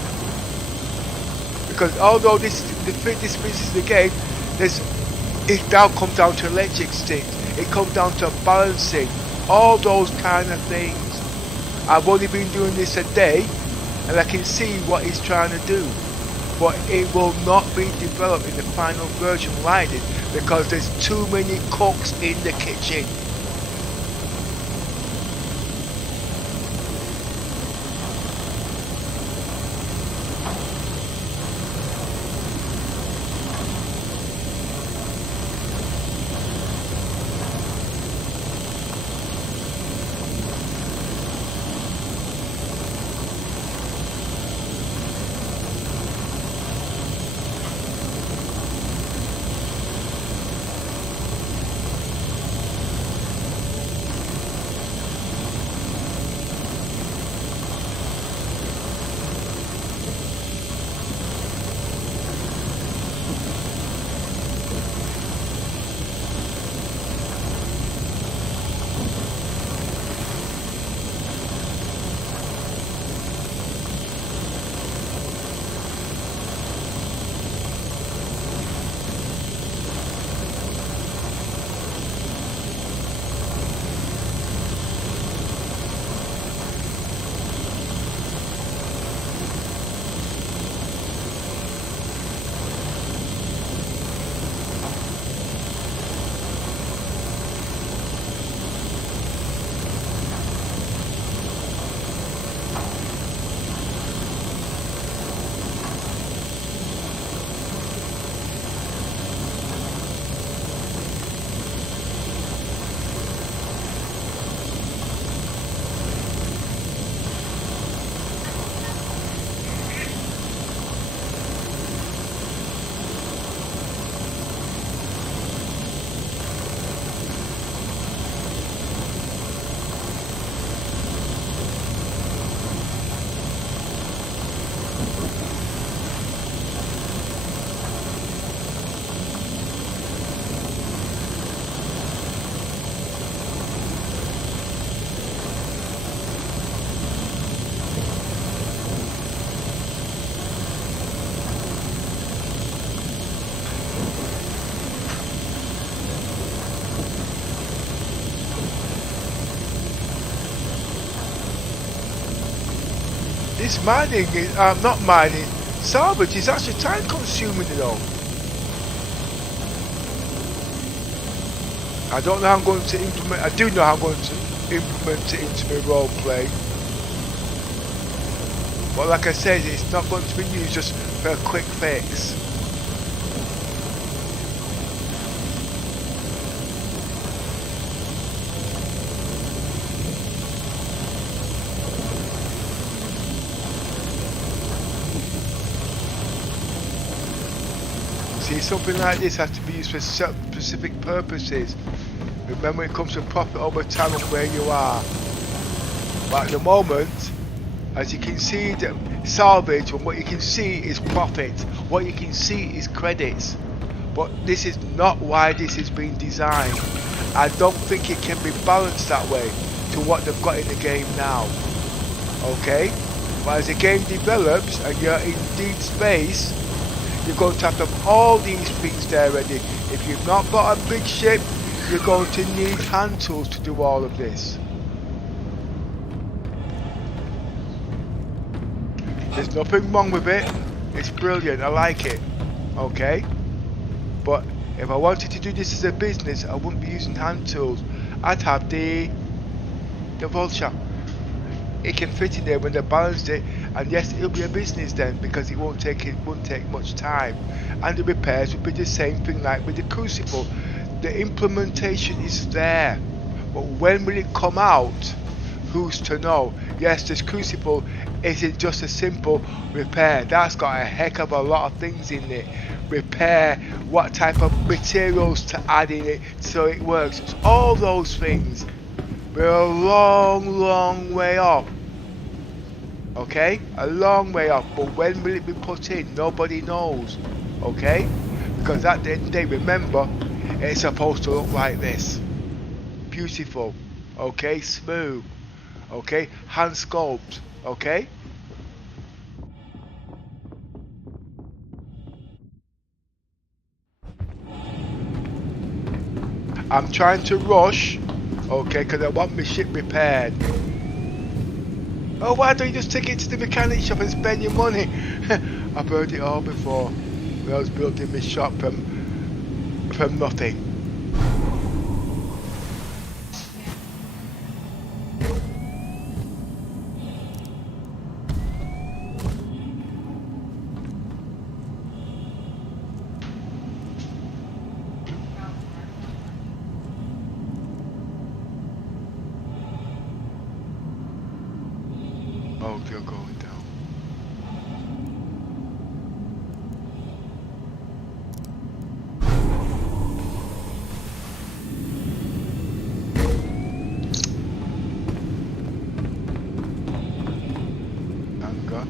Because although this is the game, it now comes down to electric sticks, it comes down to balancing, all those kind of things. I've only been doing this a day, and I can see what he's trying to do. But it will not be developed in the final version like this, because there's too many cooks in the kitchen. This mining is, not mining, salvage is actually time consuming, you know. I don't know how I'm going to implement, I do know how I'm going to implement it into my role play. But like I said, it's not going to be used just for a quick fix. See, something like this has to be used for specific purposes. Remember, it comes to profit over time and where you are. But at the moment, as you can see, the salvage, and what you can see is profit. What you can see is credits. But this is not why this is being designed. I don't think it can be balanced that way to what they've got in the game now. Okay? But as the game develops and you're in deep space, you're going to have all these things there ready. If you've not got a big ship, you're going to need hand tools to do all of this. There's nothing wrong with it. It's brilliant. I like it. Okay? But if I wanted to do this as a business, I wouldn't be using hand tools. I'd have the vulture. It can fit in there when they balanced it, and yes, it'll be a business then, because it won't take much time, and the repairs will be the same thing like with the crucible. The implementation is there, but when will it come out? Who's to know? Yes, this crucible isn't just a simple repair. That's got a heck of a lot of things in it. Repair, what type of materials to add in it so it works. It's all those things. We're a long way off. Okay? A long way off. But when will it be put in? Nobody knows. Okay? Because at the end of the day, remember, it's supposed to look like this. Beautiful. Okay? Smooth. Okay? Hand sculpt. Okay? I'm trying to rush. Okay, because I want my ship repaired. Oh, why don't you just take it to the mechanic shop and spend your money? I've heard it all before. When I was building my shop from nothing. Oh, you're going down. Anger.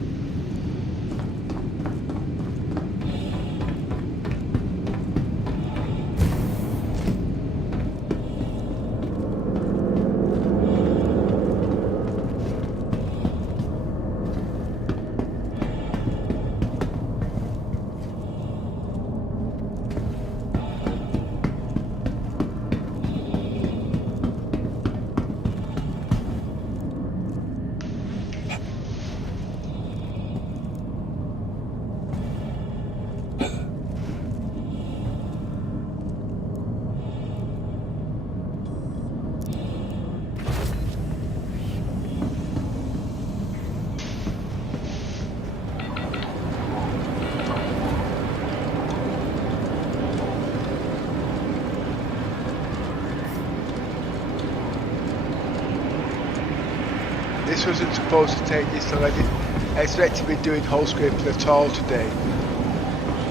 This wasn't supposed to take this long. I didn't expect to be doing whole scripting at all today.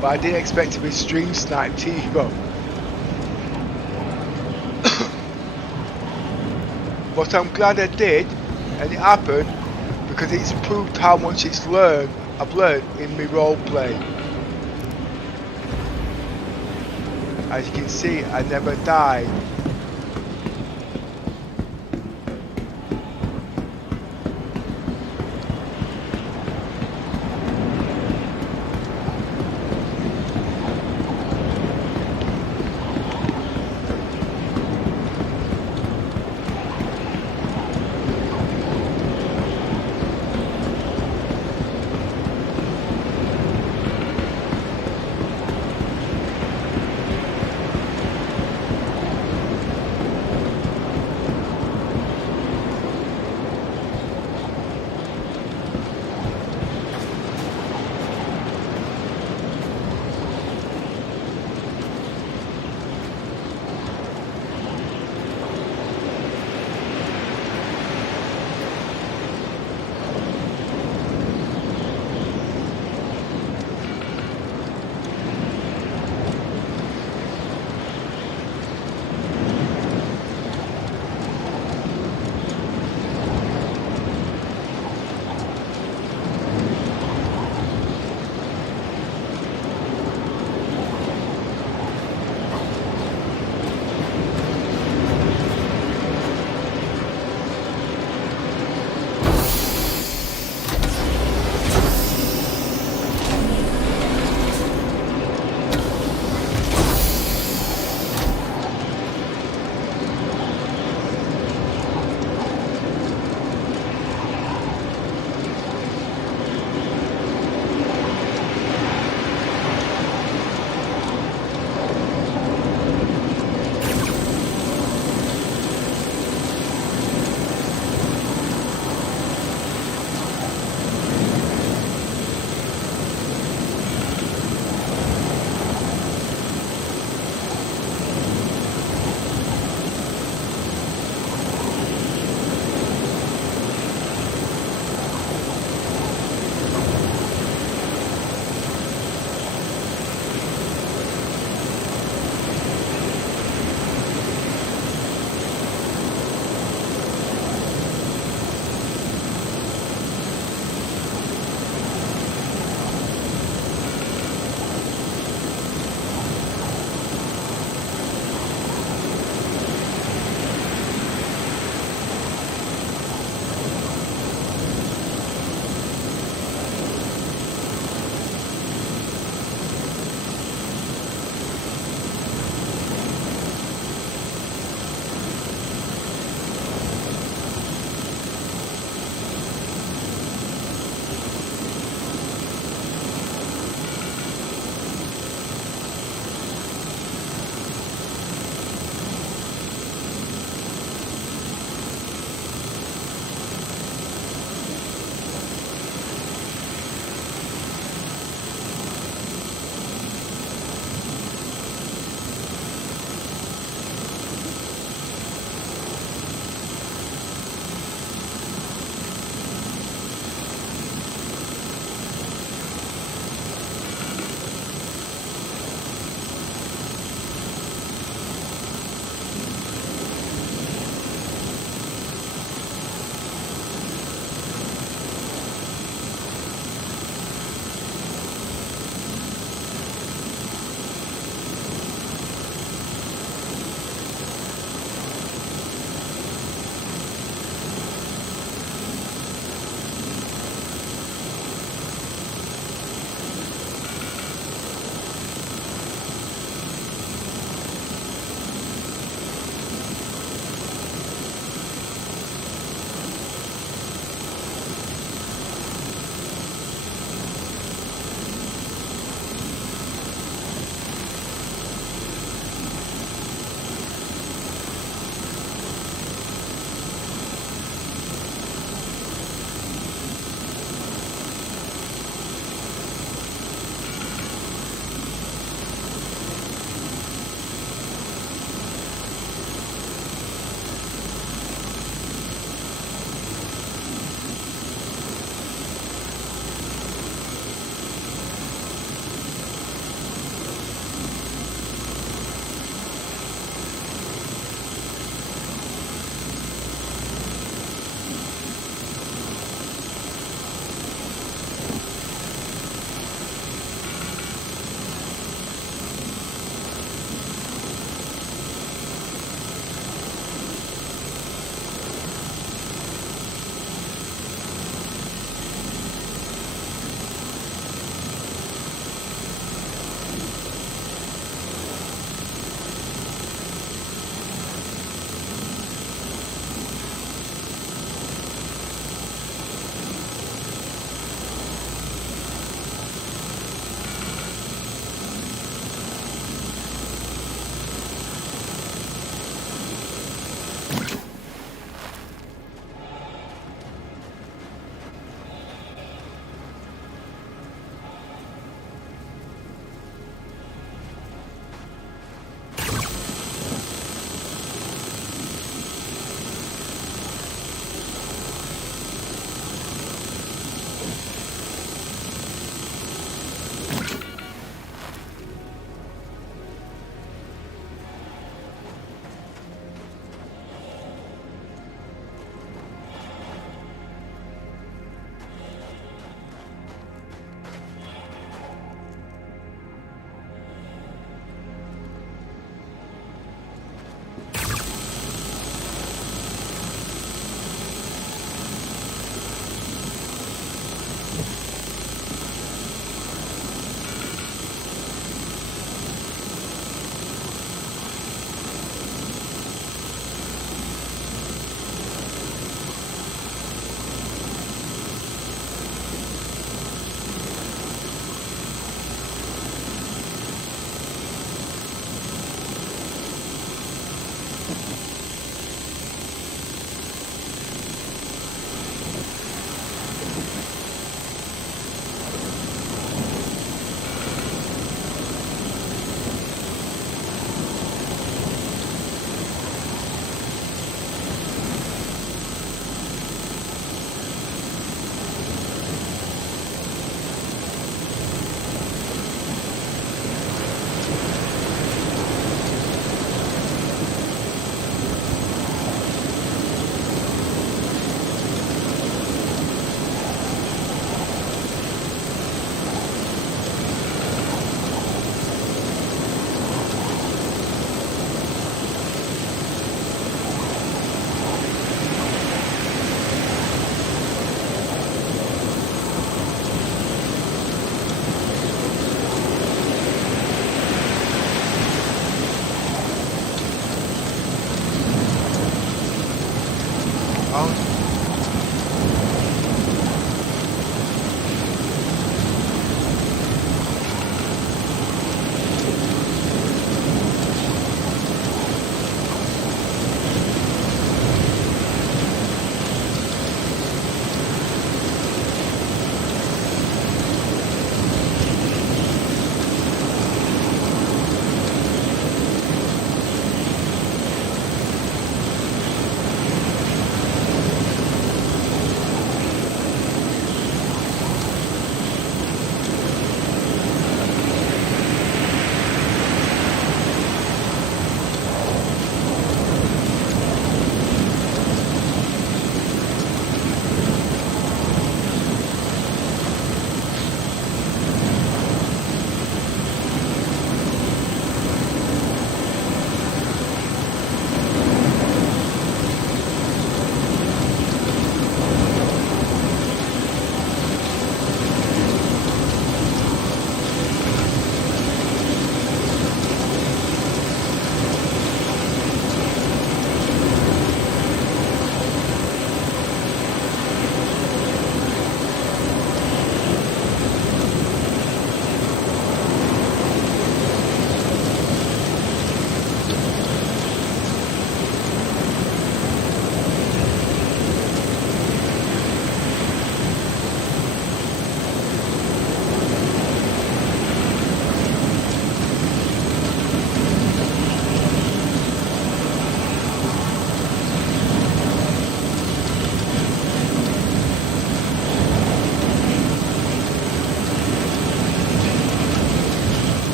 But I didn't expect to be stream sniped either. But I'm glad I did, and it happened because it's proved how much I've learned in my role play. As you can see, I never died.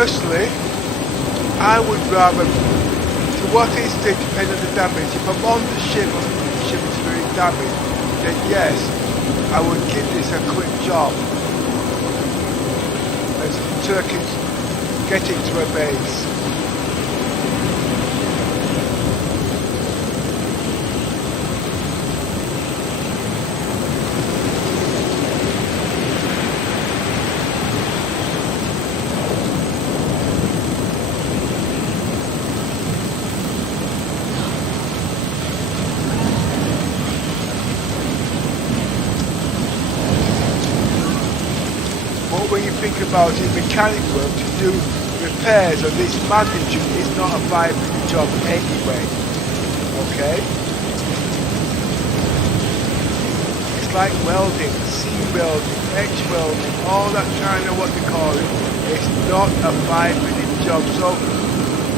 personally, I would rather, to what extent depending on the damage, if I'm on the ship and the ship is very damaged, then yes, I would give this a quick job. performance so I can get into a base. When you think about it, mechanic work to do repairs of this magnitude is not a 5-minute job anyway. Okay? It's like welding, C welding, H welding, all that kind of what they call it. It's not a 5-minute job. So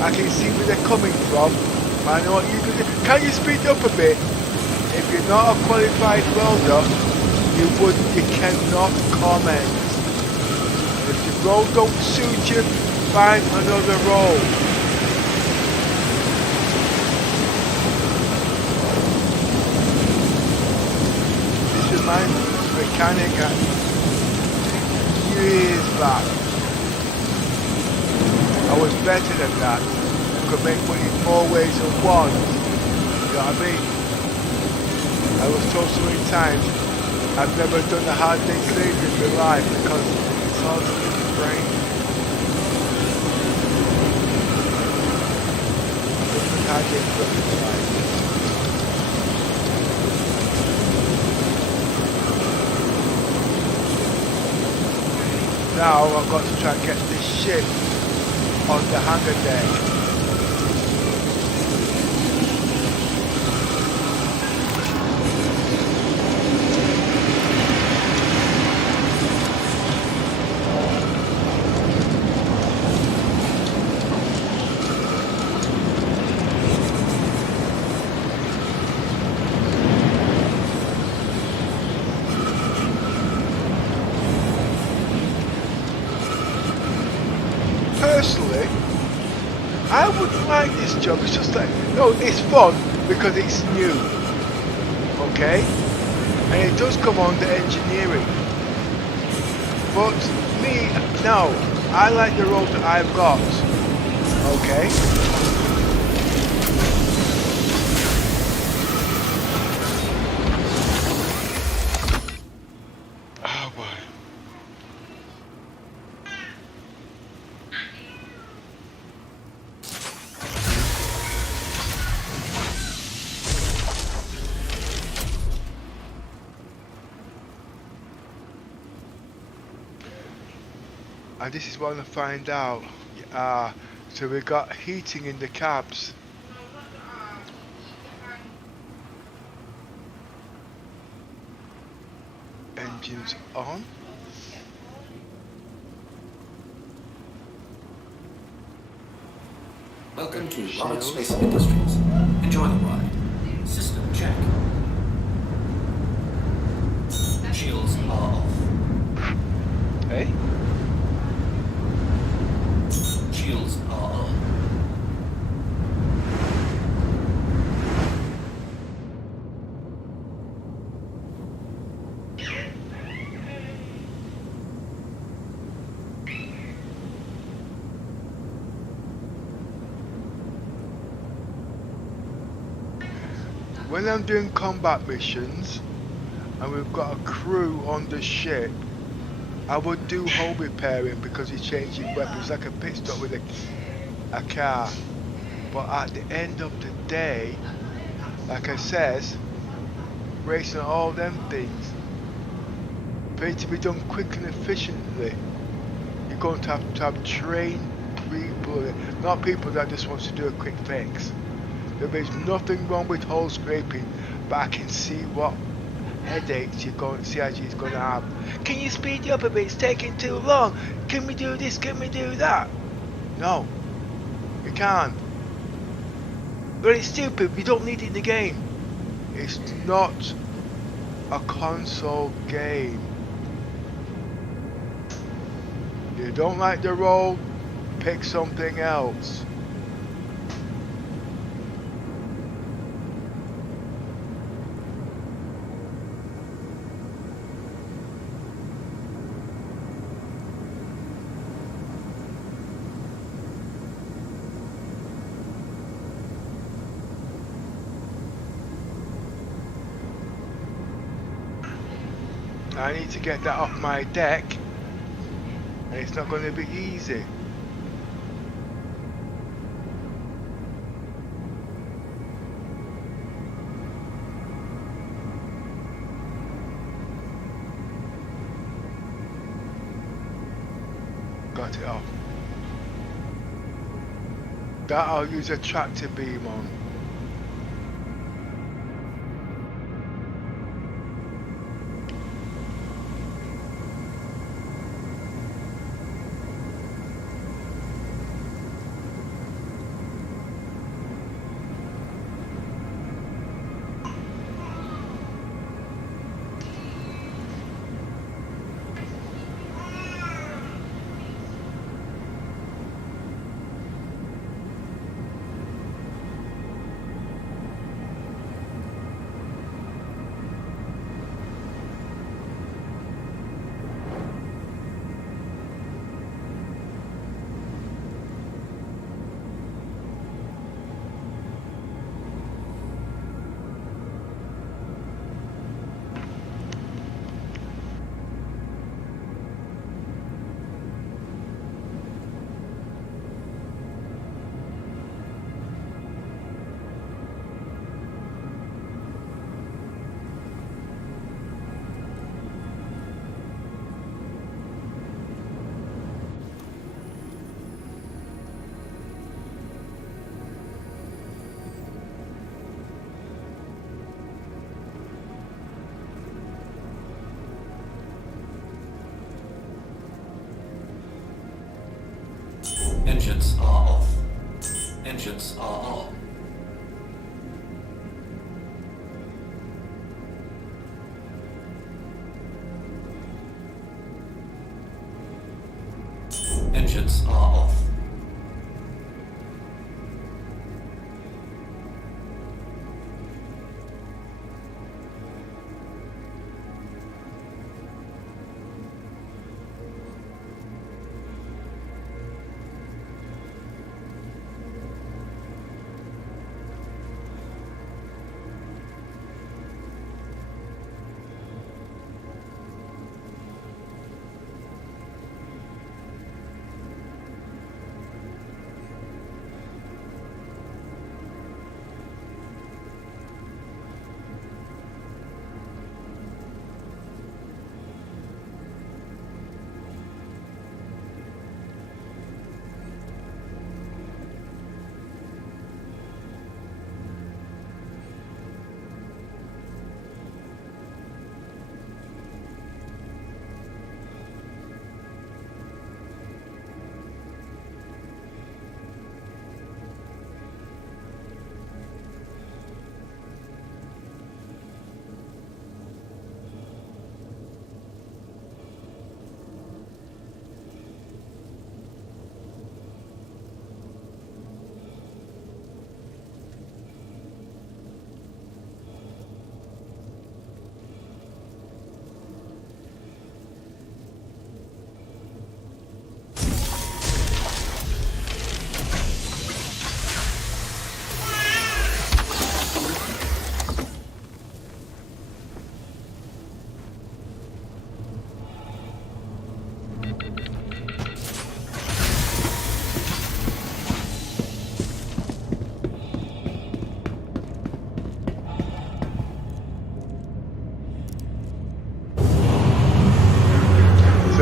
I can see where they're coming from. I know what you can do. Can you speed up a bit? If you're not a qualified welder, you cannot comment. If the role don't suit you, find another role. This reminds me of a mechanic at years back. I was better than that. I could make money in more ways than one. You know what I mean? I was told so many times, I've never done a hard day's labor in my life because all in the brain. Now I've got to try and get this ship on the hangar deck. Personally, I wouldn't like this job. It's just like, no, it's fun because it's new, okay? And it does come under engineering. But me, no, I like the role that I've got, okay? Oh boy. And this is what I want to find out. So we got heating in the cabs. Engines on. Welcome to Large Space Industries. Enjoy the ride. System check. Shields are off. Hey? Shields are on. When I'm doing combat missions and we've got a crew on the ship, I would do hull repairing because it's changing weapons like a pit stop with a car. But at the end of the day, like I says, racing all them things, for it to be done quick and efficiently, you're going to have trained people, not people that just wants to do a quick fix. There is nothing wrong with hull scraping, but I can see what headaches you're going to see as you're going to have. Can you speed up a bit? It's taking too long. Can we do this? Can we do that? No, you can't. But it's stupid. We don't need it in the game. It's not a console game. You don't like the role? Pick something else. I need to get that off my deck, and it's not going to be easy. Got it off. That I'll use a tractor beam on. Engines are off. Engines are on. Engines are off.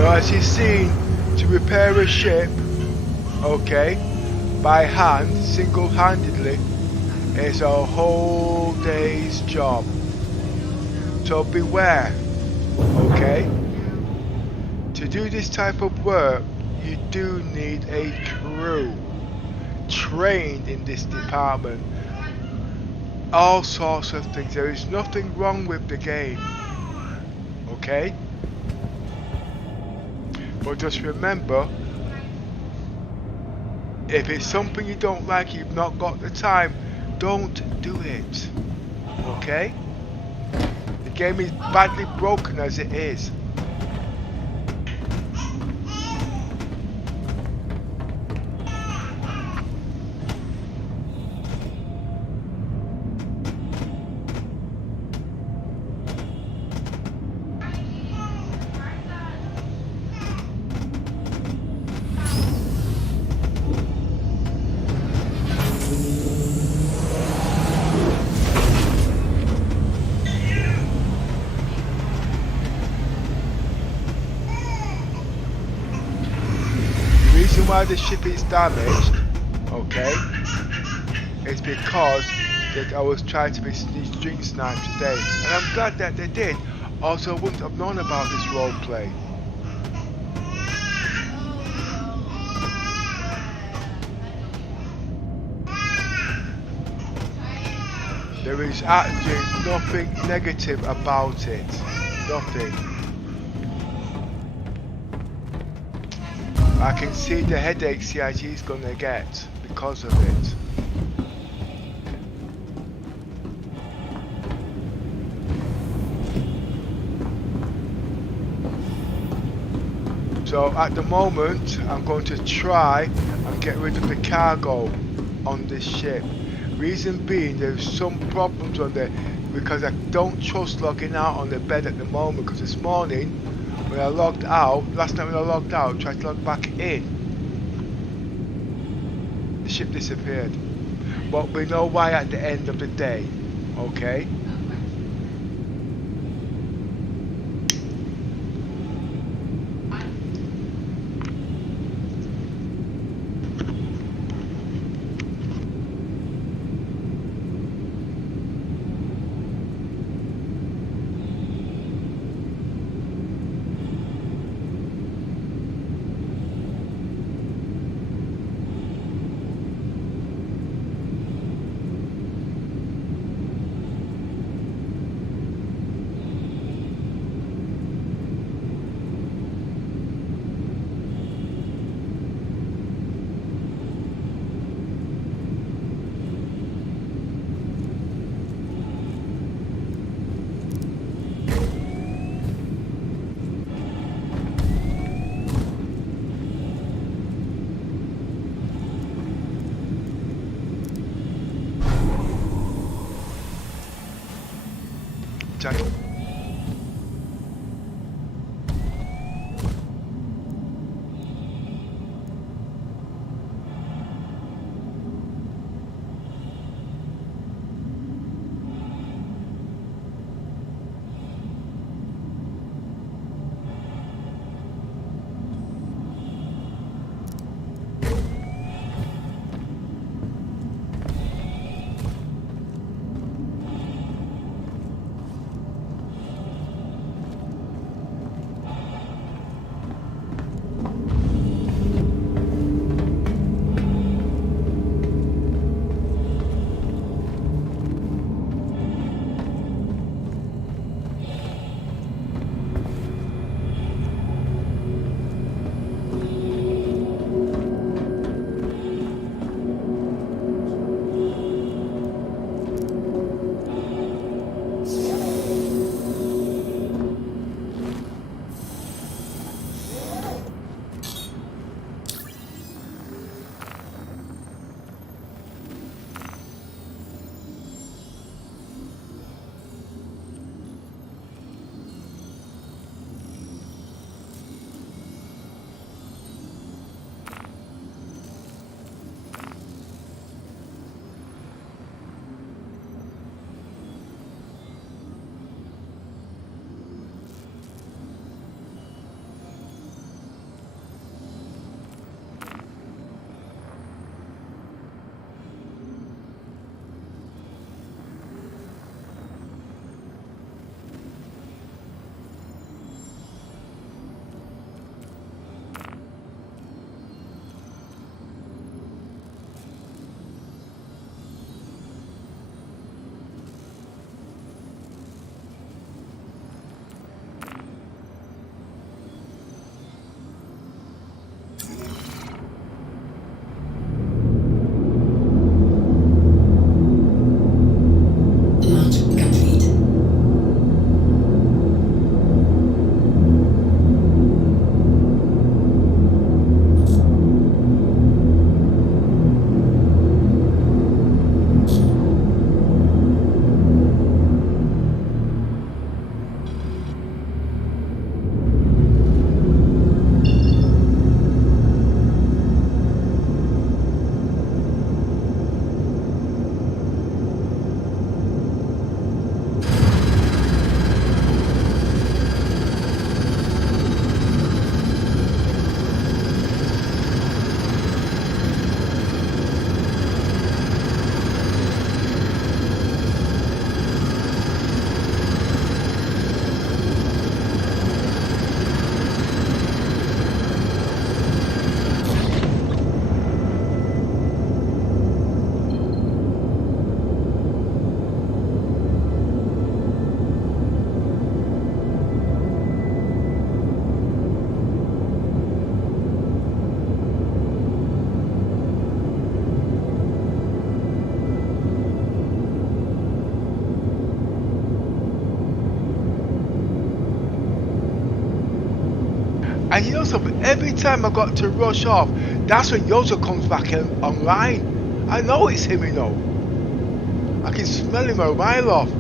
So as you've seen, to repair a ship, okay, by hand, single-handedly, is a whole day's job. So beware, okay? To do this type of work, you do need a crew trained in this department. All sorts of things. There is nothing wrong with the game, okay? But just remember, if it's something you don't like, you've not got the time, don't do it, okay? The game is badly broken as it is. why the ship is damaged, okay, is because that I was trying to be string sniped today, and I'm glad that they did. Also, I wouldn't have known about this roleplay. There is actually nothing negative about it. Nothing. I can see the headache CIG is gonna get because of it. So at the moment, I'm going to try and get rid of the cargo on this ship. Reason being, there's some problems on there because I don't trust logging out on the bed at the moment, because this morning when I logged out, last night when I logged out, tried to log back in, the ship disappeared. But we know why at the end of the day, okay? And you know something, every time I got to rush off, that's when Yosser comes back online. I know it's him, you know. I can smell him a mile off.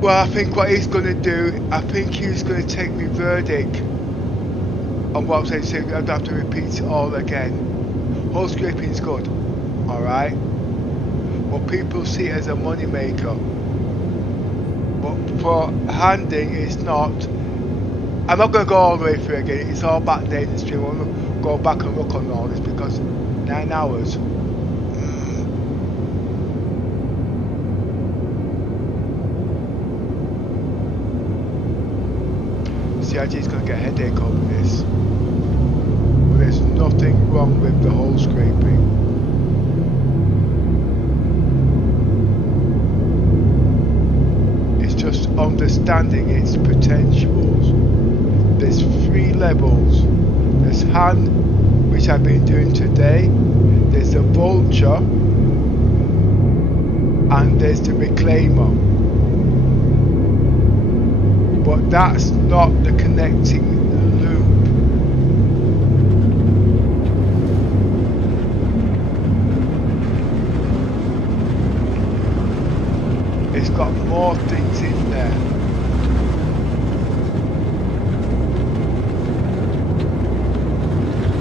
Well, I think what he's going to do, I think he's going to take me verdict on what I'm saying, so I don't have to repeat it all again. Whole scraping is good, alright? But people see it as a money maker. But for handing, it's not. I'm not going to go all the way through again, it's all back there in the stream. I'm going to go back and look on all this because 9 hours. CIG's going to get a headache over this. But there's nothing wrong with the whole scraping. It's just understanding its potentials. There's 3 levels. There's hand, which I've been doing today. There's the vulture. And there's the reclaimer. But that's not the connecting loop. It's got more things in there.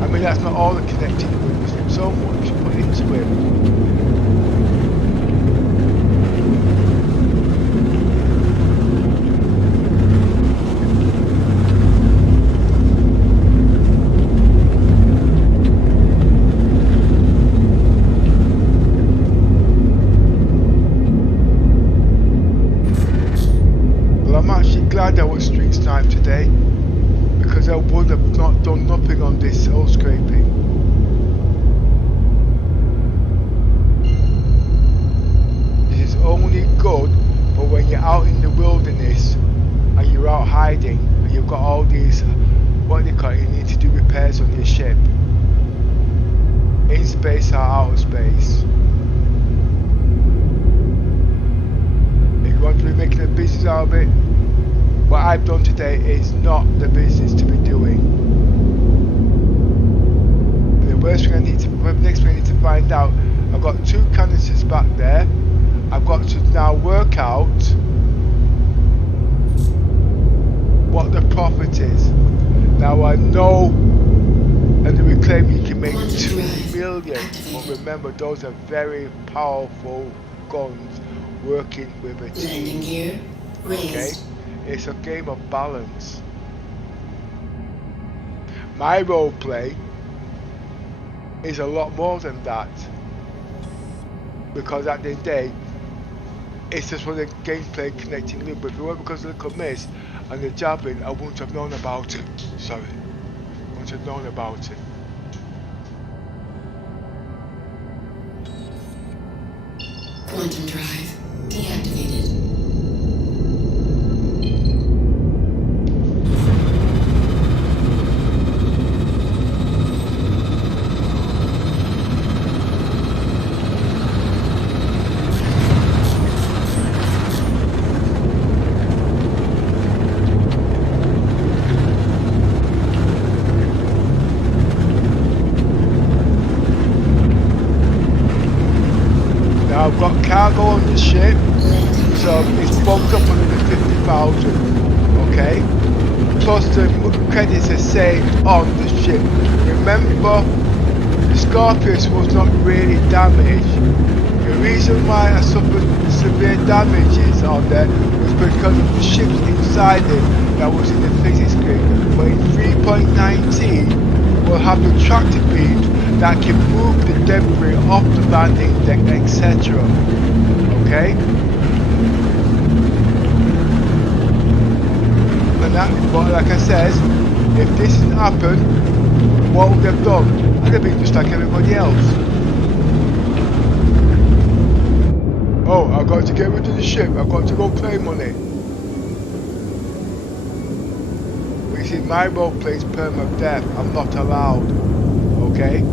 I mean, that's not all the connecting loops. There's so much put into it. Glad I was street snipe today because I would have not done nothing on this whole scraping. This is only good but when you're out in the wilderness and you're out hiding and you've got all these, what do you call it, you need to do repairs on your ship. In space or out of space. If you want to be making a business out of it, what I've done today is not the business to be doing. The worst thing I need to, the next thing I need to find out, I've got 2 canisters back there. I've got to now work out what the profit is. Now I know in the reclaim you can make 2 million, but remember those are very powerful guns working with a team. Gear raised. Okay? It's a game of balance. My roleplay is a lot more than that. Because at the end of the day, it's just for the gameplay connecting loop. But if it weren't because of the miss and the Javelin, I wouldn't have known about it. Sorry. I wouldn't have known about it. Quantum drive deactivated. I've got cargo on the ship, so it's bumped up under 50,000, okay? Plus the credits are saved on the ship. Remember, the Scorpius was not really damaged. The reason why I suffered severe damages on there was because of the ships inside it that was in the physics grid. But in 3.19, we'll have the tractor beams that can move the debris off the landing deck, etc. Okay? And that, but like I said, if this didn't happen, what would they have done? I'd have been just like everybody else. Oh, I've got to get rid of the ship, I've got to go claim on it. But you see, my role plays perma-death, I'm not allowed. Okay?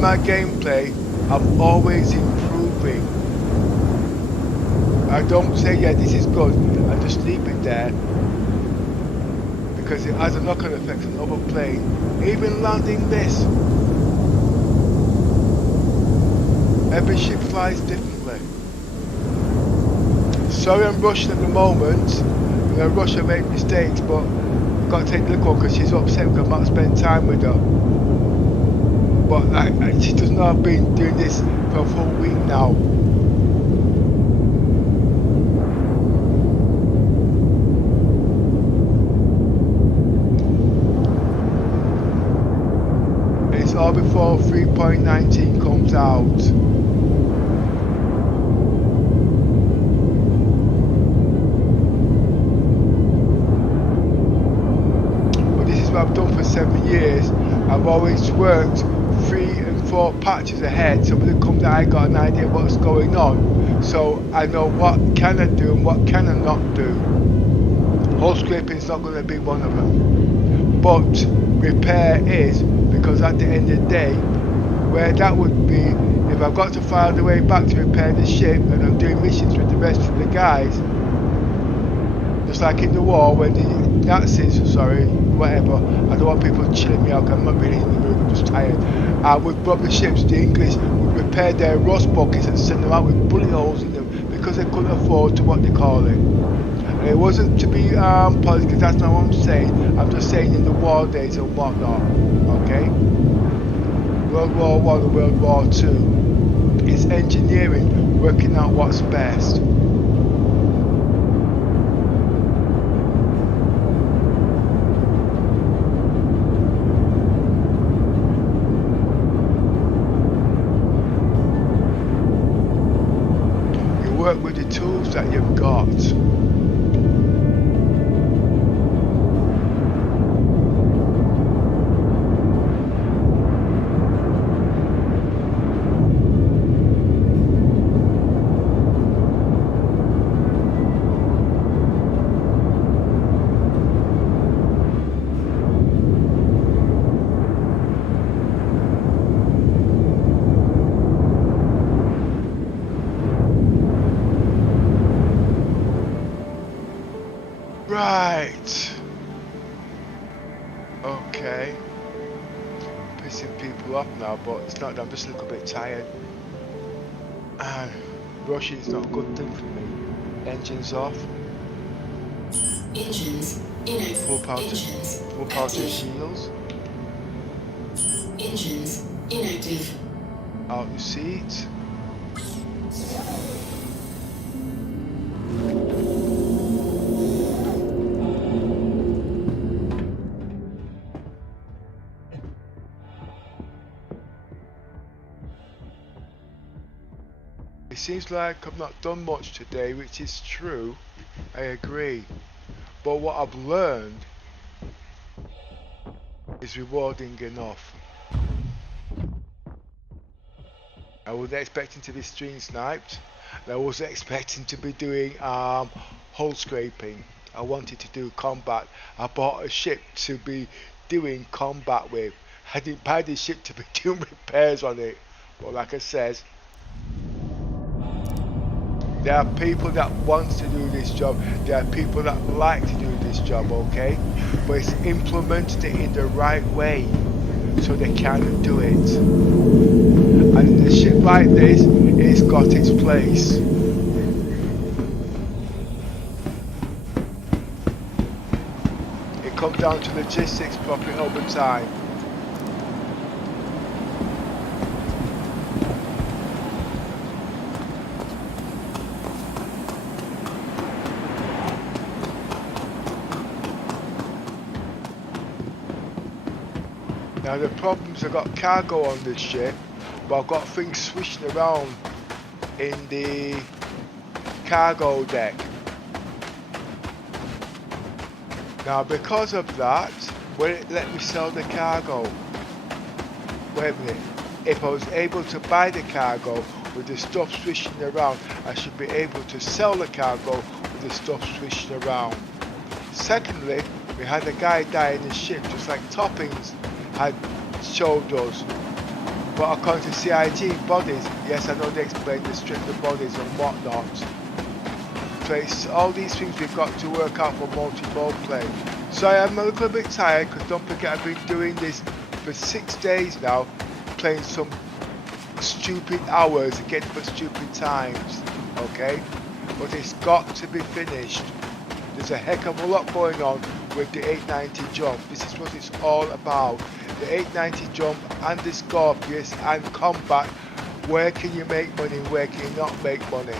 in my gameplay, I'm always improving. I don't say, yeah, this is good, I just leave it there. Because it has a knock-on effect on other plane. Even landing this. Every ship flies differently. Sorry I'm rushing at the moment. When I rush I make mistakes, but I've got to take the look because she's upset because I've not spent time with her. But she does not have been doing this for a full week now. It's all before 3.19 comes out. What I've done for 7 years. I've always worked 3 and 4 patches ahead, so when it comes out I got an idea what's going on, so I know what can I do and what can I not do. Hull scraping is not going to be one of them, but repair is, because at the end of the day where that would be if I've got to find a way back to repair the ship and I'm doing missions with the rest of the guys. Just like in the war when the Nazis, whatever, I don't want people chilling me out, I'm not really in the mood, I'm just tired. With rubber ships, the English would repair their rust buckets and send them out with bullet holes in them because they couldn't afford to what they call it. And it wasn't to be politics, that's not what I'm saying, I'm just saying in the war days and whatnot, okay? World War I and World War II, it's engineering, working out what's best. Work with the tools that you've got. Right. Okay. Pissing people off now, but it's not. I'm just a little bit tired. Rushing is not a good thing for me. Engines off. Engines inactive. Full power to shields. Engines inactive. Out your seat. It seems like I've not done much today, which is true, I agree. But what I've learned is rewarding enough. I wasn't expecting to be stream sniped, and I wasn't expecting to be doing hull scraping. I wanted to do combat. I bought a ship to be doing combat with. I didn't buy the ship to be doing repairs on it. But like I said, there are people that want to do this job, there are people that like to do this job, okay? But it's implemented it in the right way so they can do it. And in a ship like this, it's got its place. It comes down to logistics, profit over time. Now the problems, I've got cargo on this ship, but I've got things swishing around in the cargo deck. Now because of that, will it let me sell the cargo? Wait a minute, if I was able to buy the cargo with the stuff swishing around, I should be able to sell the cargo with the stuff swishing around. Secondly, we had a guy die in the ship, just like Toppings had showed us. But according to CIG, bodies, yes, I know they explain the strip of bodies and whatnot. So it's all these things we've got to work out for multi-mode play. So I am a little bit tired because don't forget I've been doing this for 6 days now, playing some stupid hours again for stupid times, okay? But it's got to be finished. There's a heck of a lot going on with the 890 jump. This is what it's all about. The 890 jump and the Scorpius and combat. Where can you make money, where can you not make money?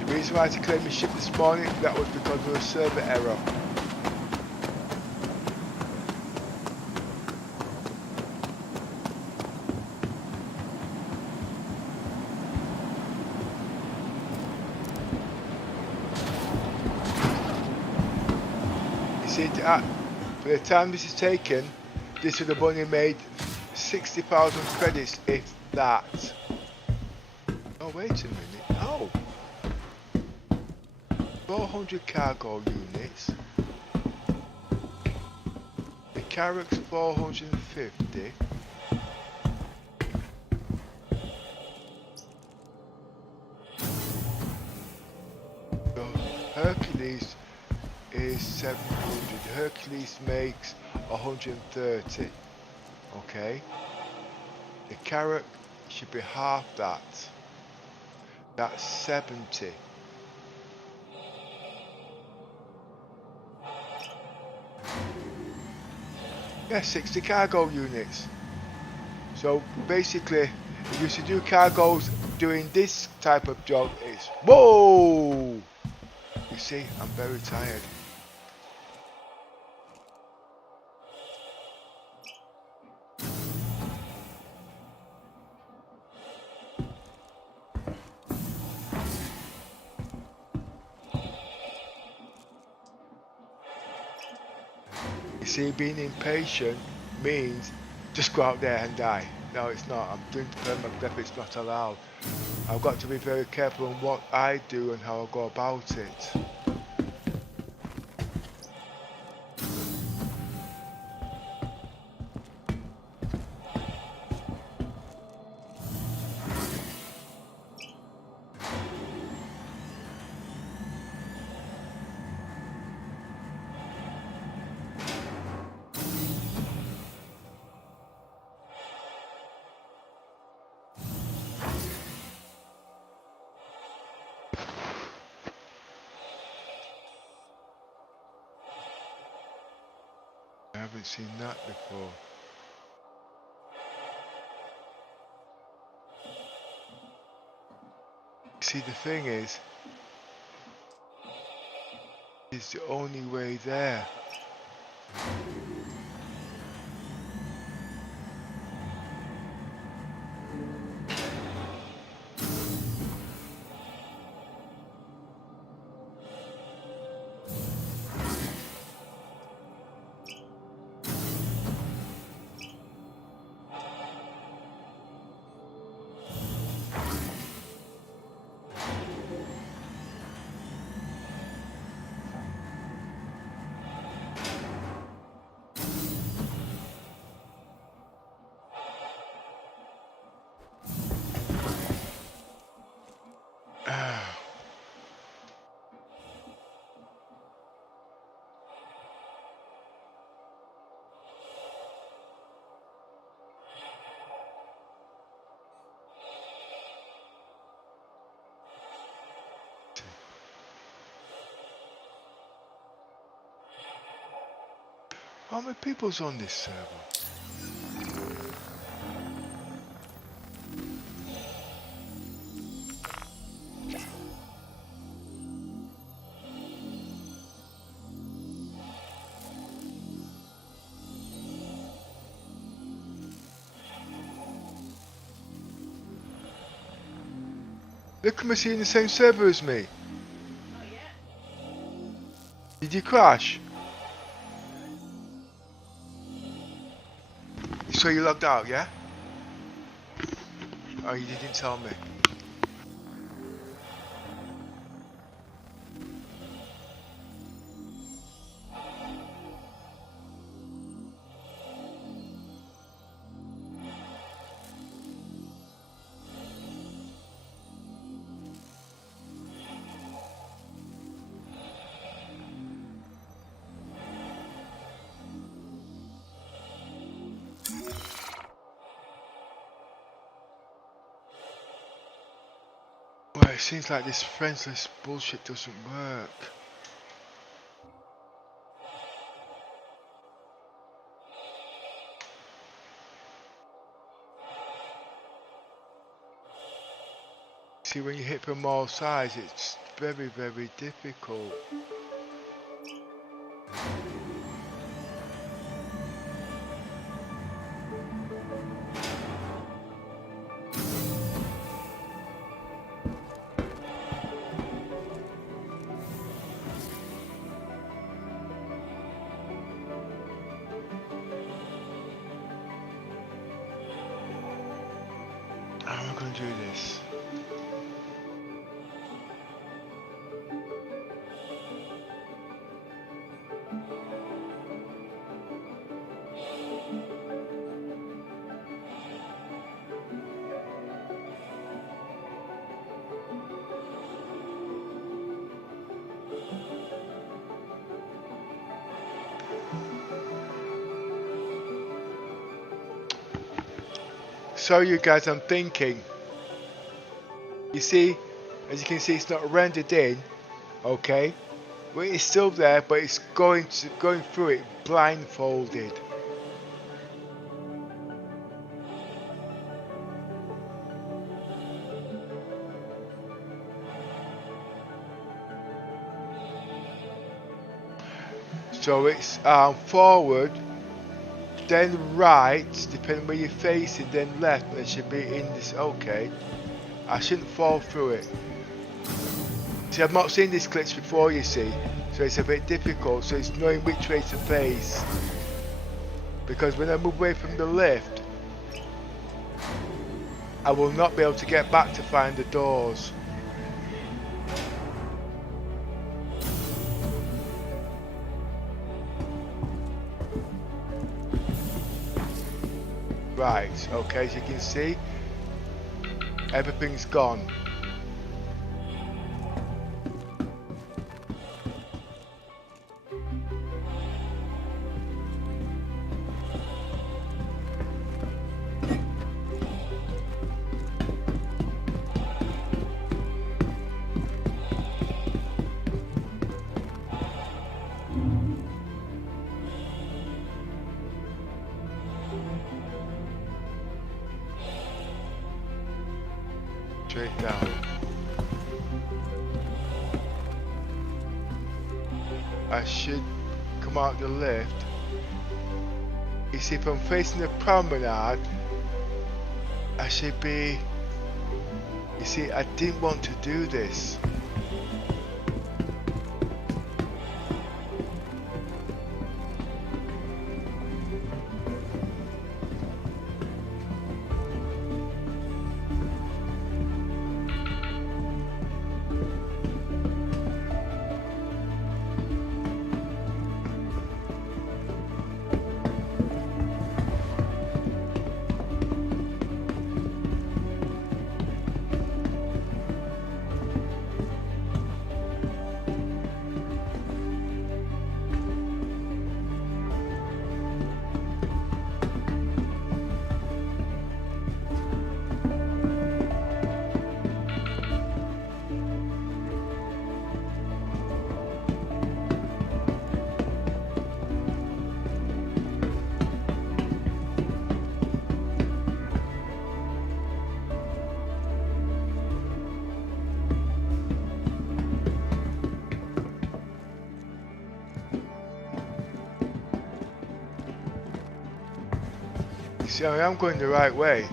The reason why I declared my ship this morning, that was because of a server error. For the time this is taken, this would have only made 60,000 credits, if that. Oh, wait a minute. Oh! 400 cargo units. The Carrack's 450. So Hercules is 700. Hercules makes 130. Okay. The Carrack should be half that. That's 70. Yeah, 60 cargo units. So basically, if you used to do cargoes doing this type of job, it's whoa! You see, I'm very tired. You see, being impatient means just go out there and die. No, it's not. I'm doing permanent death. It's not allowed. I've got to be very careful on what I do and how I go about it. I haven't seen that before. See, the thing is the only way there. How many people's on this server? Look, am I seeing the same server as me? Not yet. Did you crash? So you logged out, yeah? Oh, you didn't tell me. It seems like this friendless bullshit doesn't work. See, when you hit from all sides, it's very, very difficult. How am I going to do this? So you guys, I'm thinking. You see, as you can see, it's not rendered in, okay? Well, it's still there, but it's going through it blindfolded. So it's forward, then right, depending where you're facing, then left, and it should be in this. Okay, I shouldn't fall through it. See, I've not seen this glitch before, you see, so it's a bit difficult. So it's knowing which way to face, because when I move away from the lift, I will not be able to get back to find the doors. Right, okay, as you can see, everything's gone. Straight down. I should come out the lift. You see, if I'm facing the promenade, I should be... You see, I didn't want to do this. See, I am going the right way.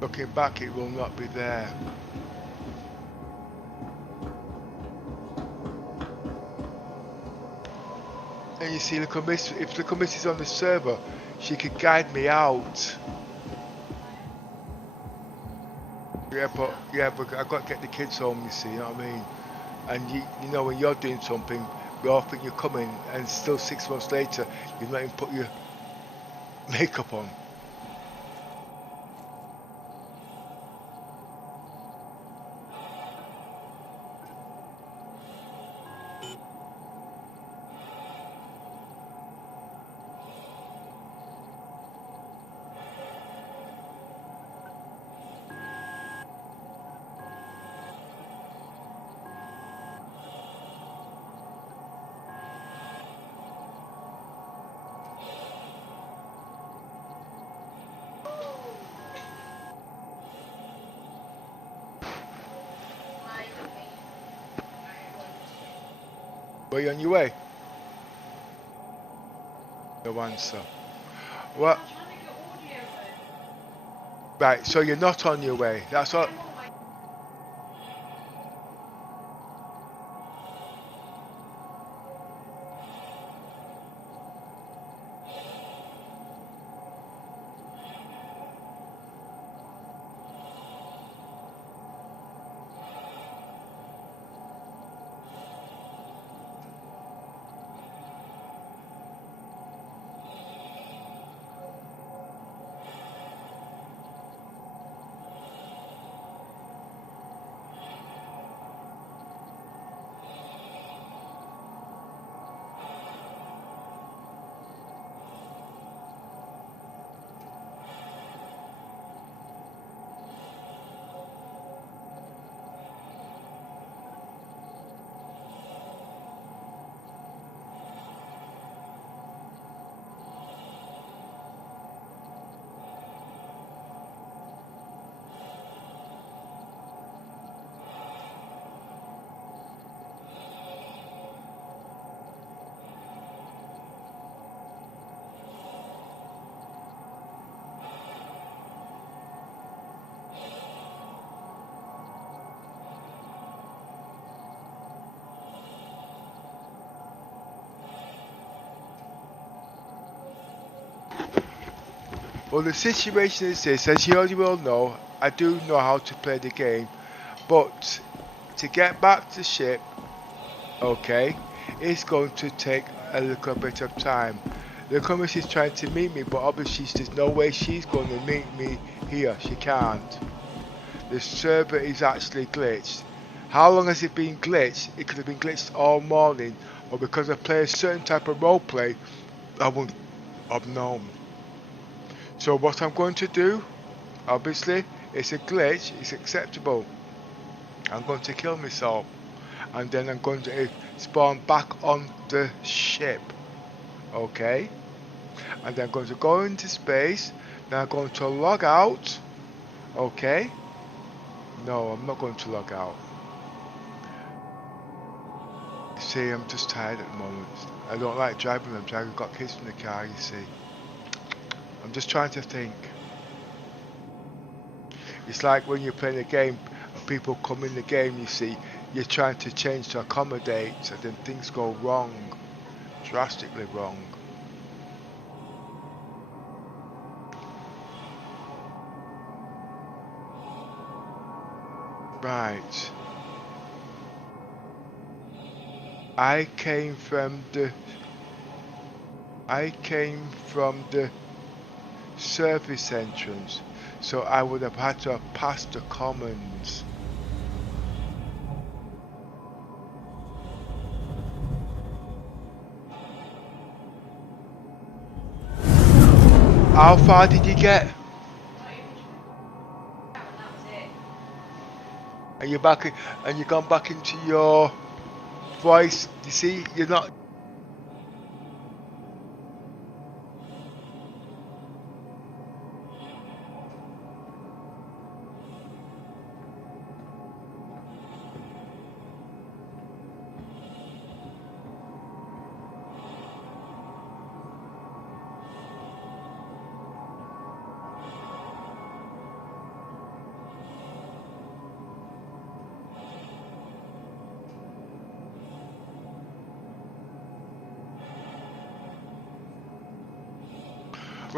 Looking back, it will not be there. And you see, Little Miss, if Little Miss is on the server, she could guide me out. Yeah, but I got to get the kids home. You see, you know what I mean? And you know, when you're doing something, we all think you're coming, and still 6 months later, you've not even put your makeup on. Are you on your way? No answer. Well, right, so you're not on your way. That's what. Well, the situation is this, as you already will know, I do know how to play the game, but to get back to the ship, okay, it's going to take a little bit of time. The Cummins is trying to meet me, but obviously there's no way she's going to meet me here. She can't. The server is actually glitched. How long has it been glitched? It could have been glitched all morning, or because I play a certain type of roleplay, I wouldn't have known. So what I'm going to do, obviously, it's a glitch, it's acceptable. I'm going to kill myself, and then I'm going to spawn back on the ship, okay? And then I'm going to go into space, then I'm going to log out, okay? No, I'm not going to log out. You see, I'm just tired at the moment. I don't like driving, I've got kids in the car, you see. I'm just trying to think. It's like when you're playing a game and people come in the game, you see, you're trying to change to accommodate, and then things go wrong, drastically wrong. Right. I came from the service entrance, so I would have had to have passed the commons. How far did you get? And you're back, and you've gone back into your voice. You see, you're not.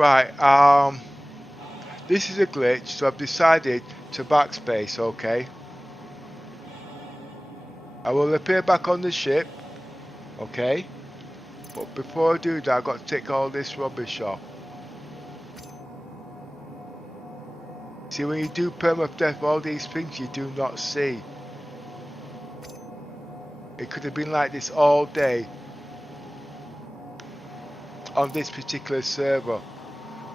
Right, this is a glitch, so I've decided to backspace, okay? I will appear back on the ship, okay? But before I do that, I've got to take all this rubbish off. See, when you do permadeath, all these things you do not see. It could have been like this all day on this particular server.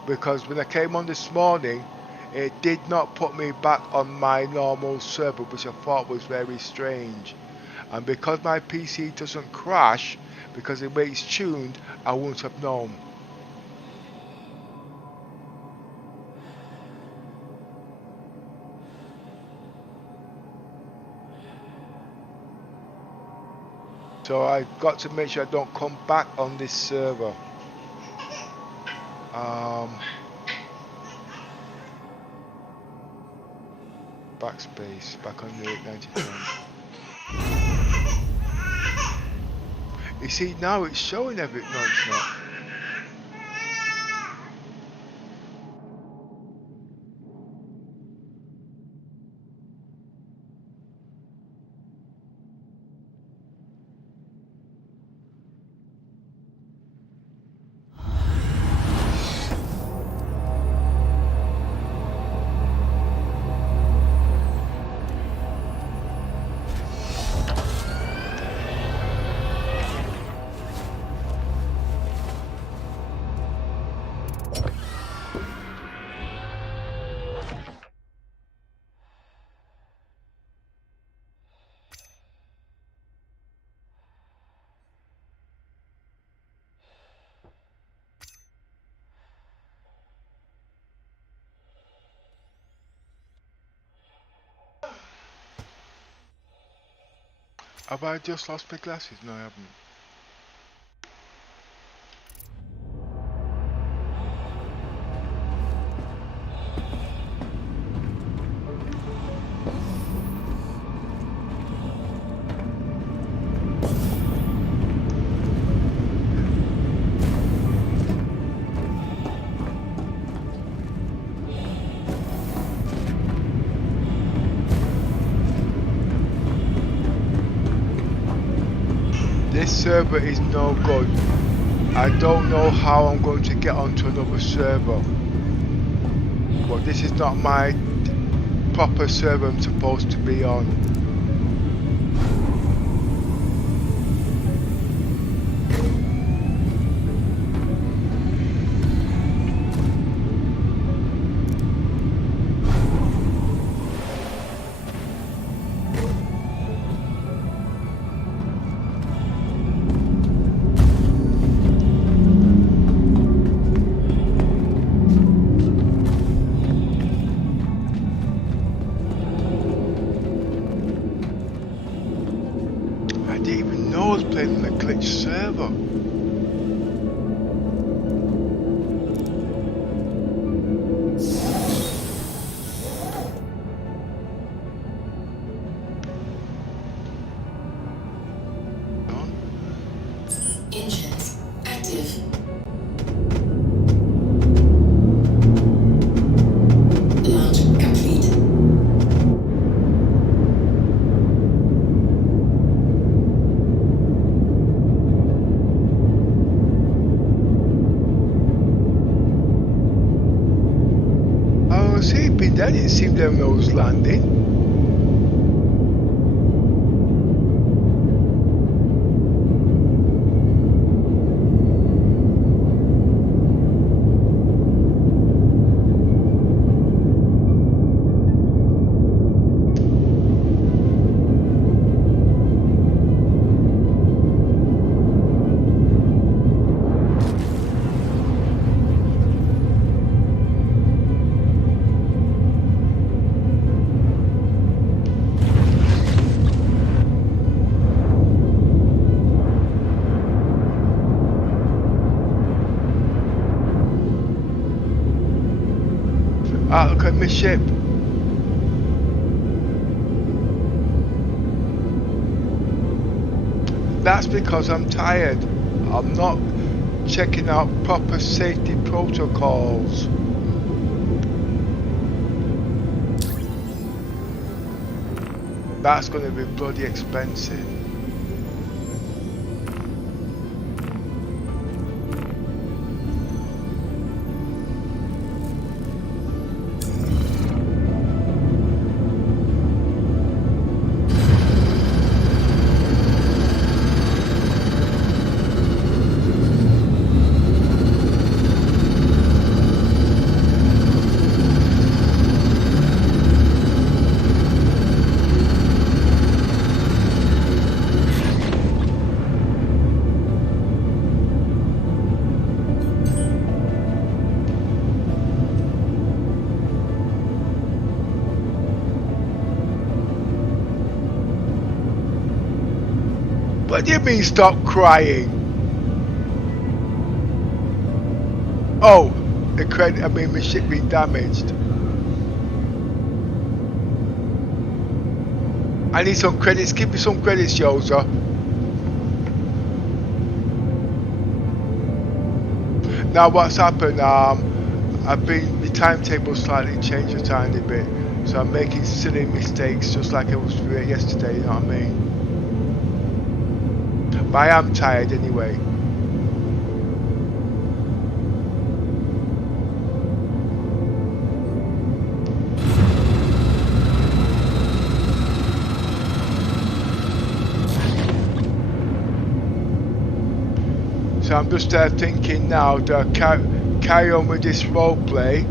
Because when I came on this morning, it did not put me back on my normal server, which I thought was very strange. And because my PC doesn't crash, because the way it's tuned, I wouldn't have known. So I've got to make sure I don't come back on this server. Backspace, back on the 892. You see, now it's showing everything. No, it's not. Have I just lost my glasses? No, I haven't. This server is no good. I don't know how I'm going to get onto another server. But this is not my proper server I'm supposed to be on. Engines active. Launch complete. I was hoping that it seemed there was landing. Ah, look at my ship. That's because I'm tired. I'm not checking out proper safety protocols. That's going to be bloody expensive. What do you mean stop crying? Oh, the credit, I mean my ship being damaged. I need some credits, give me some credits, Yosser. Now what's happened, my timetable slightly changed a tiny bit. So I'm making silly mistakes just like I was doing yesterday, you know what I mean? But I am tired anyway. So I'm just thinking now to carry on with this roleplay.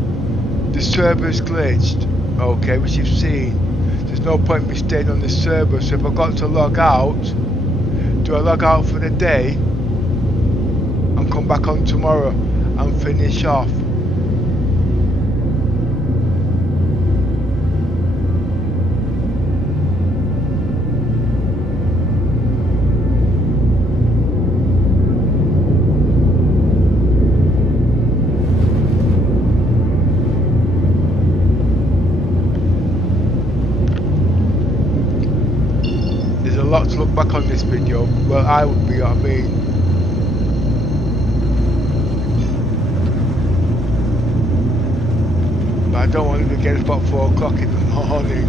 The server's glitched, okay, which you've seen. There's no point in me staying on the server, so if I've got to log out, do I log out for the day and come back on tomorrow and finish off? There's a lot to look back on this video. Well, I would be, what I mean. But I don't want to get about 4 o'clock in the morning.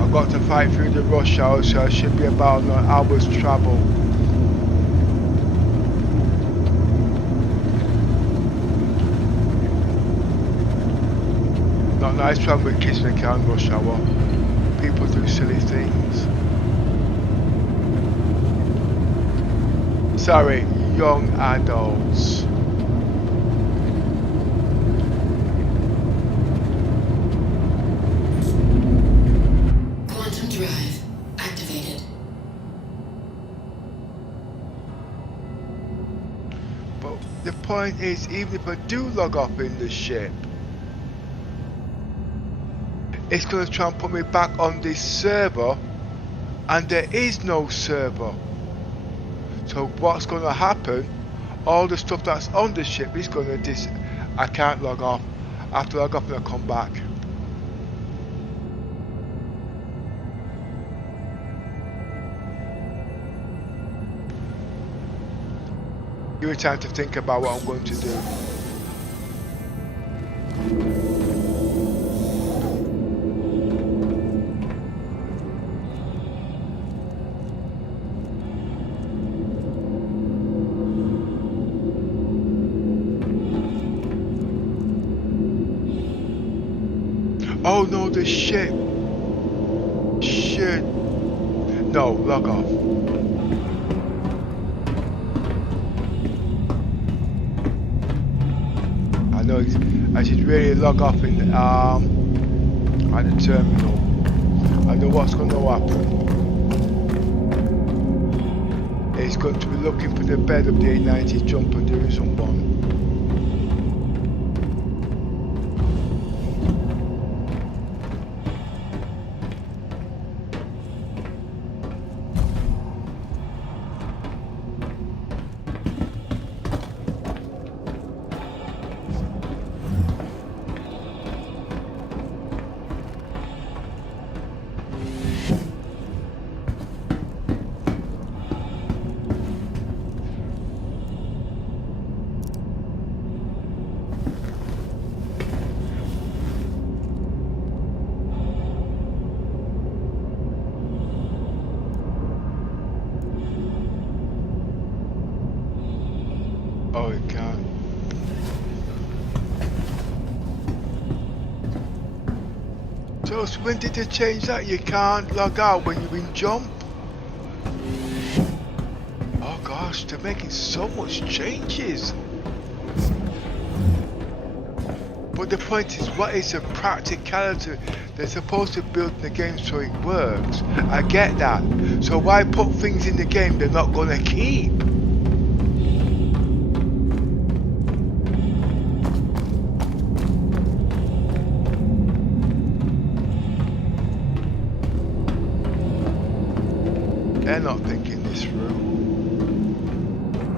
I've got to fight through the rush hour, so I should be about an hour's travel. Not nice travel with kids in the car in rush hour. People do silly things. Sorry, young adults. Quantum drive activated. But the point is, even if I do log off in the ship, it's going to try and put me back on this server, and there is no server. So what's going to happen, all the stuff that's on the ship is going to I can't log off. I have to log off and I come back. Give me time to think about what I'm going to do. Oh no, the ship. Shit. No, log off. I know I should really log off in at the terminal. I know what's going to happen. It's going to be looking for the bed of the A90 jumper doing someone. So when did they change that? You can't log out when you're in jump? Oh gosh, they're making so much changes. But the point is, what is the practicality? They're supposed to build the game so it works. I get that. So why put things in the game they're not gonna keep? They're not thinking this through.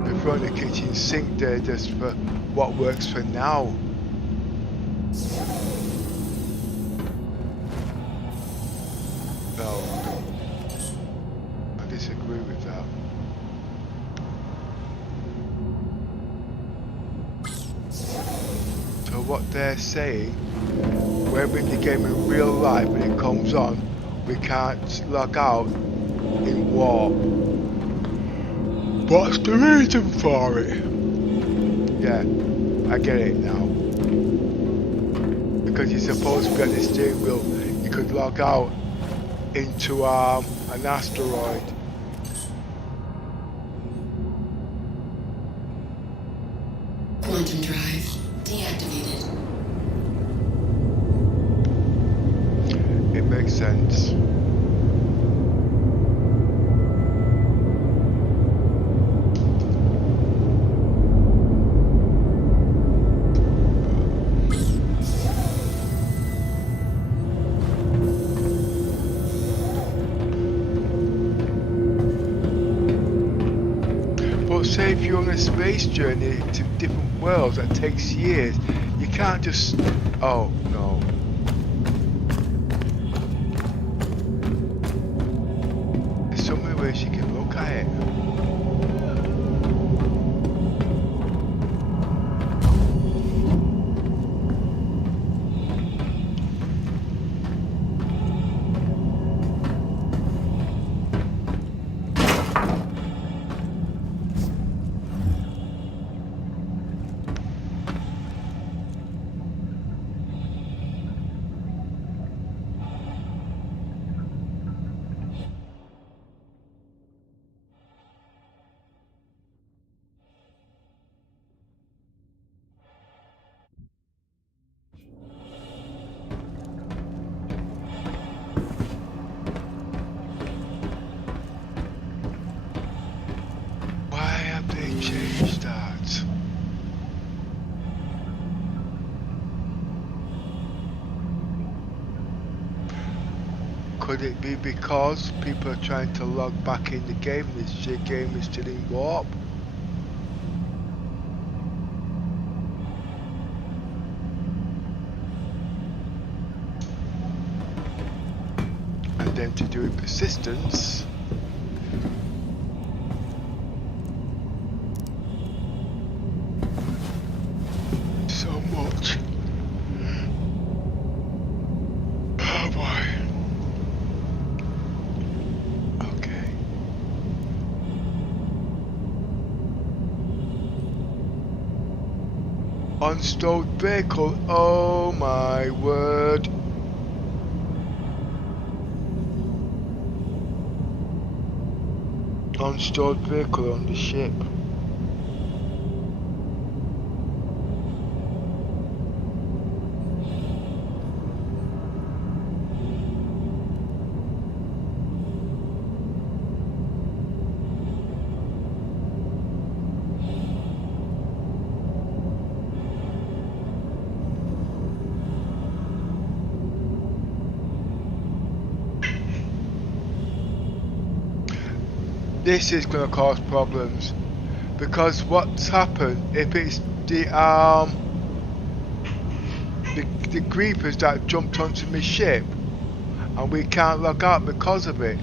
They're throwing the kitchen sink there just for what works for now. No, I disagree with that. So what they're saying, when we're in the game in real life, when it comes on, we can't log out in warp. What's the reason for it? Yeah, I get it now. Because you're supposed to be on the steering wheel, you could log out into an asteroid. Quantum drive deactivated. It makes sense. Say if you're on a space journey to different worlds that takes years, you can't just... Oh, no. There's so many ways you can look at it. Change that. Could it be because people are trying to log back in the game and this game is still in warp? And then to do it persistence. Unstowed vehicle, oh my word. Unstowed vehicle on the ship. This is going to cause problems because what's happened if it's the creepers that jumped onto my ship and we can't log out because of it.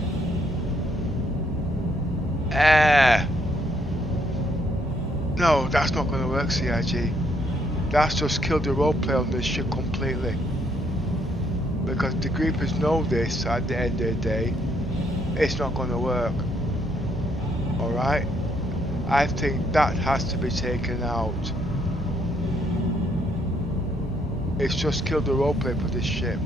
No, that's not going to work, CIG. That's just killed the roleplay on this ship completely. Because the creepers know this at the end of the day. It's not going to work. Alright, I think that has to be taken out. It's just killed the roleplay for this ship.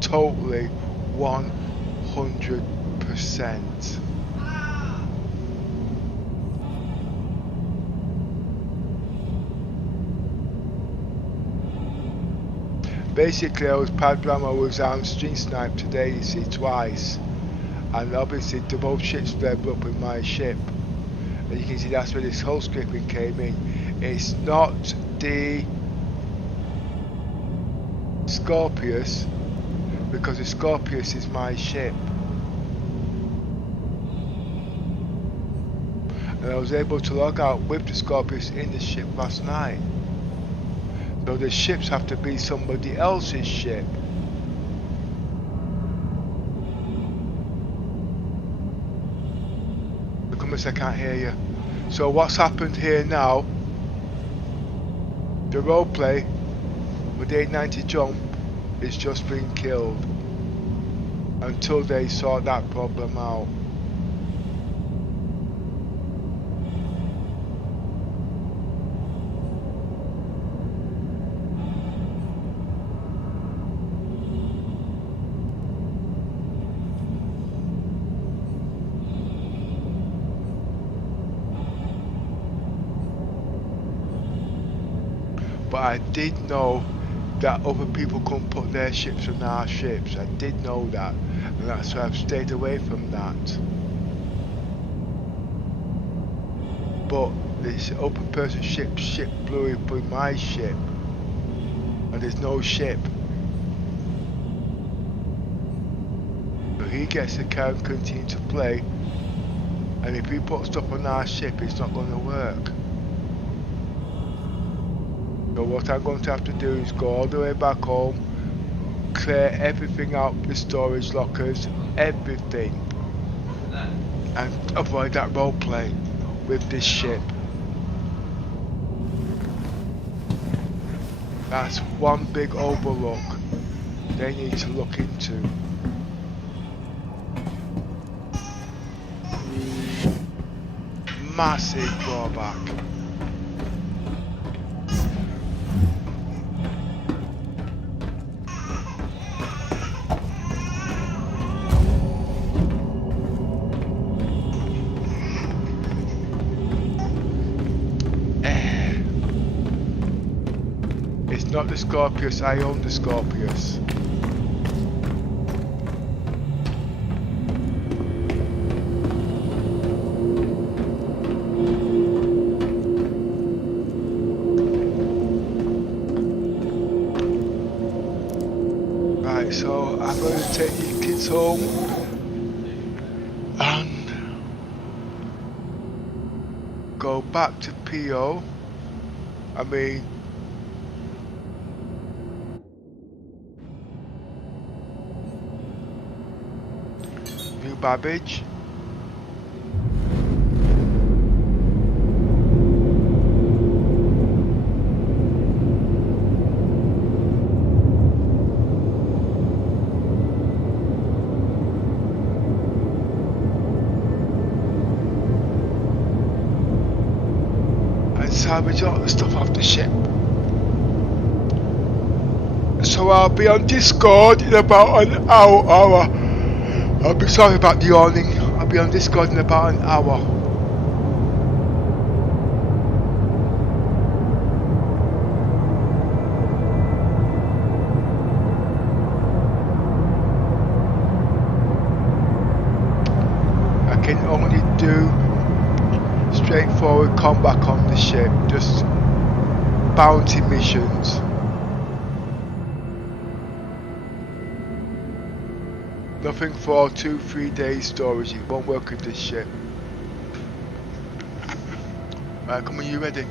totally 100%. Basically, I was string snipe today, you see, twice, and obviously the both ships leveled up with my ship, and you can see that's where this whole scripting came in. It's not the Scorpius, because the Scorpius is my ship, and I was able to log out with the Scorpius in the ship last night. So the ships have to be somebody else's ship. Look, I can't hear you. So what's happened here now? The roleplay with the 890 jump is just being killed until they sort that problem out. But I did know that other people couldn't put their ships on our ships. I did know that, and that's why I've stayed away from that. But this open person ship blew up with my ship, and there's no ship. So he gets to continue to play, and if he puts stuff on our ship, it's not going to work. So what I'm going to have to do is go all the way back home, clear everything out, the storage lockers, everything, and avoid that roleplay with this ship. That's one big overlook they need to look into. Massive drawback. Not the Scorpius, I own the Scorpius. Right, so I'm going to take these kids home and go back to PO. New Babbage. And salvage all the stuff off the ship. So I'll be on Discord in about an hour. I'll be sorry about the yawning. I'll be on Discord in about an hour. I can only do straightforward combat on the ship, just bounty missions. Nothing for 2-3 days storage, it won't work with this ship. Right, come on, you ready?